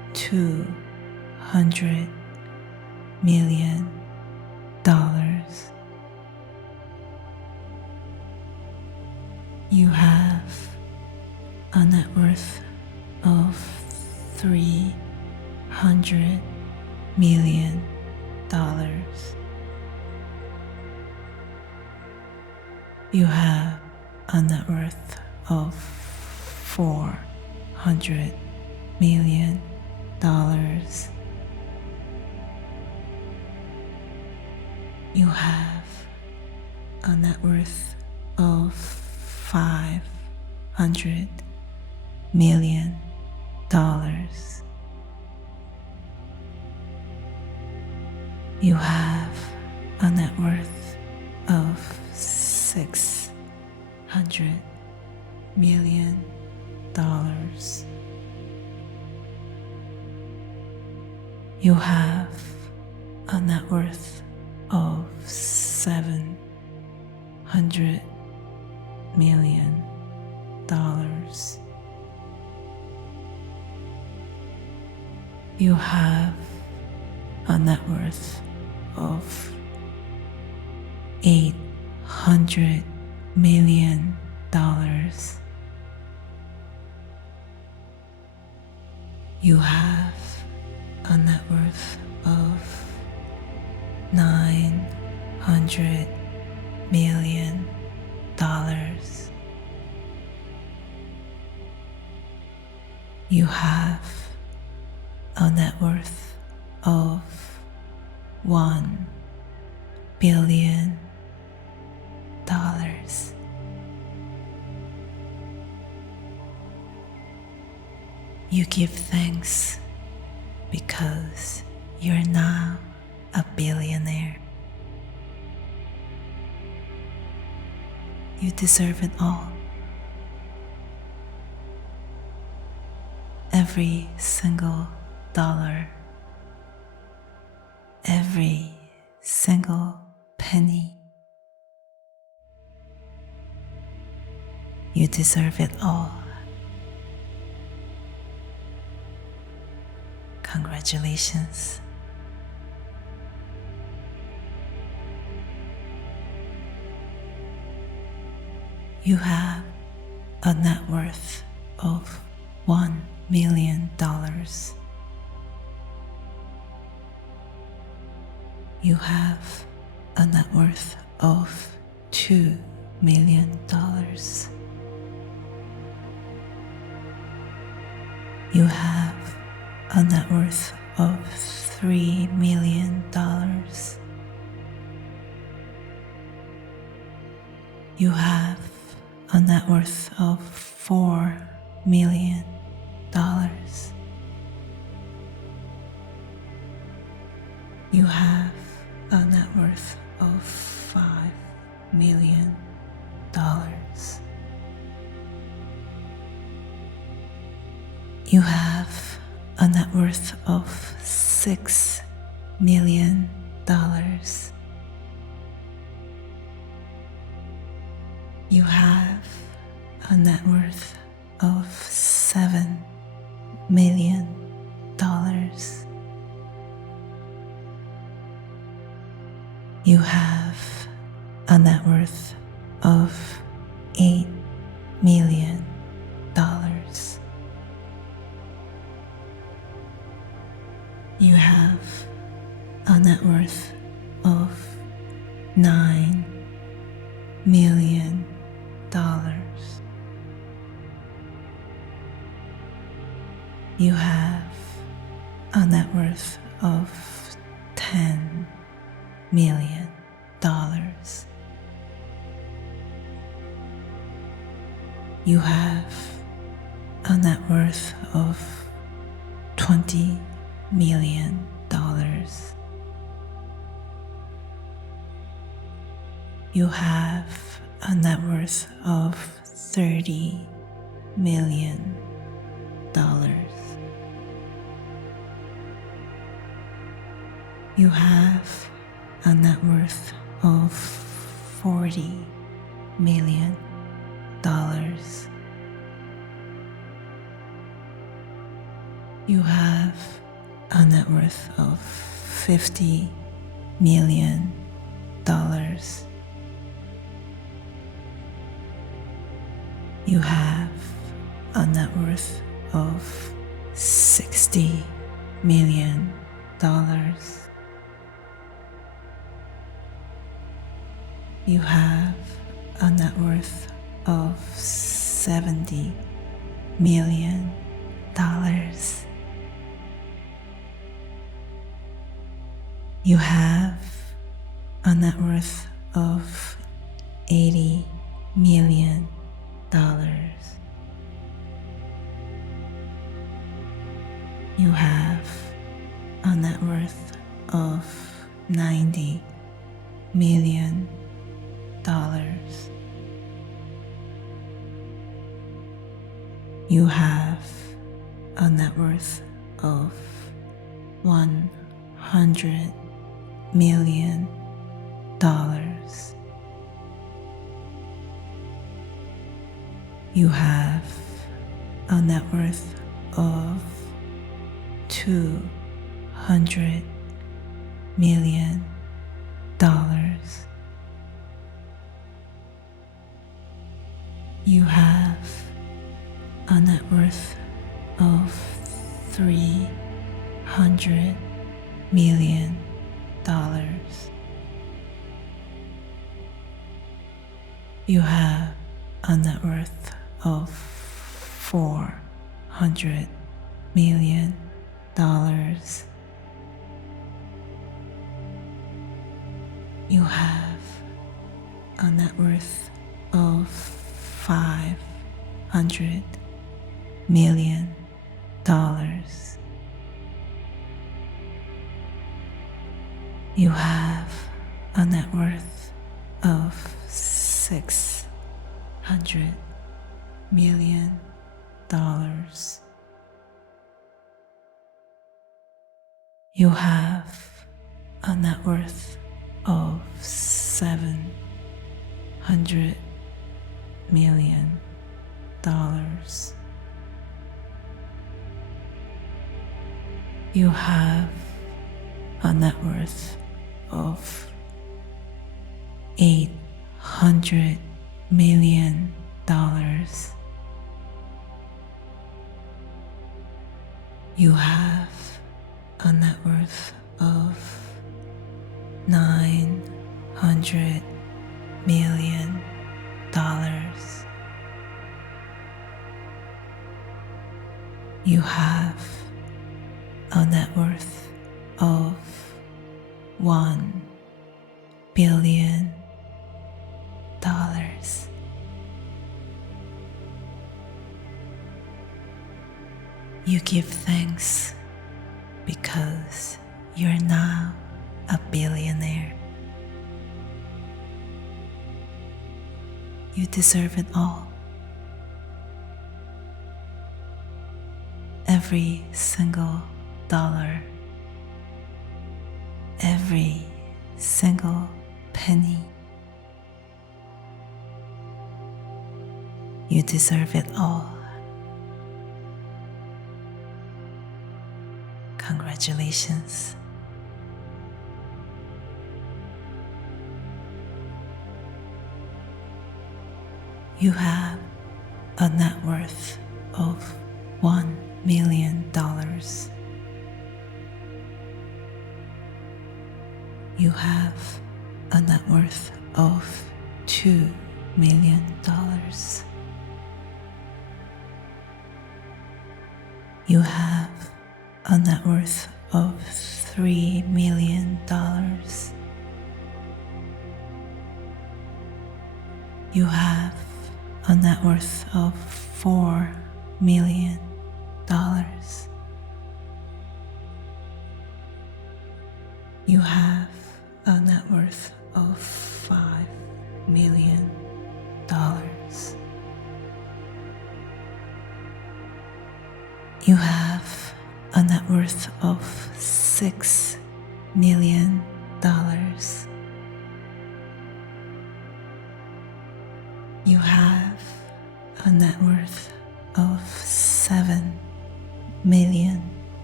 $200 million. You have a net worth of $300 million. You have a net worth of $400 million. You have a net worth of $500 million. You have a net worth of $600 million. You have a net worth of $700 million. You have a net worth of $800 million. You have a net worth of $900 million. You have a net worth of $1 billion. You give thanks because you're now a billionaire. You deserve it all. Every single dollar, every single penny. You deserve it all. Congratulations. You have a net worth of $1 million. You have a net worth of $2 million. You have a net worth of $3 million. You have a net worth of $4 million. You have a net worth of $5 million. You have a net worth of $6 million. You have a net worth of $7 million. You have a net worth of $8 million. You have a net worth of $9 million. You have a net worth of $10 million. You have a net worth of $20 million. You have a net worth of $30 million. You have a net worth of $40 million. You have a net worth of $50 million. You have a net worth of $60 million. You have a net worth of $70 million. You have a net worth of $80 million. You have a net worth of $90 million. You have a net worth of $100 million. You have a net worth of $200 million. You have a net worth of $300 million. You have a net worth of $400 million. You have a net worth of $500 million. You have a net worth of $600 million. You have a net worth of $700 million. You have a net worth of $800 million. You have a net worth of $900 million. You have a net worth of $1 billion. You give thanks because you're now a billionaire. You deserve it all. Every single dollar, every single penny. You deserve it all. Congratulations. You have a net worth of $1 million. You have a net worth of $2 million. You have a net worth of $3 million. You have a net worth of $4 million. You have a net worth of $5 million. You have a net worth of $6 million. You have a net worth of $7 million.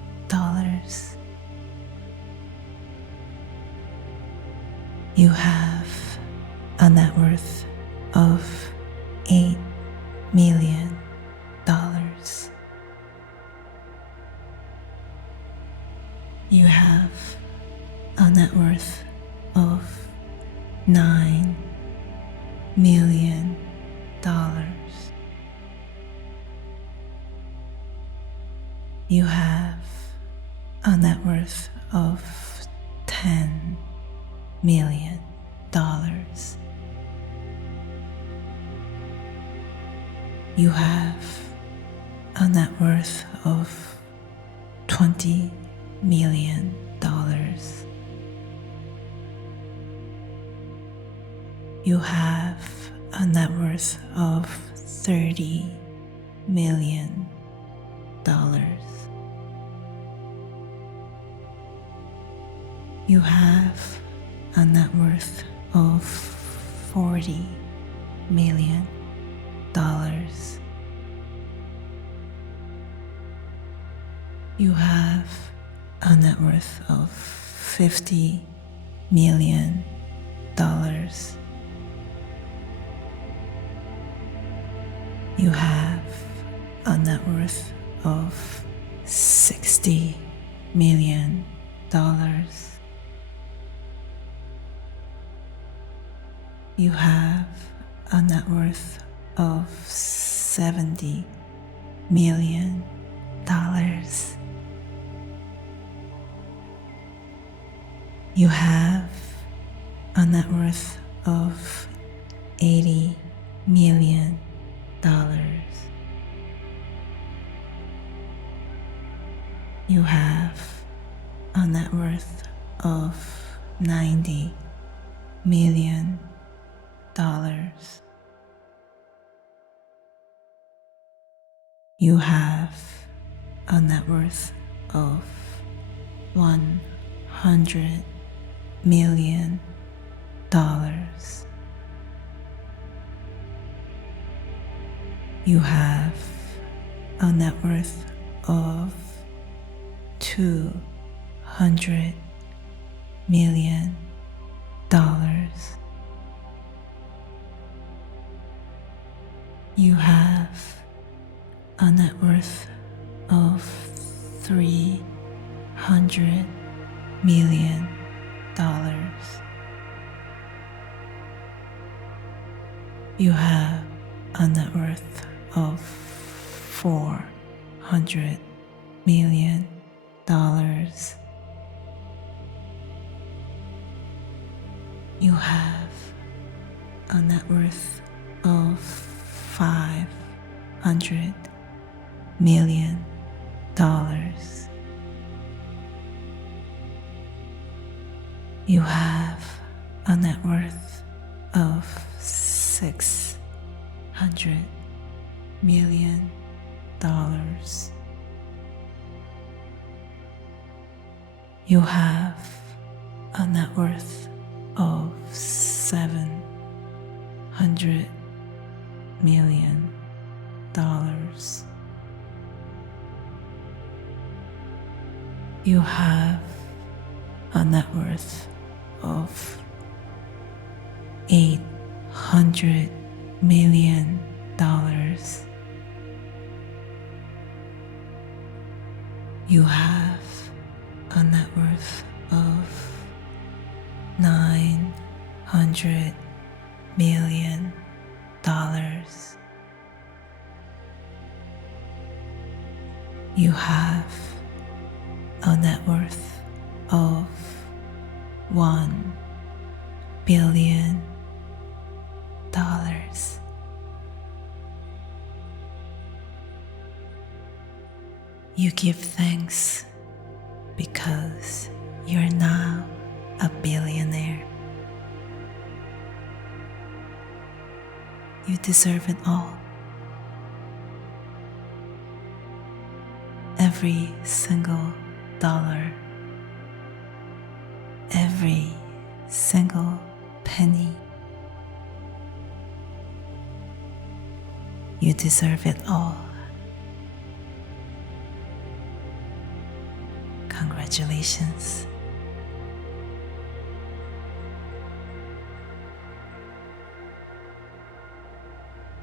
You have a net worth of $8 million. You have a net worth of $9 million. You have a net worth of $10 million. You have a net worth of $20 million. You have a net worth of $30 million. You have a net worth of $40 million. You have a net worth of $50 million. You have a net worth of $60 million. You have a net worth of $70 million. You have a net worth of $80 million. You have a net worth of $90 million. You have a net worth of $100 million. You have a net worth of $200 million. You have a net worth of $300 million. You have a net worth of $400 million. You have a net worth of $500 million. You have a net worth of $600 million. You have a net worth of $700 million. You have a net worth of $800 million. You have a net worth of $900 million. You have a net worth of $1 billion. You give thanks because you're now a billionaire. You deserve it all. Every single dollar, every single penny. You deserve it all. Congratulations.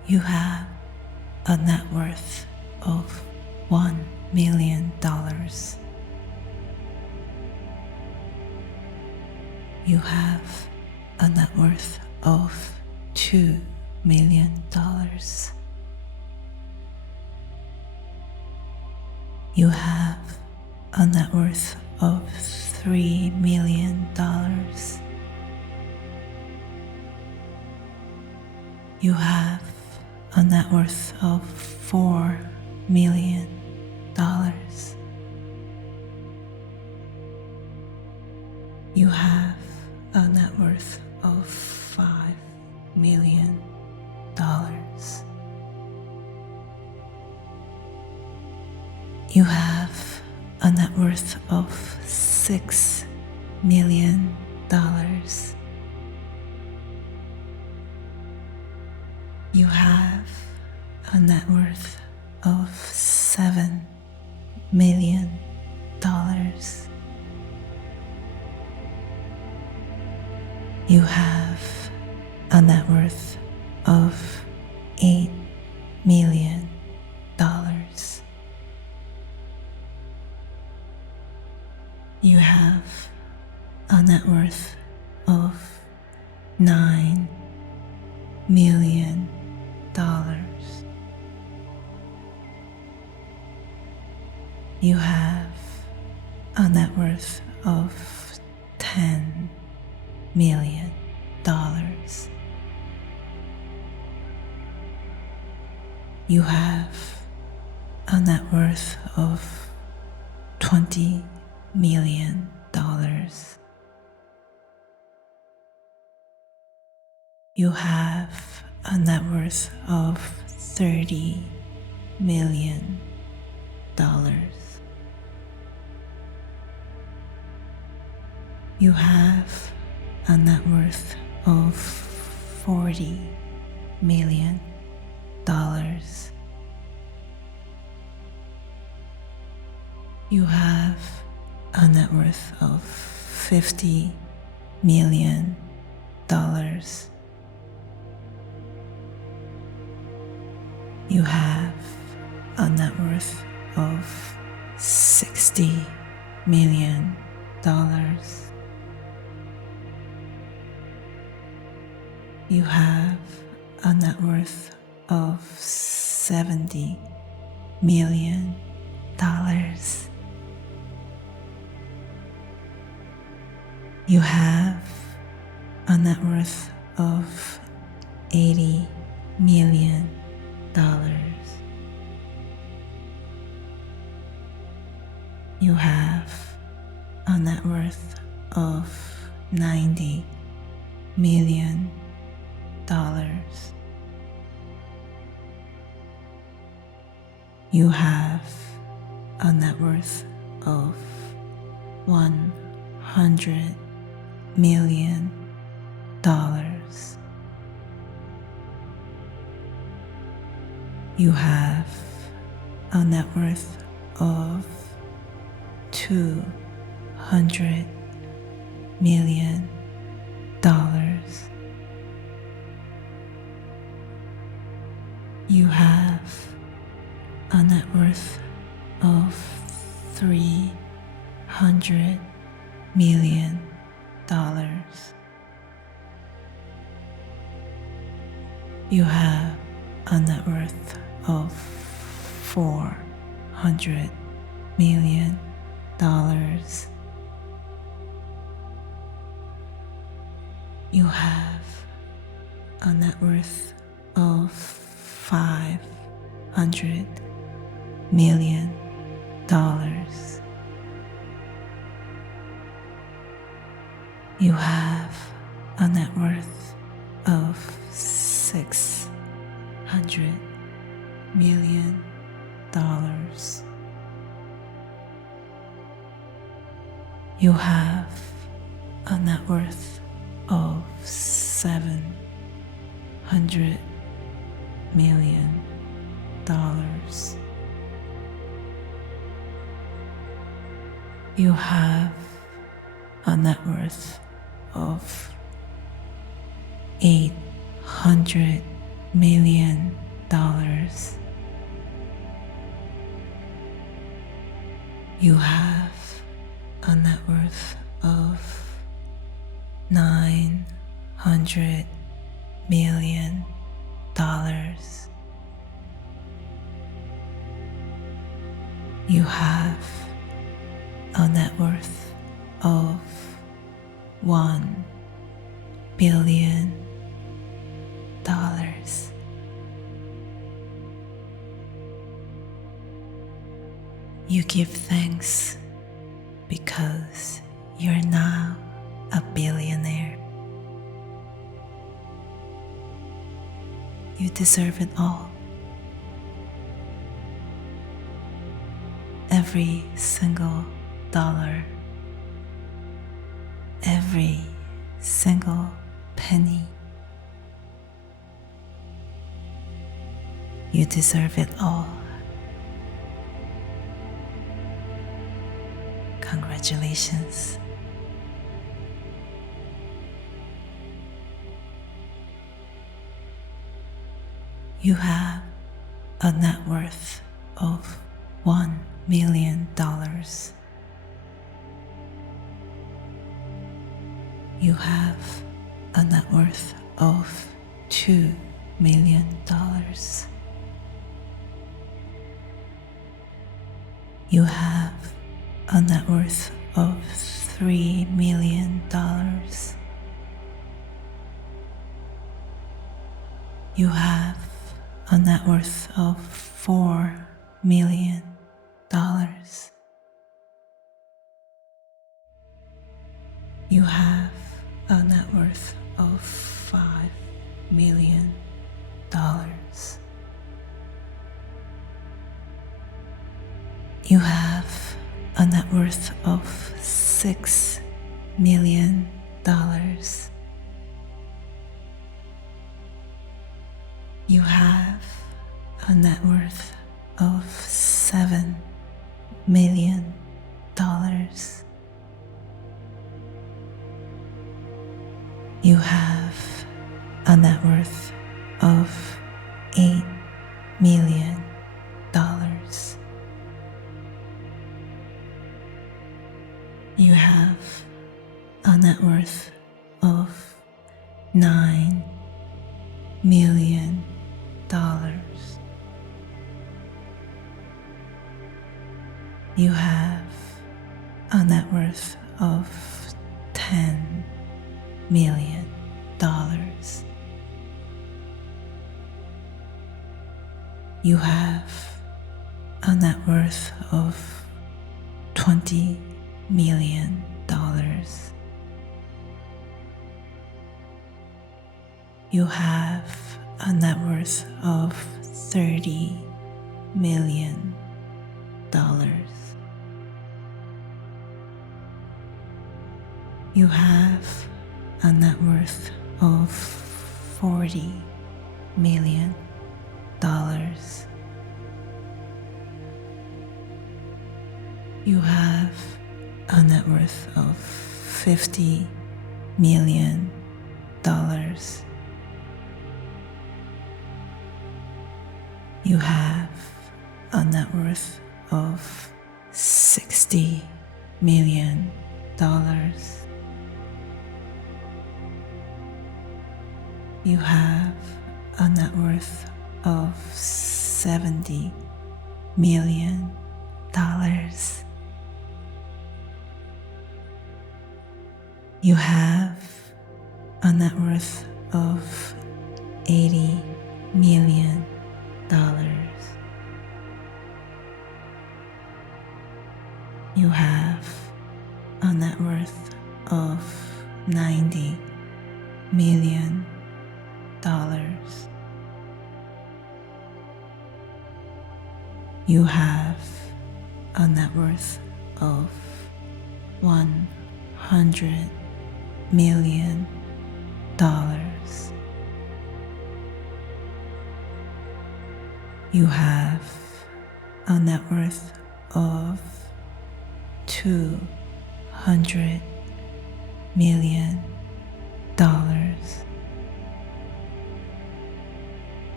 You have a net worth of $1 million. You have a net worth of $2 million. You have a net worth of $3 million. You have a net worth of $4 million. You have a net worth of $5 million. You have a net worth of $6 million. You have a net worth of $7 million. You have a net worth of $8 million. You have a net worth of $9 million. You have a net worth of $10 million. You have a net worth of $20 million. You have a net worth of $30 million. You have a net worth of $40 million. You have a net worth of $50 million. You have a net worth of $60 million. You have a net worth of $70 million. You have a net worth of $80 million. You have a net worth of $90 million. You have a net worth of $100 million. You have a net worth of $200 million. You have a net worth of $300 million. You have a net worth of $400 million. You have a net worth of $500 million. You have a net worth of $600 million. You have a net worth of $700 million. You have a net worth of $800 million. You have a net worth of $900 million. You have a net worth of $1 billion. You give thanks because you're now a billionaire. You deserve it all. Every single dollar, every single penny. You deserve it all. Congratulations. You have a net worth of $1 million. You have a net worth of $2 million. You have a net worth of $3 million. You have a net worth of $4 million. You have a net worth of $5 million. You have a net worth of $6 million. You have a net worth of $7 million. You have a net worth of $8 million. You have a net worth of $9 million. You have a net worth of $10 million. You have a net worth of $20 million. You have a net worth of $30 million. You have a net worth of $40 million. You have a net worth of $50 million. You have a net worth of $60 million. You have a net worth of $70 million. You have a net worth of $80 million. You have a net worth of $90 million. You have a net worth of $100 million. You have a net worth of $200 million.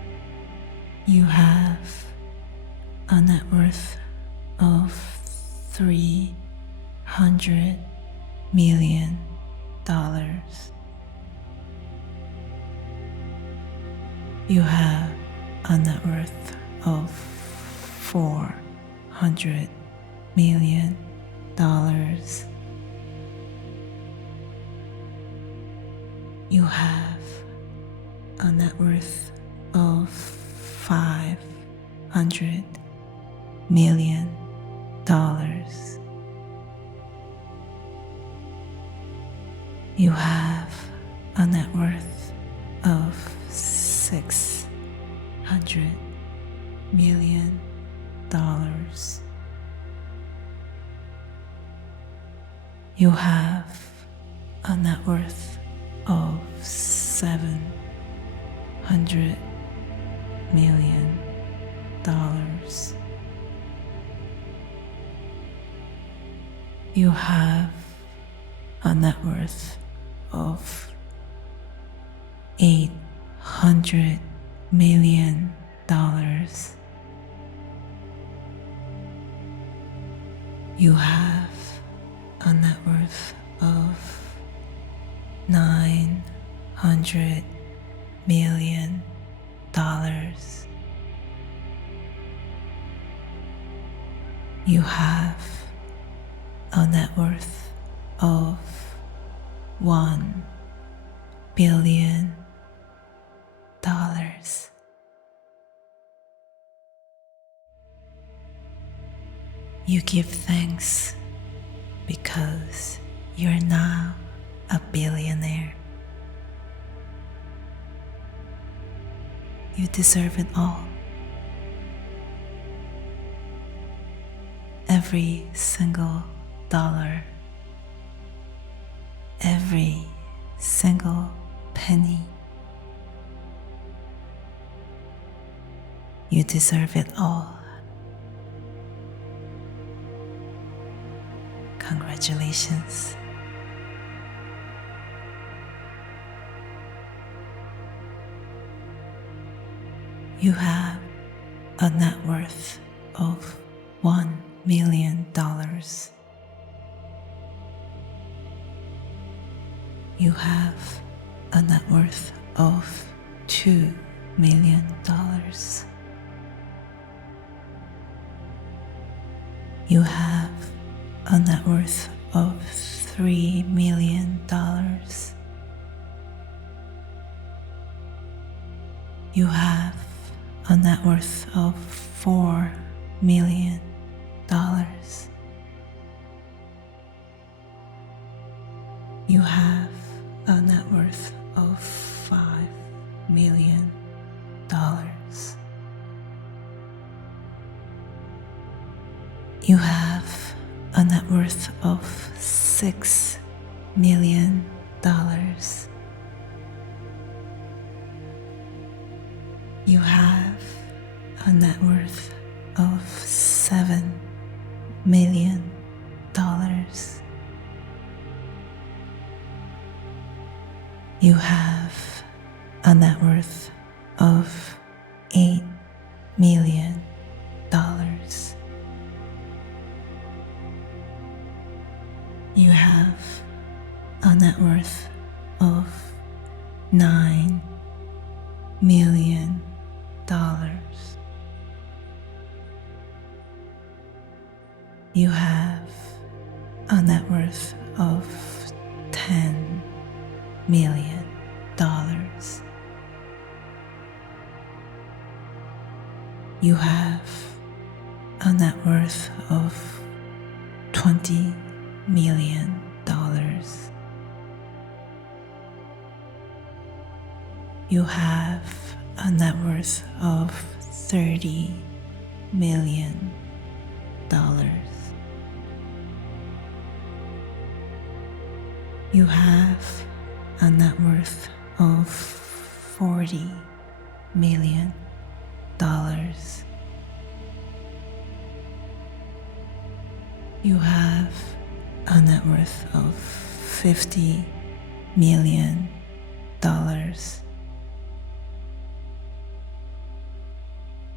You have a net worth of $300 million. You have a net worth of $400 million. You have a net worth of $500 million. You have a net worth of $600 million. You have a net worth of $700 million. You have a net worth of $800 million. You have a net worth of $900 million. You have a net worth of $1 billion. You give thanks because you're now a billionaire. You deserve it all. Every single dollar, every single penny. You deserve it all. Congratulations. You have a net worth of $1 million. You have a net worth of $2 million. You have a net worth of $3 million. You have a net worth of $4 million. You have a net worth of $5 million. You have a net worth of $6 million. You have a net worth of $7 million. You have a net worth of $8 million. You have a net worth of $9 million. You have a net worth of $10 million. You have a net worth of $20 million. You have a net worth of $30 million. You have a net worth of $40 million. You have a net worth of $50 million.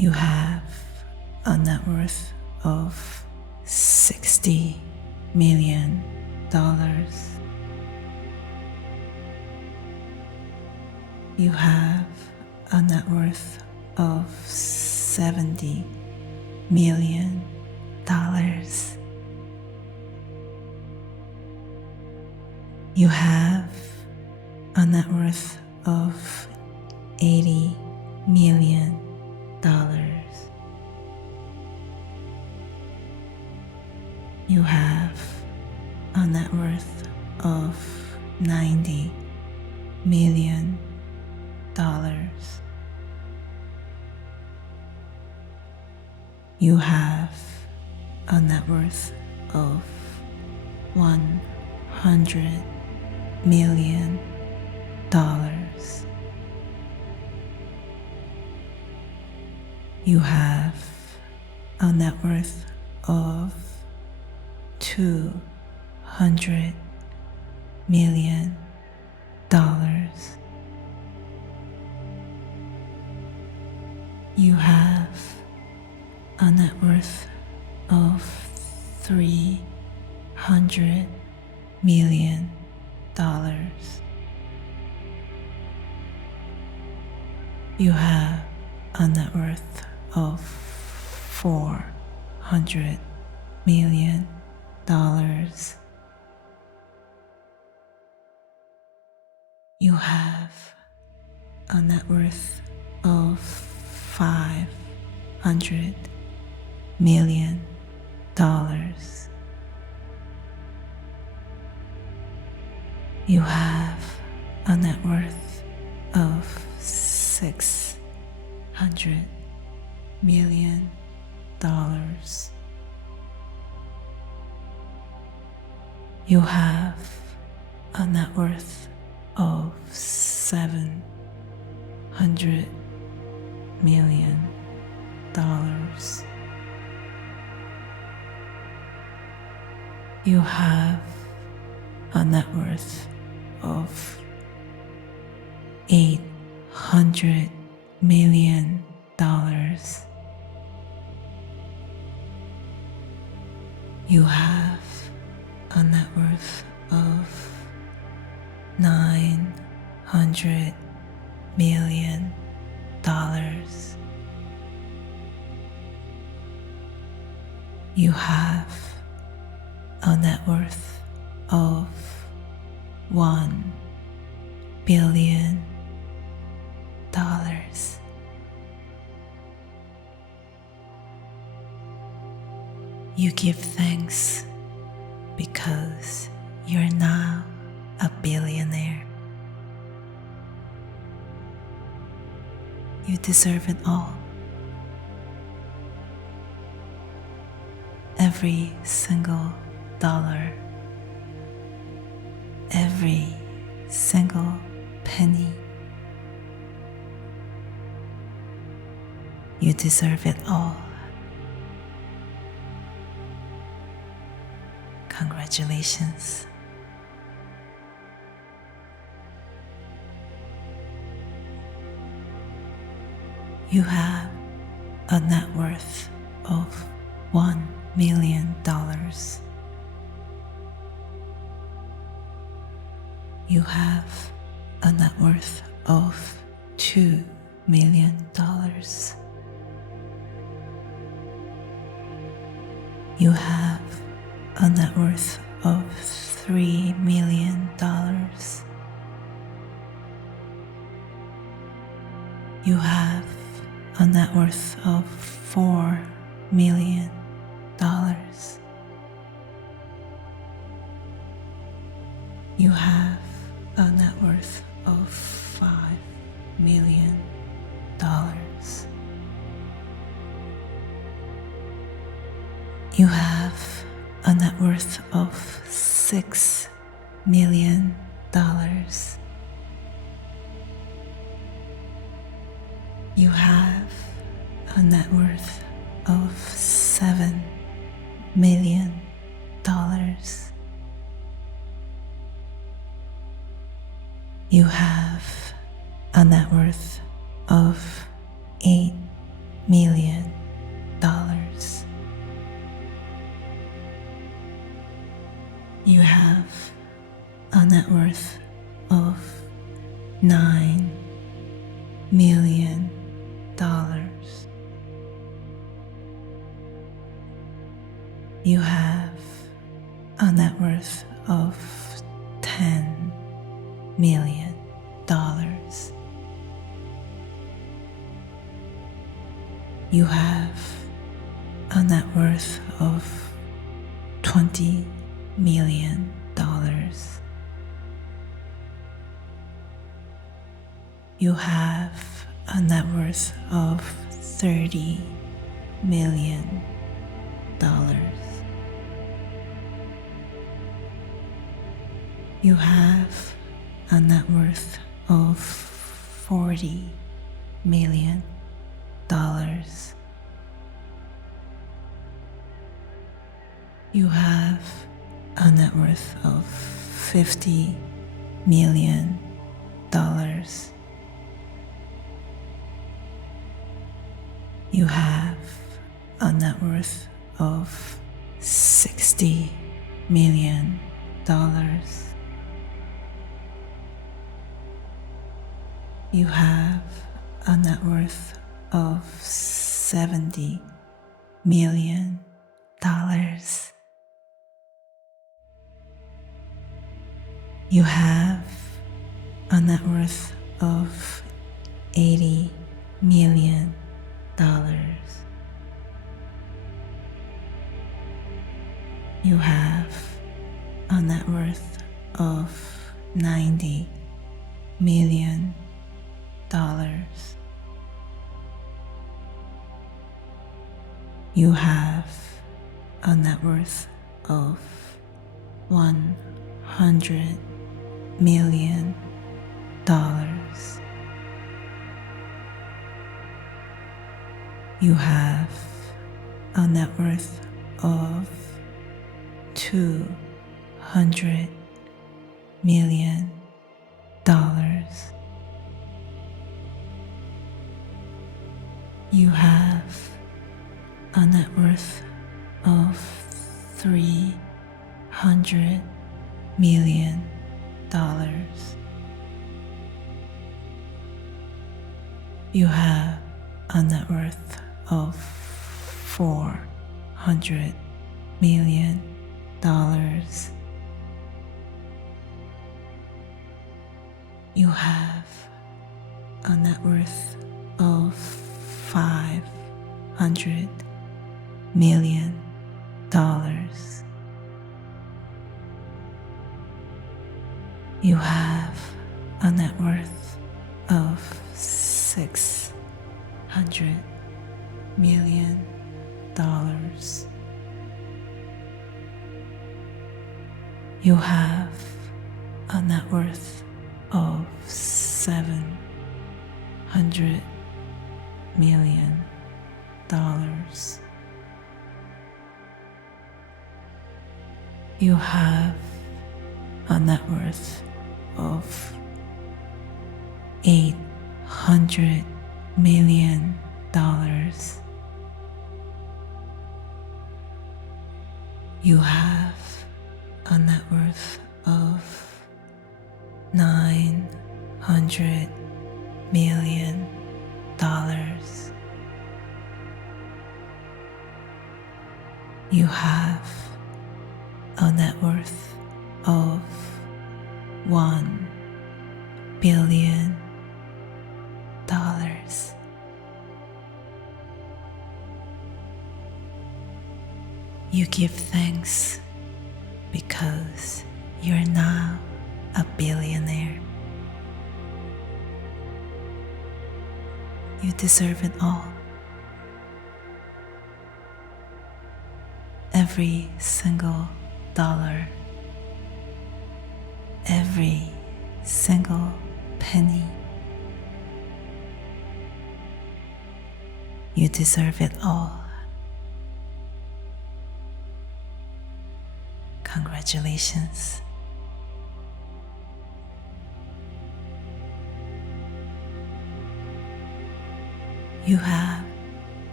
You have a net worth of $60 million. You have a net worth of $70 million. You have a net worth of $80 million. You have a net worth of $90 million. You have a net worth of $100 million. You have a net worth of $200 million. You have a net worth of $300 million. You have a net worth of $400 million. You have a net worth of $500 million. You have a net worth of $600 million. You have a net worth of $700 million. You have a net worth of $800 million. You have a net worth of $900 million. You have a net worth of $1 billion. You give thanks because you're now a billionaire. You deserve it all. Every single dollar, every single penny. You deserve it all. Congratulations. You have a net worth of $1 million. You have a net worth of $2 million. You have a net worth of $3 million. You have a net worth of $4 million. You have a net worth of $5 million. You have a net worth of $6 million. You have a net worth of $7 million. You have a net worth of $8 million dollars. You have a net worth of $9 million. You have a net worth of $10 million. You have a net worth of $20 million. You have a net worth of $30 million. You have a net worth of $40 million. You have a net worth of $50 million. You have a net worth of $60 million. You have a net worth of $70 million. You have a net worth of $80 million. You have a net worth of $90 million. You have a net worth of $100 million. You have a net worth of $200 million. You have a net worth of $300 million. You have a net worth of $400 million. You have a net worth of $500 million. You have a net worth of $600 million. You have a net worth of $700 million. You have a net worth of $800 million. You have a net worth of $900 million. You have a net worth of $1 billion. You give thanks because you're now a billionaire. You deserve it all. Every single dollar, every single penny. You deserve it all. Congratulations. You have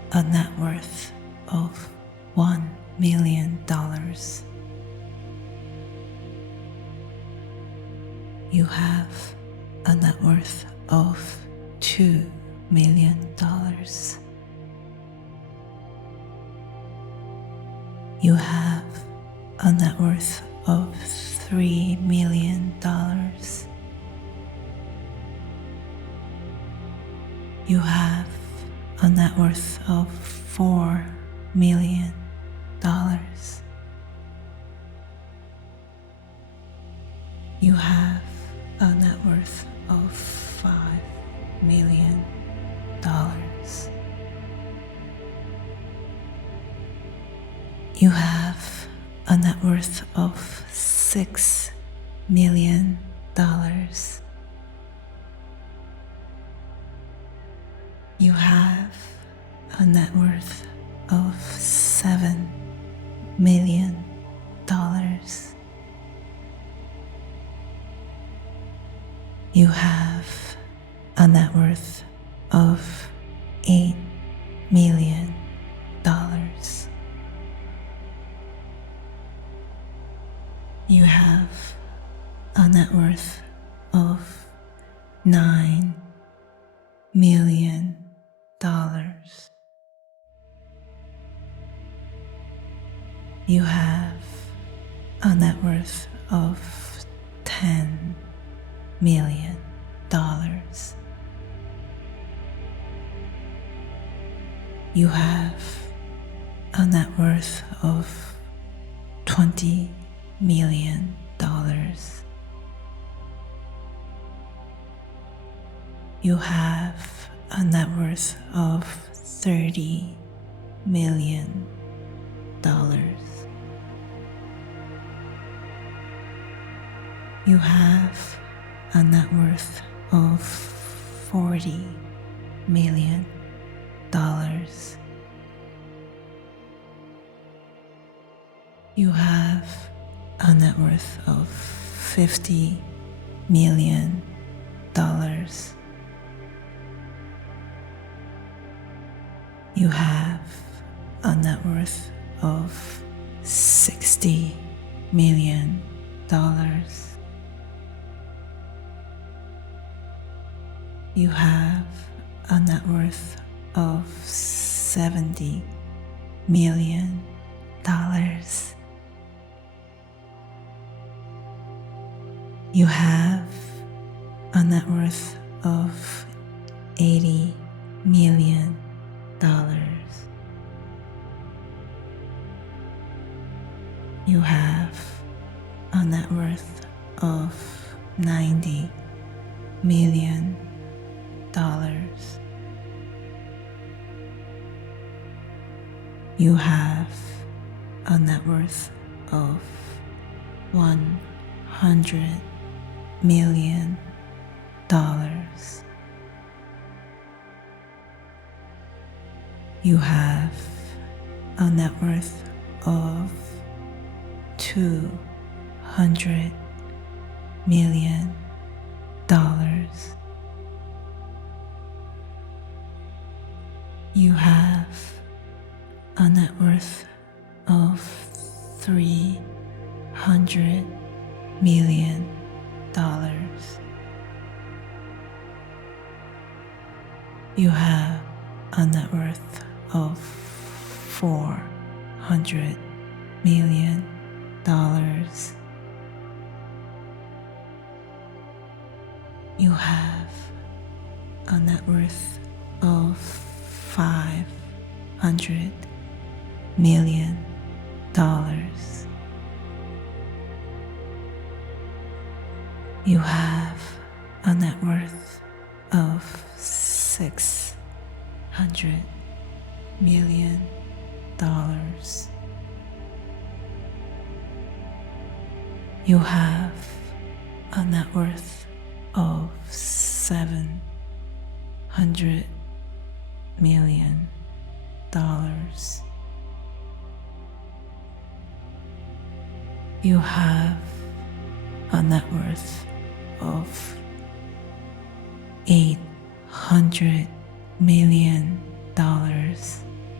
a net worth of $1 million. You have a net worth of $2 million. You have a net worth of $3 million. You have a net worth of $4 million. You have a net worth of $5 million. You have a net worth of $6 million. You have a net worth of $7 million. You have a net worth of $8 million. You have a net worth of $9 million. You have a net worth of $10 million. You have a net worth of $20 million. You have a net worth of $30 million. You have a net worth of $40 million. You have a net worth of $50 million. You have a net worth of $60 million. You have a net worth of $70 million. You have a net worth of $80 million. You have a net worth of $90 million. You have a net worth of $100 million. You have a net worth of $200 million. You have a net worth of $300 million. You have a net worth of $400 million. You have a net worth of $500 million. You have a net worth of $600 million. You have a net worth of $700 million. You have a net worth of $800 million.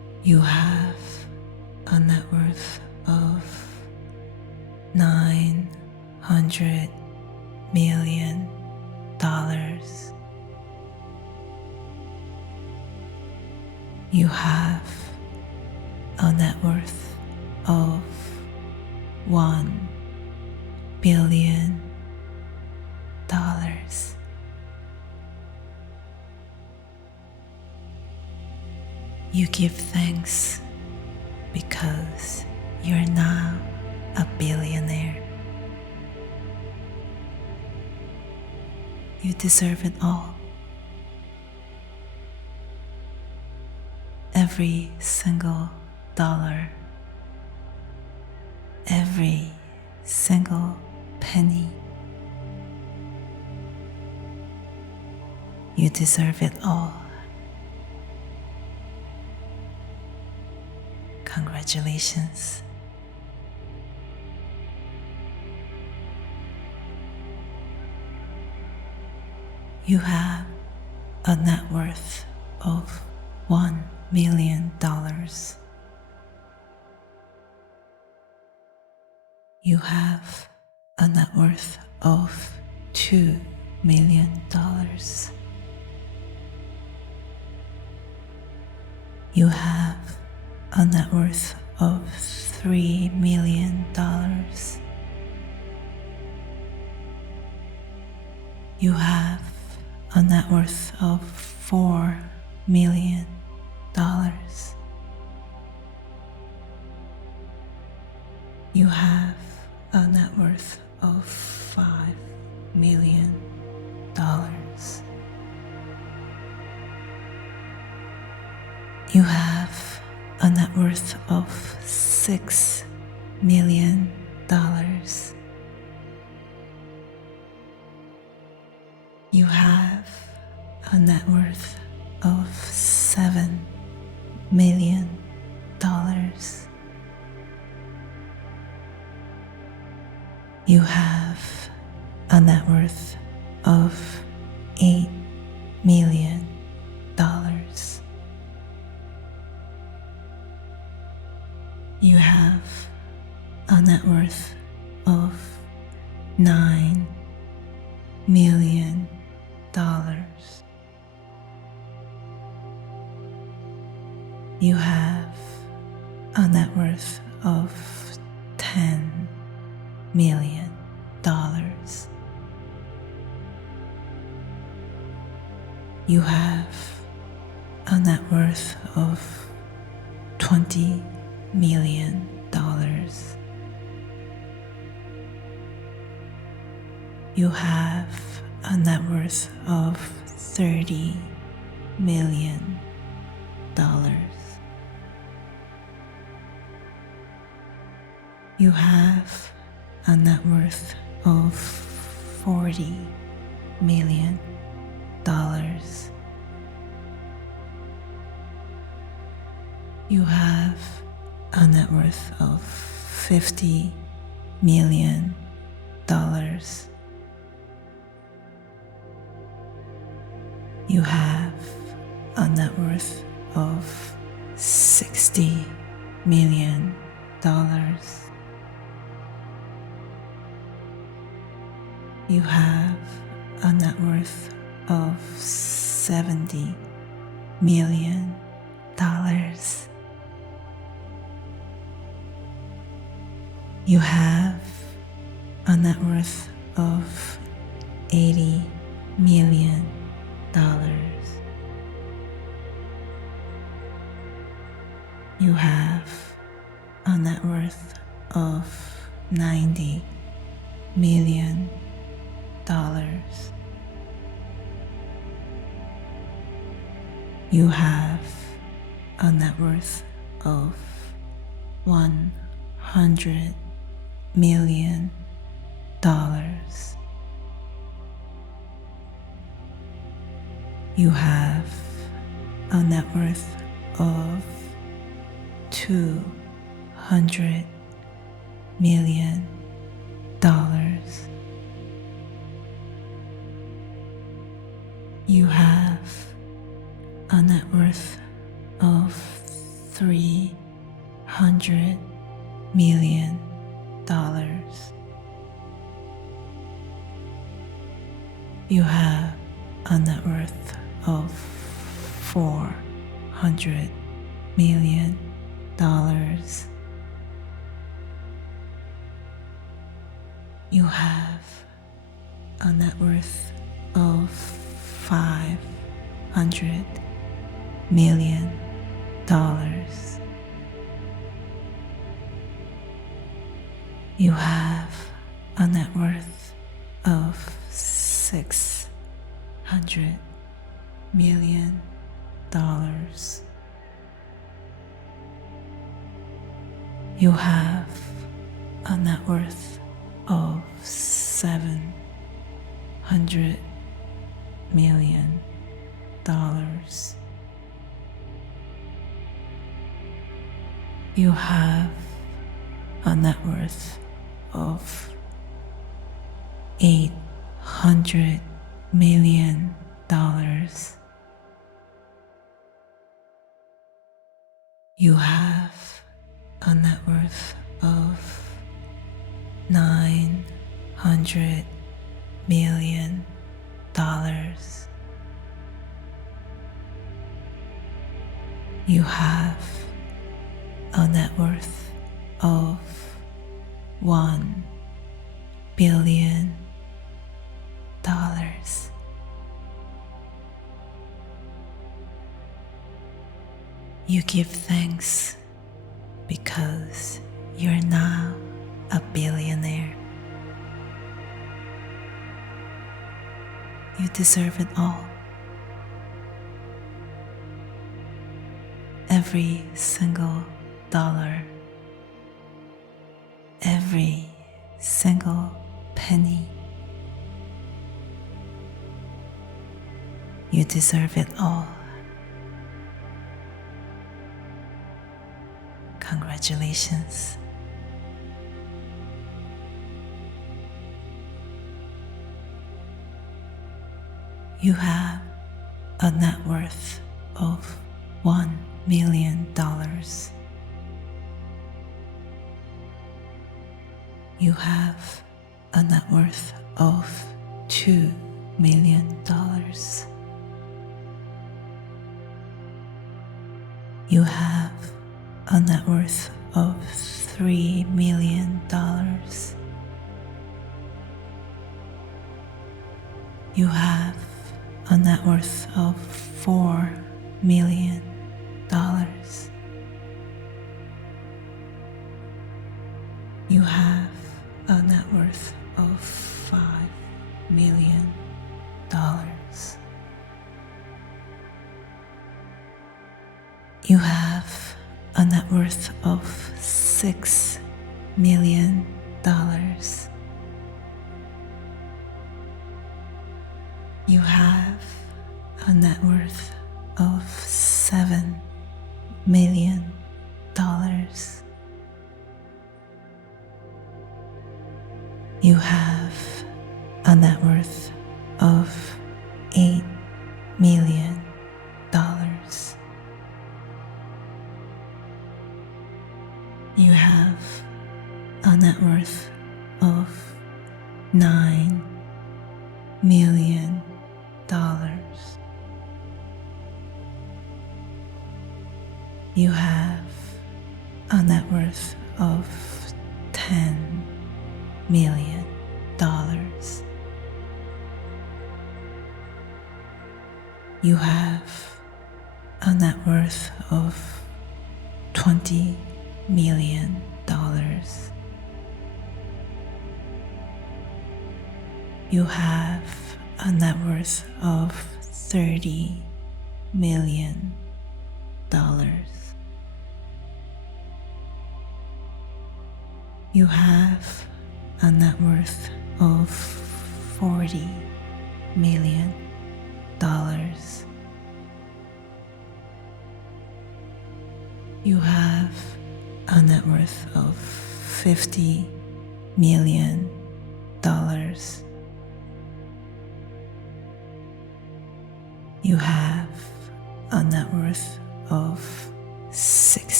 You have a net worth of $900 million. You have a net worth of $1 billion. You give thanks because you're now a billionaire. You deserve it all. Every single dollar, every single penny. You deserve it all. Congratulations. You have a net worth of $1 million. You have a net worth of $2 million. You have a net worth of $3 million. You have a net worth of $4 million. You have a net worth of $5 million. You have a net worth of $6 million. You have a net worth of $7 million. You have a net worth of $8 million. You have a net worth of $9 million. You have a net worth of $10 million. You have a net worth of $20 million. You have a net worth of $30 million. You have a net worth of $40 million. You have a net worth of $50 million. You have a net worth of $60 million. You have a net worth of $70 million. You have a net worth of $80 million. You have a net worth of $90 million. You have a net worth of $100 million. You have a net worth of $200 million. You have a net worth of $300 million. You have a net worth of $400 million. You have a net worth of $500 million. You have a net worth of $600 million. You have a net worth of $700 million. You have a net worth of $800 million. You have a net worth of $900 million. You have a net worth of $1 billion. You give thanks because you're now a billionaire. You deserve it all. Every single dollar, every single penny. You deserve it all. Congratulations. You have a net worth of $1 million. You have a net worth of $2 million. You have a net worth of $3 million. You have a net worth of $4 million. You have a net worth of $5 million. You have a net worth of $6 million. You have a net worth of $7 million. You have a net worth of $8 million. You have a net worth of $9 million. You have a net worth of $10 million. You have a net worth of $20 million. You have a net worth of $30 million. You have a net worth of $40 million. You have a net worth of $50 million. You have a net worth of $60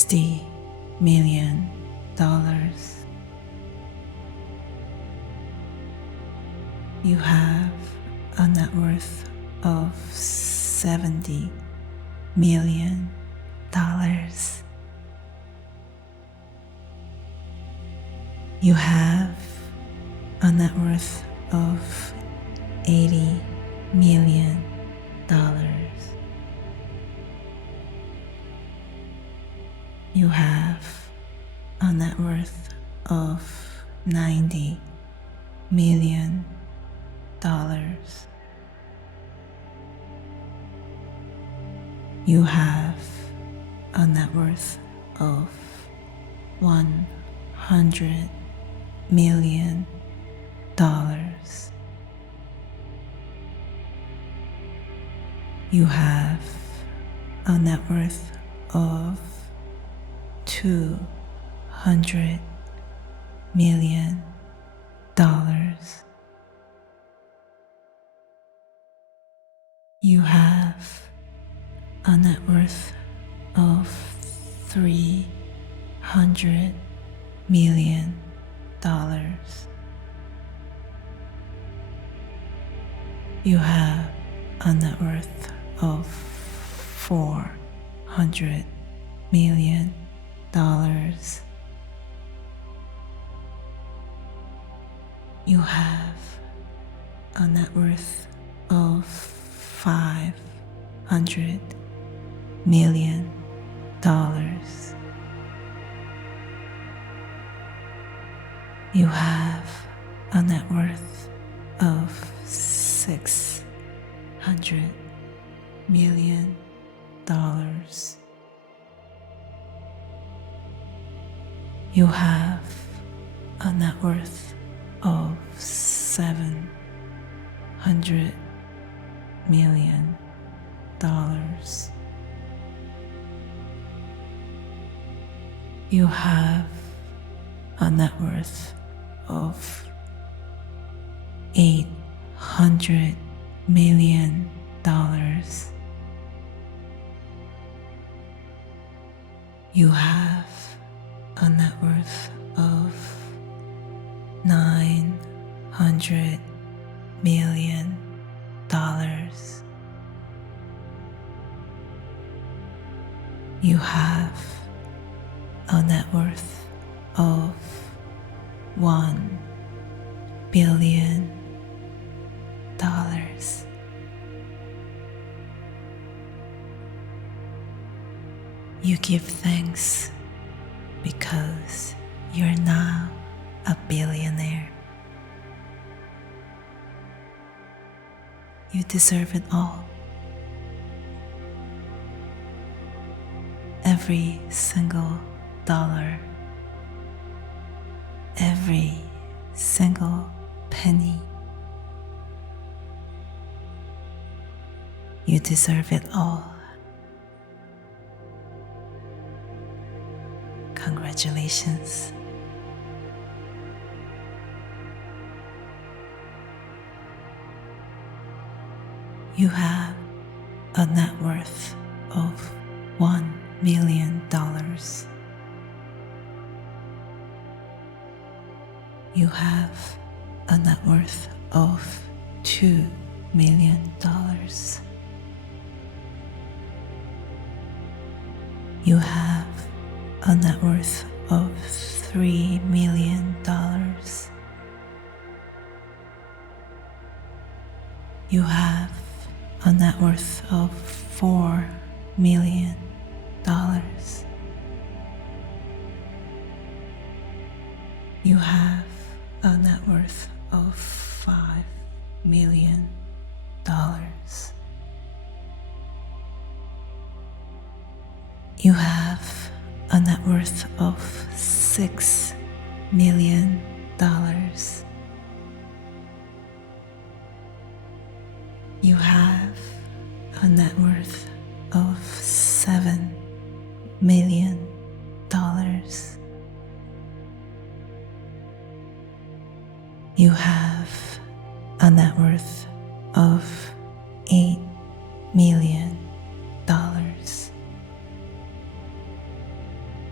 $60 million. You have a net worth of $70 million. You have a net worth of $80 million. You have a net worth of $90 million. You have a net worth of $100 million. You have a net worth of $200 million. You have a net worth of $300 million. You have a net worth of $400 million. You have a net worth of $500 million. You have a net worth of $600 million. You have a net worth of $700 million. You have a net worth of $800 million. You have a net worth of $900 million. You have a net worth of $1 billion. You give thanks because you're now a billionaire. You deserve it all. Every single dollar, every single penny. You deserve it all. Congratulations. You have a net worth of $1 million. You have a net worth of $2 million. You have a net worth of $3 million. You have a net worth of $4 million. You have a net worth of $5 million. You have a net worth of $6 million. You have a net worth of $7 million. You have a net worth of $8 million.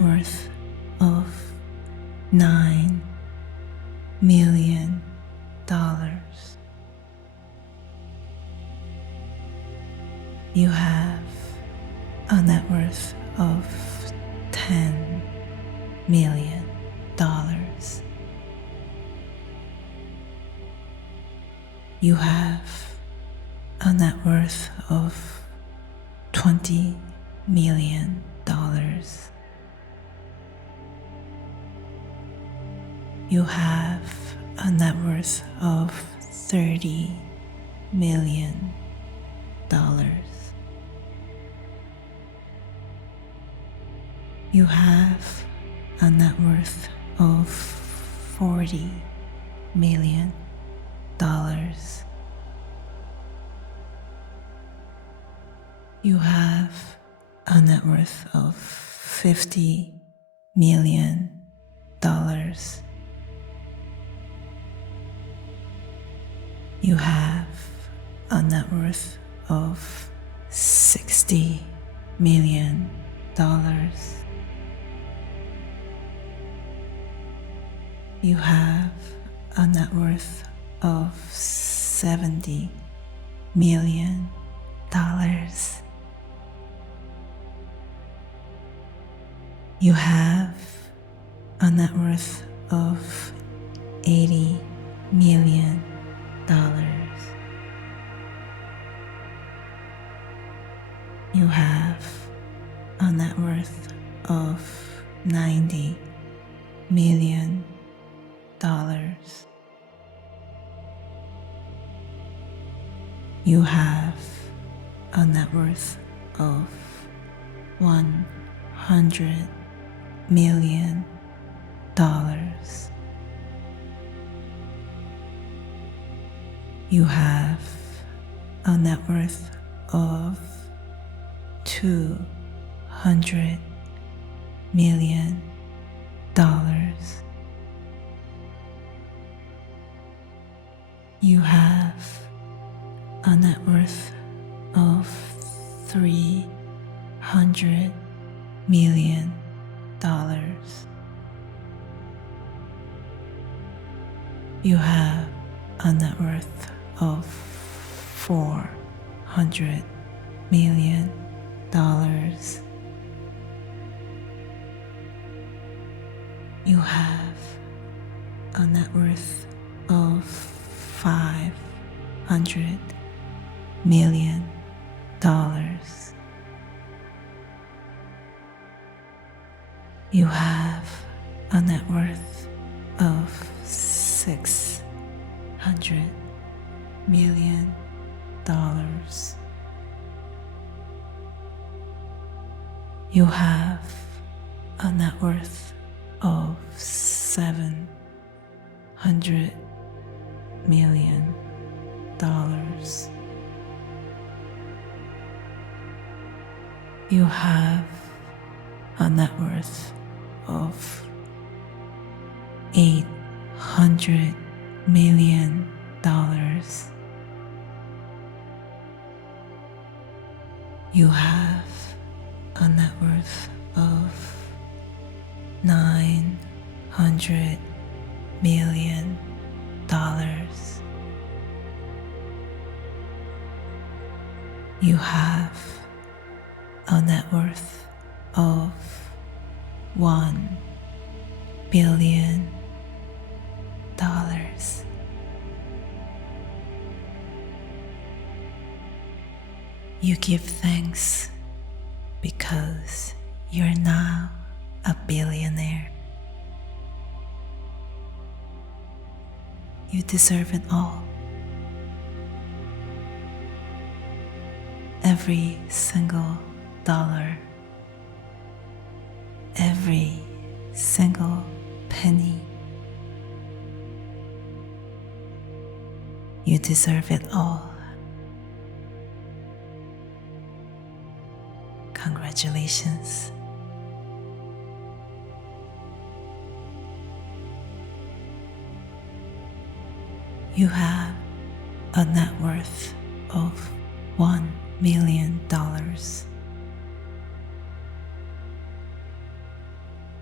worth of $9 million. You have a net worth of $10 million. You have a net worth of $20 million. You have a net worth of $30 million. You have a net worth of $40 million. You have a net worth of $50 million. You have a net worth of $60 million. You have a net worth of $70 million. You have a net worth of $80 million. You have a net worth of $90 million. You have a net worth of $100 million. You have a net worth of $200 million. You have a net worth of $300 million. You have a net worth of $400 million. You have a net worth of $500 million. You have a net worth of $600 million. You have a net worth of $700 million. You have a net worth of $800 million. You have a net worth of $900 million. You have a net worth of $1 billion. You give thanks because you're now a billionaire. You deserve it all. Every single dollar, every single penny. You deserve it all. Congratulations. You have a net worth of $1 million.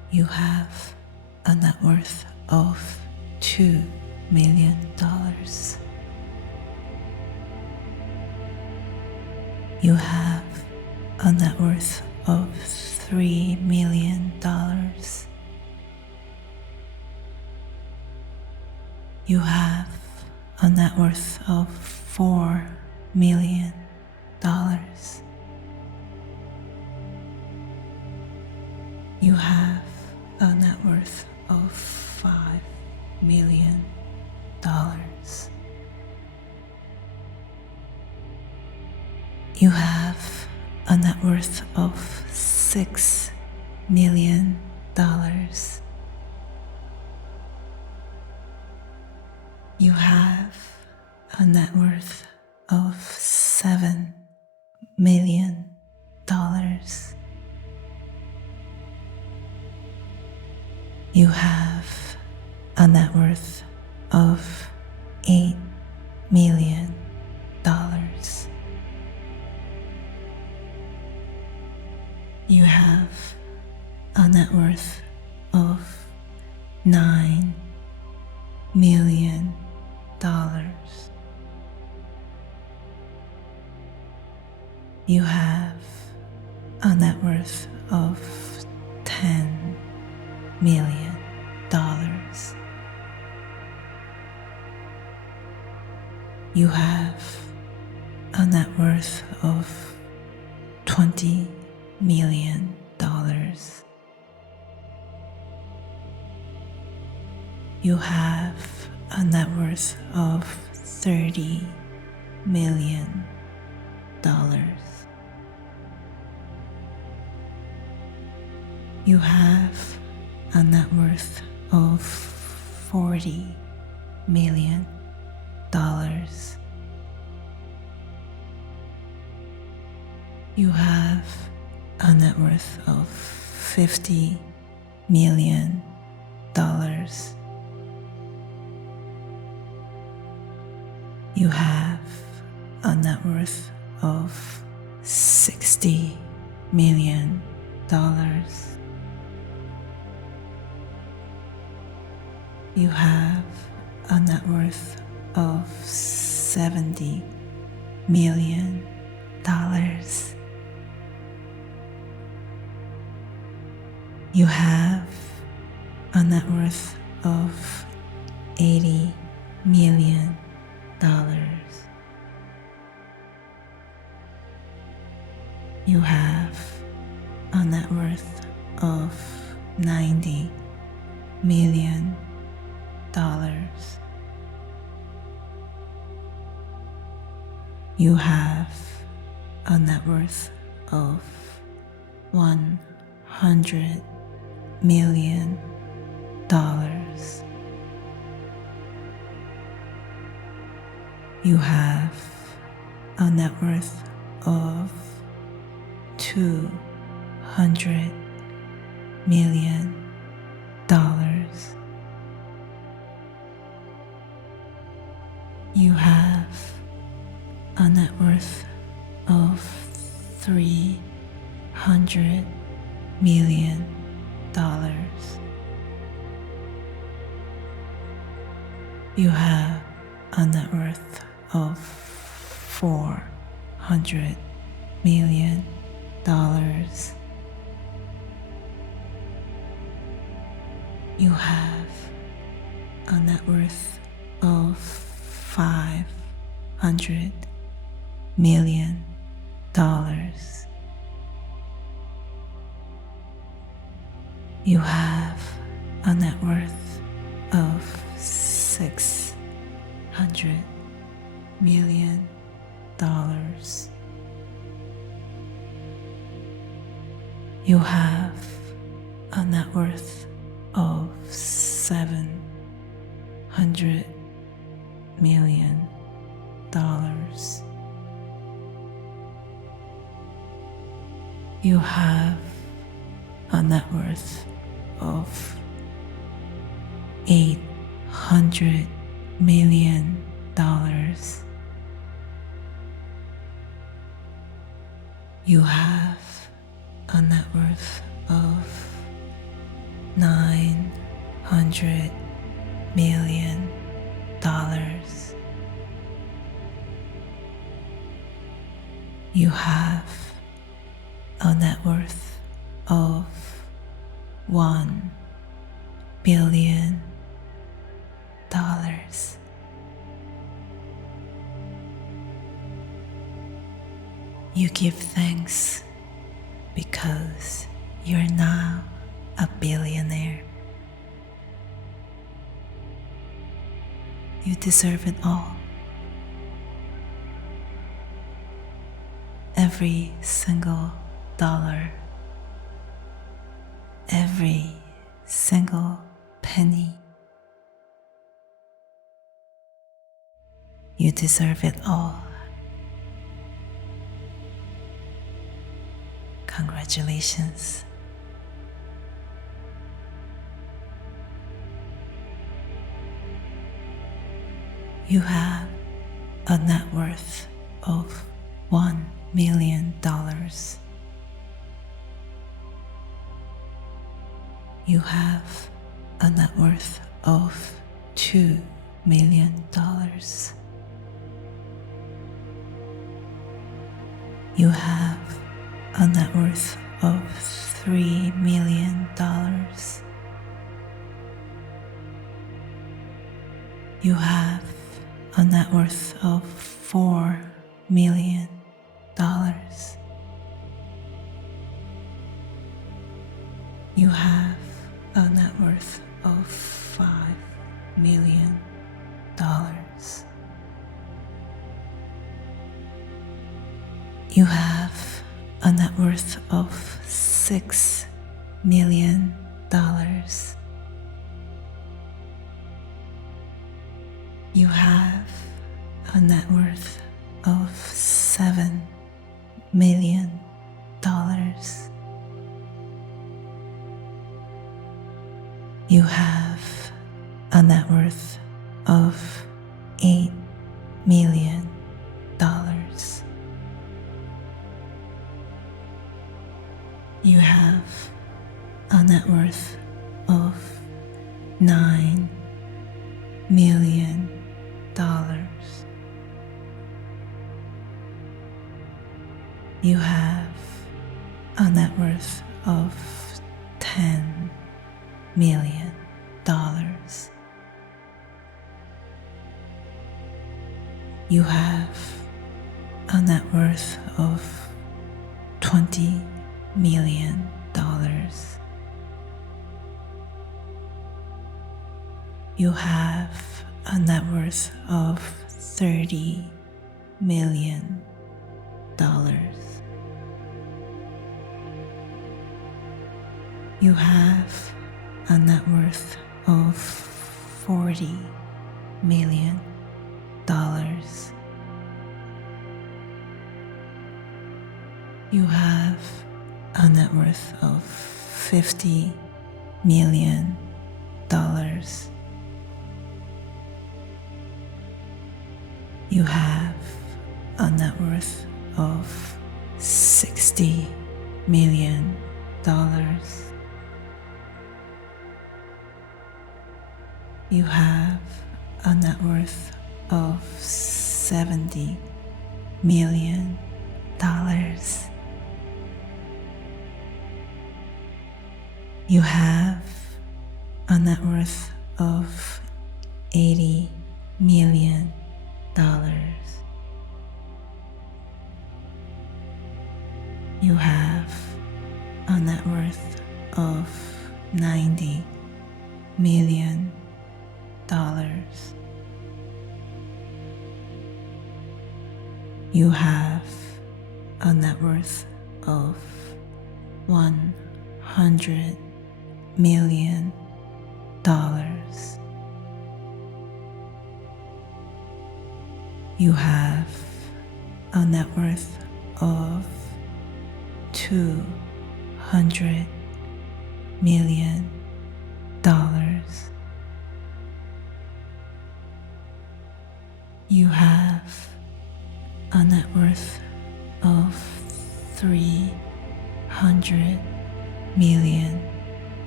You have a net worth of $2 million. You have a net worth of $3 million. You have a net worth of $4 million. You have a net worth of $5 million. You have a net worth of $6 million. You have a net worth of $7 million. You have a net worth of $8 million. You have a net worth of $9 million. You have a net worth of $10 million. You have a net worth of $20 million. You have a net worth of $30 million. You have a net worth of $40 million. You have a net worth of $50 million. You have a net worth of $60 million. You have a net worth of $70 million. You have a net worth of $80 million. You have a net worth of $90 million. You have a net worth of $100 million. You have a net worth of $200 million. You have a net worth of $300 million. You have a net worth of $400 million. You have a net worth of $500 million. You have a net worth of $600 million. You have a net worth of $700 million. You have a net worth of $800 million. You have a net worth of $900 million. You have a net worth of $1 billion. You give thanks because you're now a billionaire. You deserve it all. Every single dollar, every single penny. You deserve it all. Congratulations. You have a net worth of $1 million. You have a net worth of $2 million. You have a net worth of $3 million. You have a net worth of $4 million. You have a net worth of $5 million. You have a net worth of $6 million. You have a net worth of $7 million. You have a net worth of $8 million. You have a net worth of $9 million. You have a net worth of $10 million. You have a net worth of $20 million. You have a net worth of $30 million. You have a net worth of $40 million. You have a net worth of $50 million. You have a net worth of $60 million. You have a net worth of $70 million. You have a net worth of $80 million. You have a net worth of $90 million. You have a net worth of $100 million. You have a net worth of $200 million. You have a net worth of $300 million.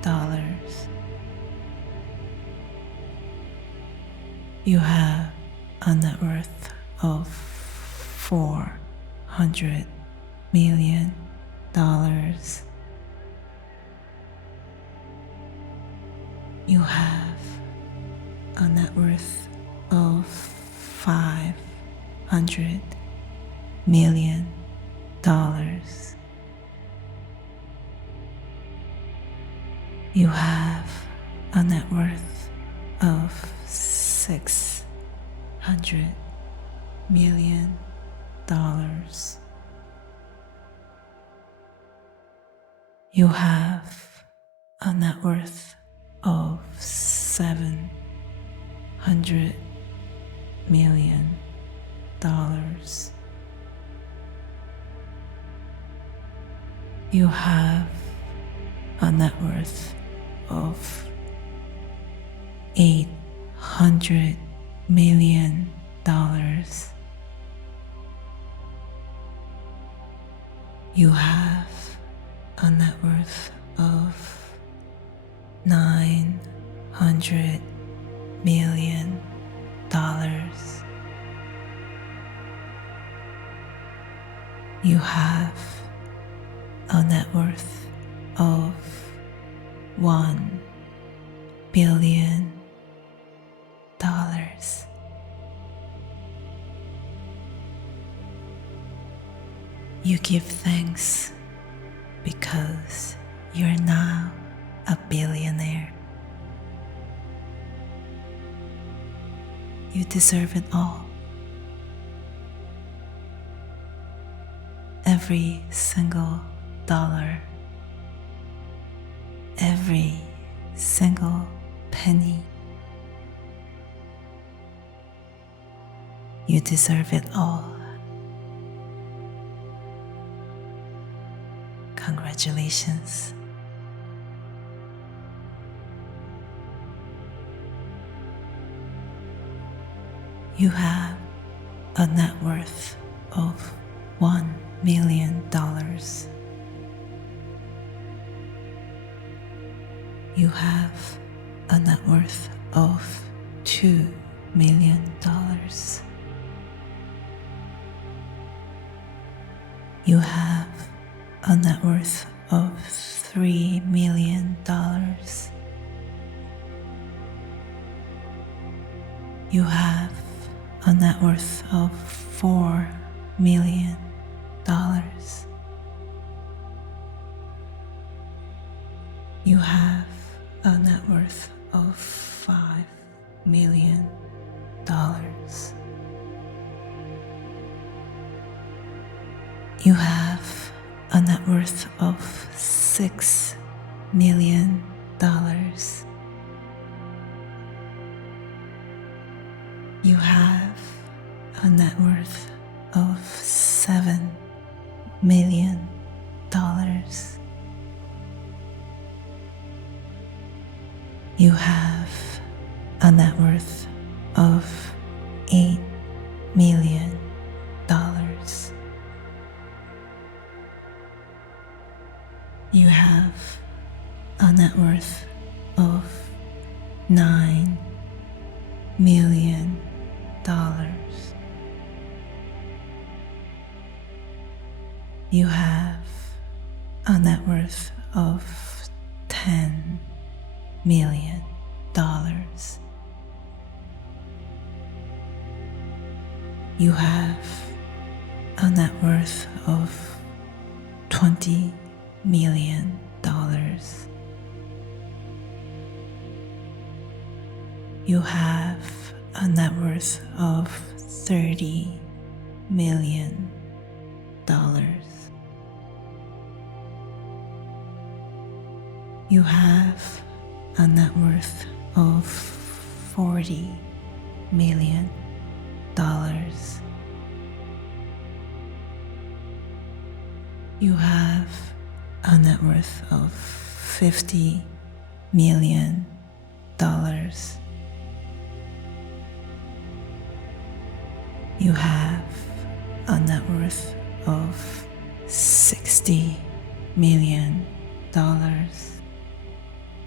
You have a net worth of $400 million. You have a net worth of $500 million. You have a net worth of $600 million. You have a net worth of $700 million. You have a net worth of $800 million. You have a net worth of $900 million. You have a net worth of $1 billion. You give thanks because you're now a billionaire. You deserve it all. Every single dollar, every single penny. You deserve it all. Congratulations. You have a net worth of $1 million. You have a net worth of $2 million. You have a net worth of $3 million. You have a net worth of $4 million. You have a net worth of $5 million. You have a net worth of $6 million. You have a net worth of $7 million. You have a net worth of $8 million. You have a net worth of $9 million. You have a net worth of $10 million. You have a net worth of $20 million. You have a net worth of $30 million. You have a net worth of $40 million. You have a net worth of $50 million. You have a net worth of $60 million.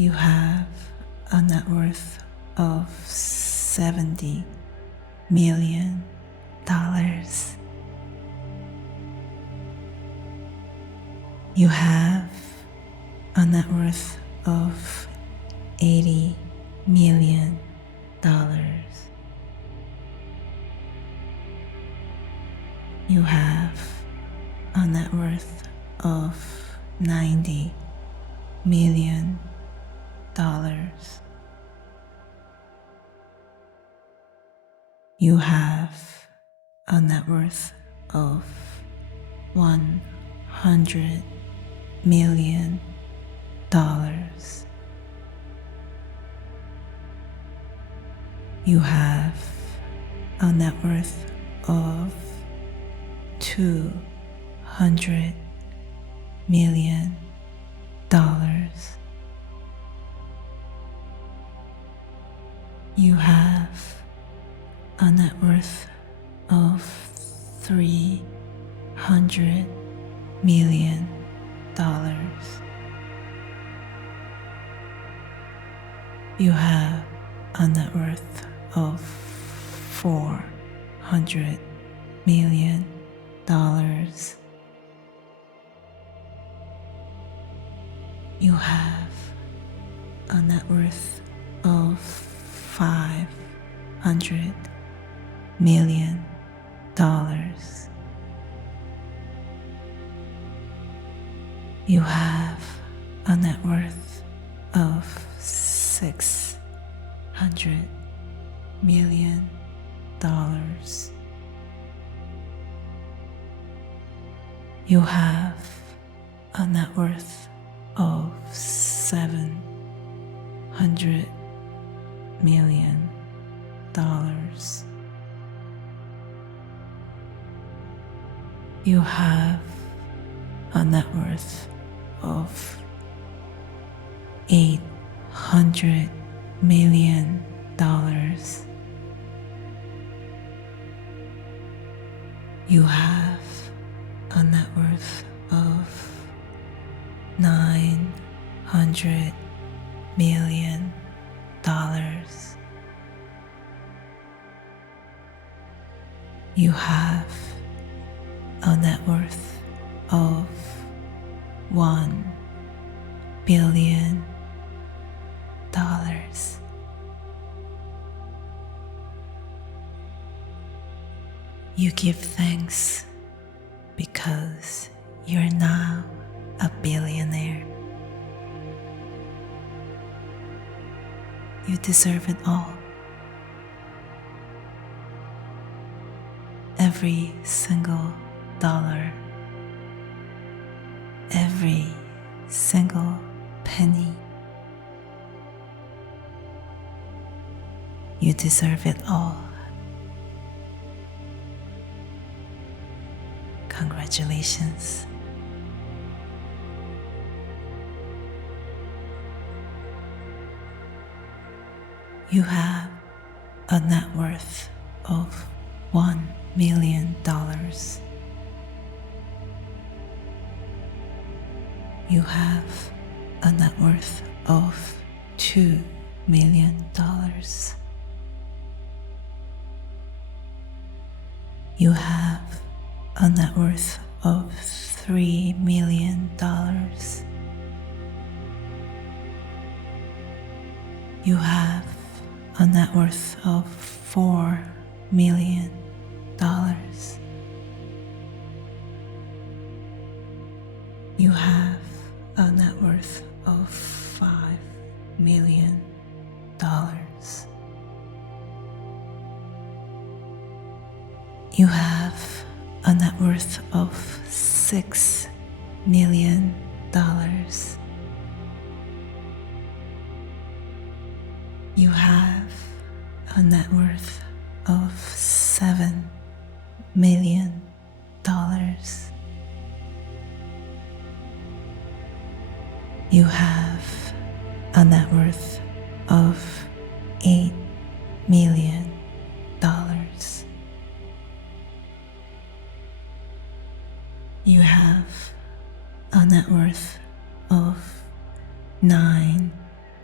You have a net worth of $70 million. You have a net worth of $80 million. You have a net worth of $90 million. You have a net worth of $100 million. You have a net worth of $200 million. You have a net worth of $300 million. You have a net worth of $400 million. You have a net worth of $500 million. You have a net worth of $600 million. You have a net worth of $700 million. You have a net worth of $800 million. You have a net worth of $900 million. You have a net worth of $1 billion. You give thanks because you're now a billionaire. You deserve it all. Every single dollar, every single penny. You deserve it all. Congratulations. You have a net worth of $1 million. You have a net worth of $2 million. You have a net worth of $3 million. You have a net worth of $4 million. You have a net worth of $5 million. You have a net worth of $6 million. You have a net worth of $7 million. You have a net worth of $8 million. You have a net worth of $9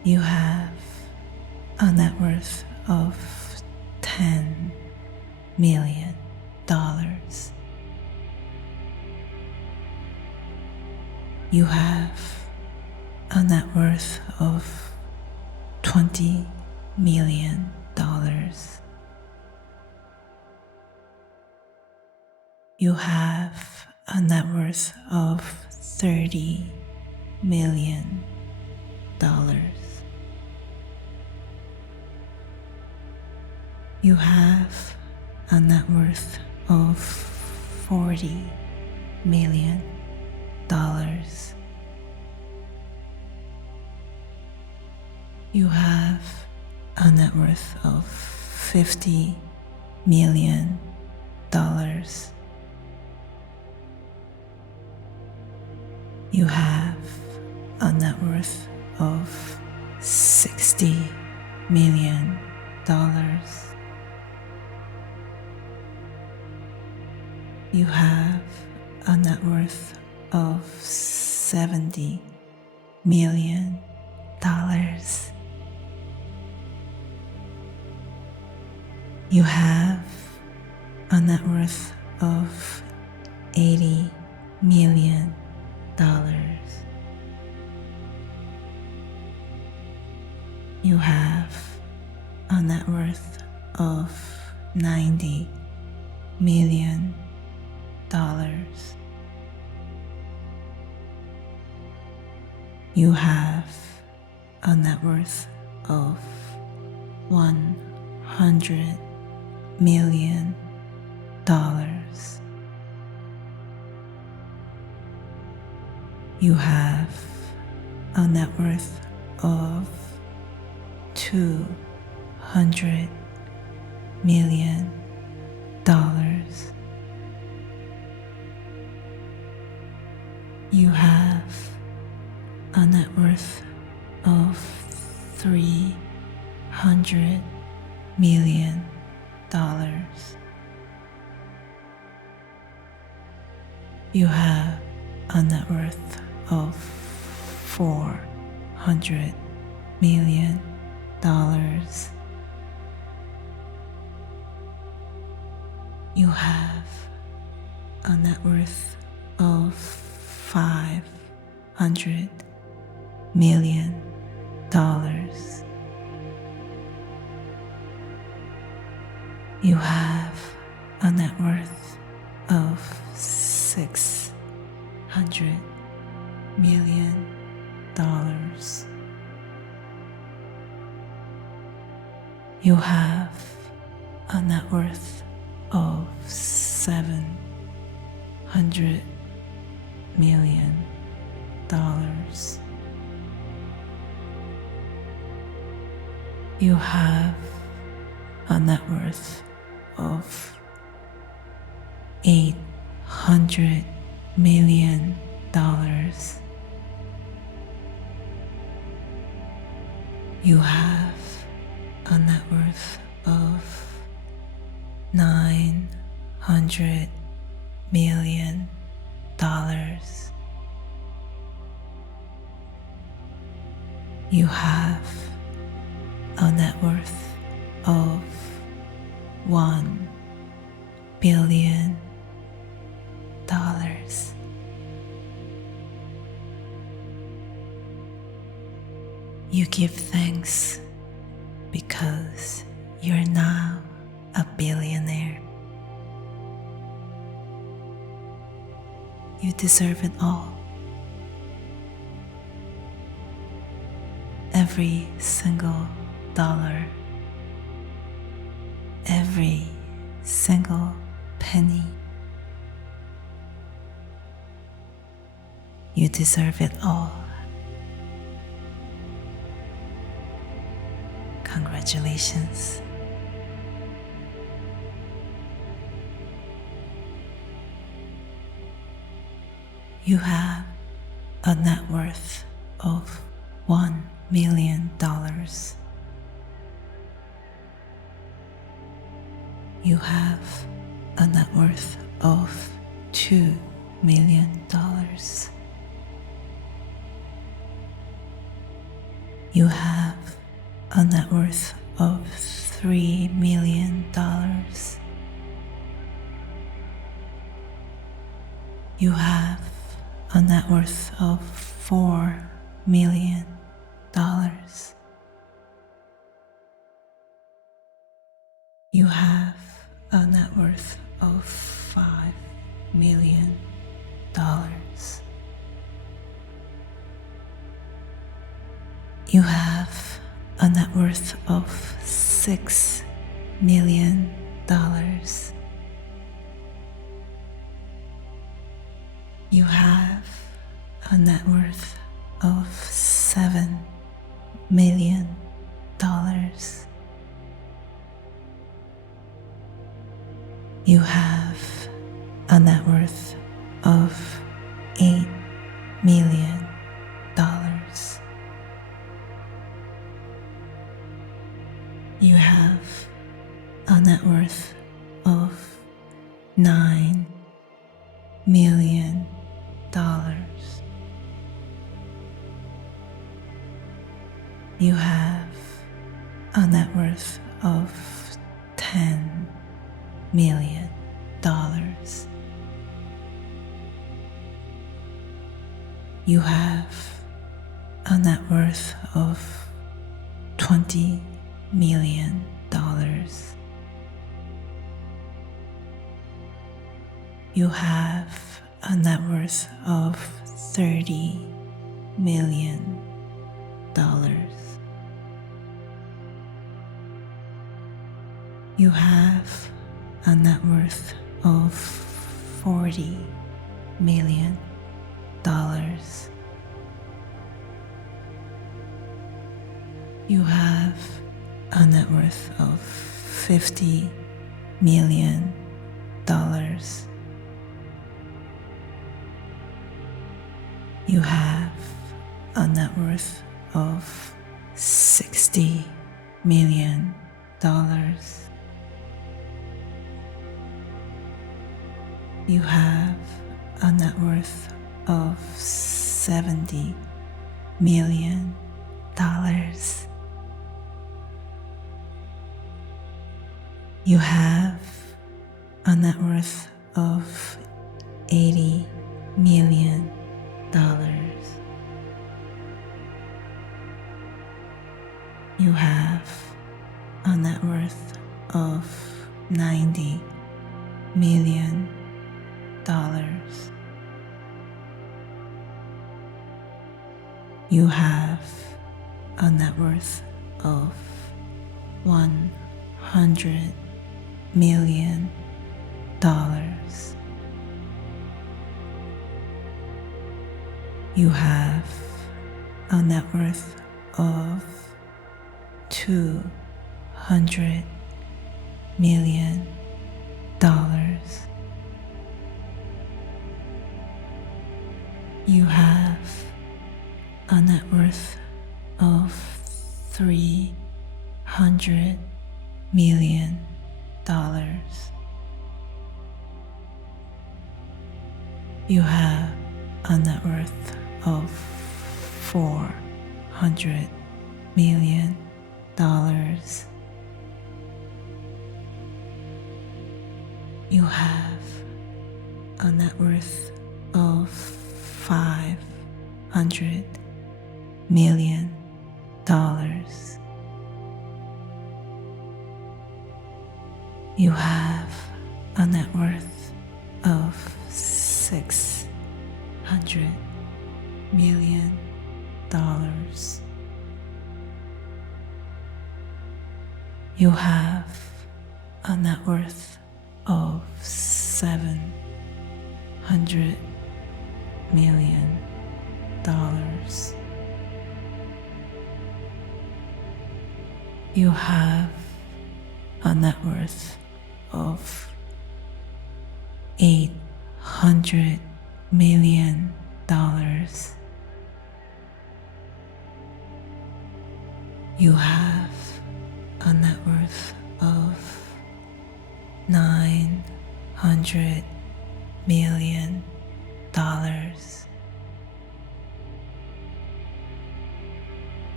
You have a net worth of $10 million. You have a net worth of $20 million. You have a net worth of $30 million. You have a net worth of $40 million. You have a net worth of $50 million. You have a net worth of $60 million. You have a net worth of $70 million. You have a net worth of $80 million. You have a net worth of $90 million. You have a net worth of $100 million. You have a net worth of $200 million. You have a net worth of $300 million. You have a net worth of $400 million. You have a net worth of $500 million. You have a net worth of $600 million. You have a net worth of $700 million. You have a net worth of $800 million. You have a net worth of $900 million. You have a net worth of $1 billion. You give thanks because you're now a billionaire. You deserve it all. Every single dollar, every single penny. You deserve it all. Congratulations. You have a net worth of $1 million. You have a net worth of $2 million. You have a net worth of $3 million. You have a net worth of $4 million. You have a net worth of $5 million. You have a net worth of $6 million. You have a net worth of $7 million. You have a net worth of $8 million. You have a net worth of $9 million. You have a net worth of $10 million. You have a net worth of $20 million. You have a net worth of $30 million. You have a net worth of $40 million. You have a net worth of $50 million. You have a net worth of $60 million. You have a net worth of $70 million. You have a net worth of $80 million. You have a net worth of $90 million. You have a net worth of $100 million. You have a net worth of $200 million. You have a net worth of $300 million. You have a net worth of $400 million. You have a net worth of $500 million. You have a net worth of $600 million. You have a net worth of $700 million. You have a net worth of $800 million. You have a net worth of $900 million.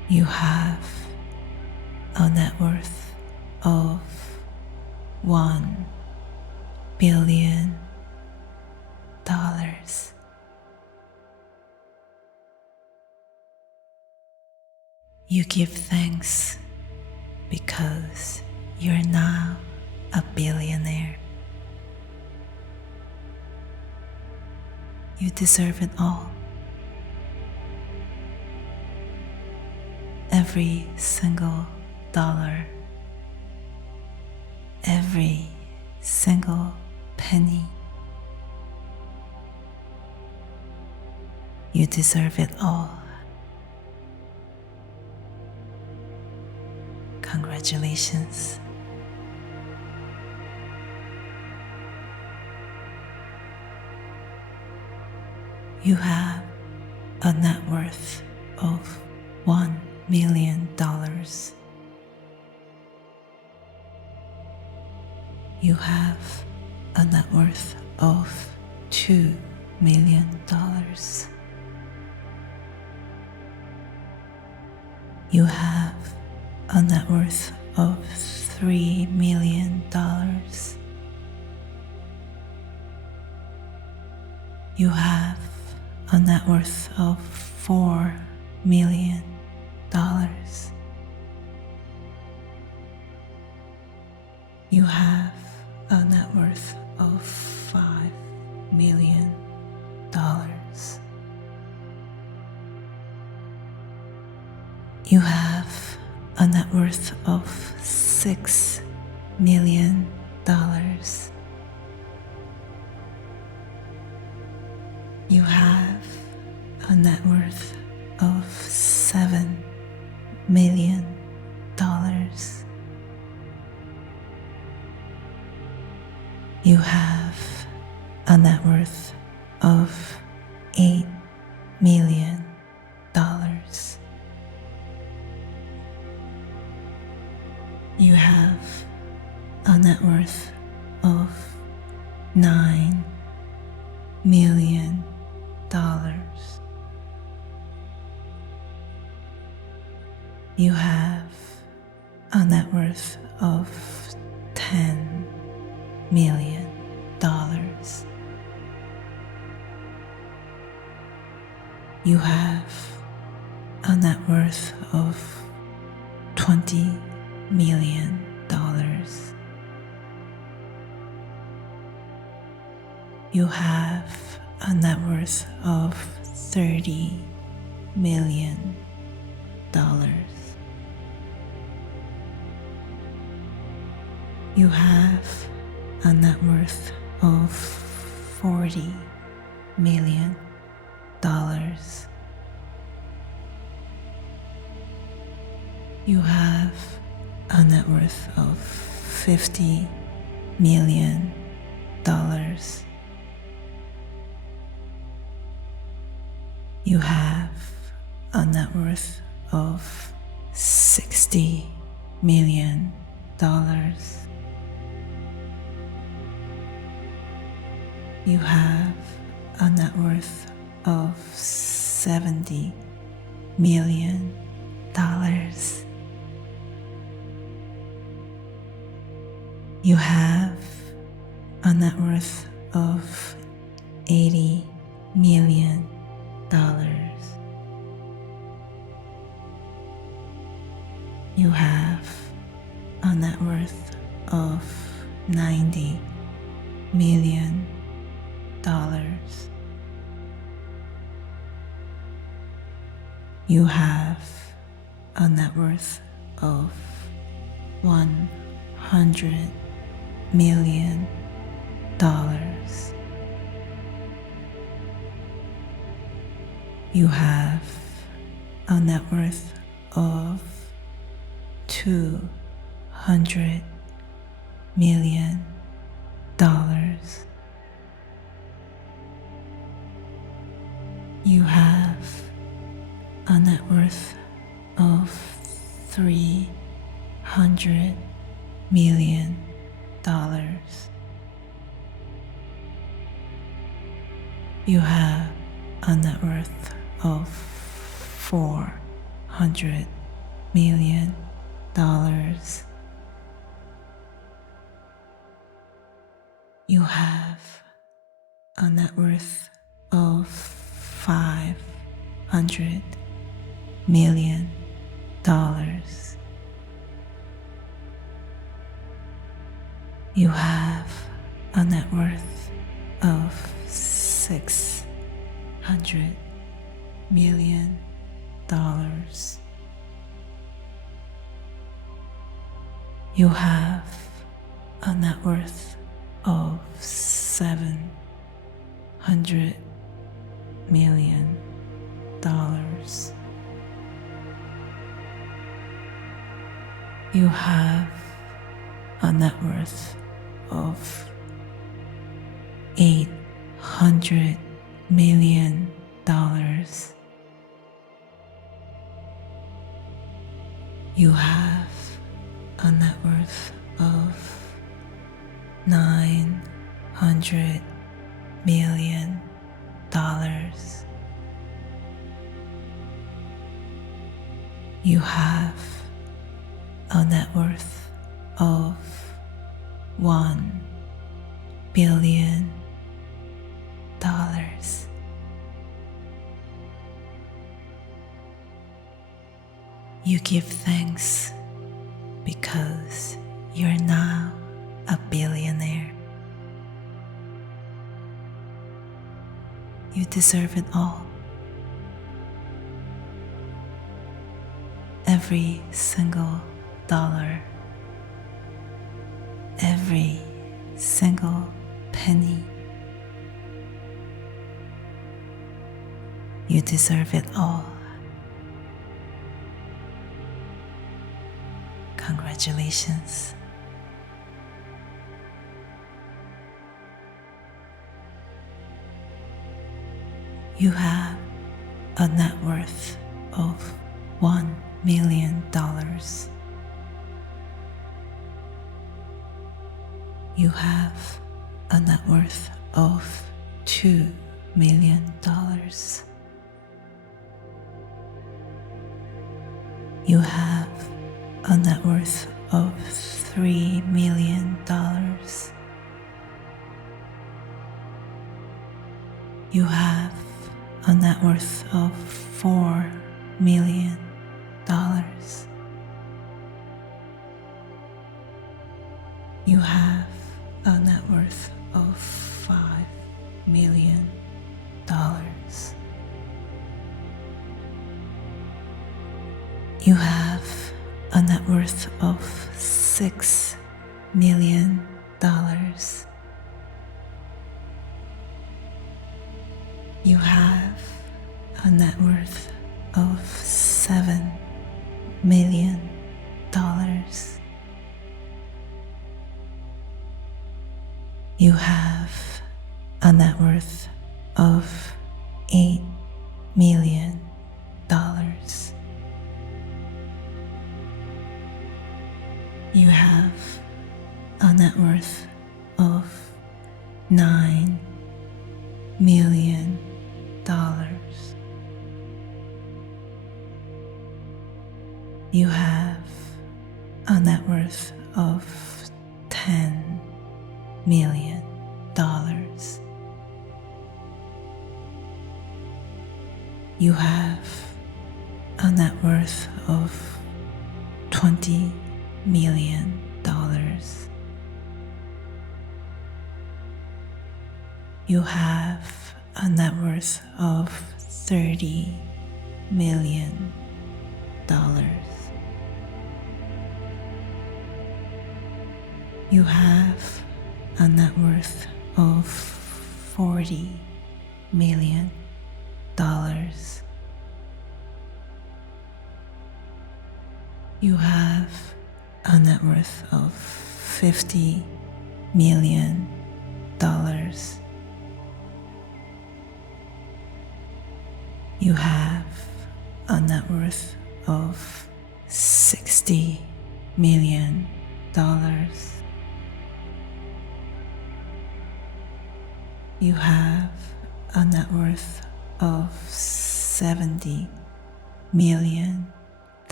You have a net worth of $1 billion. You give thanks because you're now a billionaire. You deserve it all. Every single dollar, every single penny. You deserve it all. Congratulations. You have a net worth of $1 million. You have a net worth of $2 million. You have a net worth of $3 million. You have a net worth of $4 million. You have a net worth of $5 million. You have a net worth of $6 million. You have a net worth of $7 million. You have a net worth of $8 million. You have a net worth of $9 million. You have a net worth of $10 million. You have a net worth of $20 million. You have a net worth of $30 million. You have a net worth of $40 million. You have a net worth of $50 million. You have a net worth of $60 million. You have a net worth of $70 million. You have a net worth of $80 million. You have a net worth of $90 million. You have a net worth of $100 million. You have a net worth of $200 million. You have a net worth of $300 million. You have a net worth of $400 million. You have a net worth of $500 million. You have a net worth of $600 million. You have a net worth of $700 million. You have a net worth of $800 million. You have a net worth of $900 million. You have a net worth of $1 billion. You give thanks because you're now a billionaire. You deserve it all. Every single dollar, every single penny. You deserve it all. Congratulations. You have a net worth of $1 million. You have a net worth of $2 million. You have a net worth of $3 million. You have a net worth of $4 million. You have a net worth of $5 million. You have a net worth of $6 million. You have a net worth of $7 million. You have a net worth of $8 million. You have a net worth of $9 million. You have a net worth of $10 million. You have a net worth of $20 million. You have a net worth of $30 million. You have a net worth of $40 million. You have a net worth of $50 million. You have a net worth of $60 million. You have a net worth of $70 million.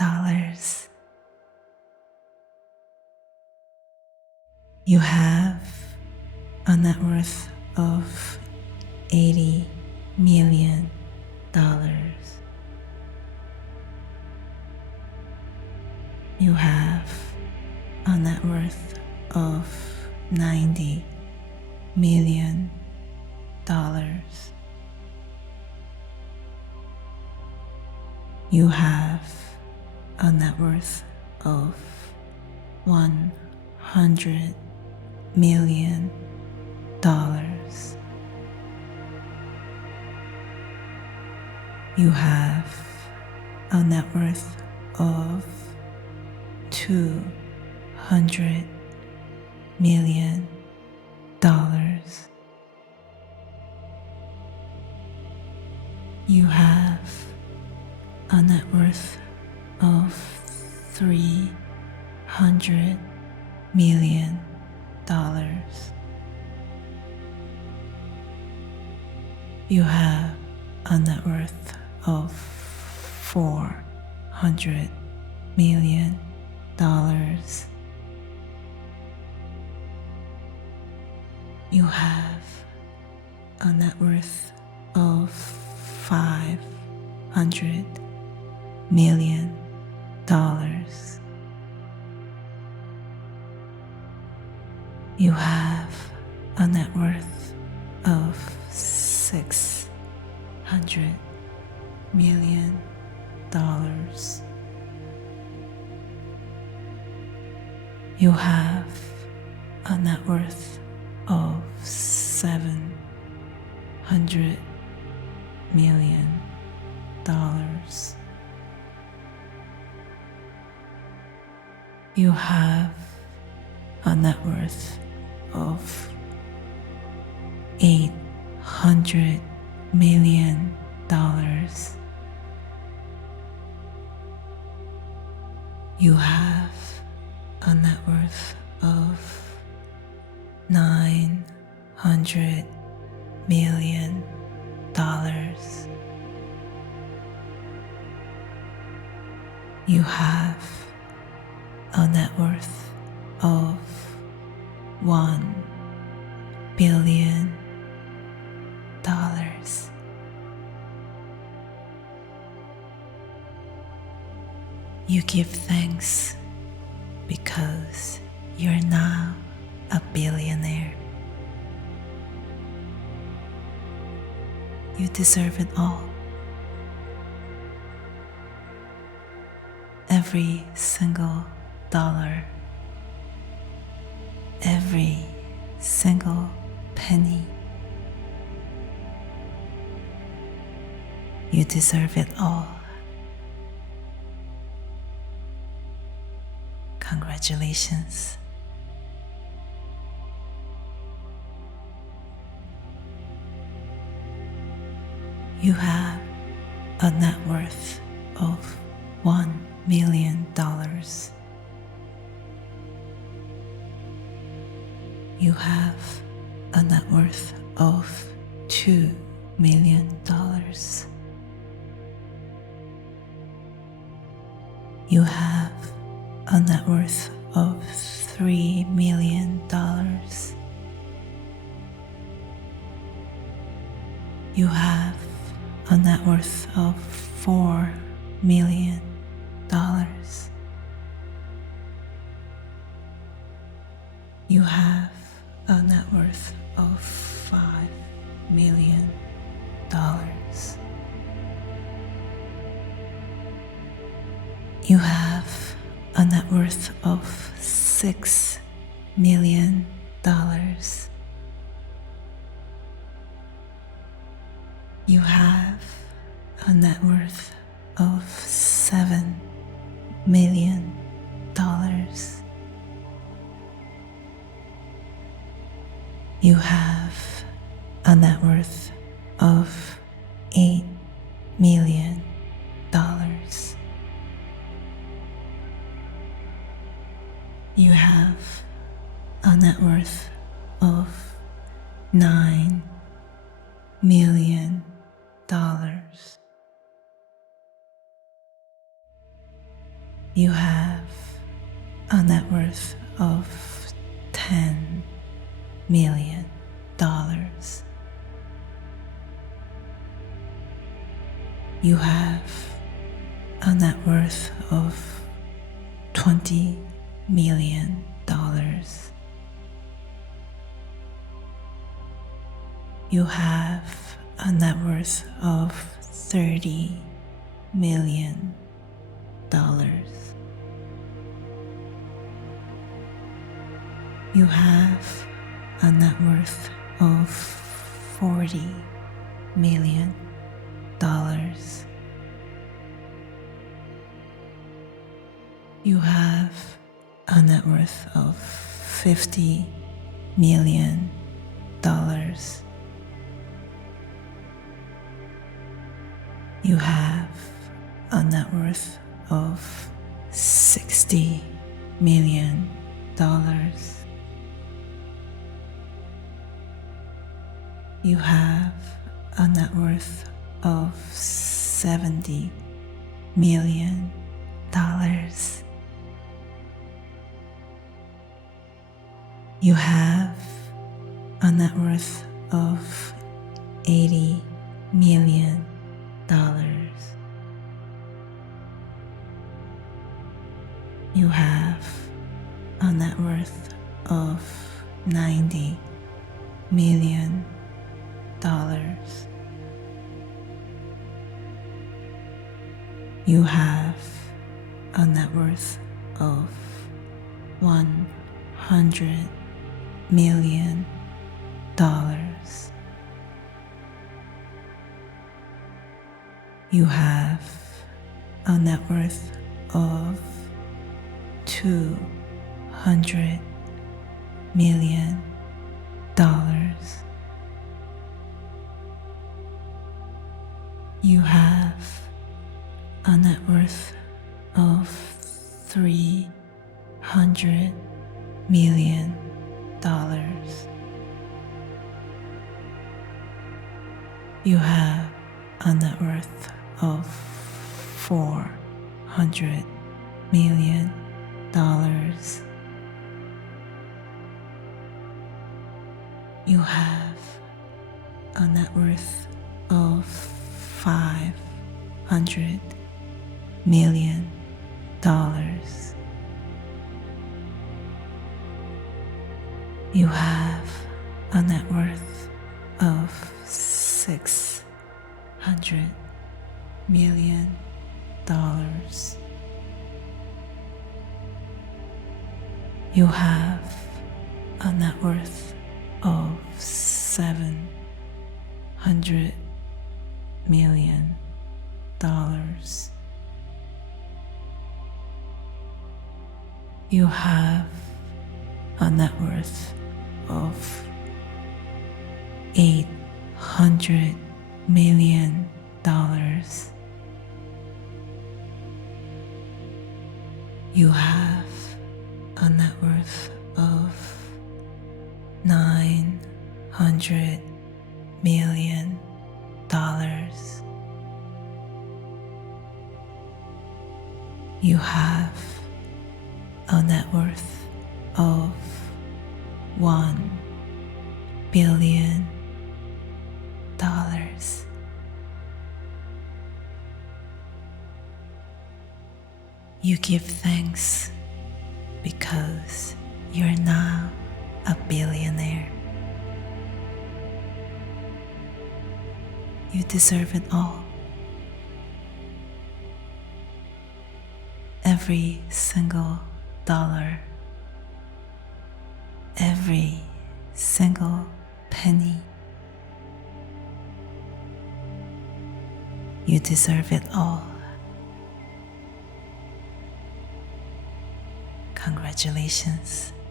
You have a net worth of $80 million. You have a net worth of $90 million. You have a net worth of $100 million. You have a net worth of $200 million. You have a net worth of $300 million. You have a net worth of $400 million. You have a net worth of $500 million. You have a net worth of $600 million. You have a net worth of $700 million. You have a net worth of $800 million. You have a net worth of $900 million. You have a net worth of $1 billion. You give thanks because you're now a billionaire. You deserve it all. Every single dollar, every single penny. You deserve it all. Congratulations. You have a net worth of $1 million. You have a net worth of $2 million. You have a net worth of $3 million. You have a net worth of $4 million. You have a net worth of $5 million. You have a net worth of $6 million. You have a net worth of $7 million. You have a net worth of $8 million. You have a net worth of $9 million. You have a net worth of $10 million. You have a net worth of $20 million. You have a net worth of $30 million. You have a net worth of $40 million. You have a net worth of $50 million. You have a net worth of $60 million. You have a net worth of $70 million. You have a net worth of $80 million. You have a net worth of $90 million. You have a net worth of $100 million. You have a net worth of $200 million. You have a net worth of $300 million. You have a net worth of $400 million. You have a net worth of $500 million. You have a net worth of $600 million. You have a net worth of $700 million. You have a net worth of $800 million. You have a net worth of $900 million. You have a net worth of $1 billion. You give thanks because you're now a billionaire. You deserve it all. Every single dollar, every single penny. You deserve it all. Congratulations.